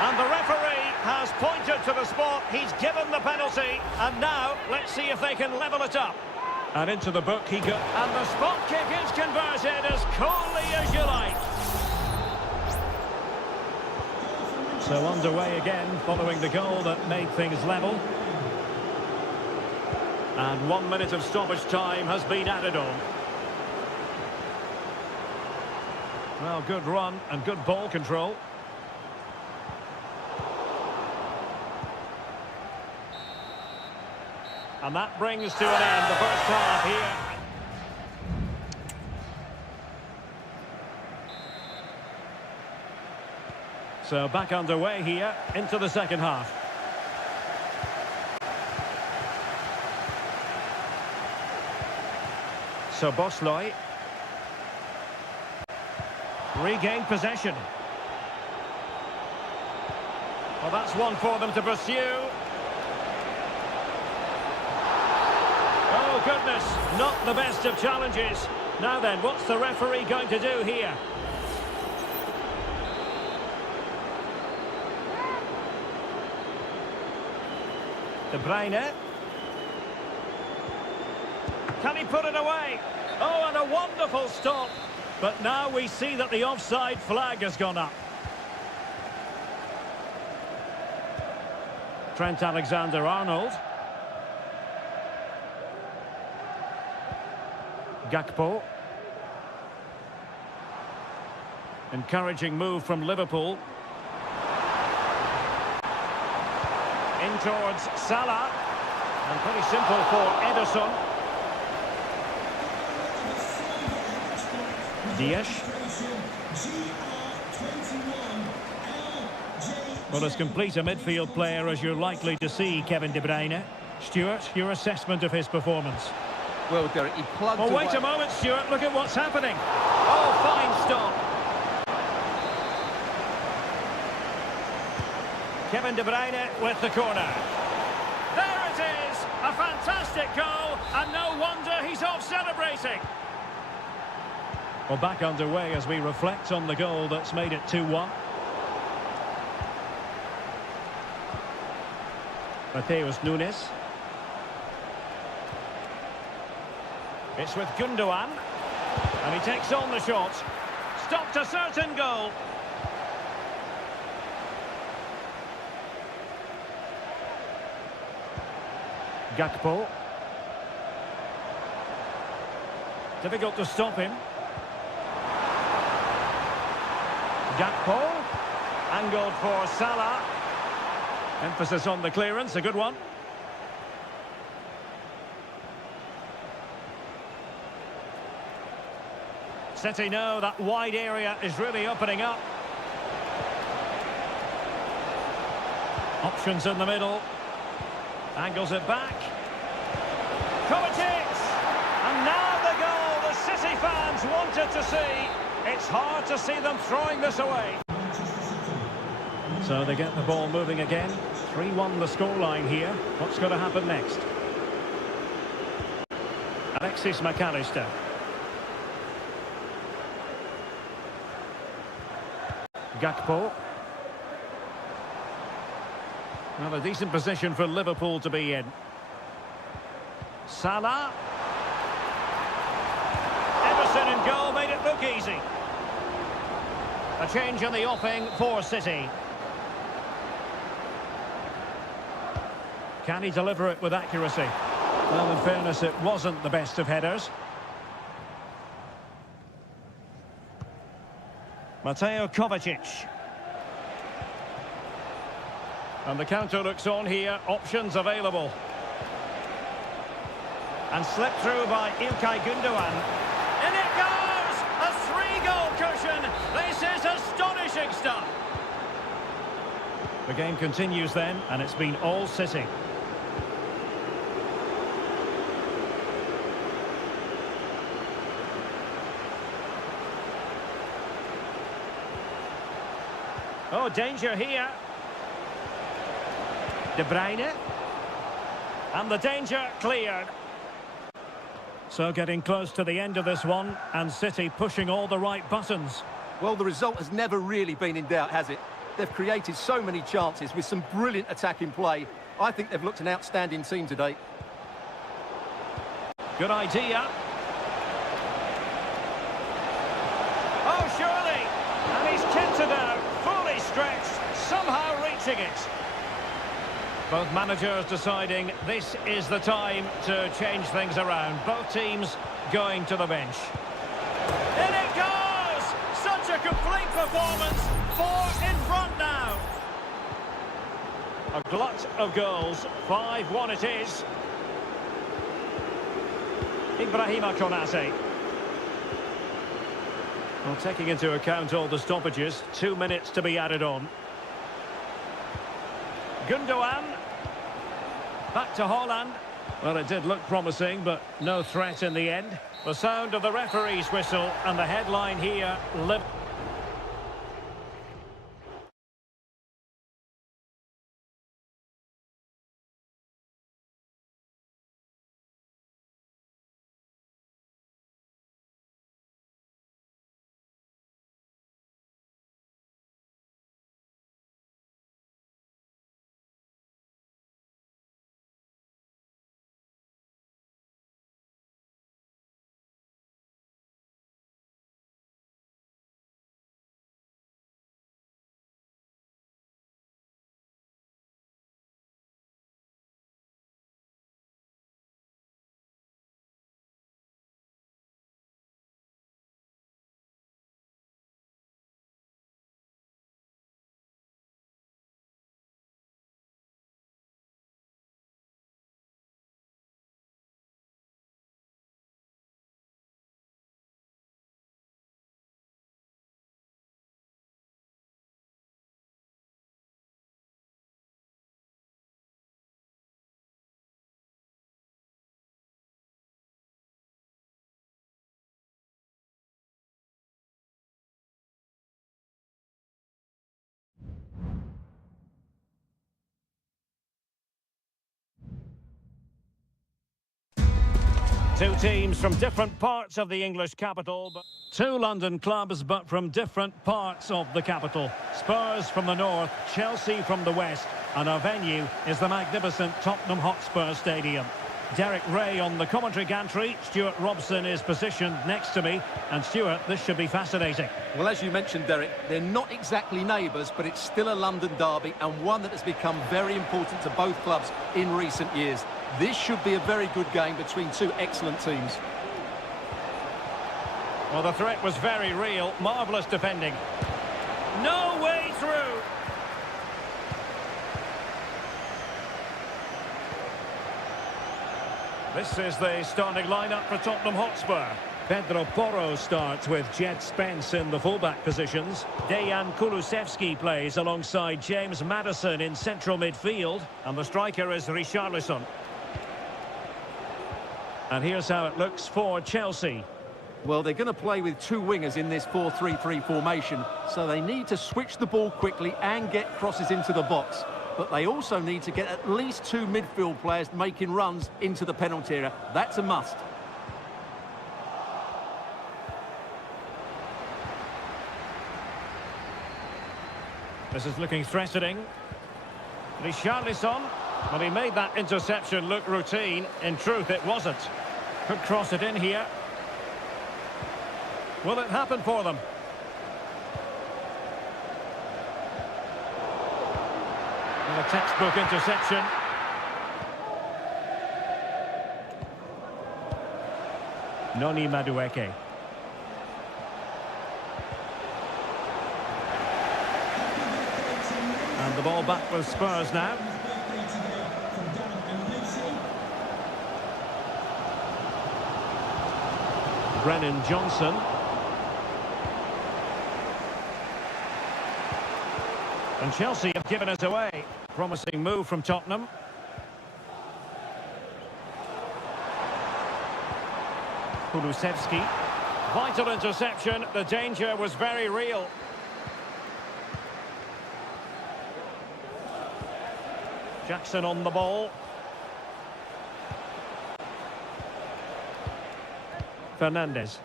And the referee has pointed to the spot. He's given the penalty. And now, let's see if they can level it up. And into the book he got. And the spot kick is converted as coolly as you like. So underway again, following the goal that made things level. And 1 minute of stoppage time has been added on. Well, good run and good ball control. And that brings to an end the first half here. So back underway here into the second half. So Bosley. Regained possession. Well, that's one for them to pursue. Oh, goodness, not the best of challenges. Now then, what's the referee going to do here? De Bruyne. Can he put it away? Oh, and a wonderful stop. But now we see that the offside flag has gone up. Trent Alexander-Arnold. Gakpo. Encouraging move from Liverpool. In towards Salah. And pretty simple for Ederson. Diaz. Well, as complete a midfield player as you're likely to see, Kevin De Bruyne. Stuart, your assessment of his performance? Well, Derek, he plugged away. Oh, wait a moment, Stuart. Look at what's happening. Oh, fine stop. Kevin De Bruyne with the corner. There it is! A fantastic goal, and no wonder he's off celebrating. Well, back underway as we reflect on the goal that's made it 2-1. Mateus Nunes. It's with Gundogan. And he takes on the shot. Stopped a certain goal. Gakpo. Difficult to stop him. Gakpo. Angled for Salah. Emphasis on the clearance, a good one. City know that wide area is really opening up. Options in the middle. Angles it back. Kovacic! And now the goal the City fans wanted to see. It's hard to see them throwing this away. So they get the ball moving again. 3-1 the scoreline here. What's going to happen next? Alexis McAllister. Gakpo. Well, a decent position for Liverpool to be in. Salah. Ederson in goal made it look easy. A change in the offing for City. Can he deliver it with accuracy? Well, in fairness, it wasn't the best of headers. Mateo Kovacic. And the counter looks on here. Options available. And slipped through by Ilkay Gundogan. In it goes! A 3-goal cushion. This is astonishing stuff. The game continues then, and it's been all City. Oh, danger here. De Bruyne. And the danger cleared. So getting close to the end of this one, and City pushing all the right buttons. Well, the result has never really been in doubt, has it? They've created so many chances with some brilliant attacking play. I think they've looked an outstanding team today. Good idea. Oh, surely. And he's kicked it out. Fully stretched, somehow reaching it. Both managers deciding this is the time to change things around. Both teams going to the bench. In it goes! Such a complete performance. 4 in front now. A glut of goals. 5-1 it is. Ibrahima Konate. Well, taking into account all the stoppages, 2 minutes to be added on. Gundogan. Back to Holland. Well, it did look promising, but no threat in the end. The sound of the referee's whistle, and the headline here, Liverpool. Two teams from different parts of the English capital, but two London clubs, but from different parts of the capital. Spurs from the north, Chelsea from the west, and our venue is the magnificent Tottenham Hotspur Stadium. Derek Ray on the commentary gantry. Stuart Robson is positioned next to me. And Stuart, this should be fascinating. Well, as you mentioned, Derek, they're not exactly neighbours, but it's still a London derby and one that has become very important to both clubs in recent years. This should be a very good game between two excellent teams. Well, the threat was very real. Marvellous defending. No way through. This is the starting lineup for Tottenham Hotspur. Pedro Porro starts with Jed Spence in the fullback positions. Dejan Kulusevski plays alongside James Maddison in central midfield. And the striker is Richarlison. And here's how it looks for Chelsea. Well, they're going to play with two wingers in this 4-3-3 formation, so they need to switch the ball quickly and get crosses into the box. But they also need to get at least two midfield players making runs into the penalty area. That's a must. This is looking threatening. Richarlison. Well, he made that interception look routine. In truth, it wasn't. Could cross it in here. Will it happen for them? And a textbook interception. Noni Madueke. And the ball back with Spurs now. Brennan Johnson. And Chelsea have given us away. Promising move from Tottenham. Kulusevski. Vital interception. The danger was very real. Jackson on the ball. Fernandes.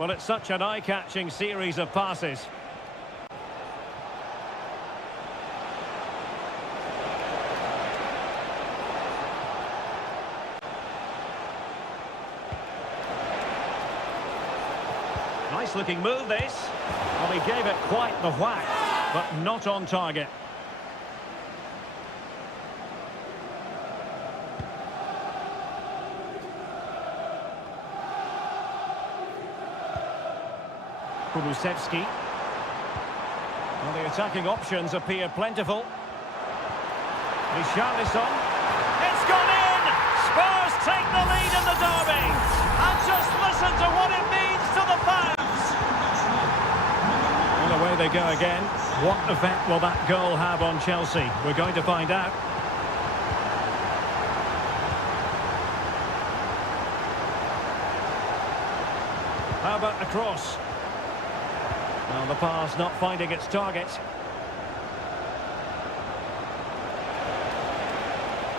Well, it's such an eye-catching series of passes. Nice looking move, this. Well, he gave it quite the whack, but not on target. Kulusevski. Well, the attacking options appear plentiful. Richarlison. It's gone in! Spurs take the lead in the derby. And just listen to what it means to the fans. And away they go again. What effect will that goal have on Chelsea? We're going to find out. How about the cross? Well, the pass not finding its target.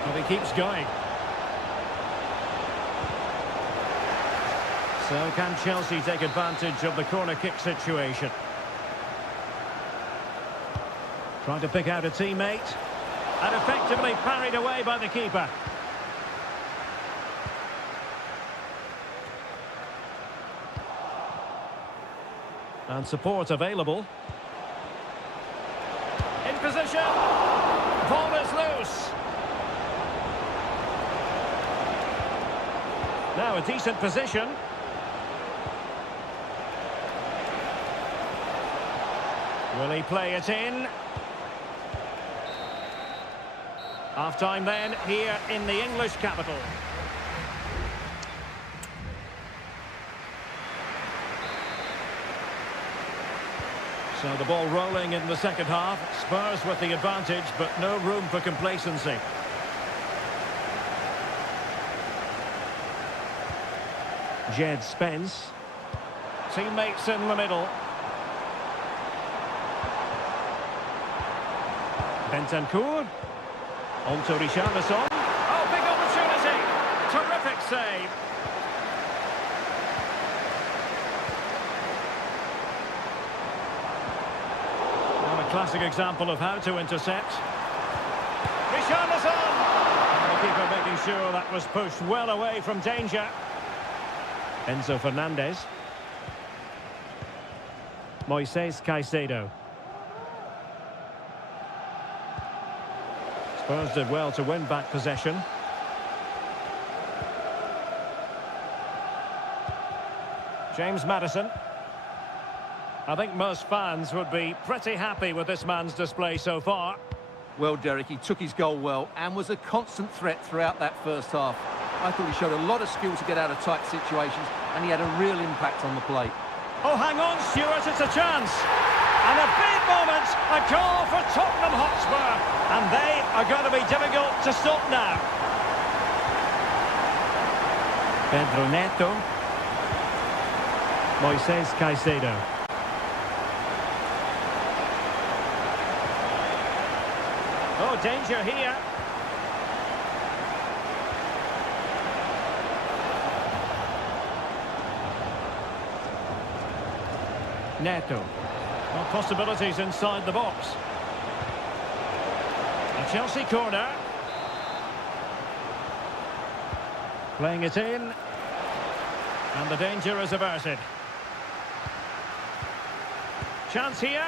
But he keeps going. So can Chelsea take advantage of the corner kick situation? Trying to pick out a teammate. And effectively parried away by the keeper. And support available. In position. Ball is loose. Now a decent position. Will he play it in? Half-time then, here in the English capital. So the ball rolling in the second half. Spurs with the advantage, but no room for complacency. Jed Spence. Teammates in the middle. Bentancur. On to Richarlison. Oh, big opportunity. Terrific Terrific save. Well, a classic example of how to intercept. Richarlison! The keeper making sure that was pushed well away from danger. Enzo Fernandez. Moises Caicedo. Spurs did well to win back possession. James Maddison. I think most fans would be pretty happy with this man's display so far. Well, Derek, he took his goal well and was a constant threat throughout that first half. I thought he showed a lot of skill to get out of tight situations, and he had a real impact on the play. Oh, hang on, Stuart, it's a chance. And a big moment, a goal for Tottenham Hotspur. And they are going to be difficult to stop now. Pedro Neto. Moises Caicedo. Oh, danger here. Neto. Well, possibilities inside the box. A Chelsea corner. Playing it in. And the danger is averted. Chance here.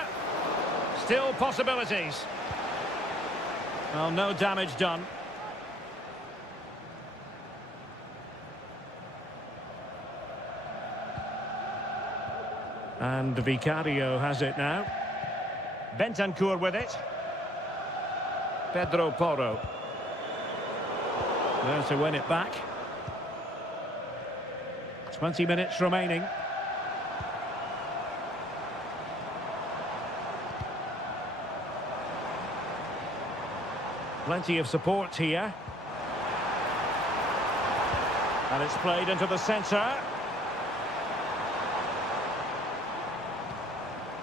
Still possibilities. Well, no damage done. And Vicario has it now. Bentancur with it. Pedro Porro. There to win it back. 20 minutes remaining. Plenty of support here. And it's played into the centre.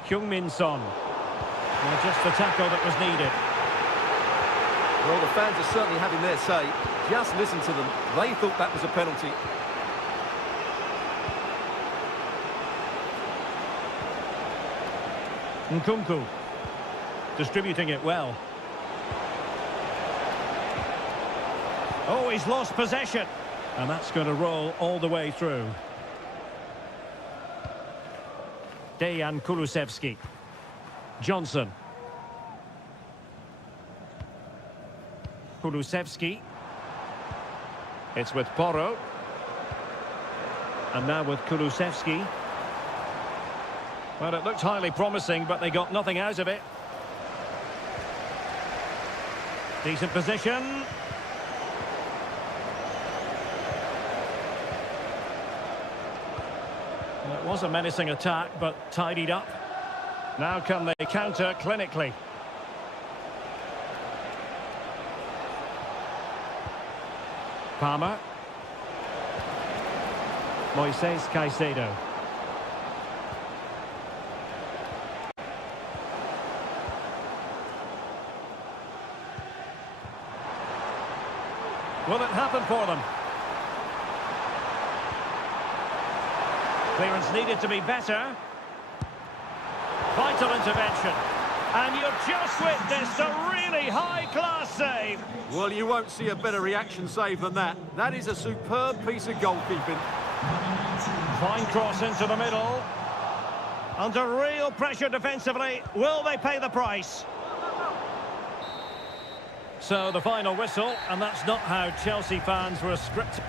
Heung-min Son. Well, just the tackle that was needed. Well, the fans are certainly having their say. Just listen to them. They thought that was a penalty. Nkunku. Distributing it well. Oh, he's lost possession. And that's going to roll all the way through. Dejan Kulusevski. Johnson. Kulusevski. It's with Porro. And now with Kulusevski. Well, it looked highly promising, but they got nothing out of it. Decent position. Well, it was a menacing attack, but tidied up. Now can they counter clinically? Palmer. Moises Caicedo. Will it happen for them? Clearance needed to be better. Vital intervention. And you've just witnessed a really high-class save. Well, you won't see a better reaction save than that. That is a superb piece of goalkeeping. Fine cross into the middle. Under real pressure defensively. Will they pay the price? So the final whistle, and that's not how Chelsea fans were scripted.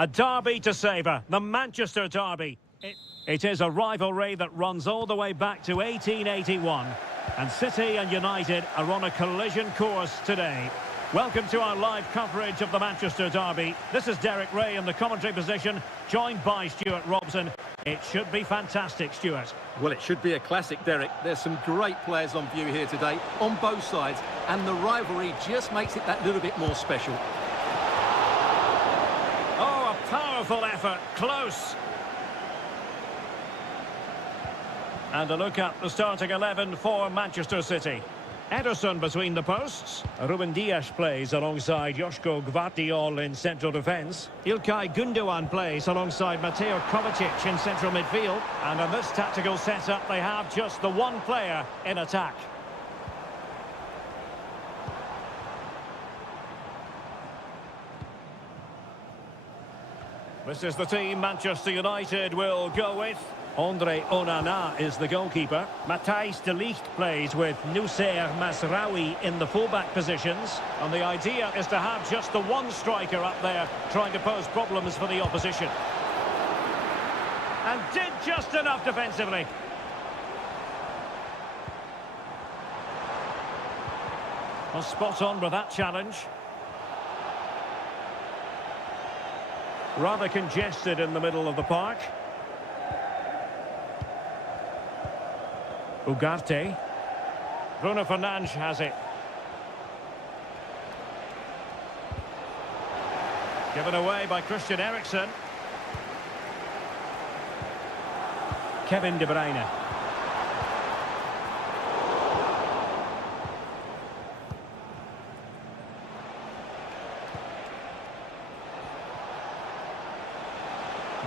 A derby to savour, the Manchester derby. It is a rivalry that runs all the way back to 1881. And City and United are on a collision course today. Welcome to our live coverage of the Manchester derby. This is Derek Ray in the commentary position, joined by Stuart Robson. It should be fantastic, Stuart. Well, it should be a classic, Derek. There's some great players on view here today, on both sides, and the rivalry just makes it that little bit more special. Oh, a powerful effort, close. And a look at the starting 11 for Manchester City. Ederson between the posts. Ruben Dias plays alongside Joško Gvardiol in central defence. Ilkay Gundogan plays alongside Mateo Kovacic in central midfield. And in this tactical setup, they have just the one player in attack. This is the team Manchester United will go with. Andre Onana is the goalkeeper. Matthijs de Ligt plays with Noussair Mazraoui in the fullback positions. And the idea is to have just the one striker up there trying to pose problems for the opposition. And did just enough defensively. Well, spot on with that challenge. Rather congested in the middle of the park. Ugarte. Bruno Fernandes has it. Given away by Christian Eriksen. Kevin De Bruyne.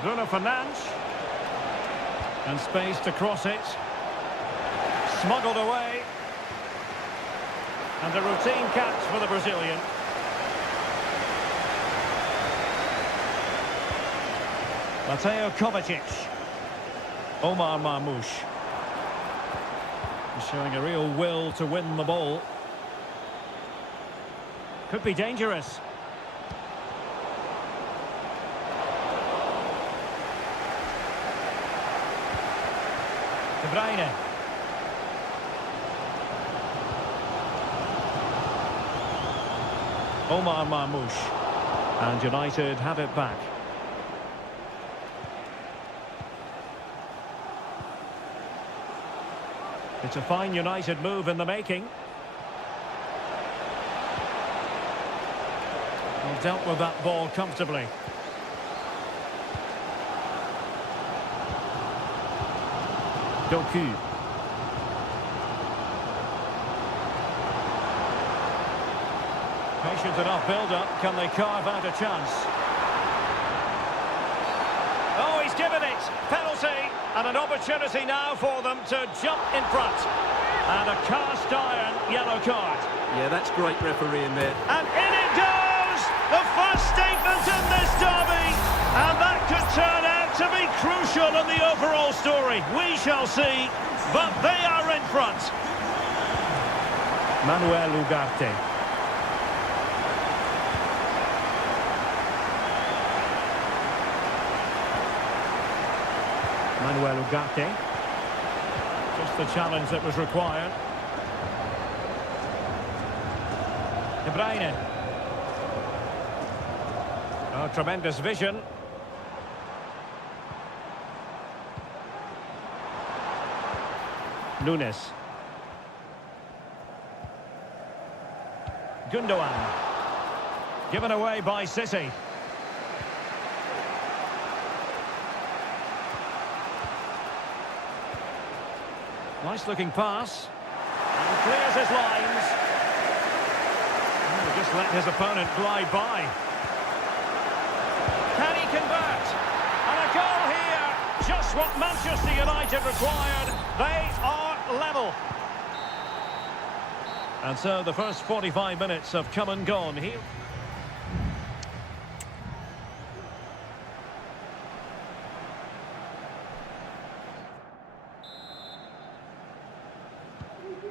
Bruno Fernandes. And space to cross it. Smuggled away. And a routine catch for the Brazilian. Mateo Kovacic. Omar Marmoush. He's showing a real will to win the ball. Could be dangerous. De Bruyne. Omar Marmoush. And United have it back. It's a fine United move in the making. Well, dealt with that ball comfortably. Doku. Patient enough build-up. Can they carve out a chance? Oh, he's given it. Penalty. And an opportunity now for them to jump in front. And a cast-iron yellow card. Yeah, that's great refereeing there. And in it goes! The first statement in this derby. And that could turn out to be crucial in the overall story. We shall see. But they are in front. Manuel Ugarte. Manuel Ugarte. Just the challenge that was required. De Bruyne. Oh, tremendous vision. Nunes. Gundogan. Given away by City. Nice looking pass. And clears his lines. Oh, just let his opponent glide by. Can he convert? And a goal here. Just what Manchester United required. They are level. And so the first 45 minutes have come and gone here.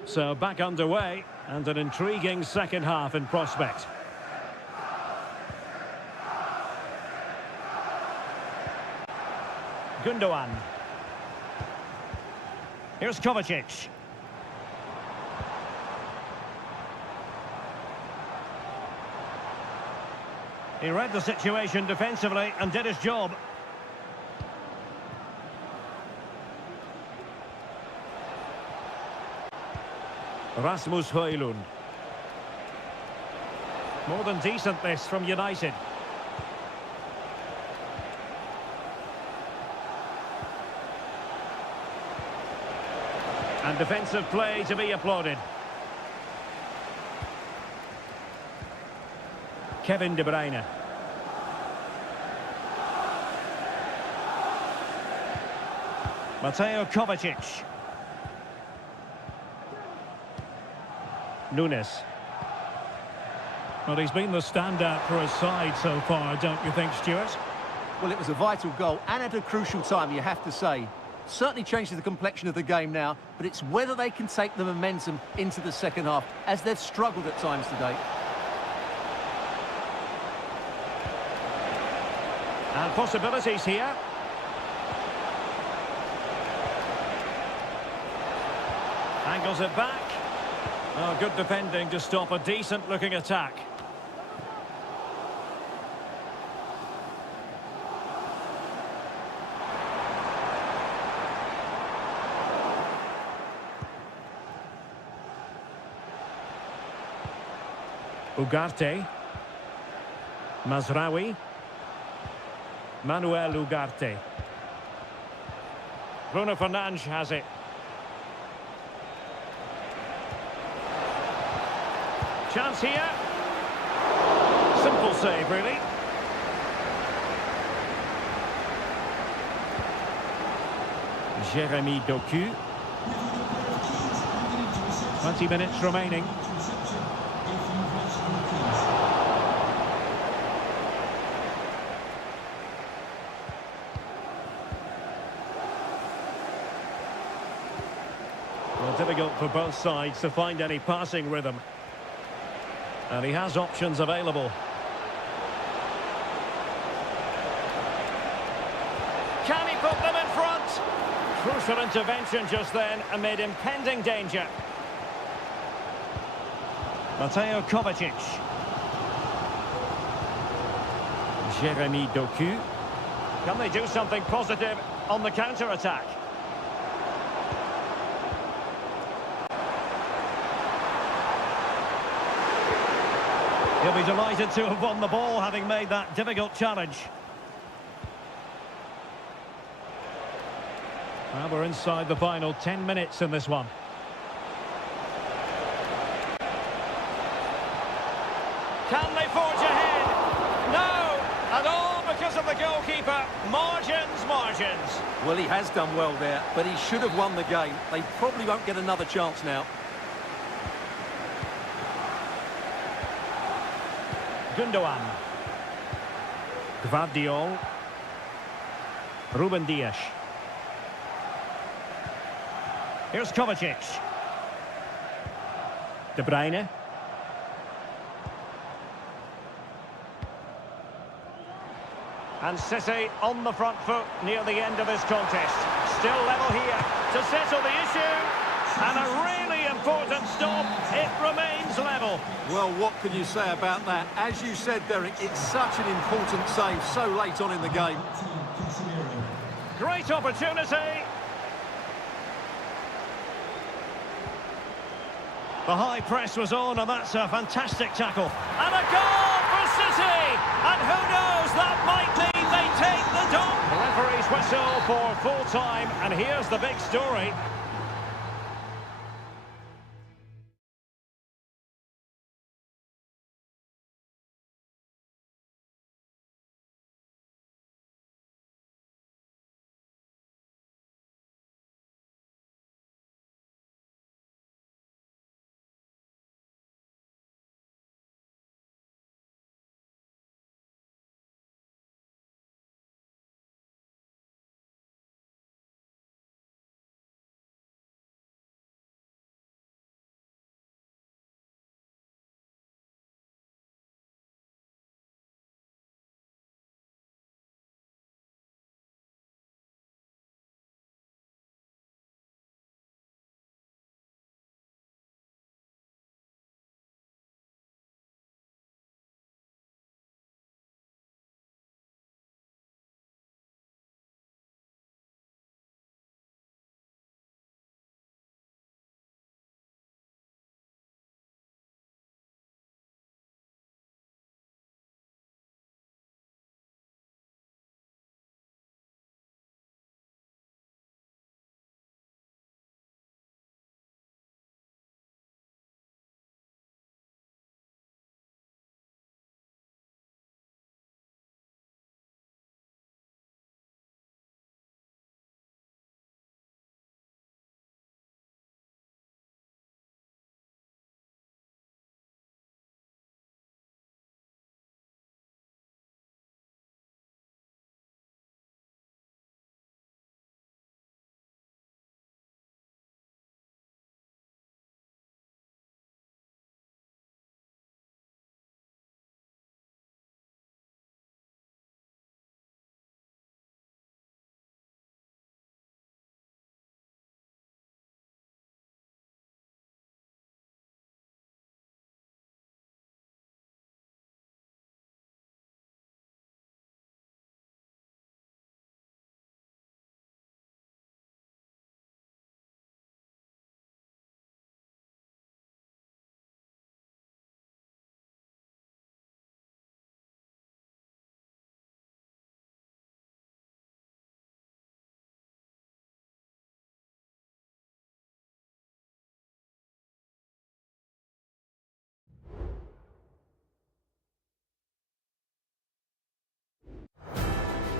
So back underway, and an intriguing second half in prospect. Gundogan. Here's Kovacic. He read the situation defensively and did his job. Rasmus Højlund. More than decent this from United. And defensive play to be applauded. Kevin De Bruyne. Mateo Kovacic. Nunes. Well, he's been the standout for his side so far, don't you think, Stuart? Well, it was a vital goal and at a crucial time, you have to say. Certainly changes the complexion of the game now, but it's whether they can take the momentum into the second half, as they've struggled at times today. And possibilities here. Angles it back. Oh, good defending to stop a decent-looking attack. Ugarte. Mazraoui. Manuel Ugarte. Bruno Fernandes has it. Chance here. Simple save, really. Jeremy Doku. 20 minutes remaining. Well, difficult for both sides to find any passing rhythm. And he has options available. Can he put them in front? Crucial intervention just then amid impending danger. Mateo Kovacic. Jeremy Doku. Can they do something positive on the counter-attack? He'll be delighted to have won the ball, having made that difficult challenge. Well, we're inside the final 10 minutes in this one. Can they forge ahead? No! And all because of the goalkeeper. Margins, margins. Well, he has done well there, but he should have won the game. They probably won't get another chance now. Gundogan. Gvardiol. Ruben Dias. Here's Kovacic. De Bruyne. And City on the front foot near the end of this contest. Still level here to settle the issue. And a really important stop. It remains level. Well, what can you say about that? As you said, Derek, it's such an important save so late on in the game. Great opportunity. The high press was on, and that's a fantastic tackle. And a goal for City! And who knows, that might mean they take the dog. The referee's whistle for full time, and here's the big story.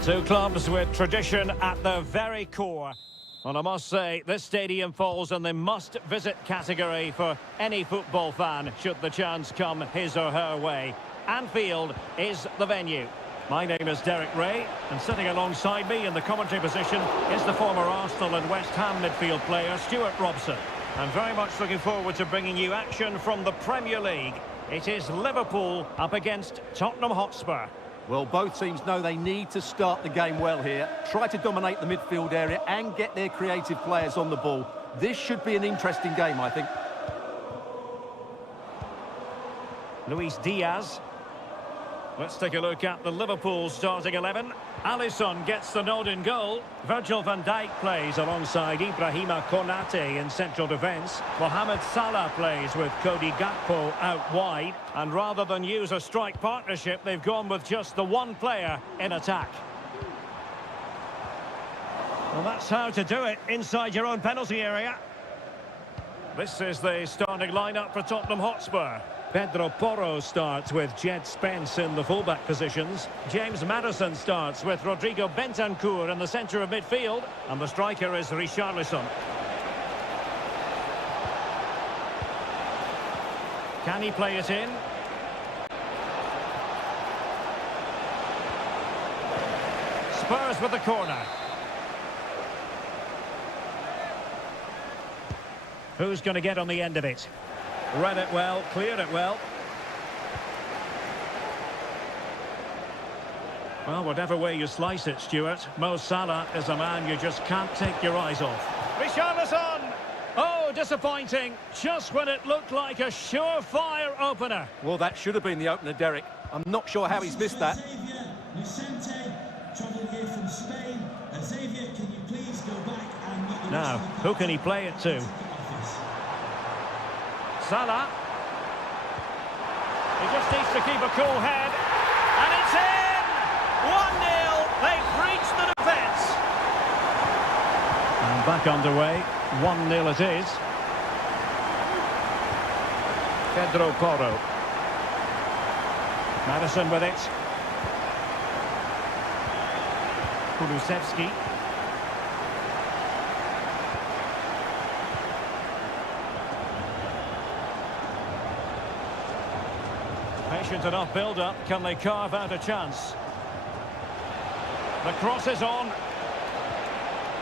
Two clubs with tradition at their very core. And I must say, this stadium falls in the must-visit category for any football fan, should the chance come his or her way. Anfield is the venue. My name is Derek Ray, and sitting alongside me in the commentary position is the former Arsenal and West Ham midfield player, Stuart Robson. I'm very much looking forward to bringing you action from the Premier League. It is Liverpool up against Tottenham Hotspur. Well, both teams know they need to start the game well here. Try to dominate the midfield area and get their creative players on the ball. This should be an interesting game, I think. Luis Diaz. Let's take a look at the Liverpool starting 11. Alisson gets the nod in goal. Virgil van Dijk plays alongside Ibrahima Konate in central defence. Mohamed Salah plays with Cody Gakpo out wide. And rather than use a strike partnership, they've gone with just the one player in attack. Well, that's how to do it inside your own penalty area. This is the starting lineup for Tottenham Hotspur. Pedro Porro starts with Jed Spence in the fullback positions. James Maddison starts with Rodrigo Bentancur in the centre of midfield. And the striker is Richarlison. Can he play it in? Spurs with the corner. Who's going to get on the end of it? Read it well, cleared it well. Well, whatever way you slice it, Stuart, Mo Salah is a man you just can't take your eyes off. Richarlison! Oh, disappointing. Just when it looked like a surefire opener. Well, that should have been the opener, Derek. I'm not sure how he's missed that. Now, who can he play it to? Salah. He just needs to keep a cool head. And it's in! 1-0. They've breached the defence. And back underway. 1-0 it is. Pedro Porro. Maddison with it. Kulusevski. Patient enough build-up. Can they carve out a chance? The cross is on.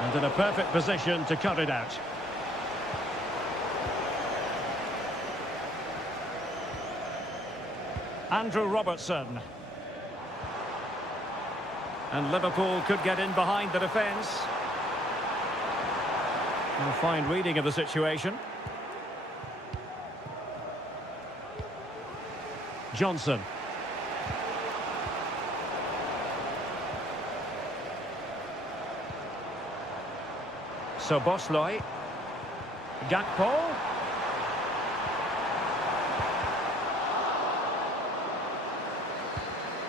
And in a perfect position to cut it out. Andrew Robertson. And Liverpool could get in behind the defence. A fine reading of the situation. Johnson. Szoboszlai. Gakpo.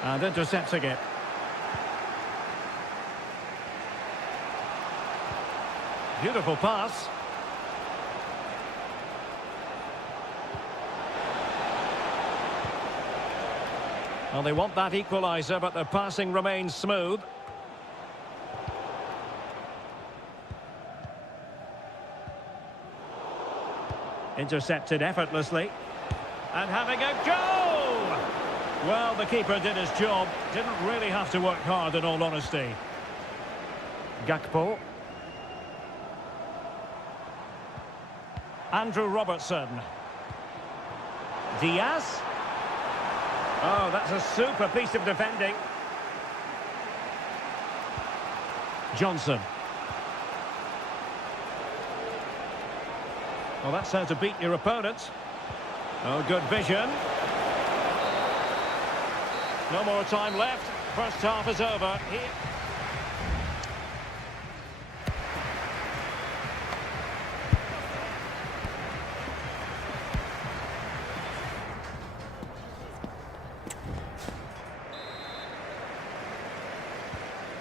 And intercepting it. Beautiful pass. Well, they want that equaliser, but their passing remains smooth. Intercepted effortlessly. And having a go! Well, the keeper did his job. Didn't really have to work hard, in all honesty. Gakpo. Andrew Robertson. Diaz. Oh, that's a super piece of defending. Johnson. Well, that's how to beat your opponent. Oh, good vision. No more time left. First half is over. Here.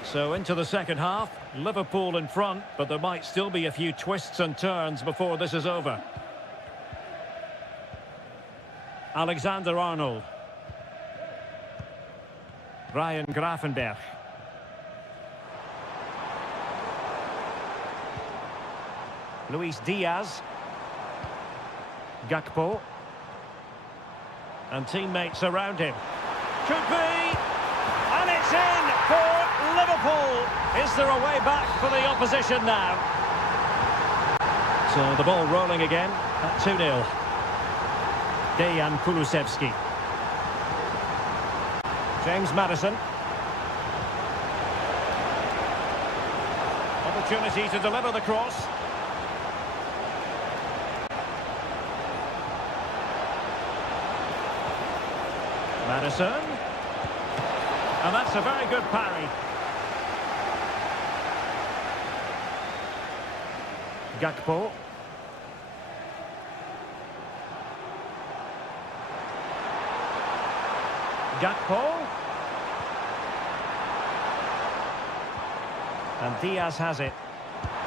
So into the second half, Liverpool in front, but there might still be a few twists and turns before this is over. Alexander-Arnold. Ryan Gravenberch. Luis Diaz. Gakpo. And teammates around him. Could be. And it's in for Liverpool. Is there a way back for the opposition now? So the ball rolling again at 2-0. Dejan Kulusevski. James Maddison. Opportunity to deliver the cross. Maddison. And that's a very good parry. Gakpo. Gakpo. And Diaz has it.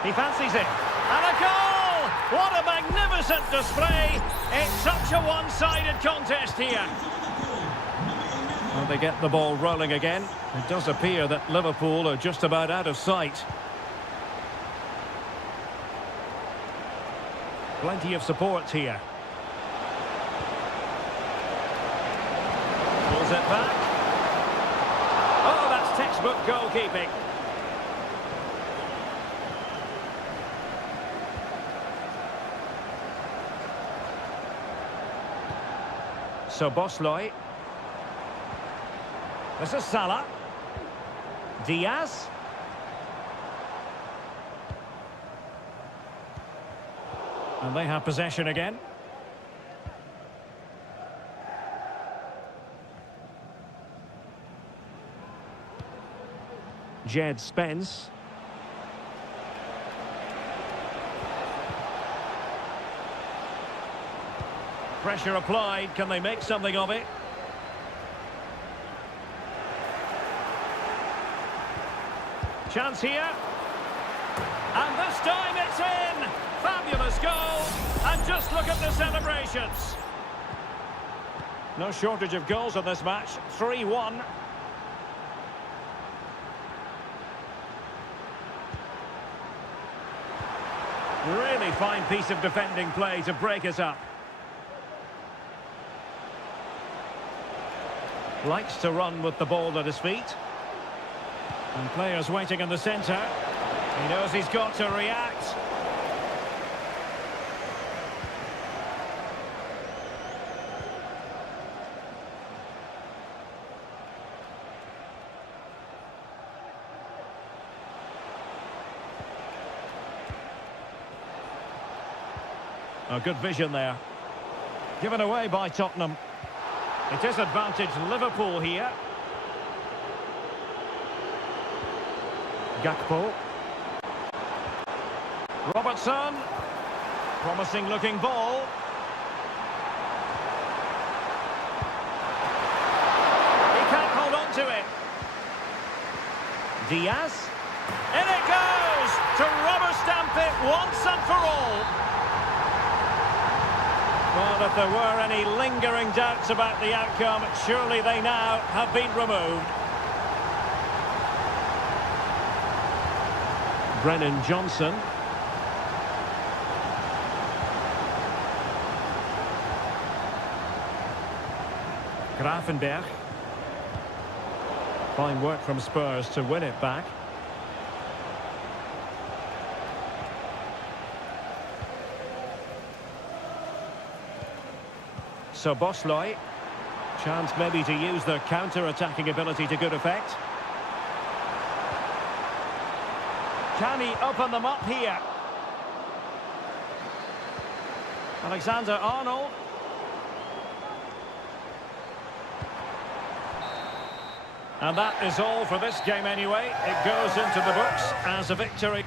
He fancies it. And a goal! What a magnificent display! It's such a one-sided contest here. Well, they get the ball rolling again. It does appear that Liverpool are just about out of sight. Plenty of support here. Pulls it back. Oh, that's textbook goalkeeping. So Bosley. This is Salah. Diaz. And they have possession again. Jed Spence. Pressure applied. Can they make something of it? Chance here. And this time it's in. Fabulous goal. And just look at the celebrations. No shortage of goals in this match. 3-1. Really fine piece of defending play to break us up. Likes to run with the ball at his feet. And players waiting in the centre. He knows he's got to react. A good vision there. Given away by Tottenham. It is advantage Liverpool here. Gakpo. Robertson. Promising looking ball. He can't hold on to it. Diaz. In it goes! To rubber stamp it once and for all. Well, if there were any lingering doubts about the outcome, surely they now have been removed. Brennan Johnson. Grafenberg. Fine work from Spurs to win it back. So Bosley. Chance maybe to use their counter-attacking ability to good effect. Can he open them up here? Alexander-Arnold. And that is all for this game anyway. It goes into the books as a victory.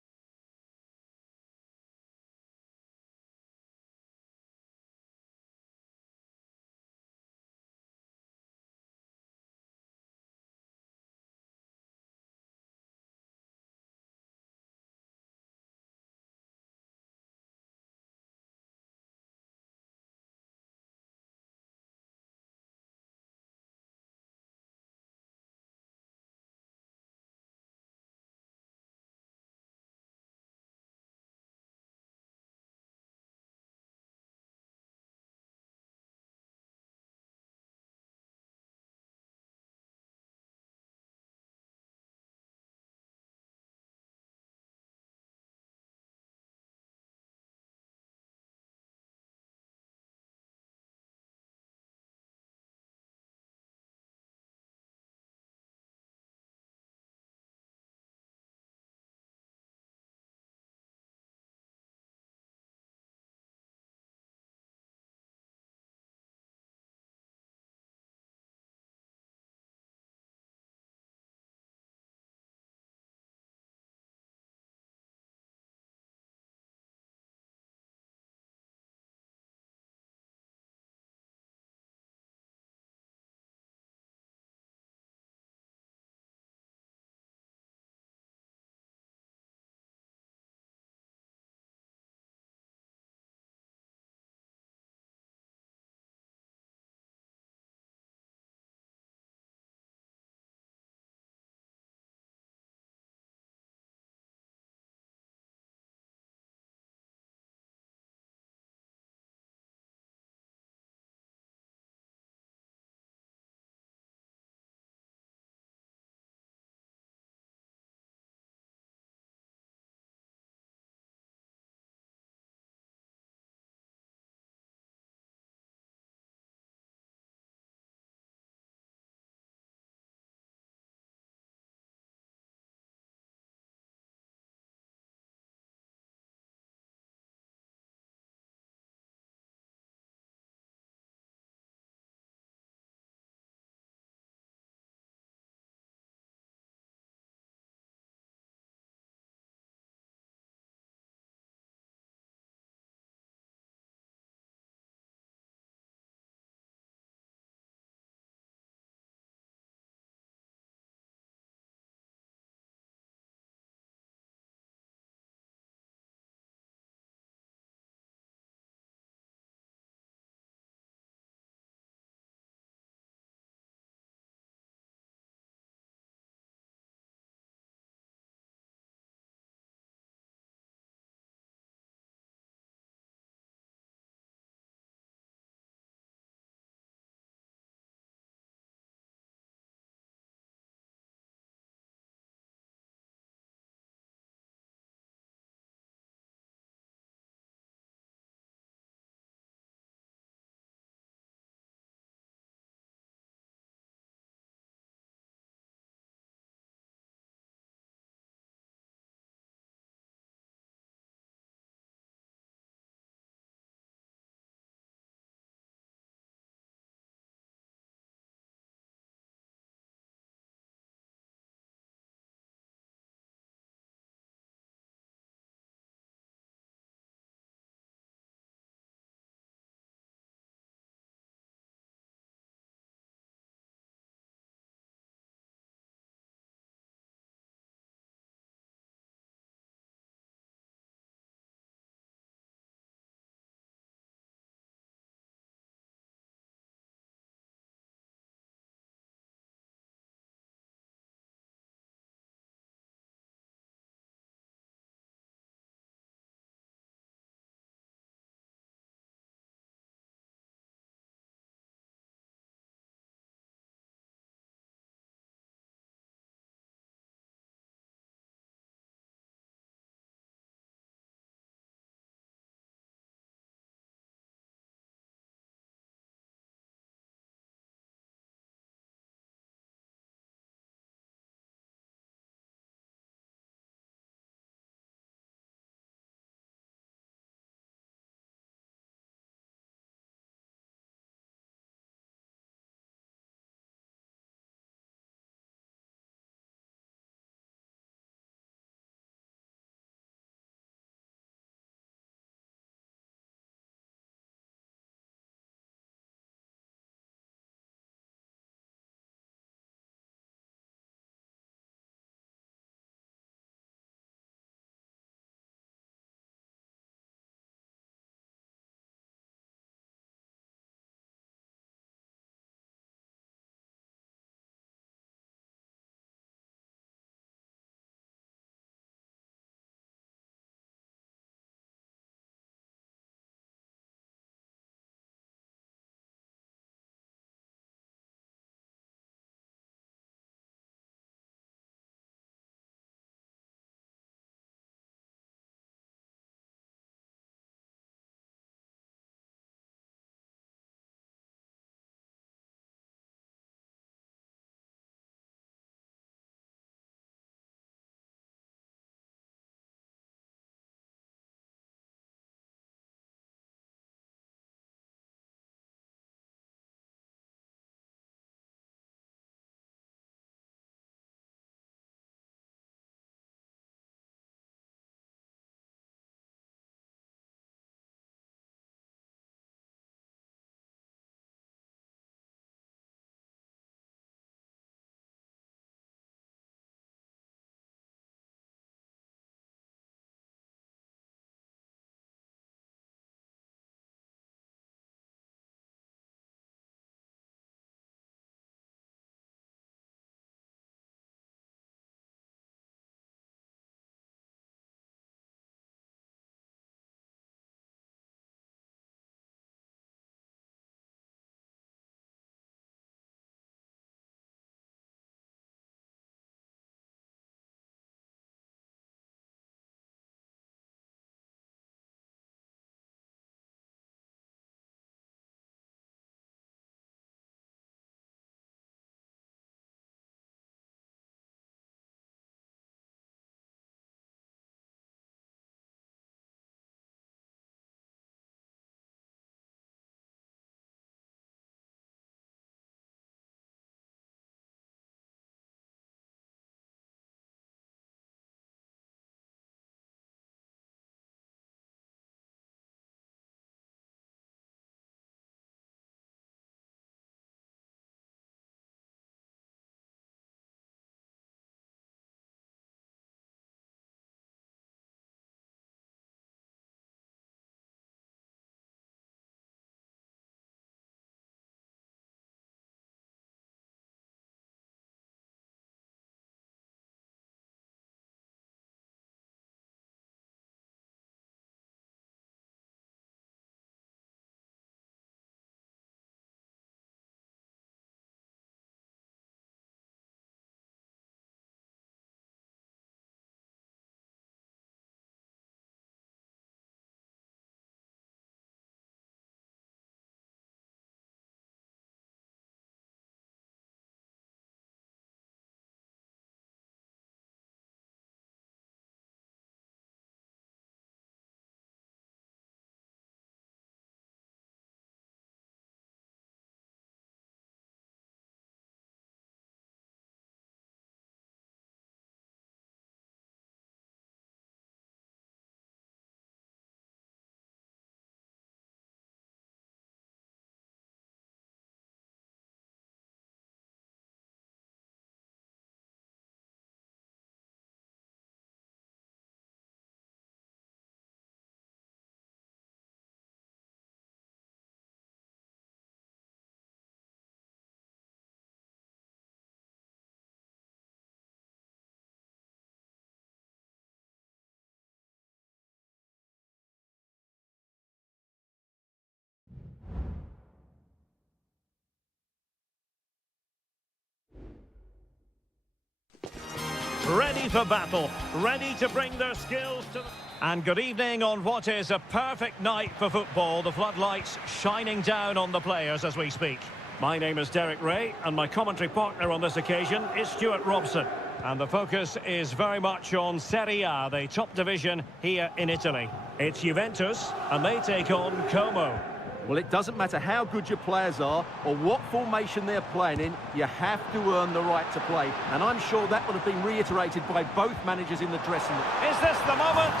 ready for battle, ready to bring their skills to the... And good evening on what is a perfect night for football. The floodlights shining down on the players as we speak. My name is Derek Ray, and my commentary partner on this occasion is Stuart Robson. And the focus is very much on Seria, the top division here in Italy. It's Juventus, and they take on Como. Well, it doesn't matter how good your players are or what formation they're playing in, you have to earn the right to play. And I'm sure that would have been reiterated by both managers in the dressing room. Is this the moment?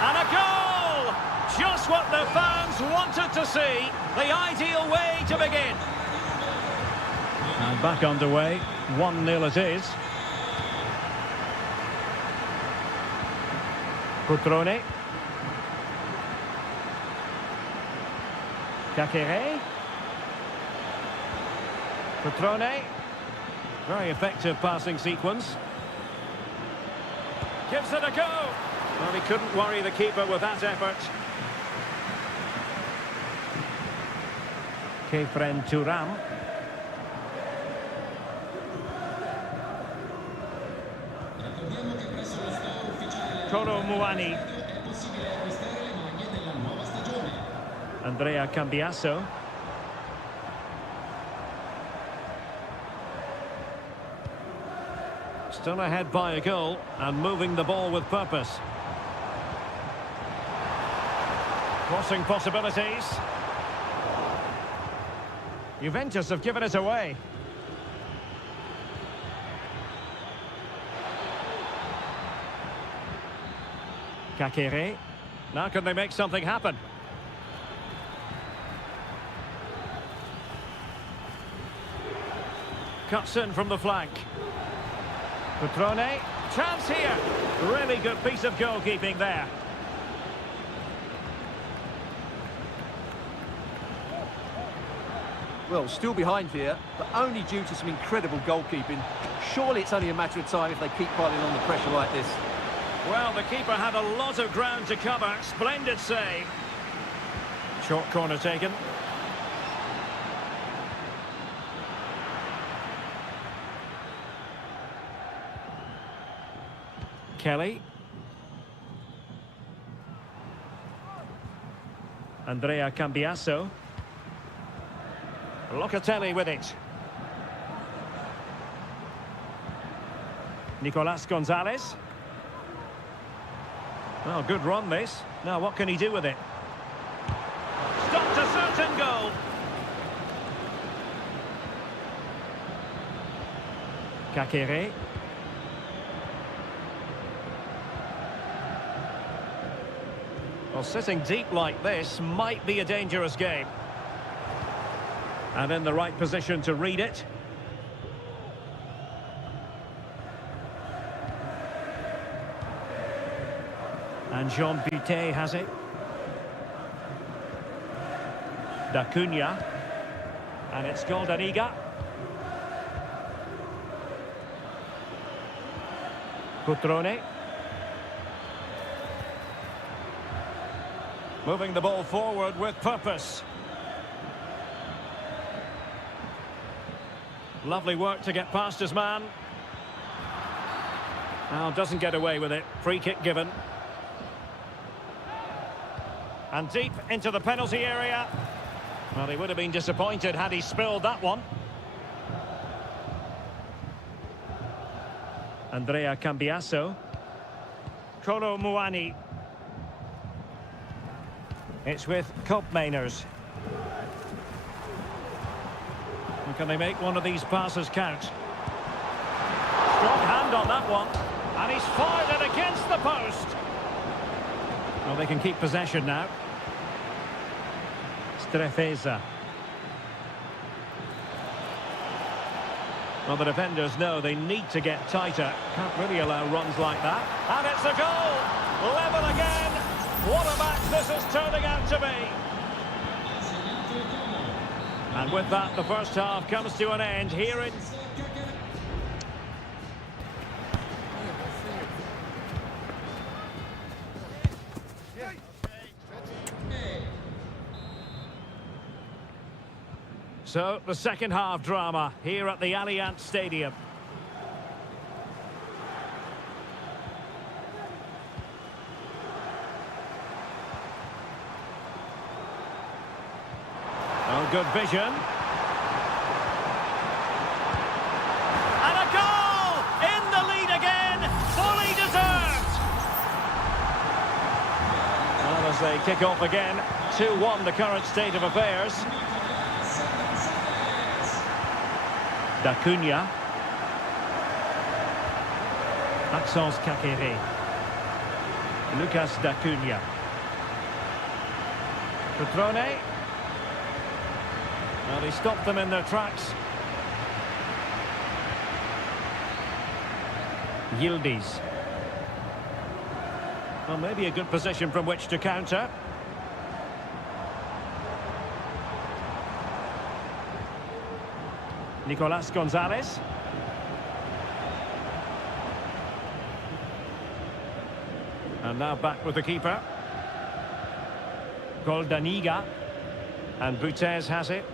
And a goal! Just what the fans wanted to see. The ideal way to begin. And back underway. 1-0 it is. Cutrone. Kakere. Cutrone. Very effective passing sequence. Gives it a go. Well, he couldn't worry the keeper with that effort. Kefren Turam. Koro Muani. Andrea Cambiasso. Still ahead by a goal and moving the ball with purpose. Crossing possibilities. Juventus have given it away. Kakere. Now can they make something happen? Cuts in from the flank. Cutrone. Chance here. Really good piece of goalkeeping there. Well, still behind here, but only due to some incredible goalkeeping. Surely it's only a matter of time if they keep piling on the pressure like this. Well, the keeper had a lot of ground to cover. Splendid save. Short corner taken. Kelly. Andrea Cambiasso. Locatelli with it. Nicolas Gonzalez. Well, good run this. Now what can he do with it? Stopped a certain goal. Kakere. Well, sitting deep like this might be a dangerous game. And in the right position to read it. And Jean Butet has it. D'Acunha. And it's Goldaniga. Cutrone. Moving the ball forward with purpose. Lovely work to get past his man. Now doesn't get away with it. Free kick given. And deep into the penalty area. Well, he would have been disappointed had he spilled that one. Andrea Cambiasso. Kolo Muani. It's with Koopmeiners. Can they make one of these passes count? Strong hand on that one. And he's fired it against the post. Well, they can keep possession now. Strefeza. Well, the defenders know they need to get tighter. Can't really allow runs like that. And it's a goal! Level again! What a match this is turning out to be! And with that, the first half comes to an end here in... So, the second half drama here at the Allianz Stadium. Oh, good vision. And a goal! In the lead again, fully deserved. Well, as they kick off again, 2-1 the current state of affairs. D'Acunha. Maxence Kakere. Lucas D'Acunha. Petrone. Well, he stopped them in their tracks. Yildiz. Well, maybe a good position from which to counter. Nicolas Gonzalez. And now back with the keeper. Goldaniga. And Butez has it.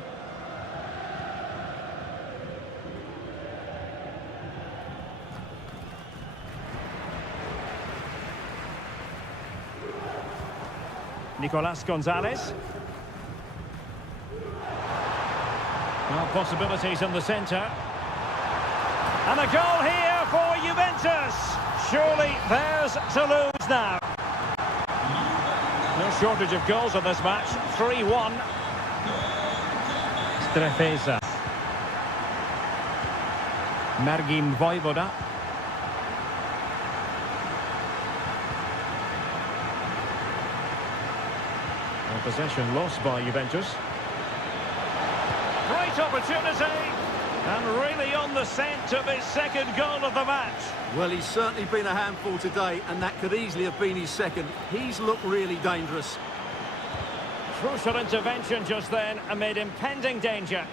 Nicolas Gonzalez. Well, possibilities in the centre. And a goal here for Juventus. Surely theirs to lose now. No shortage of goals in this match. 3-1. Strefeza. Margin Vojvoda. Possession lost by Juventus. Great opportunity, and really on the scent of his second goal of the match. Well, he's certainly been a handful today, and that could easily have been his second. He's looked really dangerous. Crucial intervention just then amid impending danger.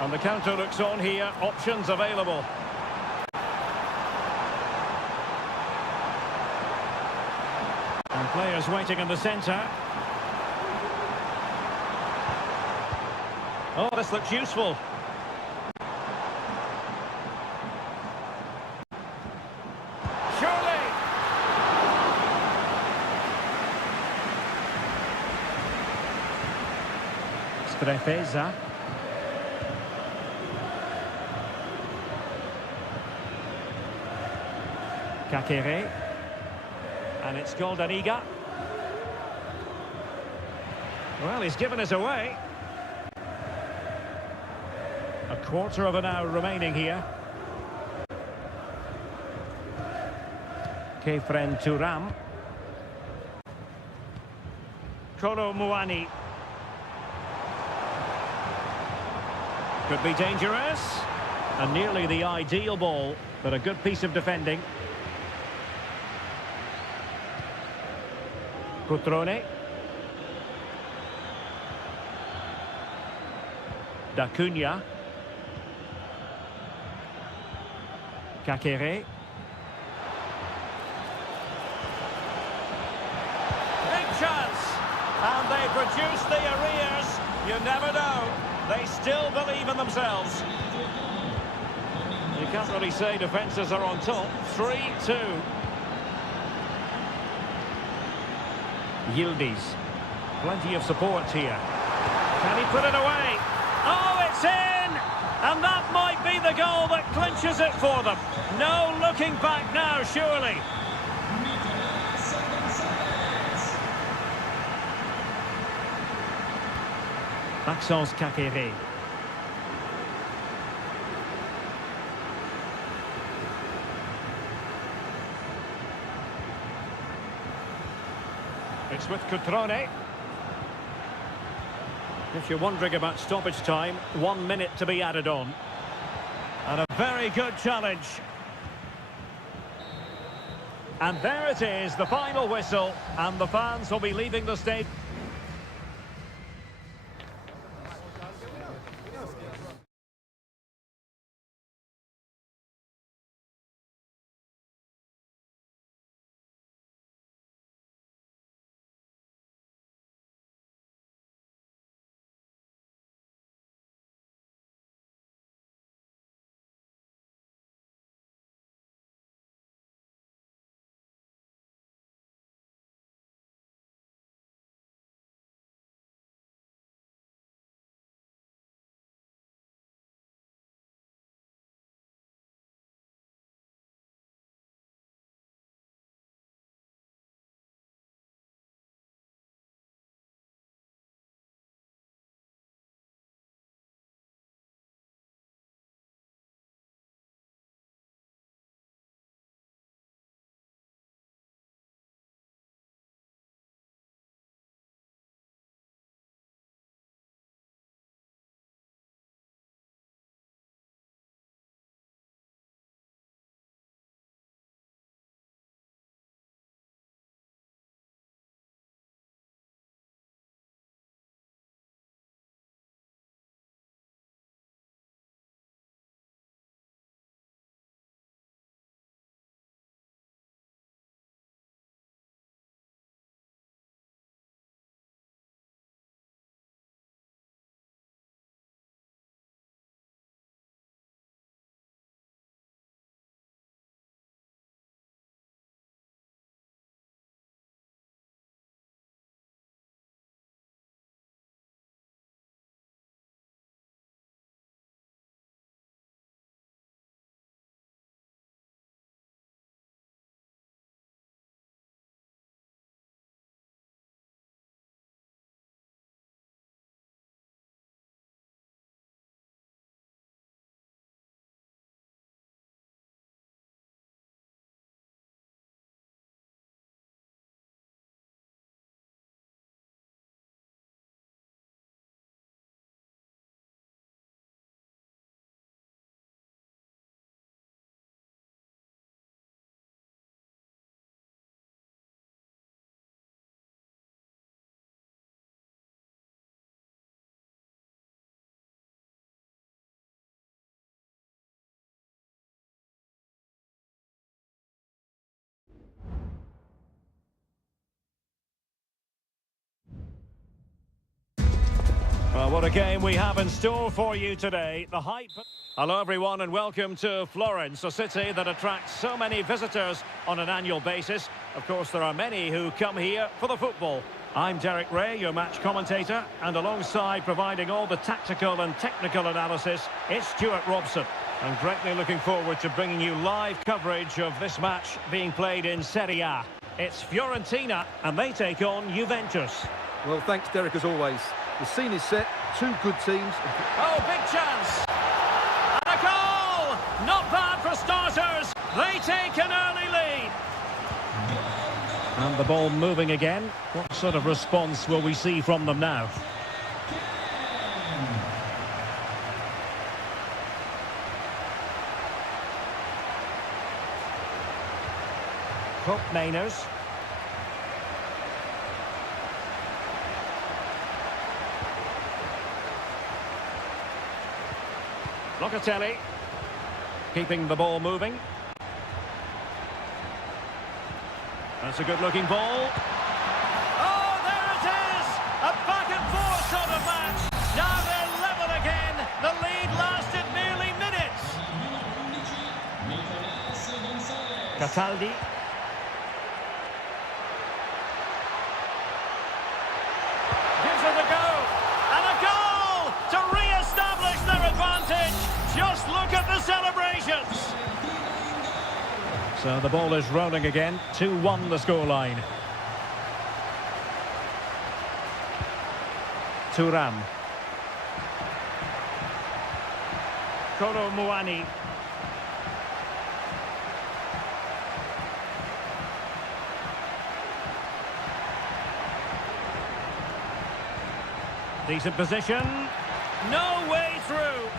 And the counter looks on here, options available. And players waiting in the centre. Oh, this looks useful. Surely! Strefeza. Kakere. And it's Goldaniga. Well, he's given us away. A quarter of an hour remaining here. Kefren Turam. Kolo Muani. Could be dangerous. And nearly the ideal ball, but a good piece of defending. Petrone. D'Acunha. Kakere. Big chance. And they produce the arrears. You never know. They still believe in themselves. You can't really say defences are on top. 3-2. Yildiz. Plenty of support here. Can he put it away? Oh, it's in! And that might be the goal that clinches it for them. No looking back now, surely. Maxence Kakere. It's with Cutrone. If you're wondering about stoppage time, 1 minute to be added on. And a very good challenge. And there it is, the final whistle, and the fans will be leaving the stadium. what a game we have in store for you today. The hype. Hello everyone and welcome to Florence, a city that attracts so many visitors on an annual basis. Of course, there are many who come here for the football. I'm Derek Ray, your match commentator, and alongside providing all the tactical and technical analysis, it's Stuart Robson. I'm greatly looking forward to bringing you live coverage of this match being played in Seria. It's Fiorentina, and they take on Juventus. Well, thanks, Derek, as always. The scene is set, two good teams. Oh, big chance! And a goal! Not bad for starters. They take an early lead. And the ball moving again. What sort of response will we see from them now? Hope Mainers. Locatelli, keeping the ball moving. That's a good-looking ball. Oh, there it is! A back-and-forth sort of match. Now they're level again. The lead lasted merely minutes. Cataldi. Gives it a go. And a goal to re-establish their advantage. Just look at the celebrations. So the ball is rolling again. 2-1 the scoreline. Thuram. Kolo Muani. Decent position. No way through.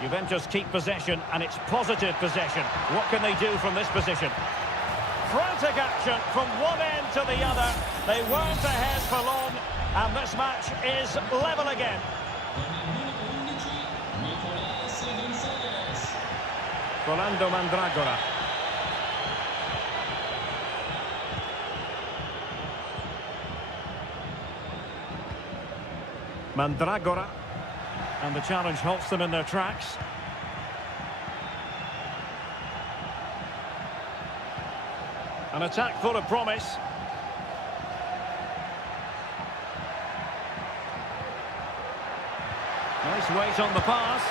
Juventus keep possession, and it's positive possession. What can they do from this position? Frantic action from one end to the other. They weren't ahead for long, and this match is level again. Rolando Mandragora. Mandragora. And the challenge halts them in their tracks. An attack full of promise. Nice weight on the pass.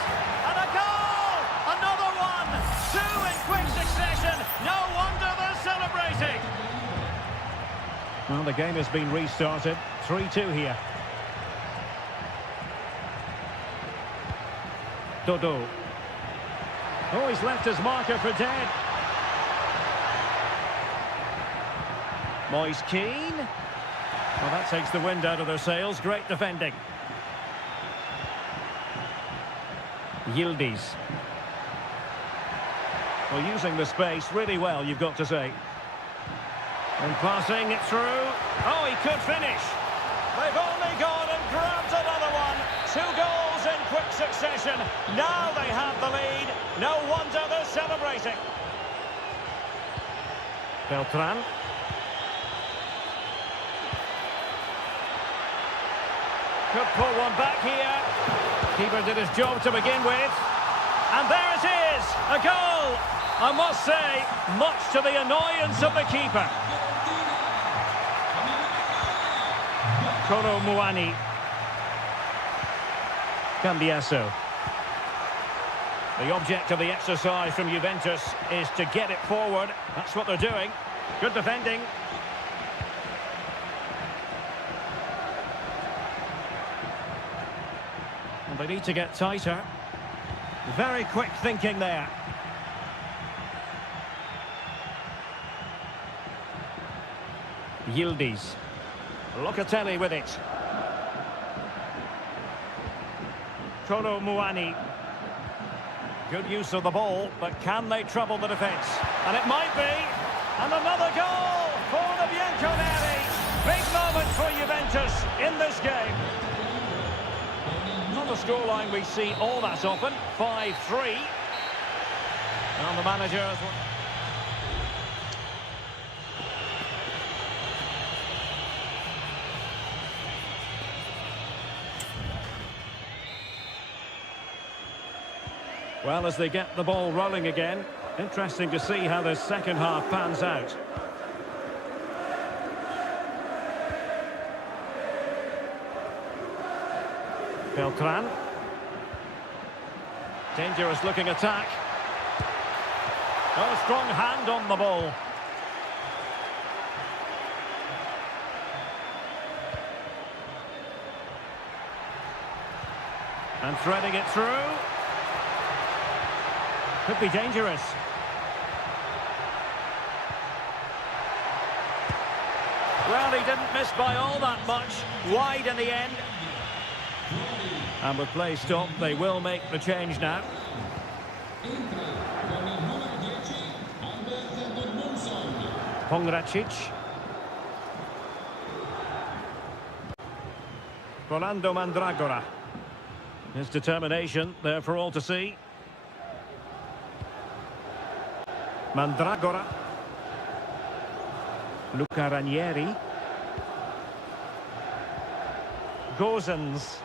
And a goal! Another one! Two in quick succession. No wonder they're celebrating. Well, the game has been restarted. 3-2 here. Dodo. Oh, he's left his marker for dead. Moise Keane. Well, that takes the wind out of their sails. Great defending. Yildiz. Well, using the space really well, you've got to say. And passing it through. Oh, he could finish. They've only gone and grabbed another one. 2 goals in quick succession. Now they have the lead. No wonder they're celebrating. Beltran. Could pull one back here. Keeper did his job to begin with. And there it is, a goal. I must say, much to the annoyance of the keeper. Kolo Muani. Cambiaso. The object of the exercise from Juventus is to get it forward. That's what they're doing. Good defending. And they need to get tighter. Very quick thinking there. Yildiz. Locatelli with it. Kolo Muani. Good use of the ball, but can they trouble the defence? And it might be. And another goal for the Bianconeri. Big moment for Juventus in this game. Not a scoreline we see all that often. 5-3. And the manager as well. Well, as they get the ball rolling again, interesting to see how this second half pans out. Beltran. Dangerous looking attack. Oh, strong hand on the ball. And threading it through. Could be dangerous. Well, he didn't miss by all that much. Wide in the end. And with play stopped, they will make the change now. Pongracic. Rolando Mandragora. His determination there for all to see. Mandragora. Luca Ranieri. Gozens.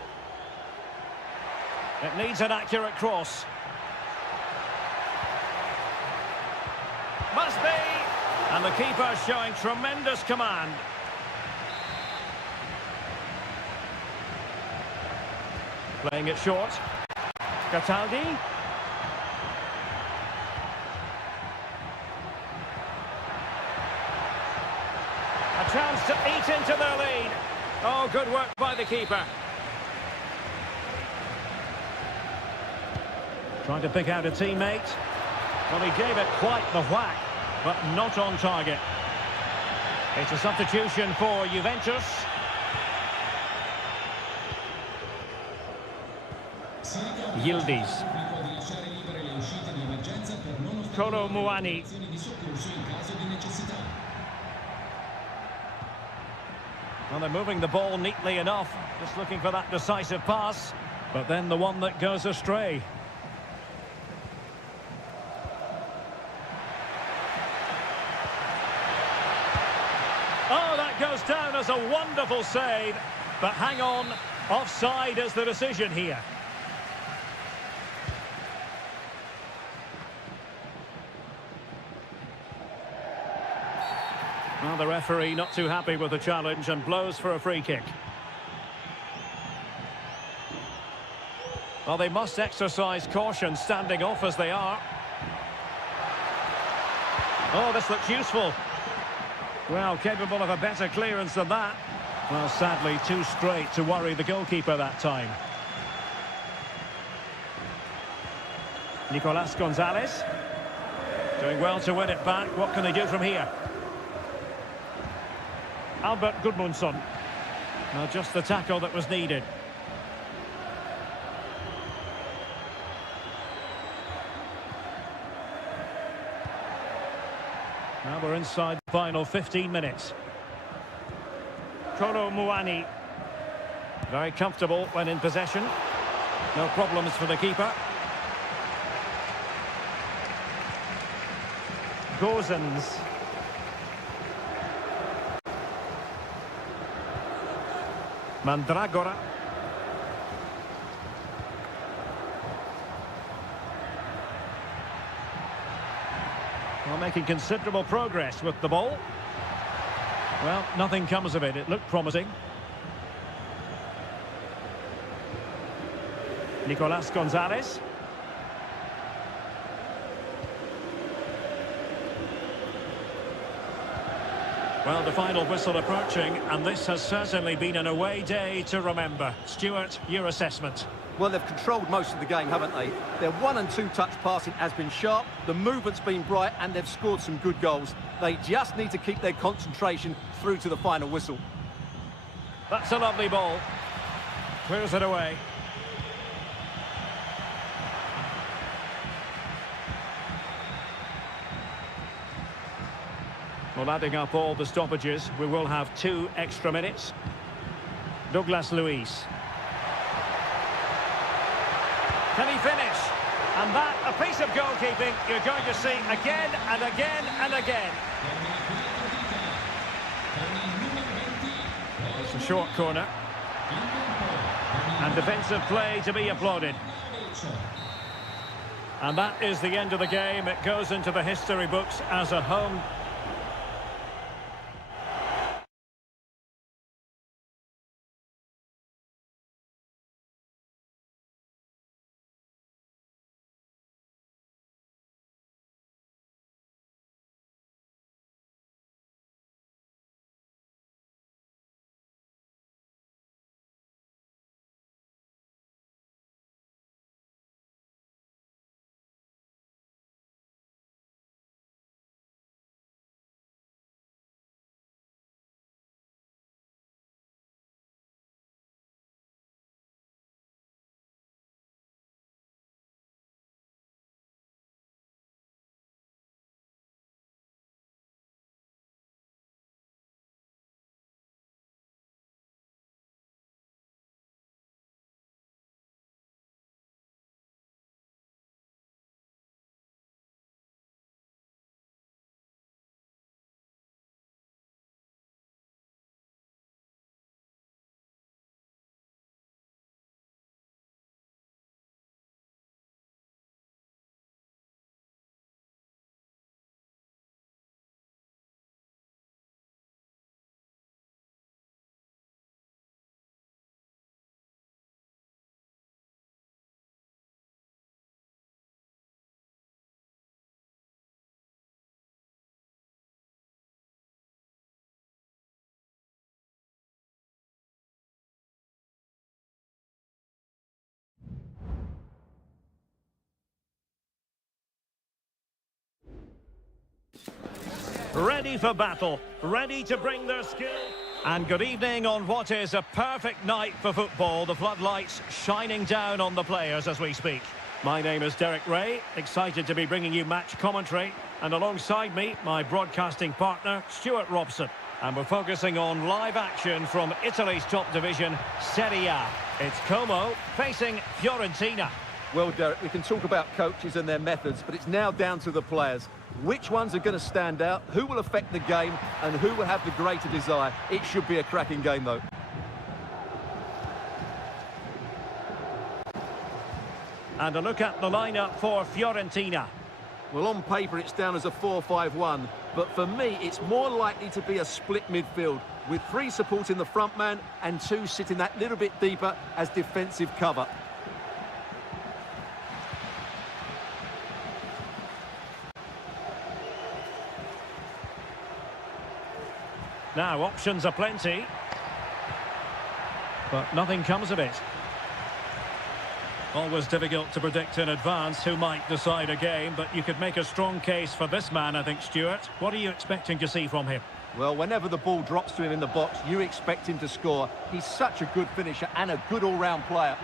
It needs an accurate cross. Must be! And the keeper showing tremendous command. Playing it short. Cataldi. A chance to eat into their lead. Oh, good work by the keeper. Trying to pick out a teammate. Well, he gave it quite the whack, but not on target. It's a substitution for Juventus. Yildiz. Kolo Muani. Well, they're moving the ball neatly enough, just looking for that decisive pass, but then the one that goes astray. Oh, that goes down as a wonderful save, but hang on, offside is the decision here. Well, the referee not too happy with the challenge and blows for a free kick. Well, they must exercise caution standing off as they are. Oh, this looks useful. Well, capable of a better clearance than that. Well, sadly, too straight to worry the goalkeeper that time. Nicolas Gonzalez. Doing well to win it back. What can they do from here? Albert Gudmundsson. Now, just the tackle that was needed. Now we're inside the final 15 minutes. Kolo Muani. Very comfortable when in possession. No problems for the keeper. Gozens. Mandragora. Well, making considerable progress with the ball. Well, nothing comes of it. It looked promising. Nicolas Gonzalez. Well, the final whistle approaching, and this has certainly been an away day to remember. Stuart, your assessment. Well, they've controlled most of the game, haven't they? Their 1- and 2-touch passing has been sharp, the movement's been bright, and they've scored some good goals. They just need to keep their concentration through to the final whistle. That's a lovely ball. Clears it away. Well, adding up all the stoppages, we will have 2 extra minutes. Douglas Luiz. Can he finish? And that, a piece of goalkeeping you're going to see again and again and again. It's a short corner. And defensive play to be applauded. And that is the end of the game. It goes into the history books as a home. Ready for battle, ready to bring their skill. And good evening on what is a perfect night for football. The floodlights shining down on the players as we speak. My name is Derek Ray, excited to be bringing you match commentary. And alongside me, my broadcasting partner, Stuart Robson. And we're focusing on live action from Italy's top division, Seria. It's Como facing Fiorentina. Well, Derek, we can talk about coaches and their methods, but it's now down to the players. Which ones are going to stand out, who will affect the game, and who will have the greater desire? It should be a cracking game, though. And a look at the lineup for Fiorentina. Well, on paper, it's down as a 4-5-1, but for me, it's more likely to be a split midfield, with 3 supporting the front man and 2 sitting that little bit deeper as defensive cover. Now, options are plenty, but nothing comes of it. Always difficult to predict in advance who might decide a game, but you could make a strong case for this man, I think, Stuart. What are you expecting to see from him? Well, whenever the ball drops to him in the box, you expect him to score. He's such a good finisher and a good all-round player.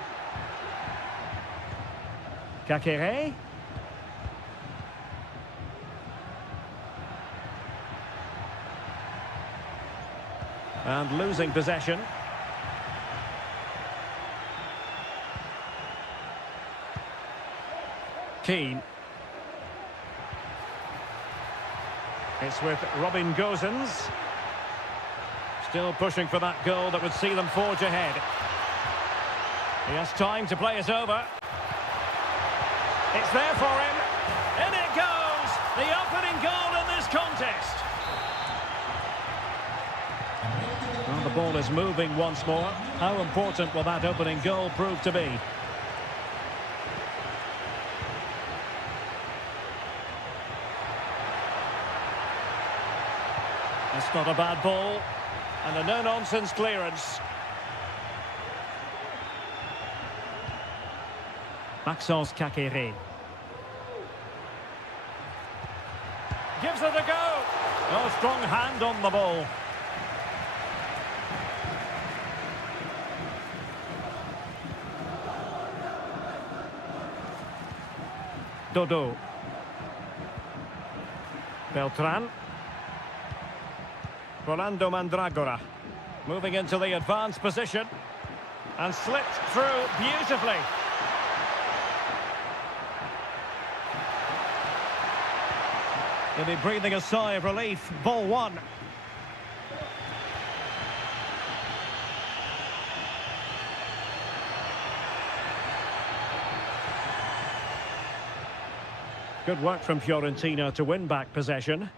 Kakere. And losing possession. Keane. It's with Robin Gosens. Still pushing for that goal that would see them forge ahead. He has time to play it over. It's there for him. In it goes! The opening goal in this contest. Well, the ball is moving once more. How important will that opening goal prove to be? That's not a bad ball. And a no-nonsense clearance. Maxence Kakere. Gives it a go. Oh, strong hand on the ball. Dodo. Beltran. Rolando Mandragora. Moving into the advanced position. And slipped through beautifully. He'll be breathing a sigh of relief. Ball one. Good work from Fiorentina to win back possession.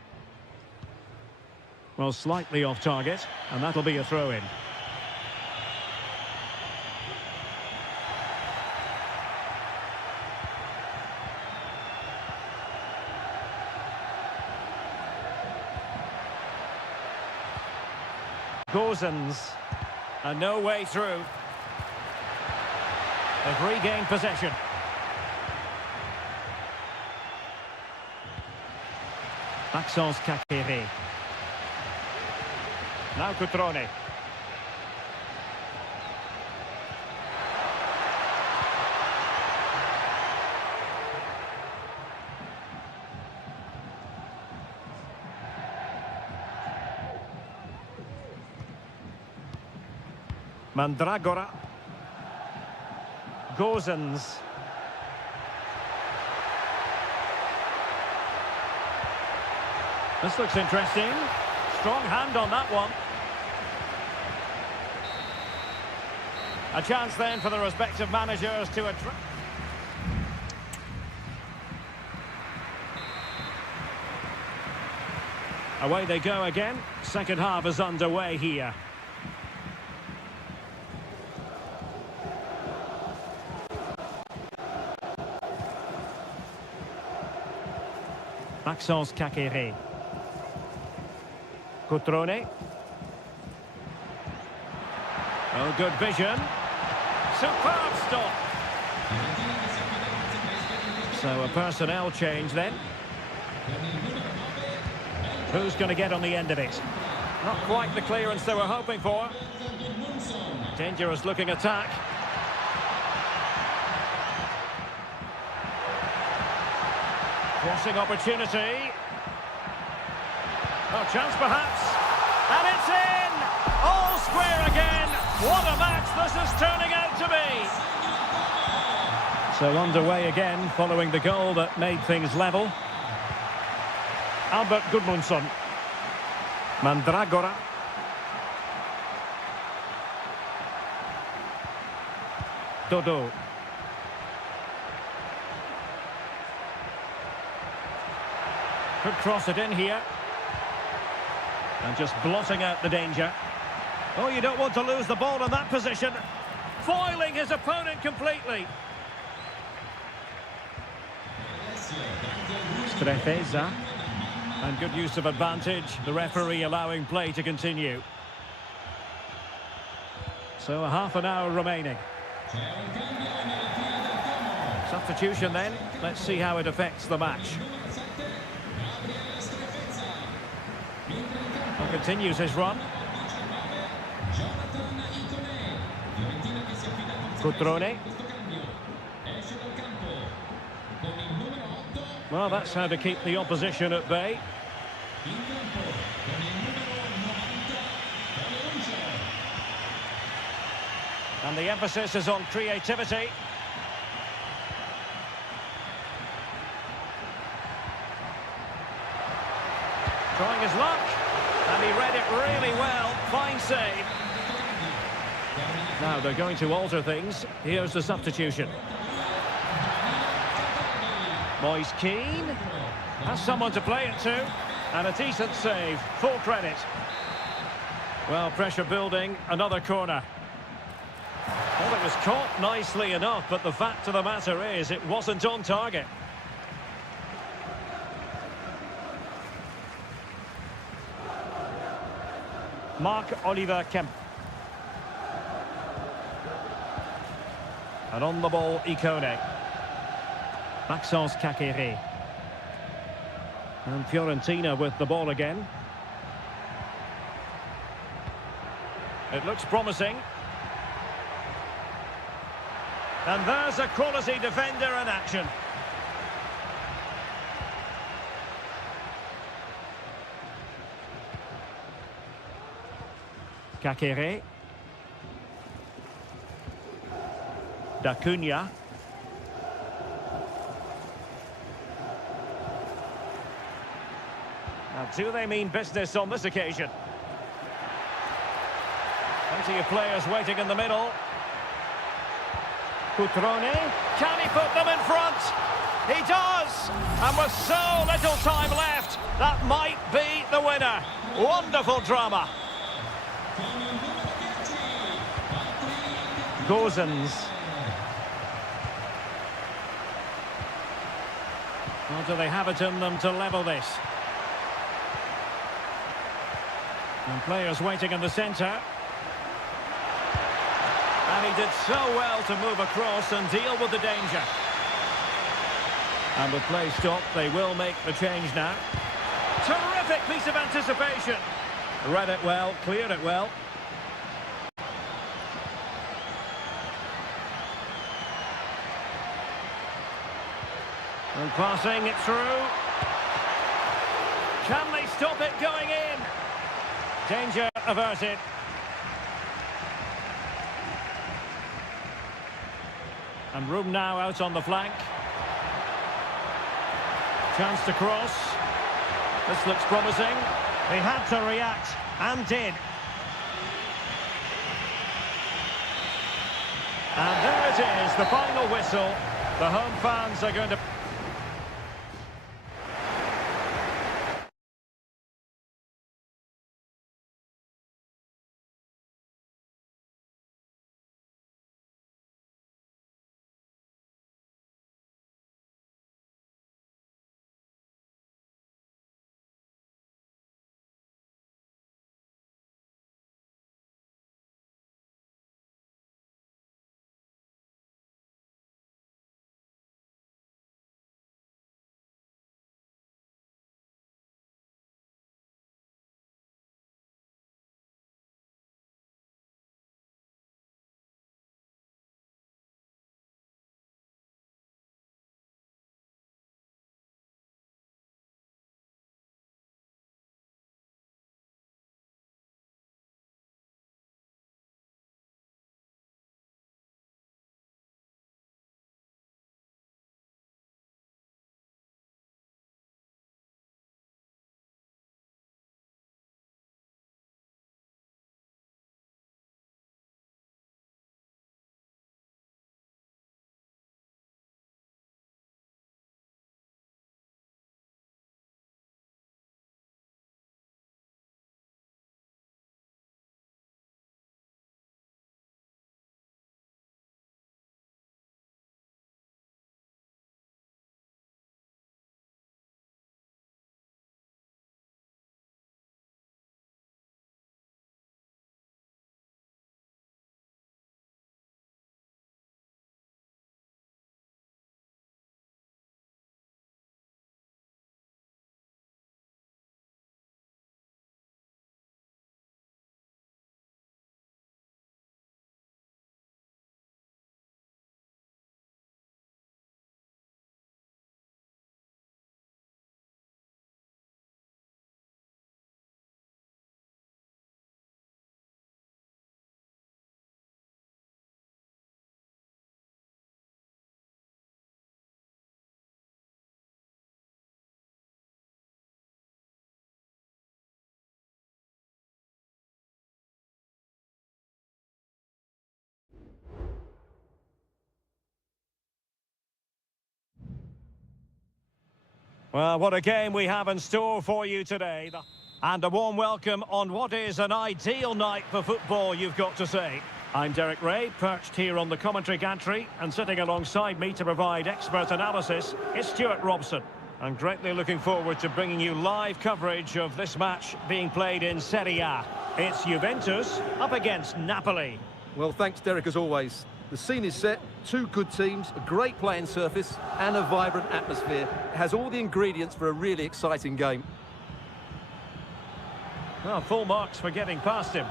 Well, slightly off target, and that'll be a throw-in. Gozens, and no way through. They've regained possession. Maxence Kakere. Now Cutrone. Mandragora. Gozens. This looks interesting. Strong hand on that one. A chance then for the respective managers to address. Away they go again. Second half is underway here. Maxence Kakere. Cutrone. Oh, good vision. Superb stop. So a personnel change then. Who's going to get on the end of it? Not quite the clearance they were hoping for. Dangerous looking attack. Crossing opportunity. Oh, chance perhaps. And it's in! All square again. What a match this is turning out to be. So underway again following the goal that made things level. Albert Gudmundsson. Mandragora. Dodo. Could cross it in here. And just blotting out the danger. Oh, you don't want to lose the ball in that position. Foiling his opponent completely. Strefeza. And good use of advantage. The referee allowing play to continue. So a half an hour remaining. Substitution then. Let's see how it affects the match. Continues his run. Cutrone. Well, that's how to keep the opposition at bay. And the emphasis is on creativity. Trying his luck. And he read it really well. Fine save. Now they're going to alter things. Here's the substitution. Moise Keane has someone to play it to. And a decent save. Full credit. Well, pressure building. Another corner. Well, it was caught nicely enough, but the fact of the matter is it wasn't on target. Marc-Oliver Kemp. And on the ball, Ikone. Maxence Kakere. And Fiorentina with the ball again. It looks promising. And there's a quality defender in action. Kakere. D'Acunha. Now, do they mean business on this occasion? Plenty of players waiting in the middle. Cutrone. Can he put them in front? He does! And with so little time left, that might be the winner. Wonderful drama. Gozens. Well, do they have it in them to level this? And players waiting in the centre. And he did so well to move across and deal with the danger. And with play stopped, they will make the change now. Terrific piece of anticipation. Read it well, cleared it well. And passing it through. Can they stop it going in? Danger averted. And room now out on the flank. Chance to cross. This looks promising. He had to react, and did. And there it is, the final whistle. The home fans are going to... Well, what a game we have in store for you today. And a warm welcome on what is an ideal night for football, you've got to say. I'm Derek Ray, perched here on the commentary gantry, and sitting alongside me to provide expert analysis is Stuart Robson. I'm greatly looking forward to bringing you live coverage of this match being played in Seria. It's Juventus up against Napoli. Well, thanks, Derek, as always. The scene is set, two good teams, a great playing surface and a vibrant atmosphere. It has all the ingredients for a really exciting game. Well, full marks for getting past him.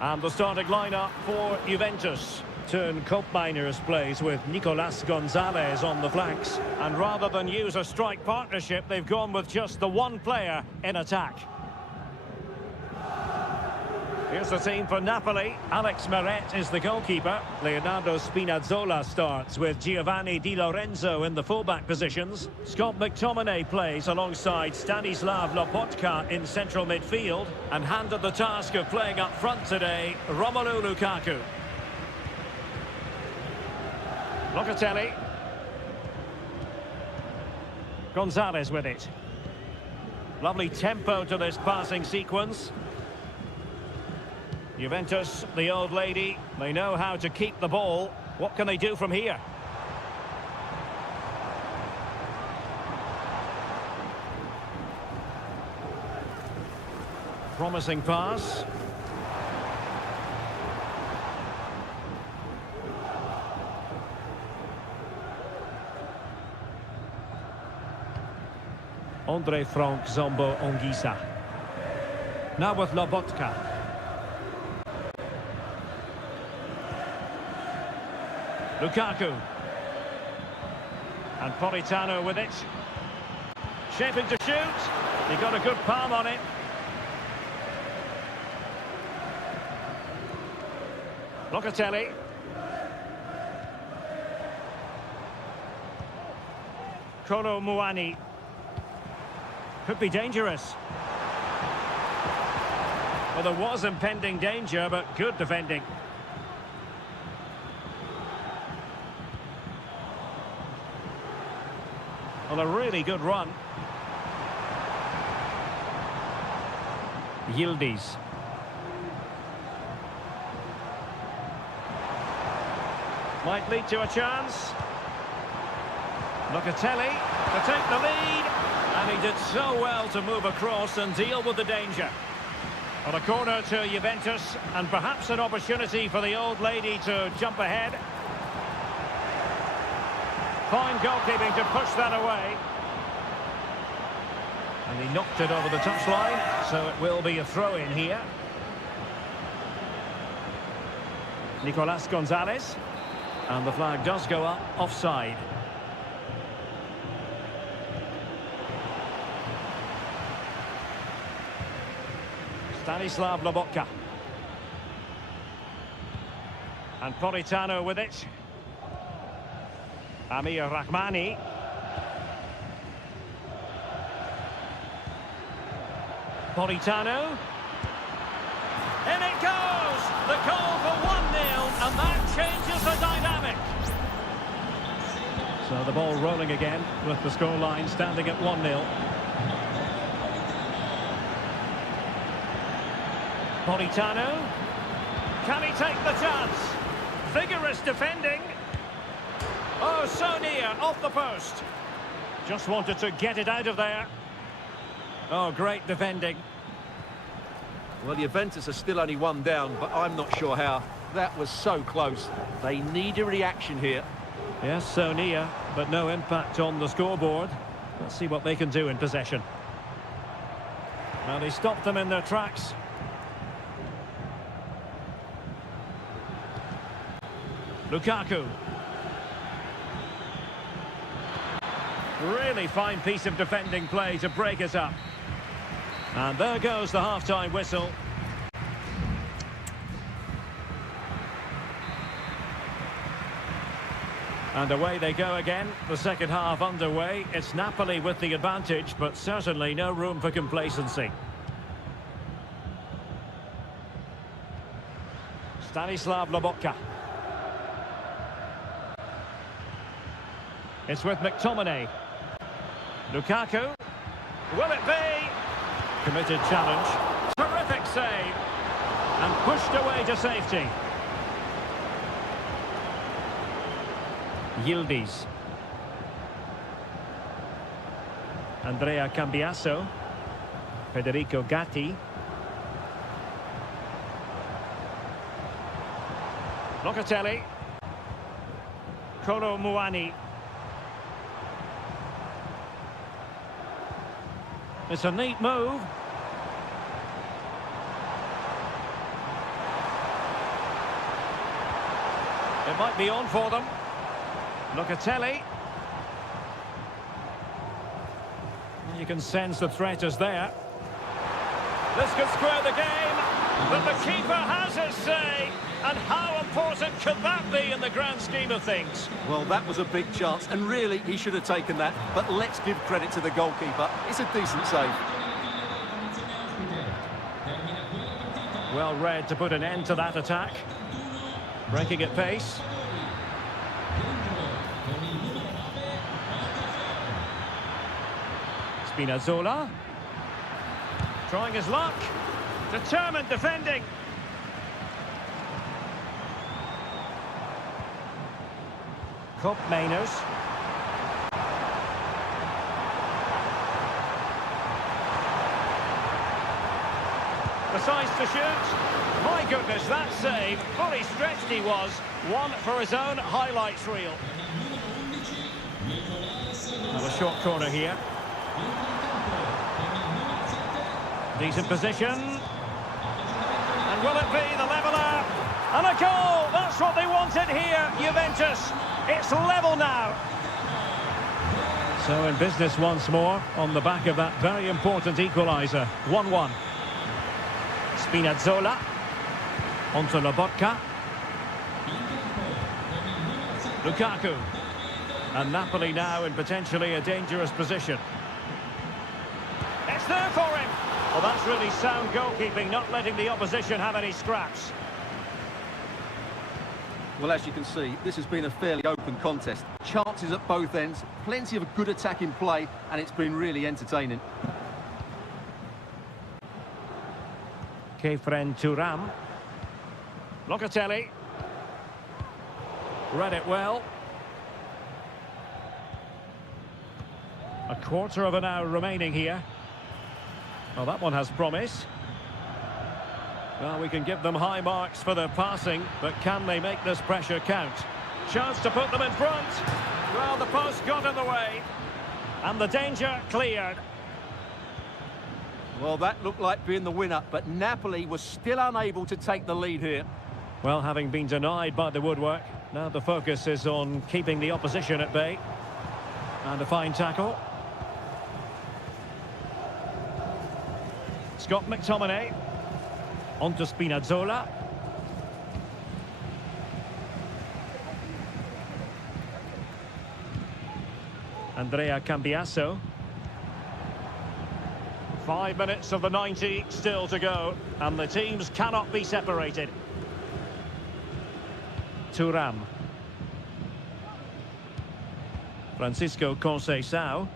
And the starting lineup for Juventus. Turn Koopmeiners plays with Nicolas Gonzalez on the flanks. And rather than use a strike partnership, they've gone with just the one player in attack. Here's the team for Napoli. Alex Meret is the goalkeeper. Leonardo Spinazzola starts with Giovanni Di Lorenzo in the fullback positions. Scott McTominay plays alongside Stanislav Lobotka in central midfield. And handed the task of playing up front today, Romelu Lukaku. Locatelli. Gonzalez with it. Lovely tempo to this passing sequence. Juventus, the old lady, they know how to keep the ball. What can they do from here? Promising pass. Andre Frank Zombo Ongisa. Now with Lobotka. Lukaku. And Politano with it. Shaping to shoot. He got a good palm on it. Locatelli. Kolo Muani. Could be dangerous. Well, there was impending danger, but good defending. Well, a really good run. Yildiz. Might lead to a chance. Locatelli to take the lead. And he did so well to move across and deal with the danger. On a corner to Juventus, and perhaps an opportunity for the old lady to jump ahead. Fine goalkeeping to push that away. And he knocked it over the touchline, so it will be a throw-in here. Nicolas Gonzalez. And the flag does go up, offside. Stanislav Lobotka. And Politano with it. Amir Rahmani. Politano. In it goes! The goal for 1-0, and that changes the dynamic. So the ball rolling again, with the scoreline standing at 1-0. Politano. Can he take the chance? Vigorous defending. Oh, so near, off the post. Just wanted to get it out of there. Oh, great defending. Well, Juventus are still only one down, but I'm not sure how. That was so close. They need a reaction here. Yes, so near, but no impact on the scoreboard. Let's see what they can do in possession. Well, they stopped them in their tracks. Lukaku. Really fine piece of defending play to break it up. And there goes the half-time whistle. And away they go again, the second half underway. It's Napoli with the advantage, but certainly no room for complacency. Stanislav Lobotka. It's with McTominay. Lukaku. Will it be? Committed challenge. Terrific save. And pushed away to safety. Yildiz. Andrea Cambiasso. Federico Gatti. Locatelli. Kolo Muani. It's a neat move. It might be on for them. Locatelli. You can sense the threat is there. This could square the game, but the keeper has his say. And how important could that be in the grand scheme of things? Well, that was a big chance, and really, he should have taken that. But let's give credit to the goalkeeper. It's a decent save. Well read to put an end to that attack. Breaking at pace. Spinazzola. Trying his luck. Determined defending. Cup Mainers. Decides to shoot. My goodness, that save. Fully stretched he was. One for his own highlights reel. Now a short corner here. Decent position. And will it be the leveller? And a goal! That's what they wanted here, Juventus. It's level now. So in business once more, on the back of that very important equaliser. 1-1. Spinazzola. Onto Lobotka. Lukaku. And Napoli now in potentially a dangerous position. It's there for him. Well, that's really sound goalkeeping, not letting the opposition have any scraps. Well, as you can see, this has been a fairly open contest. Chances at both ends, plenty of good attacking play, and it's been really entertaining. Kefren Thuram. Locatelli. Read it well. A quarter of an hour remaining here. Well, that one has promise. Well, we can give them high marks for their passing, but can they make this pressure count? Chance to put them in front. Well, the post got in the way. And the danger cleared. Well, that looked like being the winner, but Napoli was still unable to take the lead here. Well, having been denied by the woodwork, now the focus is on keeping the opposition at bay. And a fine tackle. Scott McTominay. On to Spinazzola. Andrea Cambiasso. 5 minutes of the 90 still to go, and the teams cannot be separated. Thuram. Francisco Conceição.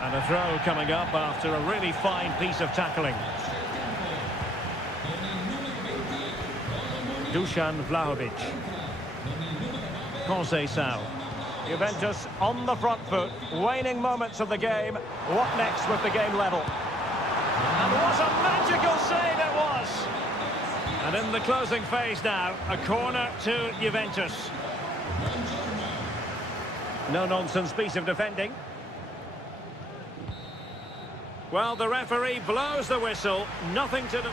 And a throw coming up after a really fine piece of tackling. Dusan Vlahovic. Conceição. Juventus on the front foot, waning moments of the game. What next with the game level? And what a magical save it was! And in the closing phase now, a corner to Juventus. No-nonsense piece of defending. Well, the referee blows the whistle, nothing to do.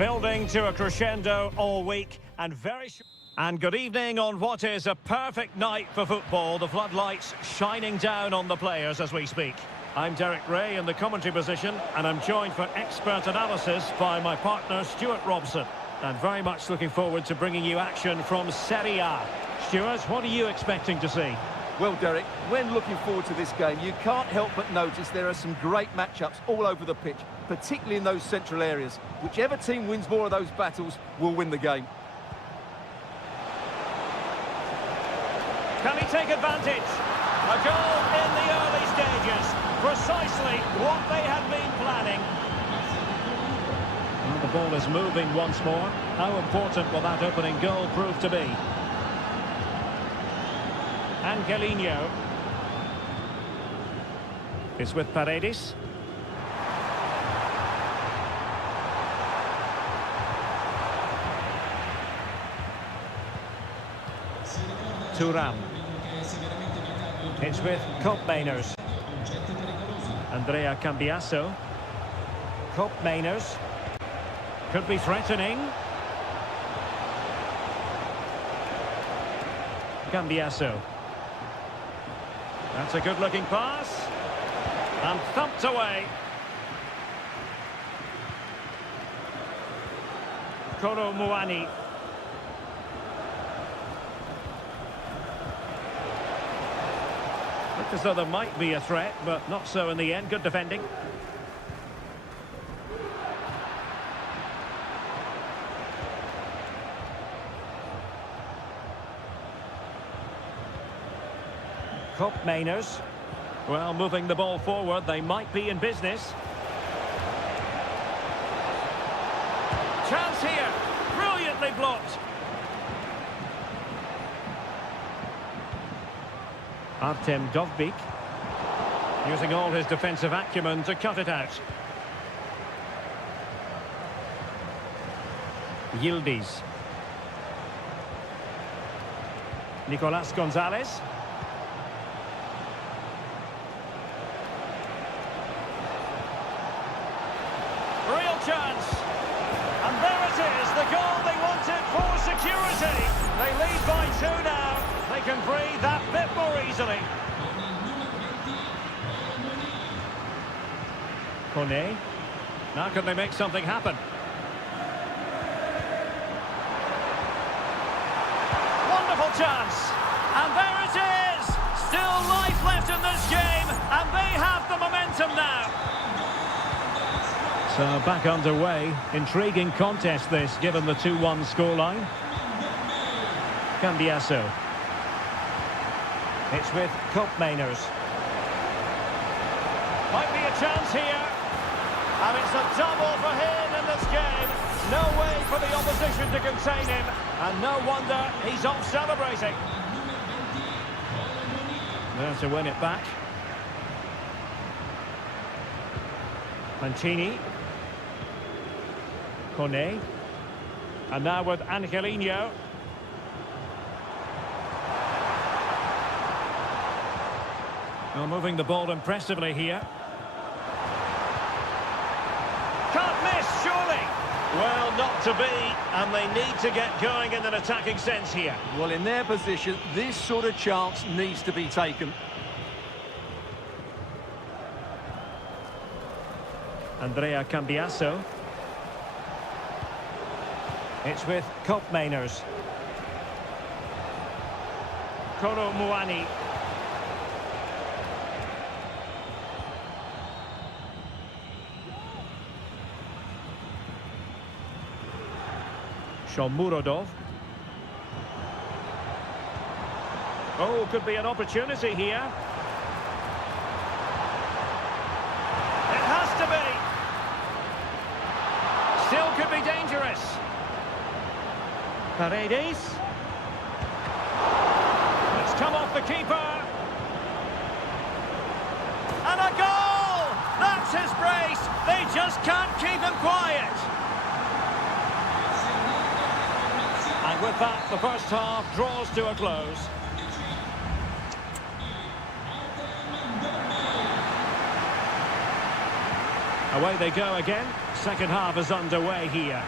Building to a crescendo all week and And good evening on what is a perfect night for football. The floodlights shining down on the players as we speak. I'm Derek Ray in the commentary position, and I'm joined for expert analysis by my partner Stuart Robson. And very much looking forward to bringing you action from Seria. Stuart, what are you expecting to see? Well, Derek, when looking forward to this game, you can't help but notice there are some great matchups all over the pitch, particularly in those central areas. Whichever team wins more of those battles will win the game. Can he take advantage? A goal in the early stages. Precisely what they had been planning. Well, the ball is moving once more. How important will that opening goal prove to be? Angelino is with Paredes. Turam. It's with Koopmeiners. Andrea Cambiasso. Koopmeiners. Could be threatening. Cambiasso. That's a good-looking pass. And thumped away. Koro Muani. Looked as though there might be a threat, but not so in the end. Good defending. Koopmeiners. Well, moving the ball forward, they might be in business. Chance here. Brilliantly blocked. Artem Dovbyk. Using all his defensive acumen to cut it out. Yildiz. Nicolas Gonzalez. Real chance. And there it is, the goal they wanted for security. They lead by 2 now. They can breathe that bit more easily. Kone. Now can they make something happen? Wonderful chance. And there it is. Still life left in this game. And they have the momentum now. So back underway. Intriguing contest this, given the 2-1 scoreline. Cambiasso. It's with Koopmeiners. Might be a chance here. And it's a double for him in this game. No way for the opposition to contain him. And no wonder he's off celebrating. There to win it back. Mancini. Kone. And now with Angelino. Well, moving the ball impressively here. Can't miss, surely. Well, not to be, and they need to get going in an attacking sense here. Well, in their position, this sort of chance needs to be taken. Andrea Cambiasso. It's with Koopmeiners. Koro Muani. Shomurodov. Oh, could be an opportunity here. It has to be. Still could be dangerous. Paredes. It's come off the keeper. And a goal! That's his brace. They just can't keep him quiet. And with that, the first half draws to a close. Away they go again. Second half is underway here.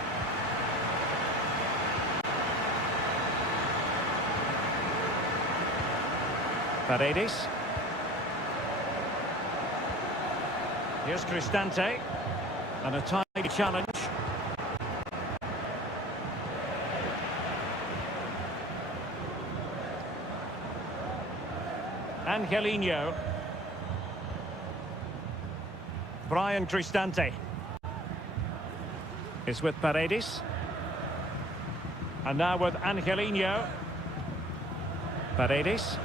Paredes. Here's Cristante. And a tidy challenge. Angelino. Brian Cristante is with Paredes. And now with Angelino. Paredes.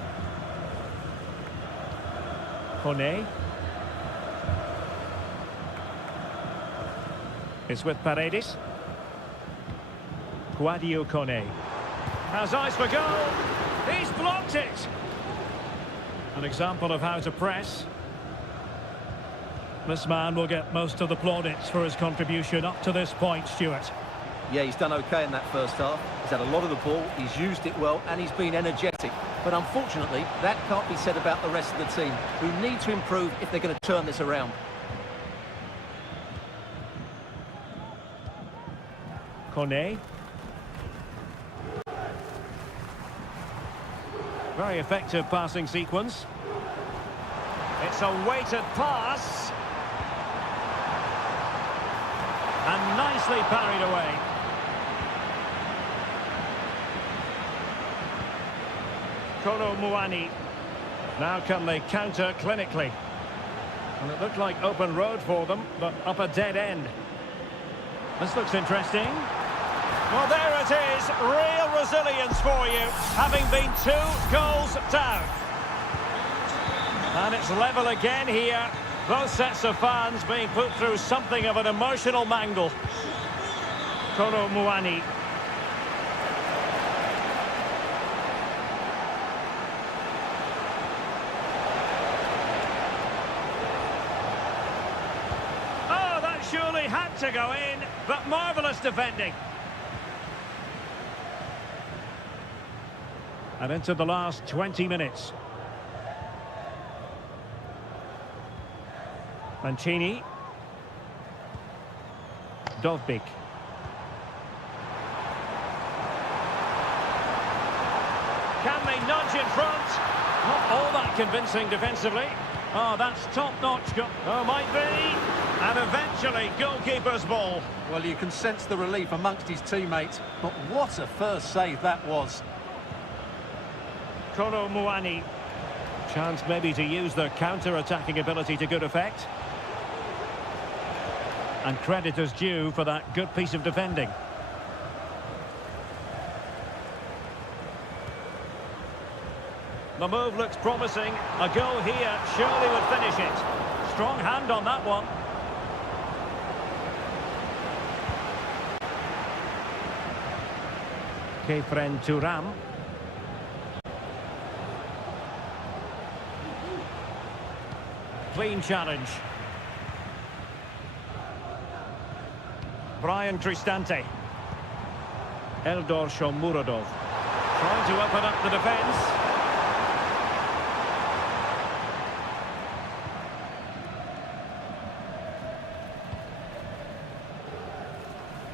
Kone is with Paredes. Guadio Kone has eyes for goal. He's blocked it. An example of how to press. This man will get most of the plaudits for his contribution up to this point, Stuart. Yeah, he's done okay in that first half. He's had a lot of the ball, he's used it well, and he's been energetic. But unfortunately, that can't be said about the rest of the team, who need to improve if they're going to turn this around. Kone. Very effective passing sequence. It's a weighted pass. And nicely parried away. Kolo Muani. Now can they counter clinically? And it looked like open road for them, but up a dead end. This looks interesting. Well, there it is. Real resilience for you, having been 2 goals down. And it's level again here. Both sets of fans being put through something of an emotional mangle. Kolo Muani. Oh, that surely had to go in, but marvellous defending. And into the last 20 minutes. Mancini. Dovbik. Can they nudge in front? Not all that convincing defensively. Oh, that's top-notch. Oh, might be. And eventually, goalkeeper's ball. Well, you can sense the relief amongst his teammates, but what a first save that was. Kolo Muani. Chance maybe to use their counter-attacking ability to good effect. And credit is due for that good piece of defending. The move looks promising. A goal here surely would finish it. Strong hand on that one. Kefren Turam. Clean challenge. Brian Cristante. Eldor Shomurodov. Trying to open up the defence.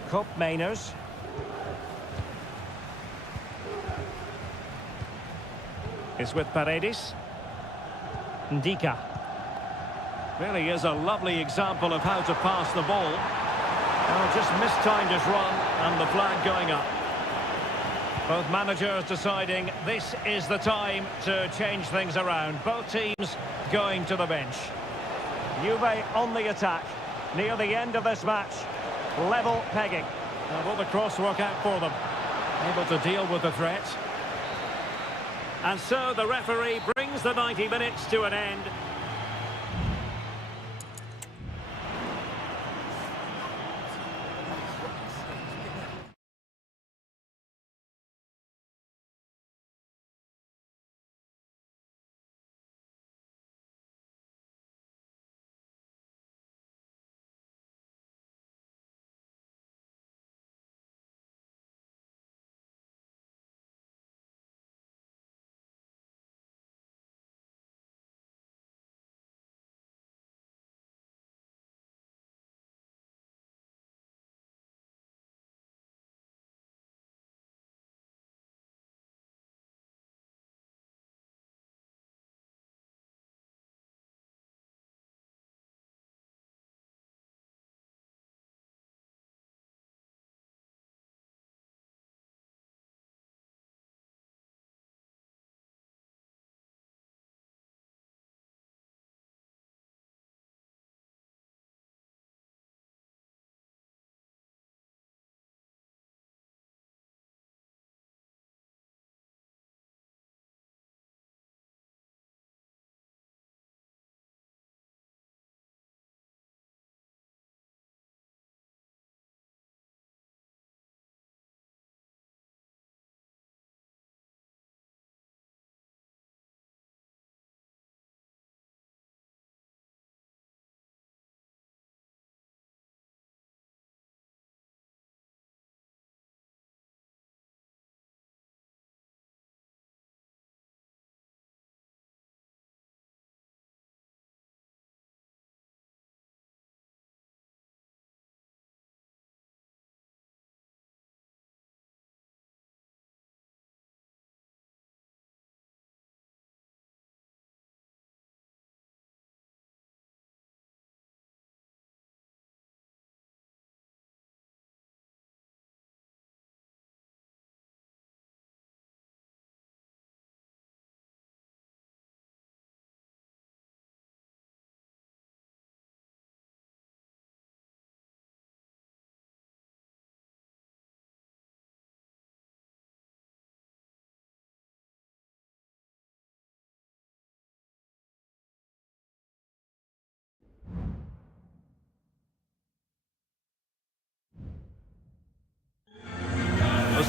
Kopp Mainers. Is with Paredes. Ndika. Really is a lovely example of how to pass the ball. Oh, just mistimed his run and the flag going up. Both managers deciding this is the time to change things around. Both teams going to the bench. Juve on the attack. Near the end of this match. Level pegging. And will the cross work out for them? Able to deal with the threat. And so the referee brings the 90 minutes to an end.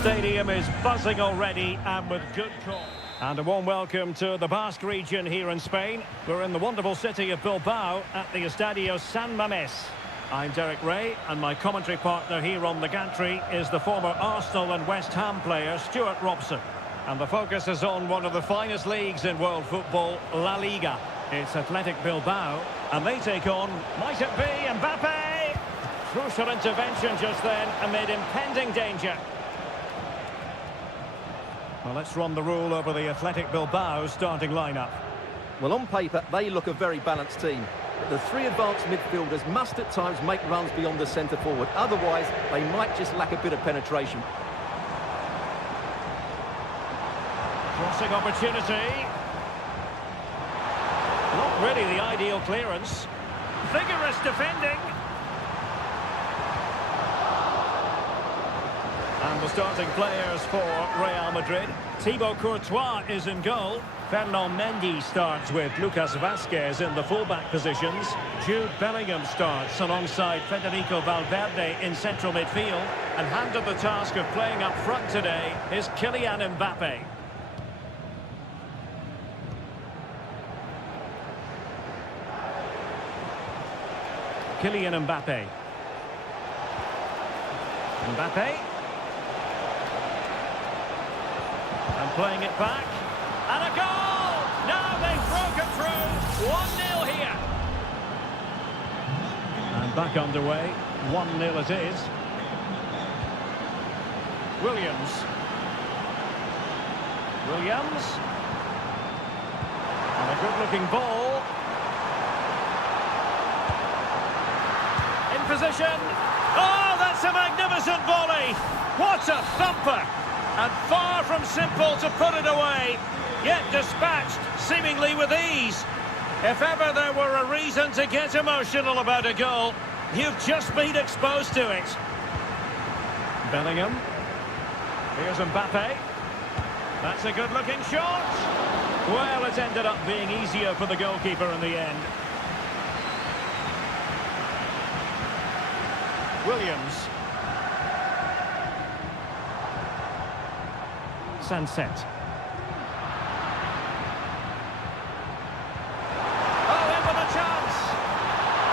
stadium is buzzing already and with good call. And a warm welcome to the Basque region here in Spain. We're in the wonderful city of Bilbao at the Estadio San Mamés. I'm Derek Ray, and my commentary partner here on the gantry is the former Arsenal and West Ham player Stuart Robson. And the focus is on one of the finest leagues in world football, La Liga. It's Athletic Bilbao, and they take on, might it be, Mbappe? Crucial intervention just then amid impending danger. Well, let's run the rule over the Athletic Bilbao starting lineup. Well, on paper, they look a very balanced team. But the three advanced midfielders must at times make runs beyond the centre forward. Otherwise, they might just lack a bit of penetration. Crossing opportunity. Not really the ideal clearance. Vigorous defending. And the starting players for Real Madrid. Thibaut Courtois is in goal. Fernand Mendy starts with Lucas Vázquez in the fullback positions. Jude Bellingham starts alongside Federico Valverde in central midfield. And handed the task of playing up front today is Kylian Mbappe. Kylian Mbappe. Mbappe. And playing it back. And a goal! Now they've broken through. 1-0 here. And back underway. 1-0 it is. Williams. Williams. And a good-looking ball. In position. Oh, that's a magnificent volley. What a thumper. And far from simple to put it away, yet dispatched seemingly with ease. If ever there were a reason to get emotional about a goal, you've just been exposed to it. Bellingham. Here's Mbappe. That's a good-looking shot. Well, it ended up being easier for the goalkeeper in the end. Williams. Sunset. Oh, in with a chance.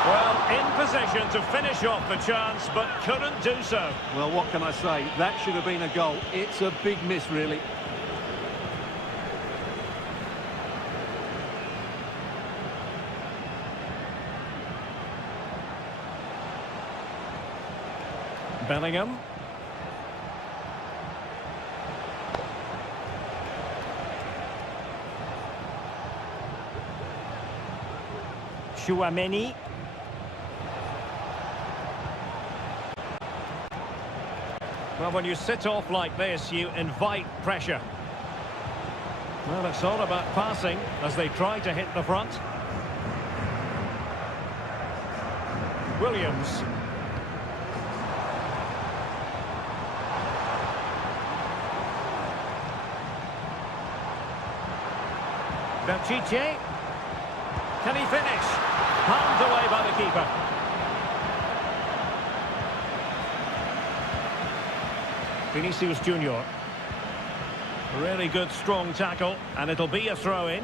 Well, in position to finish off the chance, but couldn't do so. Well, what can I say? That should have been a goal. It's a big miss, really. Bellingham. Chouameni. Well, when you sit off like this, you invite pressure. Well, it's all about passing as they try to hit the front. Williams. Belchiche. Can he finish? Palmed away by the keeper. Vinicius Junior. Really good, strong tackle, and it'll be a throw-in.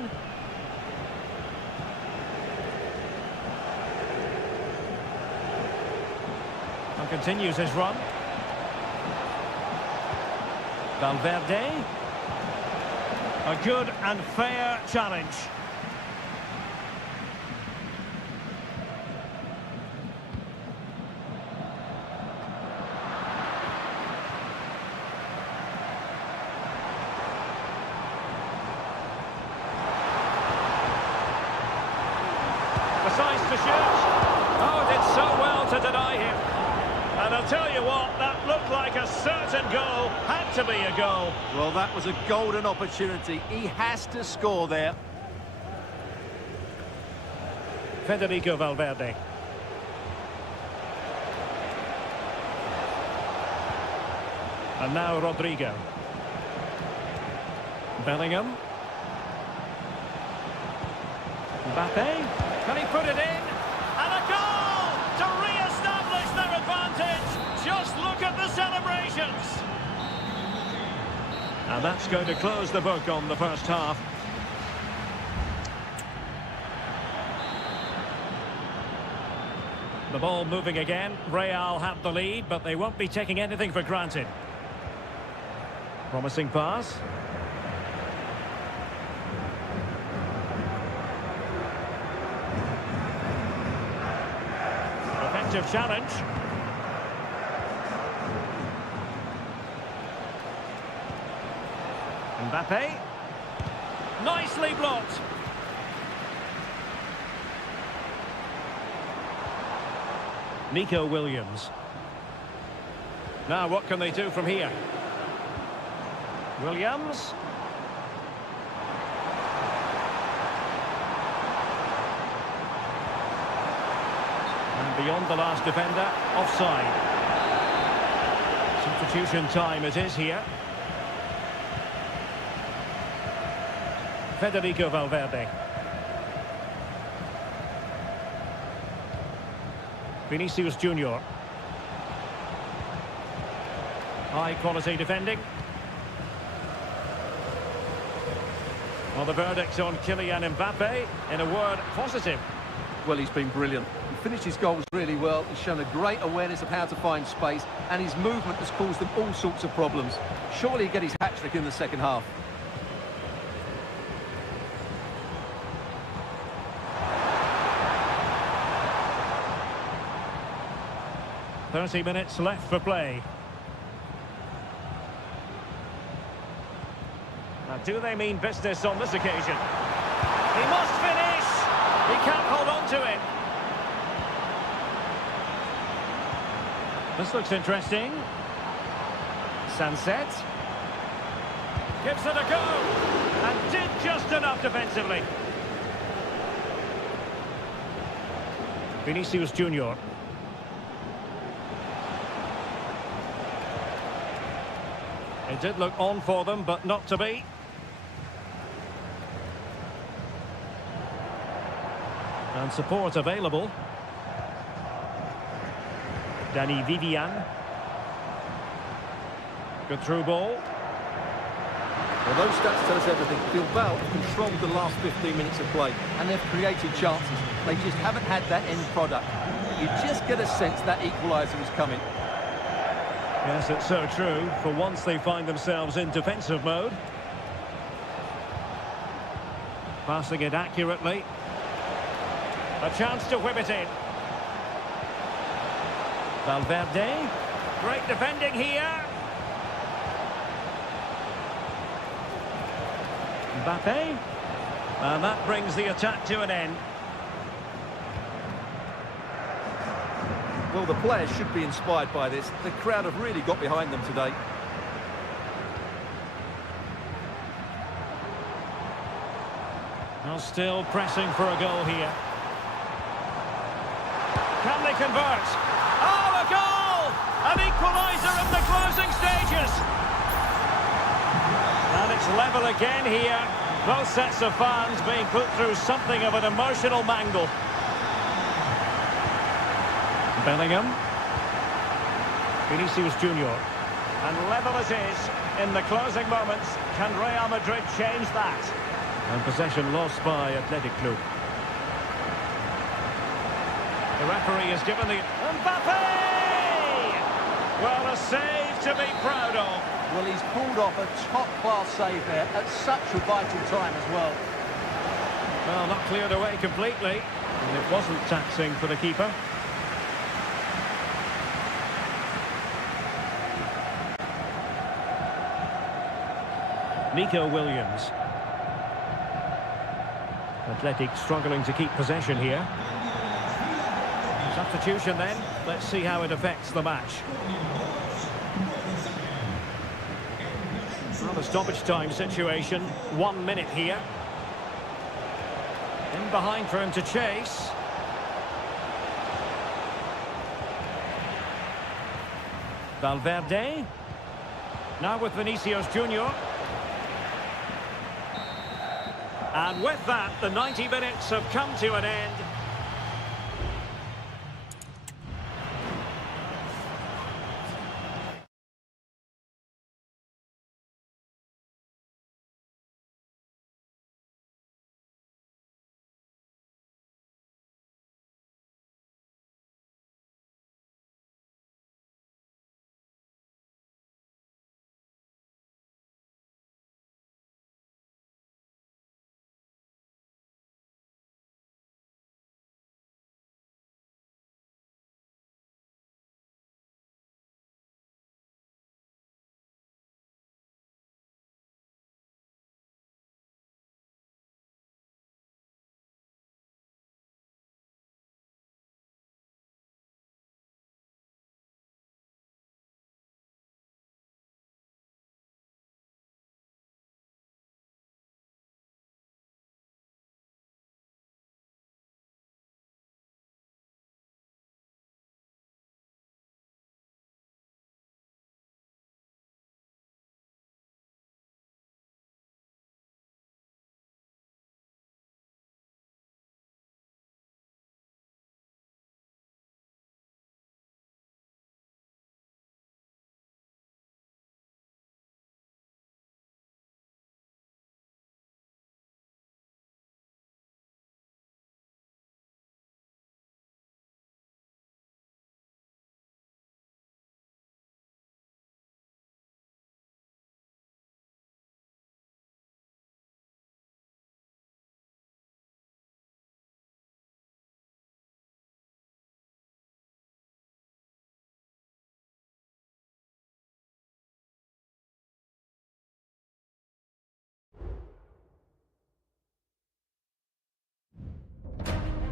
And continues his run. Valverde. A good and fair challenge. Decides to shoot. Oh, did so well to deny him. And I'll tell you what, that looked like a certain goal. Had to be a goal. Well, that was a golden opportunity. He has to score there. Federico Valverde. And now Rodrigo. Bellingham. Mbappe. Can he put it in? And a goal to re-establish their advantage. Just look at the celebrations. And that's going to close the book on the first half. The ball moving again. Real have the lead, but they won't be taking anything for granted. Promising pass. Effective challenge. Mbappe. Nicely blocked. Nico Williams. Now what can they do from here? Williams. And beyond the last defender, offside. Substitution time it is here. Federico Valverde. Vinicius Junior. High quality defending. Well, the verdict on Kylian Mbappe, in a word, positive. Well, he's been brilliant. He finished his goals really well. He's shown a great awareness of how to find space, and his movement has caused them all sorts of problems. Surely he'll get his hat-trick in the second half. "30 minutes left for play." Now, do they mean business on this occasion? He must finish! He can't hold on to it. This looks interesting. Sunset. Gives it a go. And did just enough defensively. Vinicius Junior. It did look on for them, but not to be. And support available. Danny Vivian. Good through ball. Well, those stats tell us everything. Bilbao have controlled the last 15 minutes of play, and they've created chances. They just haven't had that end product. You just get a sense that equaliser is coming. Yes, it's so true. For once they find themselves in defensive mode. Passing it accurately. A chance to whip it in. Valverde. Great defending here. Mbappe. And that brings the attack to an end. Well, the players should be inspired by this. The crowd have really got behind them today. Well, still pressing for a goal here. Can they convert? Oh, a goal! An equaliser in the closing stages. And it's level again here. Both sets of fans being put through something of an emotional mangle. Bellingham. Vinicius Junior. And level it is in the closing moments. Can Real Madrid change that? And possession lost by Athletic Club. The referee has given the... Mbappe! Well, a save to be proud of. Well, he's pulled off a top-class save there at such a vital time as well. Well, not cleared away completely. And it wasn't taxing for the keeper. Nico Williams. Athletic struggling to keep possession here. Substitution then. Let's see how it affects the match. Well, the stoppage time situation. 1 minute here. In behind for him to chase. Valverde. Now with Vinicius Junior. And with that, the 90 minutes have come to an end.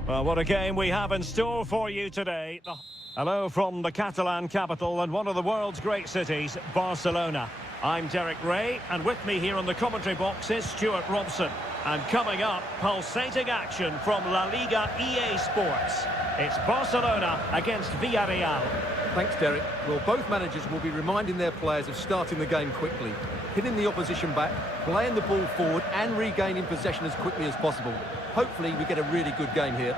Well, what a game we have in store for you today. Hello from the Catalan capital and one of the world's great cities, Barcelona. I'm Derek Ray, and with me here on the commentary box is Stuart Robson. And coming up, pulsating action from La Liga EA Sports. It's Barcelona against Villarreal. Thanks, Derek. Well, both managers will be reminding their players of starting the game quickly, hitting the opposition back, playing the ball forward and regaining possession as quickly as possible. Hopefully we get a really good game here.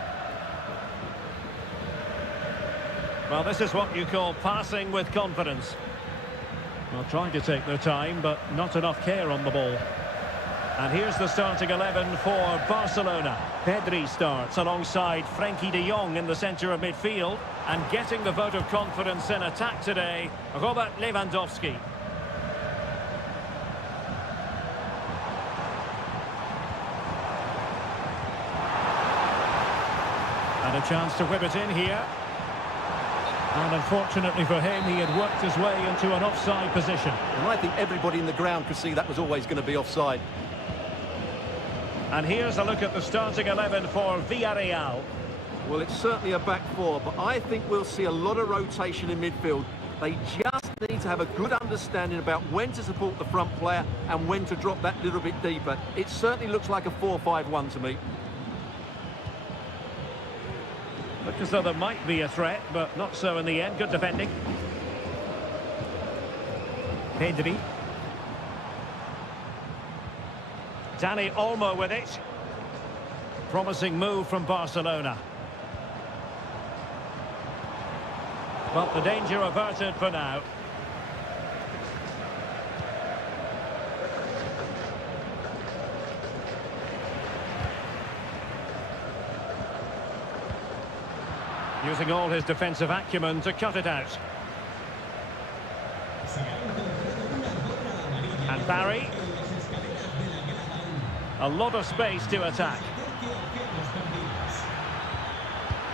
Well, this is what you call passing with confidence. Well, trying to take their time, but not enough care on the ball. And here's the starting 11 for Barcelona. Pedri starts alongside Frenkie de Jong in the centre of midfield. And getting the vote of confidence in attack today, Robert Lewandowski. And a chance to whip it in here. And unfortunately for him, he had worked his way into an offside position. And I think everybody in the ground could see that was always going to be offside. And here's a look at the starting 11 for Villarreal. Well, it's certainly a back four, but I think we'll see a lot of rotation in midfield. They just need to have a good understanding about when to support the front player and when to drop that little bit deeper. It certainly looks like a 4-5-1 to me. Look as though there might be a threat, but not so in the end. Good defending. Pedri. Dani Olmo with it. Promising move from Barcelona. But the danger averted for now. Using all his defensive acumen to cut it out. And Barry. A lot of space to attack.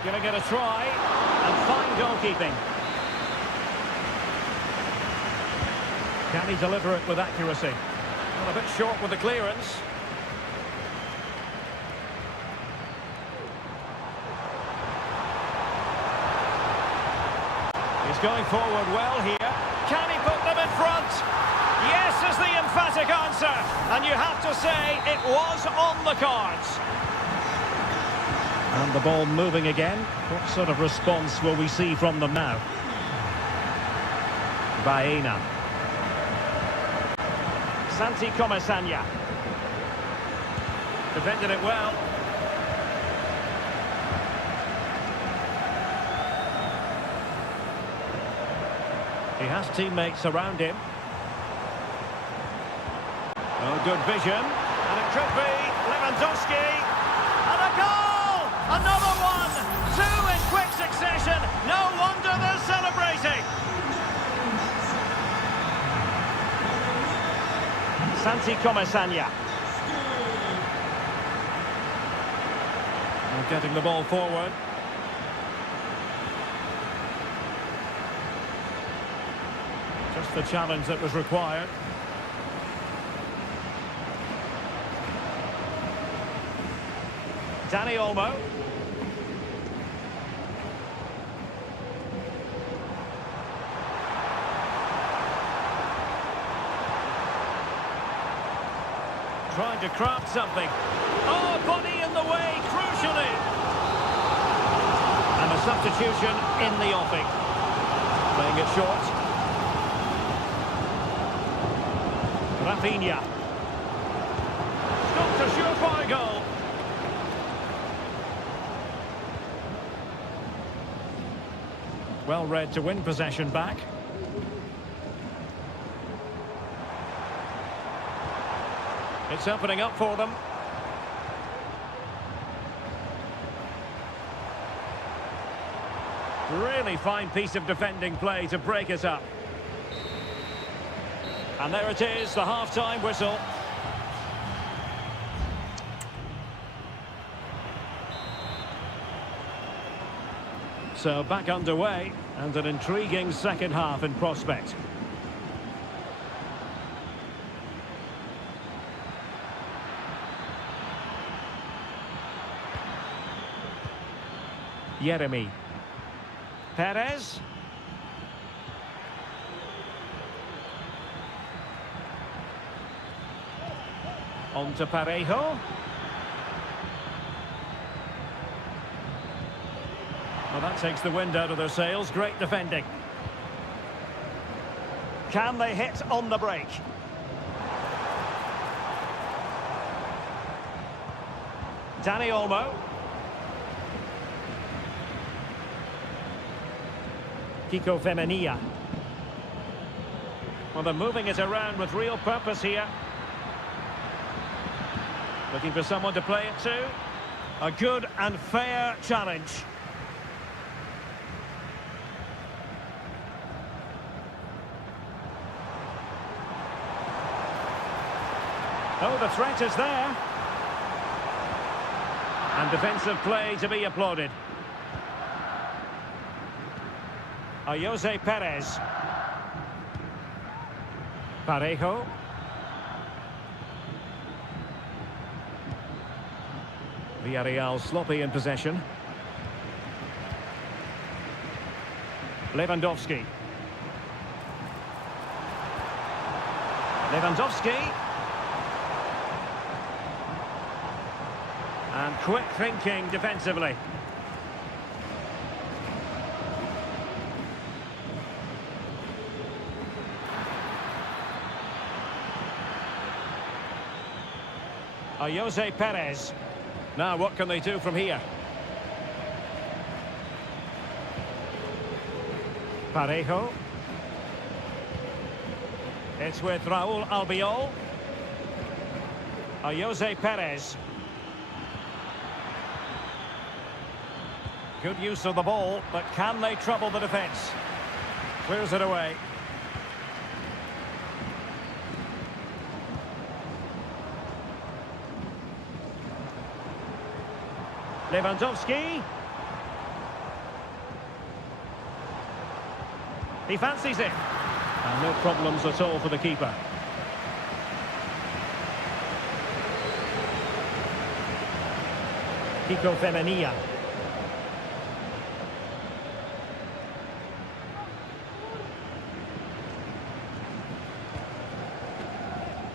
Giving it a try. And fine goalkeeping. Can he deliver it with accuracy? Well, a bit short with the clearance. He's going forward well here. Can he put them in front? Yes is the emphatic answer. And you have to say it was on the cards. And the ball moving again. What sort of response will we see from them now? Baena. Santi Comesaña. Defended it well. He has teammates around him. Oh, good vision. And it could be Lewandowski. And a goal! Another one! Two in quick succession. No wonder they're celebrating. Santi Comesaña. And getting the ball forward. Just the challenge that was required. Dani Olmo. Trying to craft something. Oh, body in the way, crucially. And a substitution in the offing. Playing it short. Rafinha. Stopped a surefire goal. Well read to win possession back. It's opening up for them. Really fine piece of defending play to break it up. And there it is, the half-time whistle. So back underway, and an intriguing second half in prospect. Jeremy. Perez. On to Parejo. Well, that takes the wind out of their sails. Great defending. Can they hit on the break? Dani Olmo. Kiko Femenia. Well, they're moving it around with real purpose here. Looking for someone to play it to. A good and fair challenge. Oh, the threat is there. And defensive play to be applauded. Jose Perez. Parejo. Villarreal sloppy in possession. Lewandowski. And quick thinking defensively. Jose Perez. Now what can they do from here? Parejo. It's with Raúl Albiol. Jose Perez. Good use of the ball, but can they trouble the defence? Clears it away. Lewandowski. He fancies it. And no problems at all for the keeper. Kiko Femenia.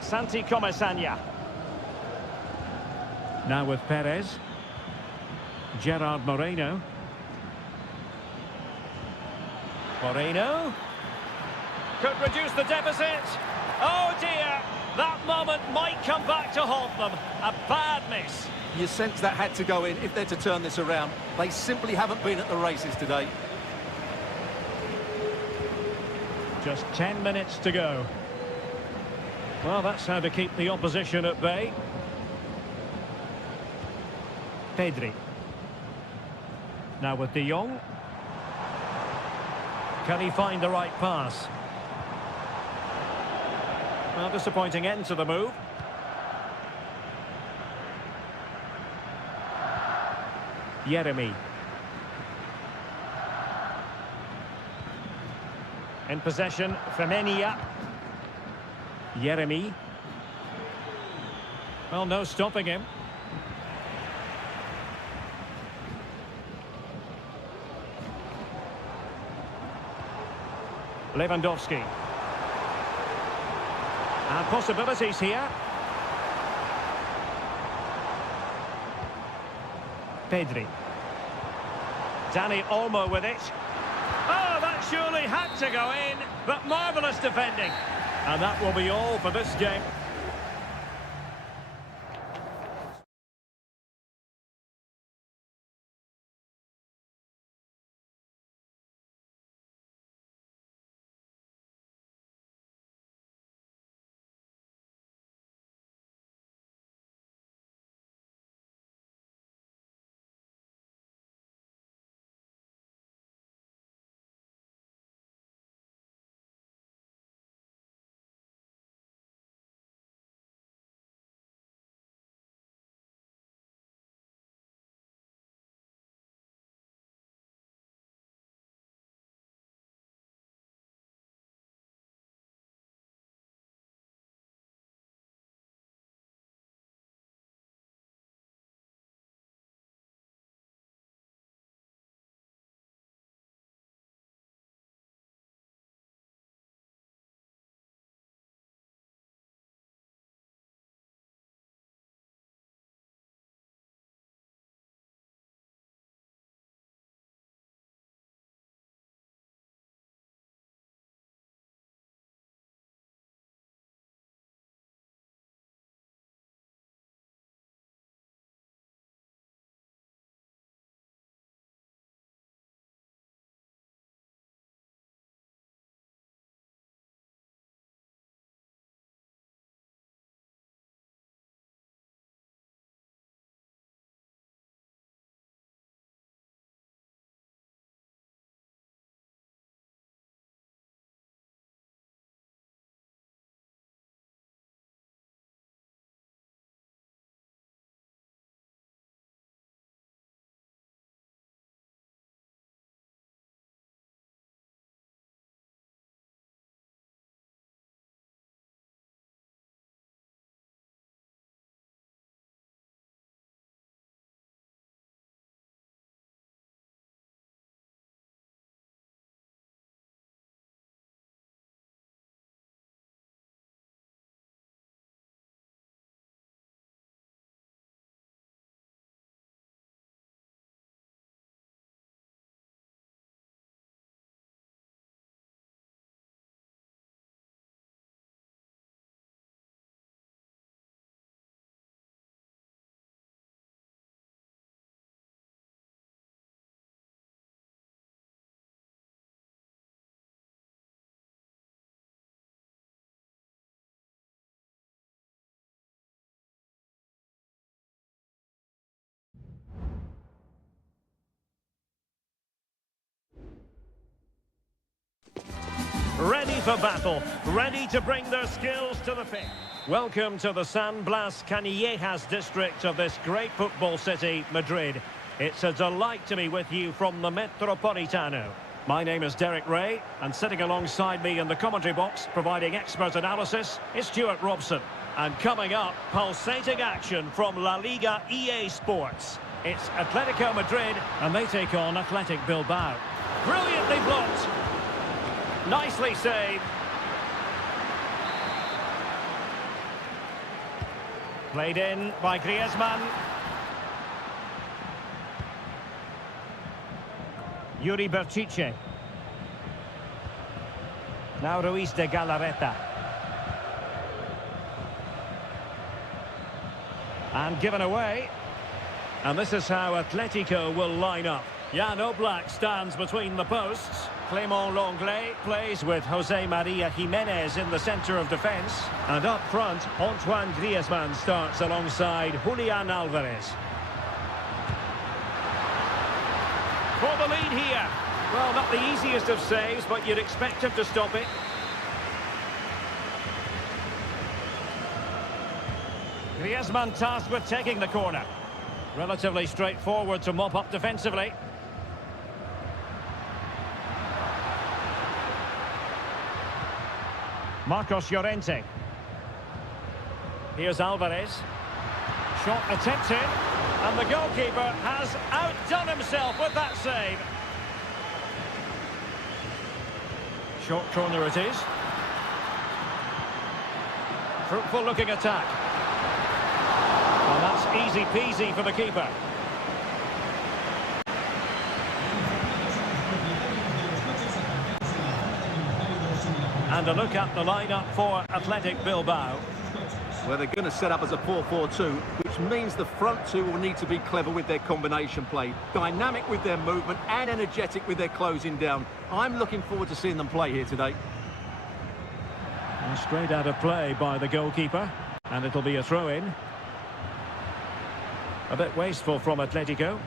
Santi Comesaña. Now with Perez. Gerard Moreno. Moreno. Could reduce the deficit. Oh dear, that moment might come back to haunt them. A bad miss. You sense that had to go in if they're to turn this around. They simply haven't been at the races today. Just 10 minutes to go. Well, that's how to keep the opposition at bay. Pedri. Now with De Jong. Can he find the right pass? Well, disappointing end to the move. Jeremy. In possession, Femenia. Jeremy. Well, no stopping him. Lewandowski. And possibilities here. Pedri. Dani Olmo with it. Oh, that surely had to go in, but marvellous defending. And that will be all for this game. FIFA battle, ready to bring their skills to the pitch. Welcome to the San Blas Canillejas district of this great football city, Madrid. It's a delight to be with you from the Metropolitano. My name is Derek Ray, and sitting alongside me in the commentary box, providing expert analysis, is Stuart Robson. And coming up, pulsating action from La Liga EA Sports. It's Atletico Madrid, and they take on Athletic Bilbao. Brilliantly blocked. Nicely saved. Played in by Griezmann. Yuri Berchiche. Now Ruiz de Galarreta. And given away. And this is how Atletico will line up. Jan Oblak stands between the posts. Clément Lenglet plays with Jose Maria Jimenez in the centre of defence. And up front, Antoine Griezmann starts alongside Julian Alvarez. For the lead here. Well, not the easiest of saves, but you'd expect him to stop it. Griezmann tasked with taking the corner. Relatively straightforward to mop up defensively. Marcos Llorente. Here's Alvarez. Shot attempted, and the goalkeeper has outdone himself with that save. Short corner it is. Fruitful looking attack. Well, that's easy peasy for the keeper. And a look at the lineup for Athletic Bilbao. Well, they're going to set up as a 4-4-2, which means the front two will need to be clever with their combination play, dynamic with their movement and energetic with their closing down. I'm looking forward to seeing them play here today. And straight out of play by the goalkeeper, and it'll be a throw-in. A bit wasteful from Atletico.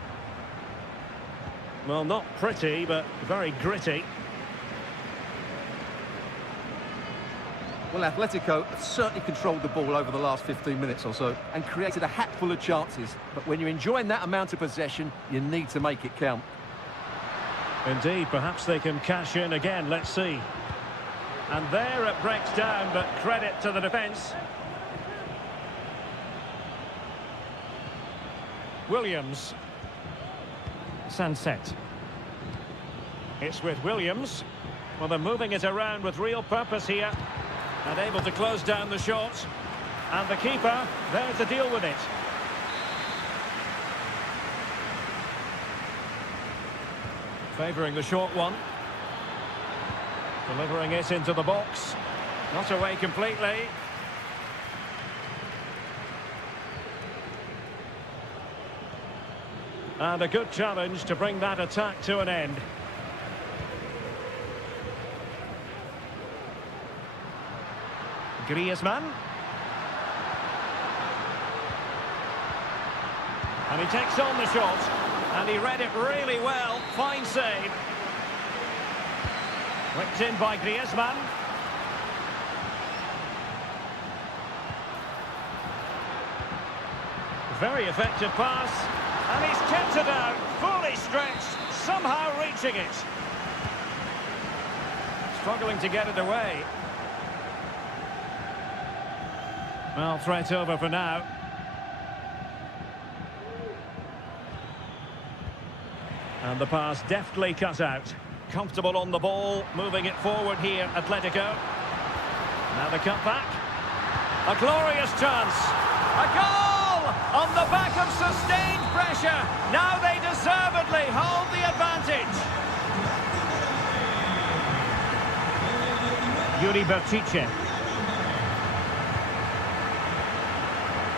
Well, not pretty, but very gritty. Well, Atletico have certainly controlled the ball over the last 15 minutes or so and created a hatful of chances. But when you're enjoying that amount of possession, you need to make it count. Indeed, perhaps they can cash in again, let's see. And there it breaks down, but credit to the defence. Williams. Sunset. It's with Williams. Well, they're moving it around with real purpose here. And able to close down the shot. And the keeper there to deal with it. Favouring the short one. Delivering it into the box. Not away completely. And a good challenge to bring that attack to an end. Griezmann. And he takes on the shot. And he read it really well. Fine save. Whipped in by Griezmann. Very effective pass. And he's kept it out. Fully stretched. Somehow reaching it. Struggling to get it away. Well, threat over for now. And the pass deftly cut out. Comfortable on the ball, moving it forward here, Atletico. Now the cutback. A glorious chance. A goal! On the back of sustained pressure. Now they deservedly hold the advantage. Yuri Berchiche.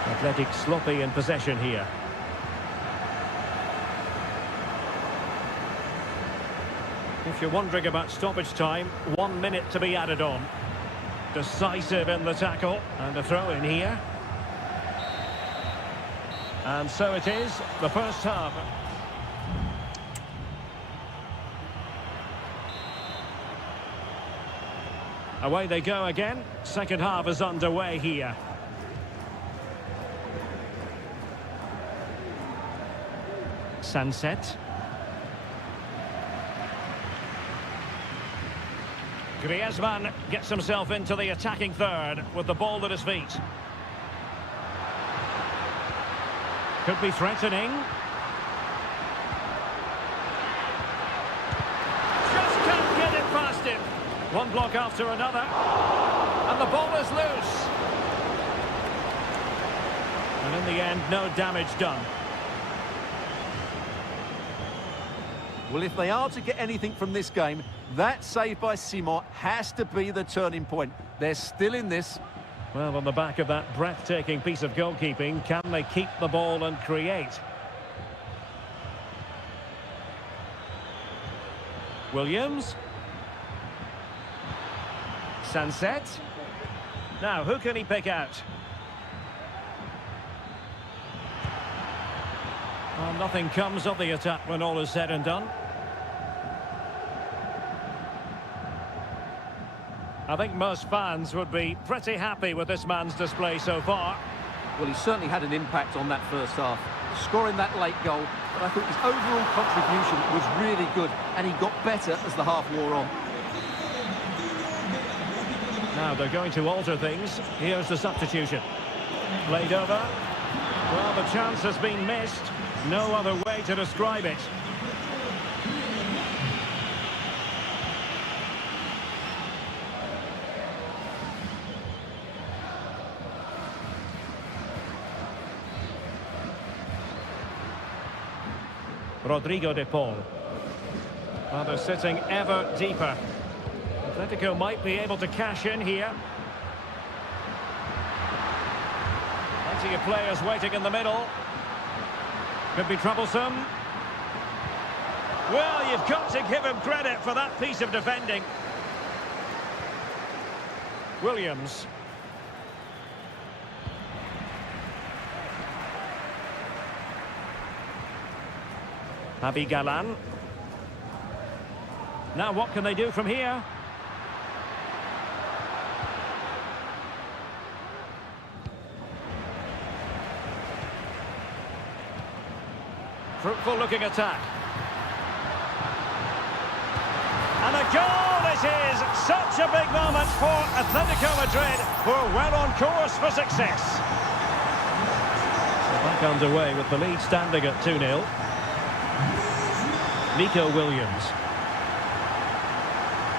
Athletic sloppy in possession here. If you're wondering about stoppage time, 1 minute to be added on. Decisive in the tackle, and a throw in here. And so it is, the first half. Away they go again. Second half is underway here. Sunset. Griezmann gets himself into the attacking third with the ball at his feet. Could be threatening. Just can't get it past him. One block after another. And the ball is loose. And in the end, no damage done. Well, if they are to get anything from this game, that save by Simon has to be the turning point. They're still in this. Well, on the back of that breathtaking piece of goalkeeping, can they keep the ball and create? Williams. Sunset. Now, who can he pick out? Well, nothing comes of the attack when all is said and done. I think most fans would be pretty happy with this man's display so far. Well, he certainly had an impact on that first half, scoring that late goal. But I think his overall contribution was really good, and he got better as the half wore on. Now they're going to alter things. Here's the substitution. Played over. Well, the chance has been missed. No other way to describe it. Rodrigo de Paul. Well, they're sitting ever deeper. Atletico might be able to cash in here. Plenty of players waiting in the middle. Could be troublesome. Well, you've got to give him credit for that piece of defending. Williams. Javi Galan. Now what can they do from here? Fruitful looking attack. And a goal it is! Such a big moment for Atletico Madrid, who are well on course for success. Back underway with the lead standing at 2-0. Nico Williams.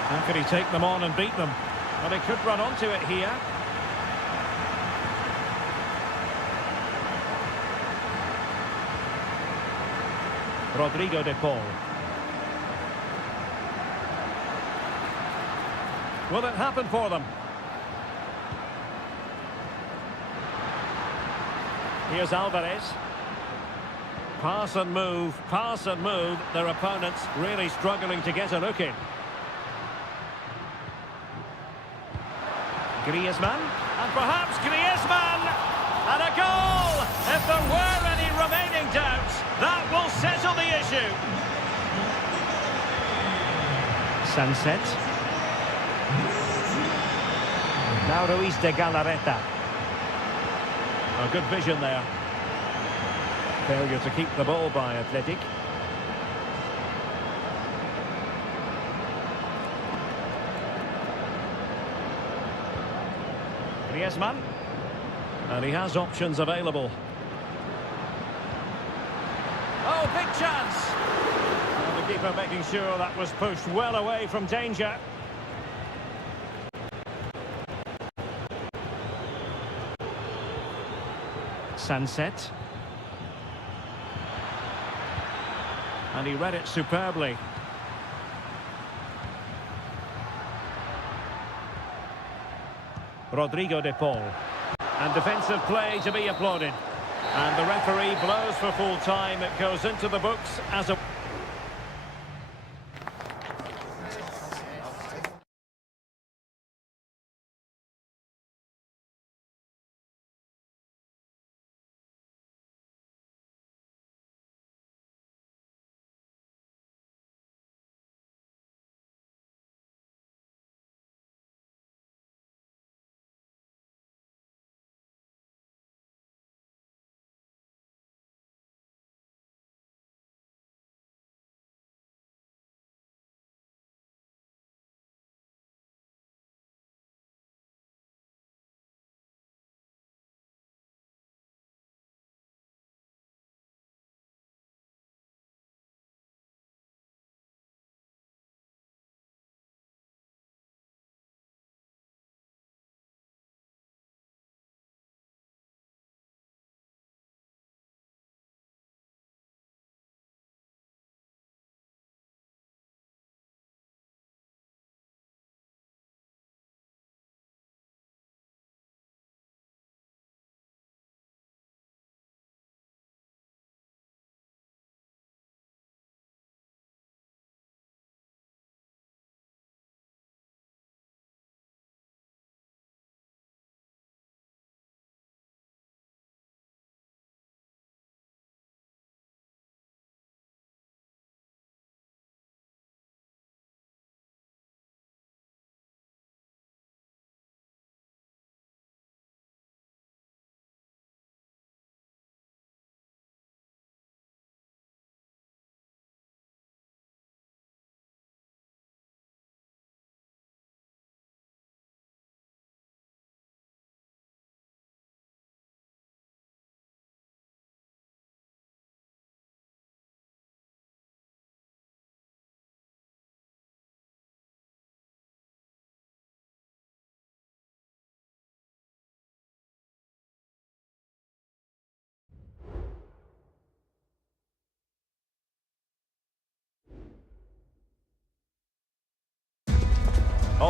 How could he take them on and beat them? Well, he could run onto it here. Rodrigo de Paul. Will it happen for them? Here's Alvarez. Pass and move, pass and move. Their opponents really struggling to get a look in. Griezmann, and perhaps Griezmann, and a goal! If there were any remaining doubts, that will settle the issue. Sunset. Now Ruiz de Galarreta. A good vision there. Failure to keep the ball by Athletic. Griezmann. And he has options available. Oh, big chance! And the keeper making sure that was pushed well away from danger. Sunset. And he read it superbly. Rodrigo de Paul. And defensive play to be applauded. And the referee blows for full time. It goes into the books as a...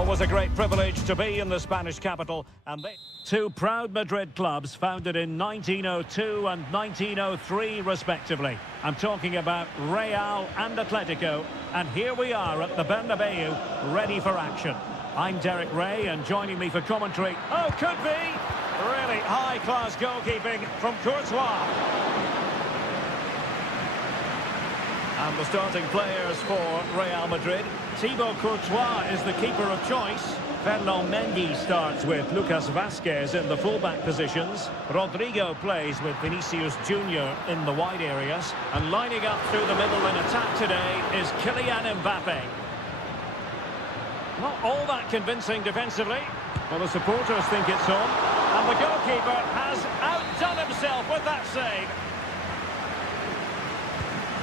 Always a great privilege to be in the Spanish capital. And they... Two proud Madrid clubs founded in 1902 and 1903 respectively. I'm talking about Real and Atletico. And here we are at the Bernabeu, ready for action. I'm Derek Ray, and joining me for commentary... Oh, could be! Really high-class goalkeeping from Courtois. And the starting players for Real Madrid. Thibaut Courtois is the keeper of choice. Ferland Mendy starts with Lucas Vazquez in the fullback positions. Rodrigo plays with Vinicius Junior in the wide areas. And lining up through the middle in attack today is Kylian Mbappe. Not all that convincing defensively. Well, the supporters think it's on. And the goalkeeper has outdone himself with that save.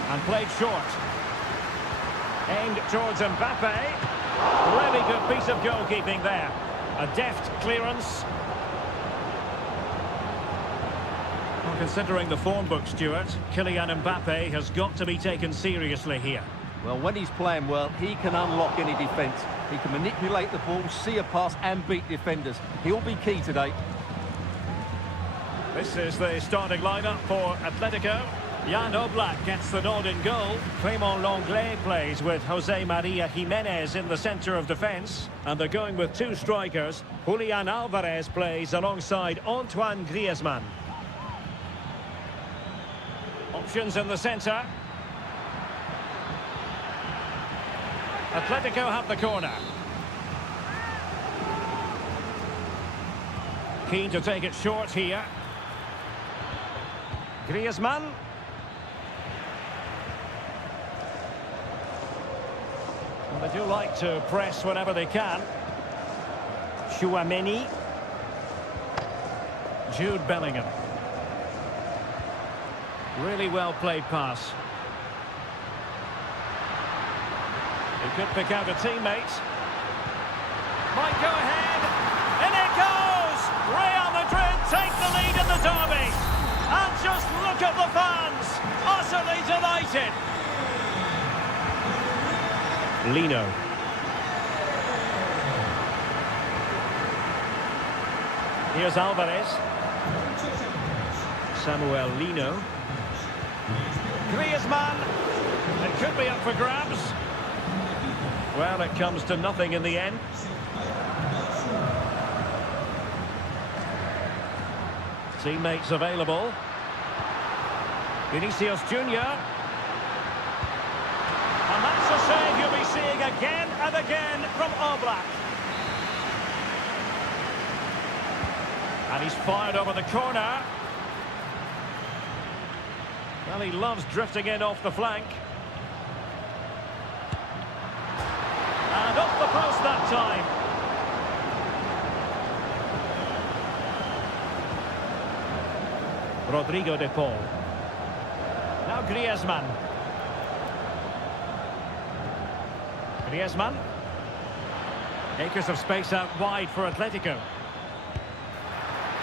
And played short. Aimed towards Mbappe. Really good piece of goalkeeping there. A deft clearance. Well, considering the form book, Stuart, Kylian Mbappe has got to be taken seriously here. Well, when he's playing well, he can unlock any defence. He can manipulate the ball, see a pass and beat defenders. He'll be key today. This is the starting lineup for Atletico. Jan Oblak gets the nod in goal. Clément Lenglet plays with Jose Maria Jimenez in the centre of defence. And they're going with two strikers. Julian Alvarez plays alongside Antoine Griezmann. Options in the centre. Atletico have the corner. Keen to take it short here. Griezmann. Well, they do like to press whenever they can. Chouameni. Jude Bellingham. Really well played pass. He could pick out a teammate. Might go ahead. In it goes! Real Madrid take the lead in the derby. And just look at the fans. Utterly delighted. Lino. Here's Alvarez. Samuel Lino. Griezmann. It could be up for grabs. Well, it comes to nothing in the end. Teammates available. Vinicius Junior. And that's a save you'll be seeing again and again from Oblak. And he's fired over the corner. Well, he loves drifting in off the flank. And off the post that time. Rodrigo de Paul. Now Griezmann. Griezmann. Acres of space out wide for Atletico.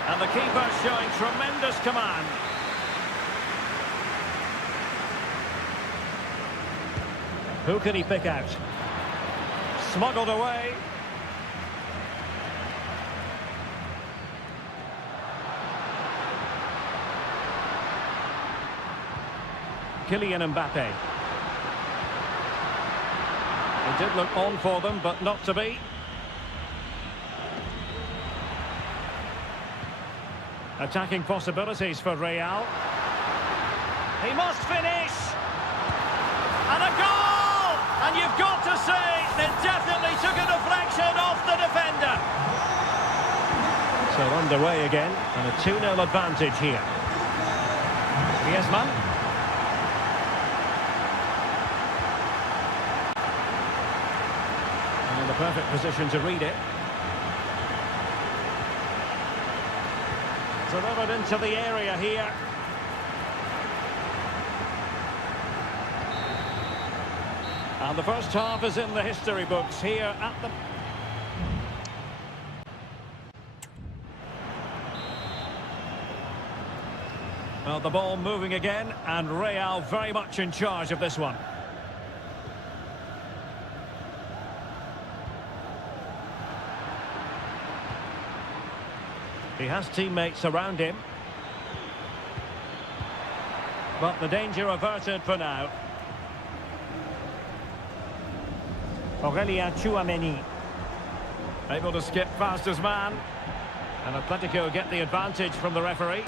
And the keeper showing tremendous command. Who can he pick out? Smuggled away. Kylian Mbappe. It did look on for them, but not to be. Attacking possibilities for Real. He must finish. And a goal! And you've got to say, it definitely took a deflection off the defender. So underway again, and a 2-0 advantage here. Griezmann. And in the perfect position to read it. Delivered into the area here. And the first half is in the history books here at the... Well, the ball moving again, and Real very much in charge of this one. He has teammates around him. But the danger averted for now. Aurélien Tchouameni. Able to skip past his man. And Atletico get the advantage from the referee.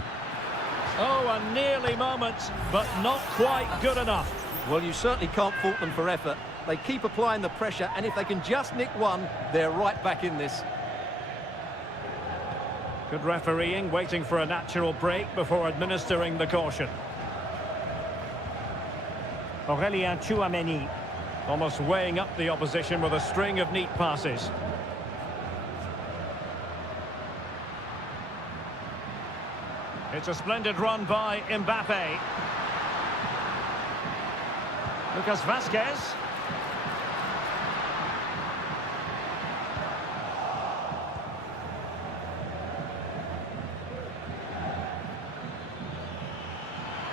Oh, a nearly moment, but not quite good enough. Well, you certainly can't fault them for effort. They keep applying the pressure, and if they can just nick one, they're right back in this. Good refereeing, waiting for a natural break before administering the caution. Aurélien Tchouameni, almost weighing up the opposition with a string of neat passes. It's a splendid run by Mbappe. Lucas Vazquez.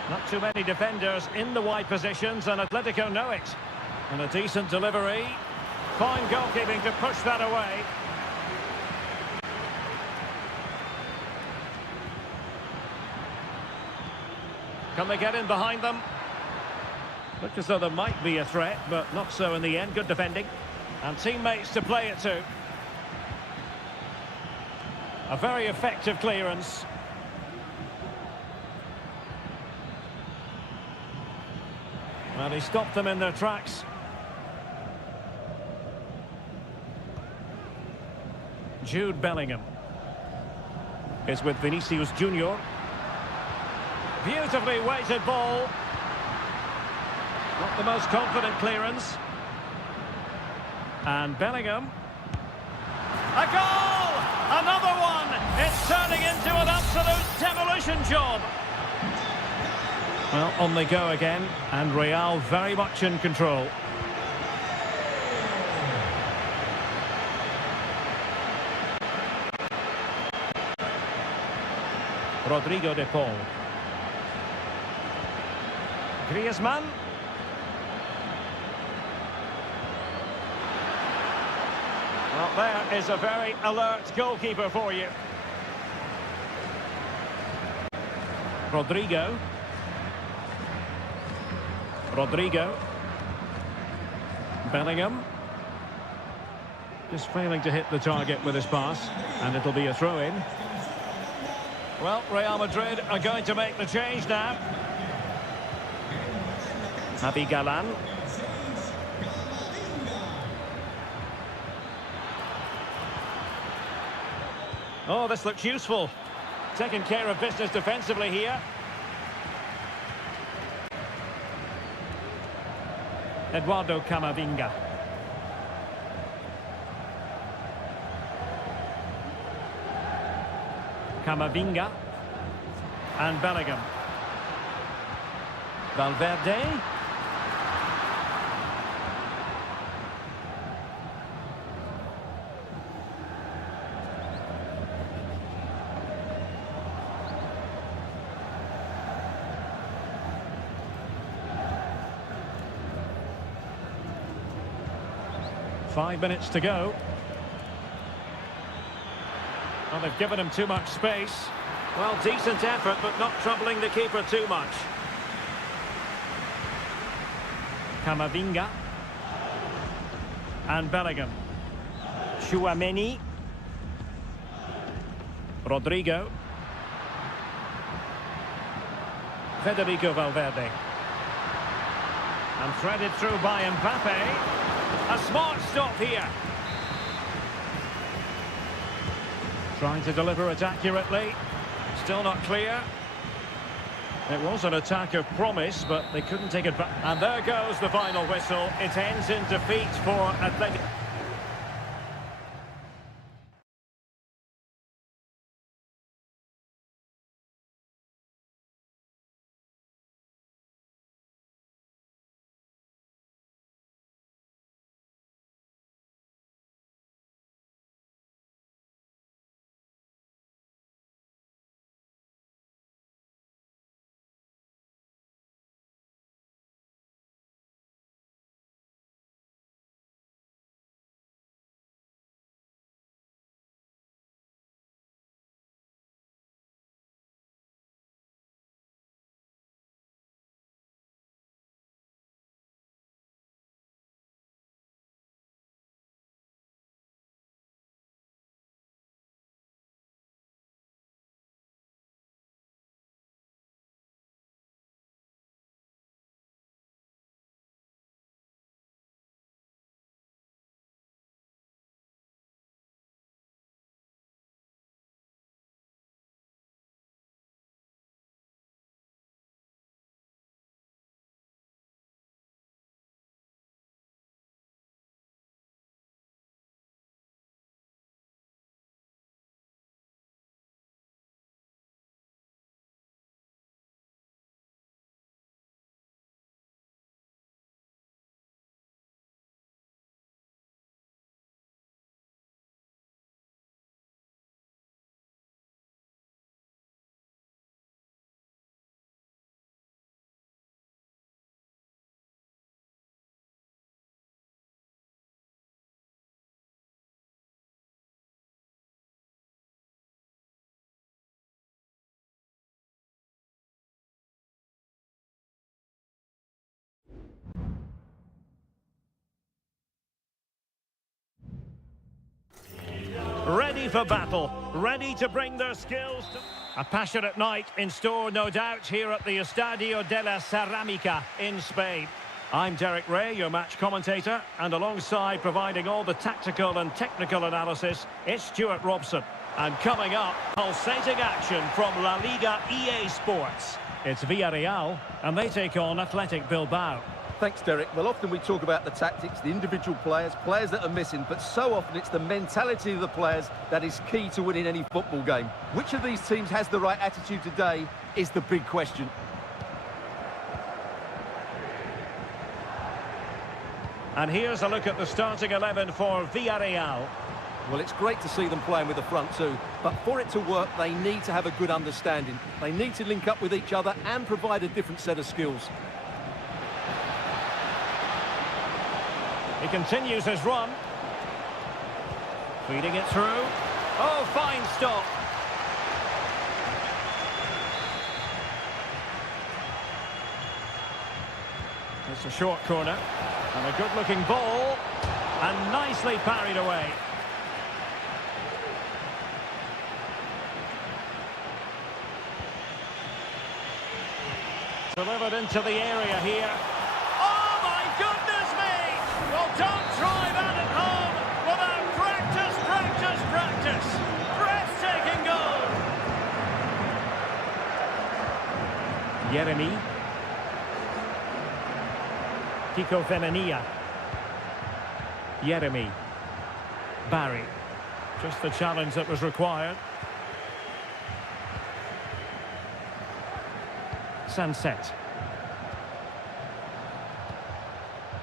Not too many defenders in the wide positions, and Atletico know it. And a decent delivery. Fine goalkeeping to push that away. Can they get in behind them? Looked as though there might be a threat, but not so in the end. Good defending. And teammates to play it to. A very effective clearance. Well, he stopped them in their tracks. Jude Bellingham is with Vinicius Junior. Beautifully weighted ball. Not the most confident clearance. And Bellingham. A goal! Another one! It's turning into an absolute demolition job. Well, on they go again, and Real very much in control. Rodrigo de Paul. Griezmann. Well, there is a very alert goalkeeper for you. Rodrigo. Bellingham. Just failing to hit the target with his pass, and it'll be a throw-in. Well, Real Madrid are going to make the change now. Javi Galan. Oh, this looks useful. Taking care of business defensively here. Eduardo Camavinga. Camavinga. And Bellingham. Valverde. Five minutes to go. Well, they've given him too much space. Well, decent effort, but not troubling the keeper too much. Camavinga. And Bellingham. Tchouameni. Rodrigo. Federico Valverde. And threaded through by Mbappe. A smart stop here. Trying to deliver it accurately. Still not clear. It was an attack of promise, but they couldn't take it back. And there goes the final whistle. It ends in defeat for Atletico. FIFA battle, ready to bring their skills to... A passionate night in store, no doubt, here at the Estadio de la Ceramica in Spain. I'm Derek Ray, your match commentator, and alongside providing all the tactical and technical analysis, it's Stuart Robson. And coming up, pulsating action from La Liga EA Sports. It's Villarreal, and they take on Athletic Bilbao. Thanks, Derek. Well, often we talk about the tactics, the individual players that are missing, but so often it's the mentality of the players that is key to winning any football game. Which of these teams has the right attitude today is the big question. And here's a look at the starting 11 for Villarreal. Well, it's great to see them playing with the front two, but for it to work, they need to have a good understanding. They need to link up with each other and provide a different set of skills. He continues his run. Feeding it through. Oh, fine stop. It's a short corner. And a good-looking ball. And nicely parried away. Delivered into the area here. Oh, my goodness me! Well, don't try that at home without practice, practice, practice. Breathtaking goal. Yeremy. Kiko Femenia. Yeremy. Barry. Just the challenge that was required. Sunset.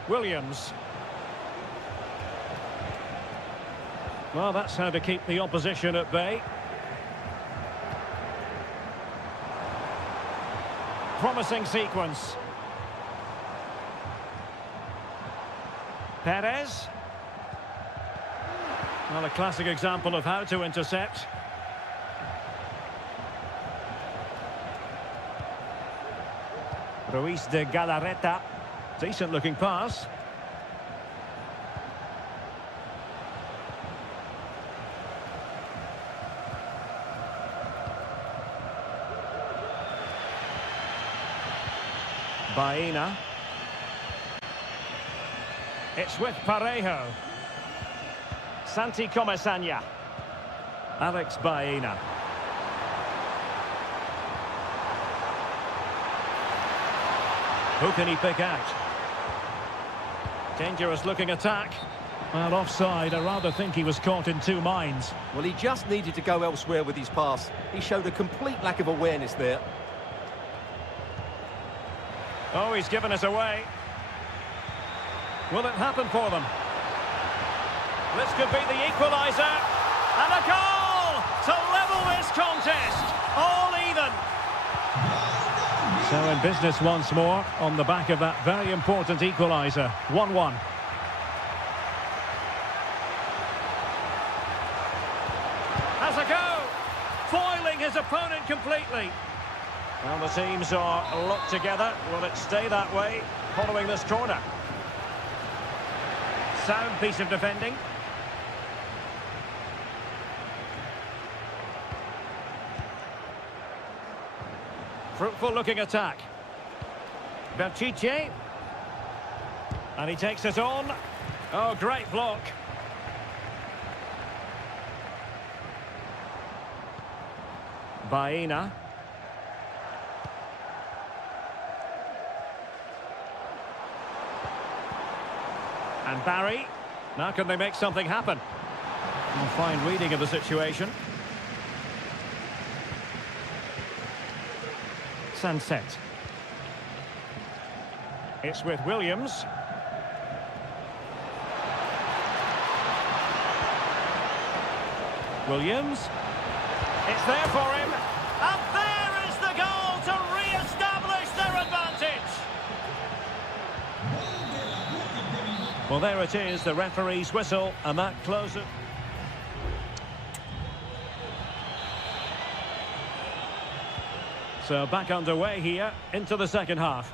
Williams. Well, that's how to keep the opposition at bay. Promising sequence. Perez. Well, a classic example of how to intercept. Ruiz de Galarreta. Decent looking pass. Baena. It's with Parejo. Santi Comesaña. Alex Baena. Who can he pick out? Dangerous looking attack. Well, offside. I rather think he was caught in two minds. Well, he just needed to go elsewhere with his pass. He showed a complete lack of awareness there. Oh, he's given us away. Will it happen for them? This could be the equaliser. And a goal to level this contest. All even. So in business once more on the back of that very important equaliser. 1-1. Has a go. Foiling his opponent completely. Well, the teams are locked together. Will it stay that way following this corner? Sound piece of defending. Fruitful looking attack. Berchiche. And he takes it on. Oh, great block. Baena. And Barry. Now can they make something happen? A fine reading of the situation. Sunset. It's with Williams. Williams. It's there for him. And there is the goal to re-establish their advantage. Well, there it is, the referee's whistle, and that closes. So back underway here into the second half.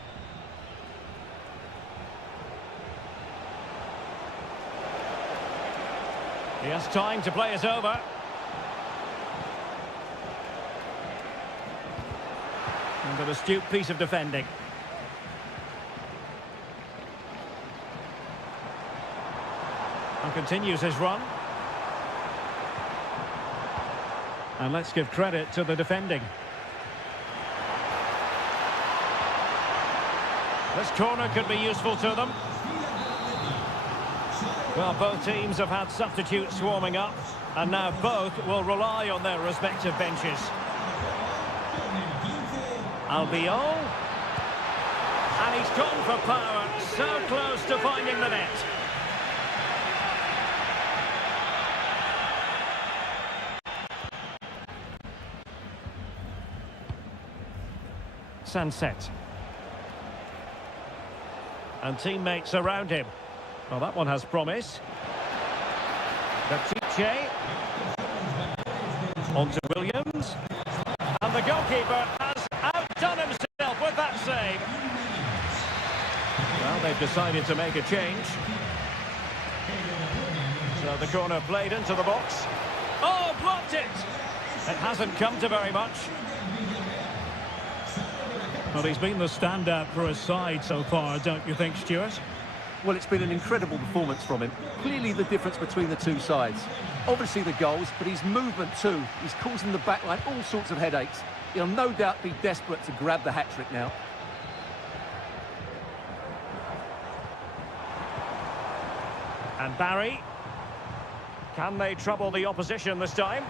He has time to play it over. And an astute piece of defending. And continues his run. And let's give credit to the defending. This corner could be useful to them. Well, both teams have had substitutes warming up, and now both will rely on their respective benches. Albiol. And he's gone for power, so close to finding the net. Sunset. And teammates around him. Well, that one has promise. Pichet. On to Williams. And the goalkeeper has outdone himself with that save. Well, they've decided to make a change. So the corner played into the box. Oh, blocked it! It hasn't come to very much. Well, he's been the standout for his side so far, don't you think, Stuart? Well, it's been an incredible performance from him. Clearly the difference between the two sides. Obviously the goals, but his movement too. He's causing the backline all sorts of headaches. He'll no doubt be desperate to grab the hat-trick now. And Barry. Can they trouble the opposition this time?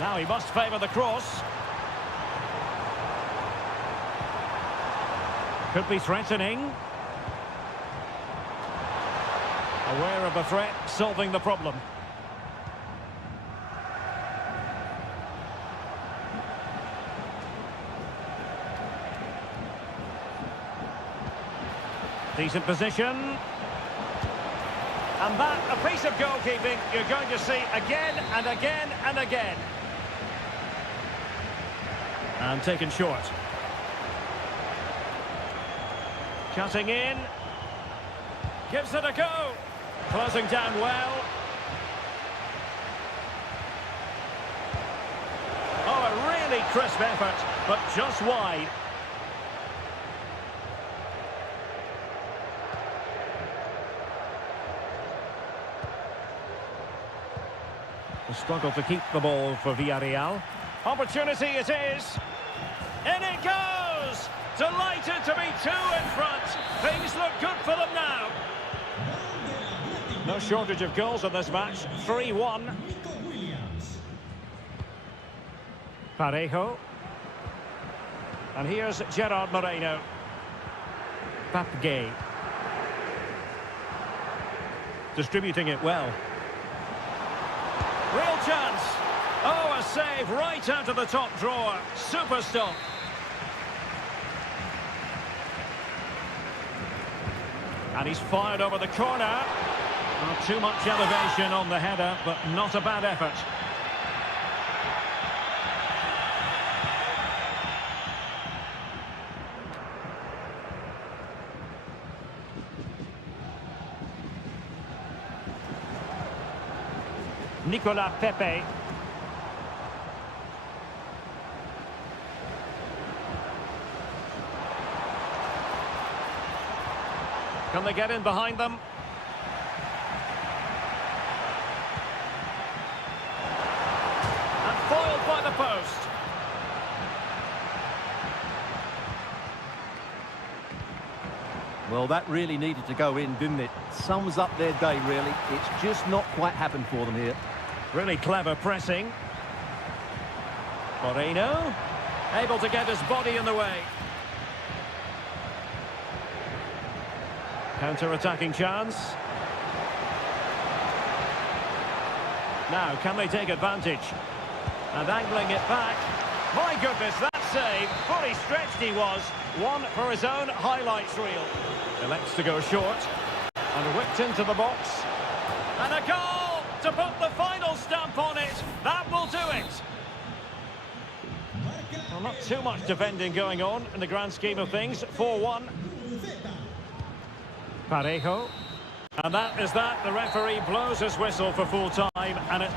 Now he must favour the cross. Could be threatening. Aware of the threat, solving the problem. Decent position. And that, a piece of goalkeeping you're going to see again and again and again. And taken short. Cutting in. Gives it a go. Closing down well. Oh, a really crisp effort, but just wide. The struggle to keep the ball for Villarreal. Opportunity it is. In it goes! Delighted to be two in front. Things look good for them now. No shortage of goals in this match. 3-1. Parejo. And here's Gerard Moreno. Papgay. Distributing it well. Real chance. Oh, a save right out of the top drawer. Super stop. And he's fired over the corner. Not too much elevation on the header, but not a bad effort. Nicolas Pepe. Can they get in behind them? And foiled by the post. Well, that really needed to go in, didn't it? Sums up their day, really. It's just not quite happened for them here. Really clever pressing. Moreno, able to get his body in the way. Counter-attacking chance. Now, can they take advantage? And angling it back. My goodness, that save. Fully stretched he was. One for his own highlights reel. Elects to go short. And whipped into the box. And a goal to put the final stamp on it. That will do it. Well, not too much defending going on in the grand scheme of things. 4-1. Parejo. And that is that. The referee blows his whistle for full time. And it...